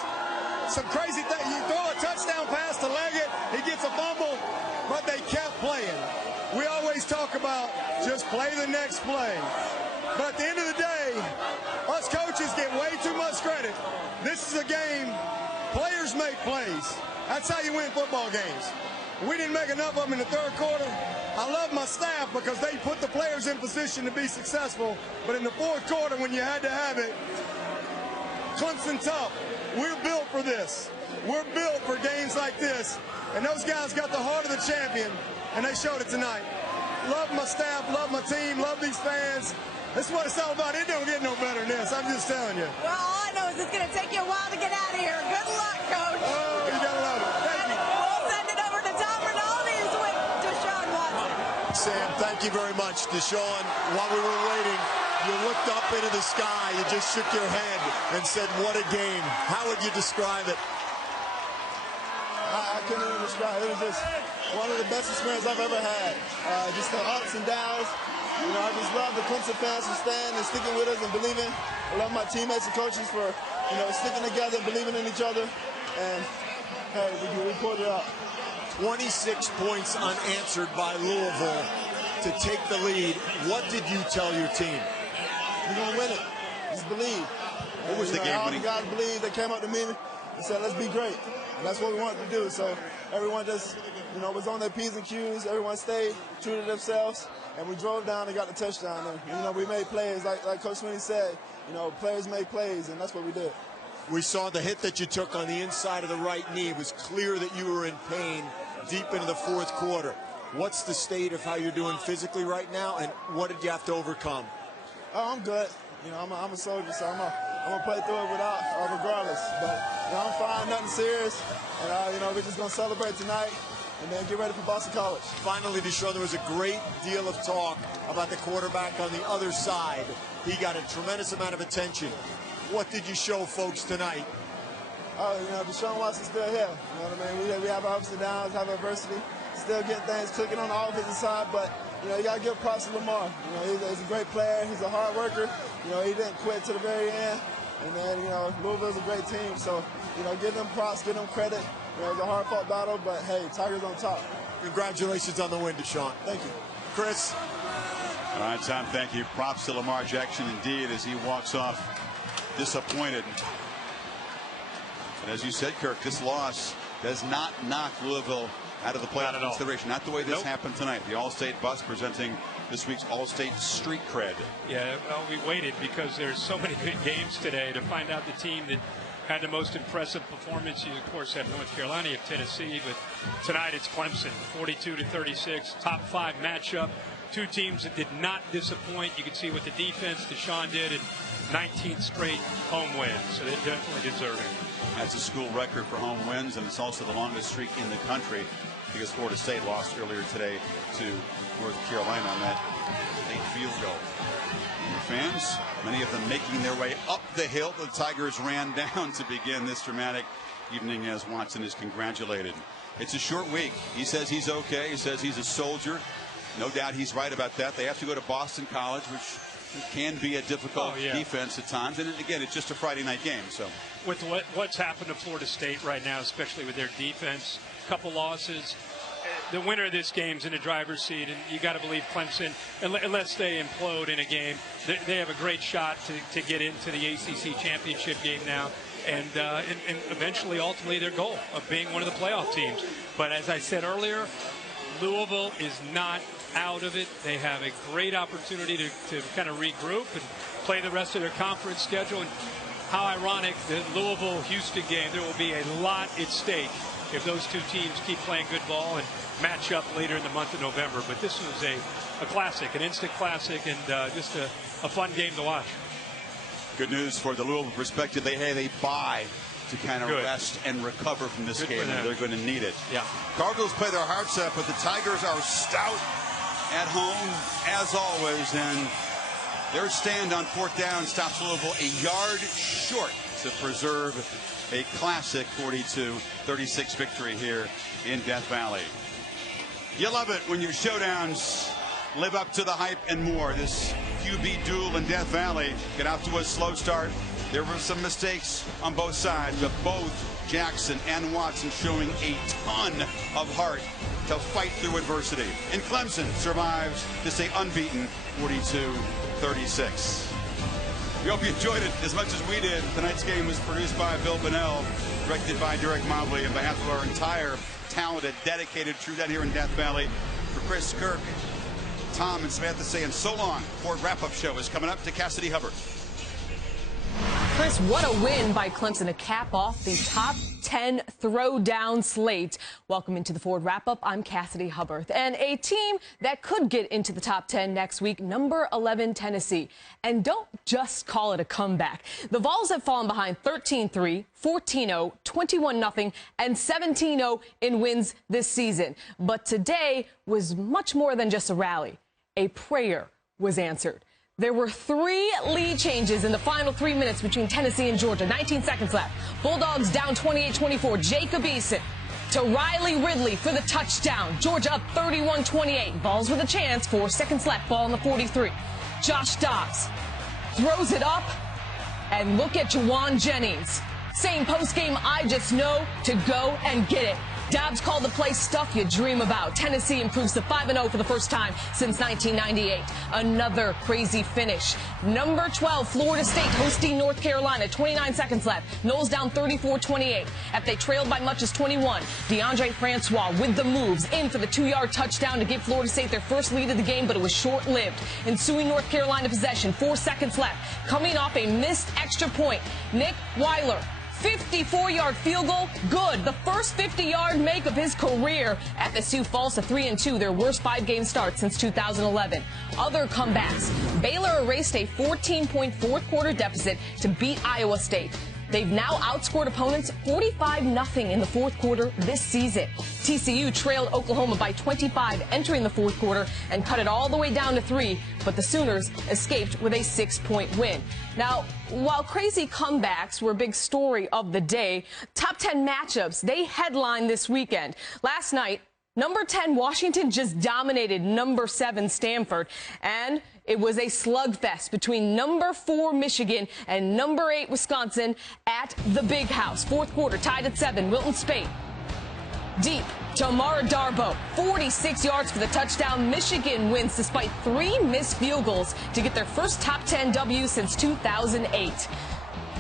some crazy things. You throw a touchdown pass to Leggett, he gets a fumble, but they kept playing. We about just play the next play. But at the end of the day, us coaches get way too much credit. This is a game, players make plays. That's how you win football games. We didn't make enough of them in the third quarter. I love my staff because they put the players in position to be successful. But in the fourth quarter, when you had to have it, Clemson tough. We're built for this. We're built for games like this. And those guys got the heart of the champion, and they showed it tonight. Love my staff, love my team, love these fans. This is what it's all about. It don't get no better than this. I'm just telling you. Well, all I know is it's going to take you a while to get out of here. Good luck, Coach. Oh, you got to love it. Thank you. We'll send it over to Tom Rinaldi's with Deshaun Watson. Sam, thank you very much. Deshaun, while we were waiting, you looked up into the sky. You just shook your head and said, what a game. How would you describe it? I couldn't even describe it. It was just one of the best experiences I've ever had. Just the ups and downs. You know, I just love the Clemson fans for staying and sticking with us and believing. I love my teammates and coaches for, you know, sticking together, believing in each other. And, hey, we pulled it out. 26 points unanswered by Louisville to take the lead. What did you tell your team? We're going to win it. Just believe. What was the game all winning? the guys believed. They came up to me and said, let's be great. And that's what we wanted to do. So everyone just, you know, was on their P's and Q's. Everyone stayed true to themselves. And we drove down and got the touchdown. And, you know, we made plays. Like Coach Sweeney said, you know, players make plays, and that's what we did. We saw the hit that you took on the inside of the right knee. It was clear that you were in pain deep into the fourth quarter. What's the state of how you're doing physically right now, and what did you have to overcome? Oh, I'm good. You know, I'm a soldier, so I'm gonna play through it without, regardless. But you know, I'm fine, nothing serious, and you know, we're just gonna celebrate tonight and then get ready for Boston College. Finally, Deshaun, there was a great deal of talk about the quarterback on the other side. He got a tremendous amount of attention. What did you show folks tonight? Oh, you know, Deshaun Watson's still here. You know what I mean? We have our ups and downs, have adversity, still getting things clicking on the offensive side, but you know, you got to give props to Lamar. You know, he's a great player. He's a hard worker. You know, he didn't quit to the very end. And then, you know, Louisville's a great team. So, you know, give them props, give them credit. You know, it was a hard-fought battle, but, hey, Tigers on top. Congratulations on the win, Deshaun. Thank you. Chris. All right, Tom, thank you. Props to Lamar Jackson, indeed, as he walks off disappointed. And as you said, Kirk, this loss does not knock Louisville out of the playoff consideration. Not the way this happened tonight. The All-State bus presenting this week's All-State street cred. Yeah, well, we waited because there's so many good games today to find out the team that had the most impressive performance. You, of course, have North Carolina, you have Tennessee, but tonight it's Clemson, 42-36, top 5 matchup. Two teams that did not disappoint. You can see what the defense, Deshaun did, and 19th straight home wins, so they're definitely deserving. That's a school record for home wins, and it's also the longest streak in the country because Florida State lost earlier today to North Carolina on that late field goal. And the fans, many of them making their way up the hill. The Tigers ran down to begin this dramatic evening as Watson is congratulated. It's a short week. He says he's okay. He says he's a soldier. No doubt he's right about that. They have to go to Boston College, which can be a difficult defense at times. And again, it's just a Friday night game. So with what's happened to Florida State right now, especially with their defense, a couple losses, the winner of this game's in the driver's seat, and you got to believe Clemson, unless they implode in a game, they have a great shot to get into the ACC championship game now, and eventually, ultimately, their goal of being one of the playoff teams. But as I said earlier, Louisville is not out of it. They have a great opportunity to kind of regroup and play the rest of their conference schedule. And how ironic, the Louisville-Houston game, there will be a lot at stake if those two teams keep playing good ball and match up later in the month of November. But this was a classic, an instant classic, and just a fun game to watch. Good news for the Louisville perspective. They had a bye to kind of rest and recover from this game, and they're going to need it. Yeah. Cardinals play their hearts out, but the Tigers are stout at home, as always, and their stand on fourth down stops Louisville a yard short to preserve a classic 42-36 victory here in Death Valley. You love it when your showdowns live up to the hype and more. This QB duel in Death Valley got out to a slow start. There were some mistakes on both sides, but both Jackson and Watson showing a ton of heart to fight through adversity. And Clemson survives to stay unbeaten 42-36. We hope you enjoyed it as much as we did. Tonight's game was produced by Bill Bonnell, directed by Derek Mobley, on behalf of our entire talented, dedicated crew down here in Death Valley. For Chris, Kirk, Tom, and Samantha saying so long. Ford Wrap-Up Show is coming up to Cassidy Hubbard. Chris, what a win by Clemson to cap off the top 10 throwdown slate. Welcome into the Ford Wrap-Up. I'm Cassidy Hubbard. And a team that could get into the top 10 next week, number 11 Tennessee. And don't just call it a comeback. The Vols have fallen behind 13-3, 14-0, 21-0, and 17-0 in wins this season. But today was much more than just a rally. A prayer was answered. There were 3 lead changes in the final 3 minutes between Tennessee and Georgia. 19 seconds left. Bulldogs down 28-24. Jacob Eason to Riley Ridley for the touchdown. Georgia up 31-28. Vols with a chance. 4 seconds left. Ball on the 43. Josh Dobbs throws it up. And look at Juwan Jennings. Same postgame I just know to go and get it. Dobbs called the play stuff you dream about. Tennessee improves to 5-0 for the first time since 1998. Another crazy finish. Number 12, Florida State hosting North Carolina. 29 seconds left. Noles down 34-28. After they trailed by much as 21, DeAndre Francois with the moves in for the 2-yard touchdown to give Florida State their first lead of the game, but it was short-lived. Ensuing North Carolina possession, 4 seconds left. Coming off a missed extra point, Nick Weiler. 54-yard field goal, good. The first 50-yard make of his career. FSU falls to 3-2, their worst 5-game start since 2011. Other comebacks. Baylor erased a 14-point fourth-quarter deficit to beat Iowa State. They've now outscored opponents 45-0 in the fourth quarter this season. TCU trailed Oklahoma by 25 entering the fourth quarter and cut it all the way down to 3, but the Sooners escaped with a 6-point win. Now, while crazy comebacks were a big story of the day, top 10 matchups, they headlined this weekend. Last night, number 10 Washington just dominated number 7 Stanford, and it was a slugfest between number 4 Michigan and number 8 Wisconsin at the Big House. Fourth quarter tied at 7. Wilton Speight deep to Amara Darboh, 46 yards for the touchdown. Michigan wins despite 3 missed field goals to get their first top 10 W since 2008.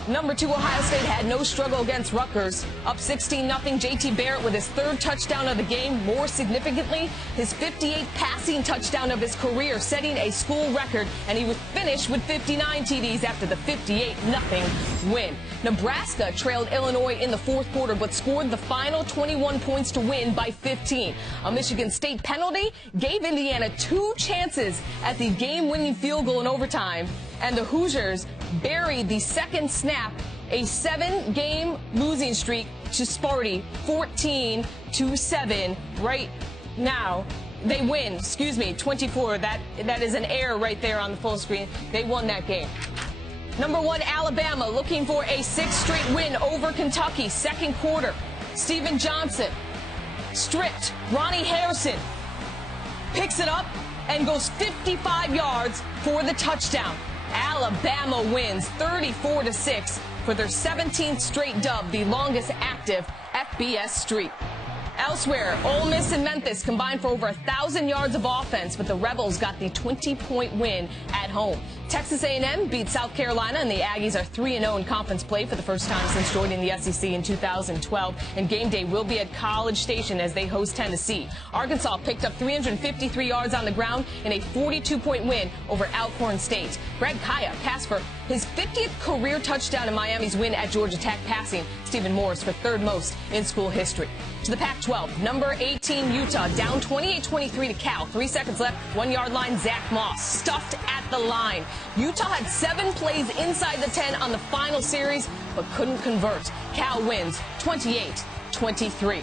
Number 2 Ohio State had no struggle against Rutgers. Up 16-0, J.T. Barrett with his 3rd touchdown of the game. More significantly, his 58th passing touchdown of his career, setting a school record, and he would finish with 59 TDs after the 58-0 win. Nebraska trailed Illinois in the fourth quarter, but scored the final 21 points to win by 15. A Michigan State penalty gave Indiana 2 chances at the game-winning field goal in overtime, and the Hoosiers buried the second snap, a 7-game losing streak to Sparty, 14-7. Right now, they win, 24. That is an error right there on the full screen. They won that game. Number 1, Alabama, looking for a 6th straight win over Kentucky. Second quarter, Steven Johnson stripped. Ronnie Harrison picks it up and goes 55 yards for the touchdown. Alabama wins 34-6 for their 17th straight dub, the longest active FBS streak. Elsewhere, Ole Miss and Memphis combined for over 1,000 yards of offense, but the Rebels got the 20-point win at home. Texas A&M beat South Carolina, and the Aggies are 3-0 in conference play for the first time since joining the SEC in 2012. And game day will be at College Station as they host Tennessee. Arkansas picked up 353 yards on the ground in a 42-point win over Alcorn State. Greg Kaya passed for his 50th career touchdown in Miami's win at Georgia Tech, passing Stephen Morris for 3rd most in school history. To the Pac-12, number 18 Utah down 28-23 to Cal. 3 seconds left, 1-yard line. Zach Moss stuffed at the line. Utah had 7 plays inside the 10 on the final series, but couldn't convert. Cal wins 28-23.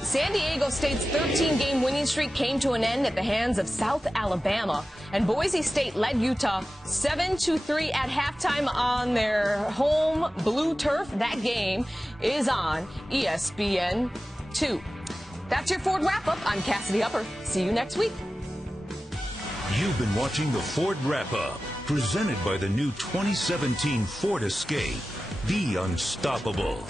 San Diego State's 13-game winning streak came to an end at the hands of South Alabama, and Boise State led Utah 7-3 at halftime on their home blue turf. That game is on ESPN 2. That's your Ford Wrap-Up. I'm Cassidy Hubbard. See you next week. You've been watching the Ford Wrap-Up. Presented by the new 2017 Ford Escape. Be unstoppable.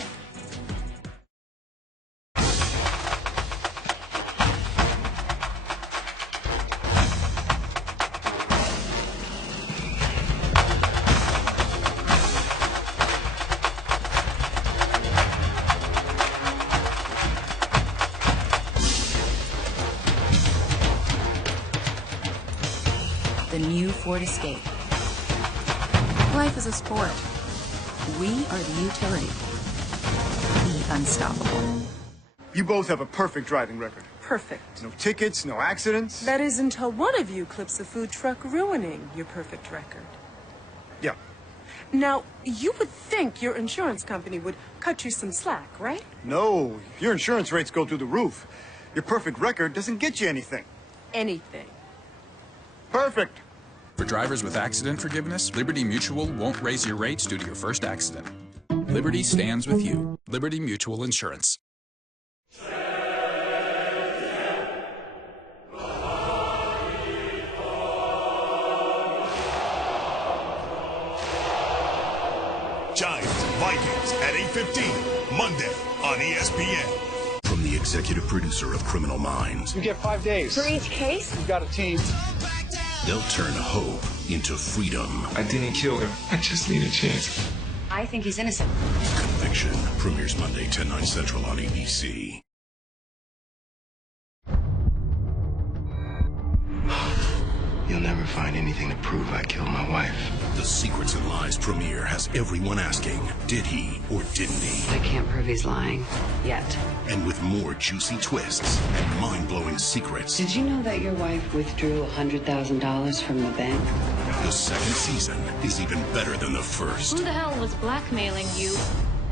The new Ford Escape. Life is a sport. We are the utility. Be unstoppable. You both have a perfect driving record. Perfect. No tickets, no accidents. That is until one of you clips a food truck, ruining your perfect record. Yeah. Now, you would think your insurance company would cut you some slack, right? No, your insurance rates go through the roof. Your perfect record doesn't get you anything. Anything. Perfect. For drivers with accident forgiveness, Liberty Mutual won't raise your rates due to your first accident. Liberty stands with you. Liberty Mutual Insurance. Giants, Vikings at 8:15, Monday on ESPN. From the executive producer of Criminal Minds. You get 5 days. For each case? You've got a team. They'll turn hope into freedom. I didn't kill him. I just need a chance. I think he's innocent. Conviction premieres Monday, 10/9 Central on ABC. You'll never find anything to prove I killed my wife. The Secrets and Lies premiere has everyone asking, did he or didn't he? I can't prove he's lying. Yet. And with more juicy twists and mind-blowing secrets. Did you know that your wife withdrew $100,000 from the bank? The second season is even better than the first. Who the hell was blackmailing you,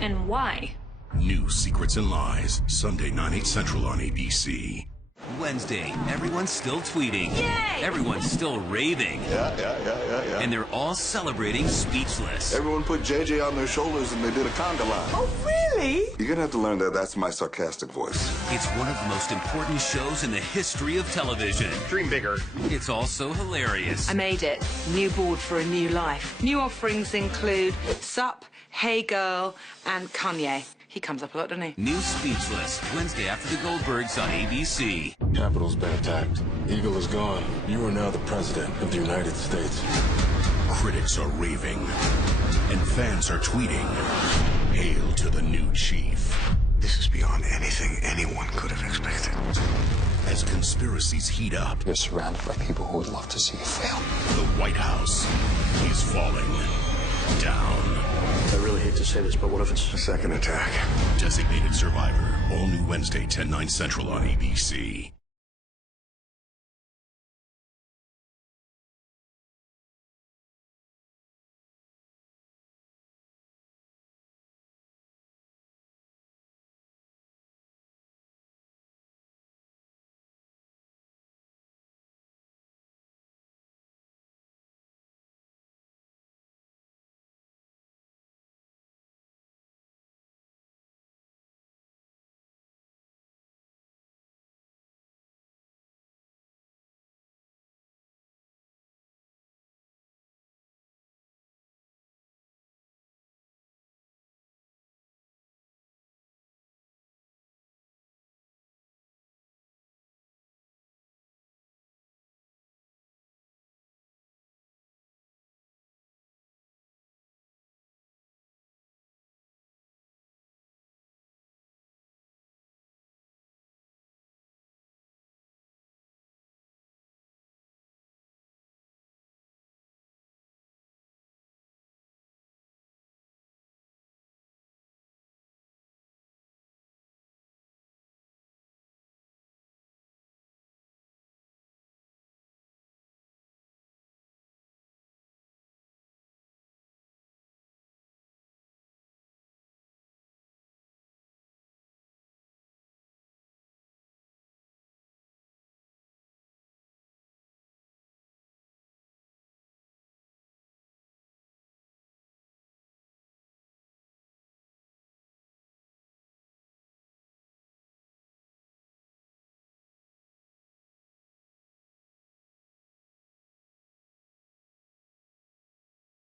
and why? New Secrets and Lies, Sunday, 9/8 Central on ABC. Wednesday, everyone's still tweeting. Yay! Everyone's still raving. Yeah. And they're all celebrating Speechless. Everyone put JJ on their shoulders and they did a conga line. Oh, really? You're gonna have to learn that that's my sarcastic voice. It's one of the most important shows in the history of television. Dream bigger. It's also hilarious. I made it. New board for a new life. New offerings include Sup, Hey Girl, and Kanye. He comes up a lot, doesn't he? New Speechless, Wednesday after the Goldbergs on ABC. Capitol's been attacked. Eagle is gone. You are now the president of the United States. Critics are raving, and fans are tweeting, hail to the new chief. This is beyond anything anyone could have expected. As conspiracies heat up, you're surrounded by people who would love to see you fail. The White House is falling down. I really hate to say this, but what if it's a second attack? Designated Survivor, all new Wednesday, 10/9 Central on ABC.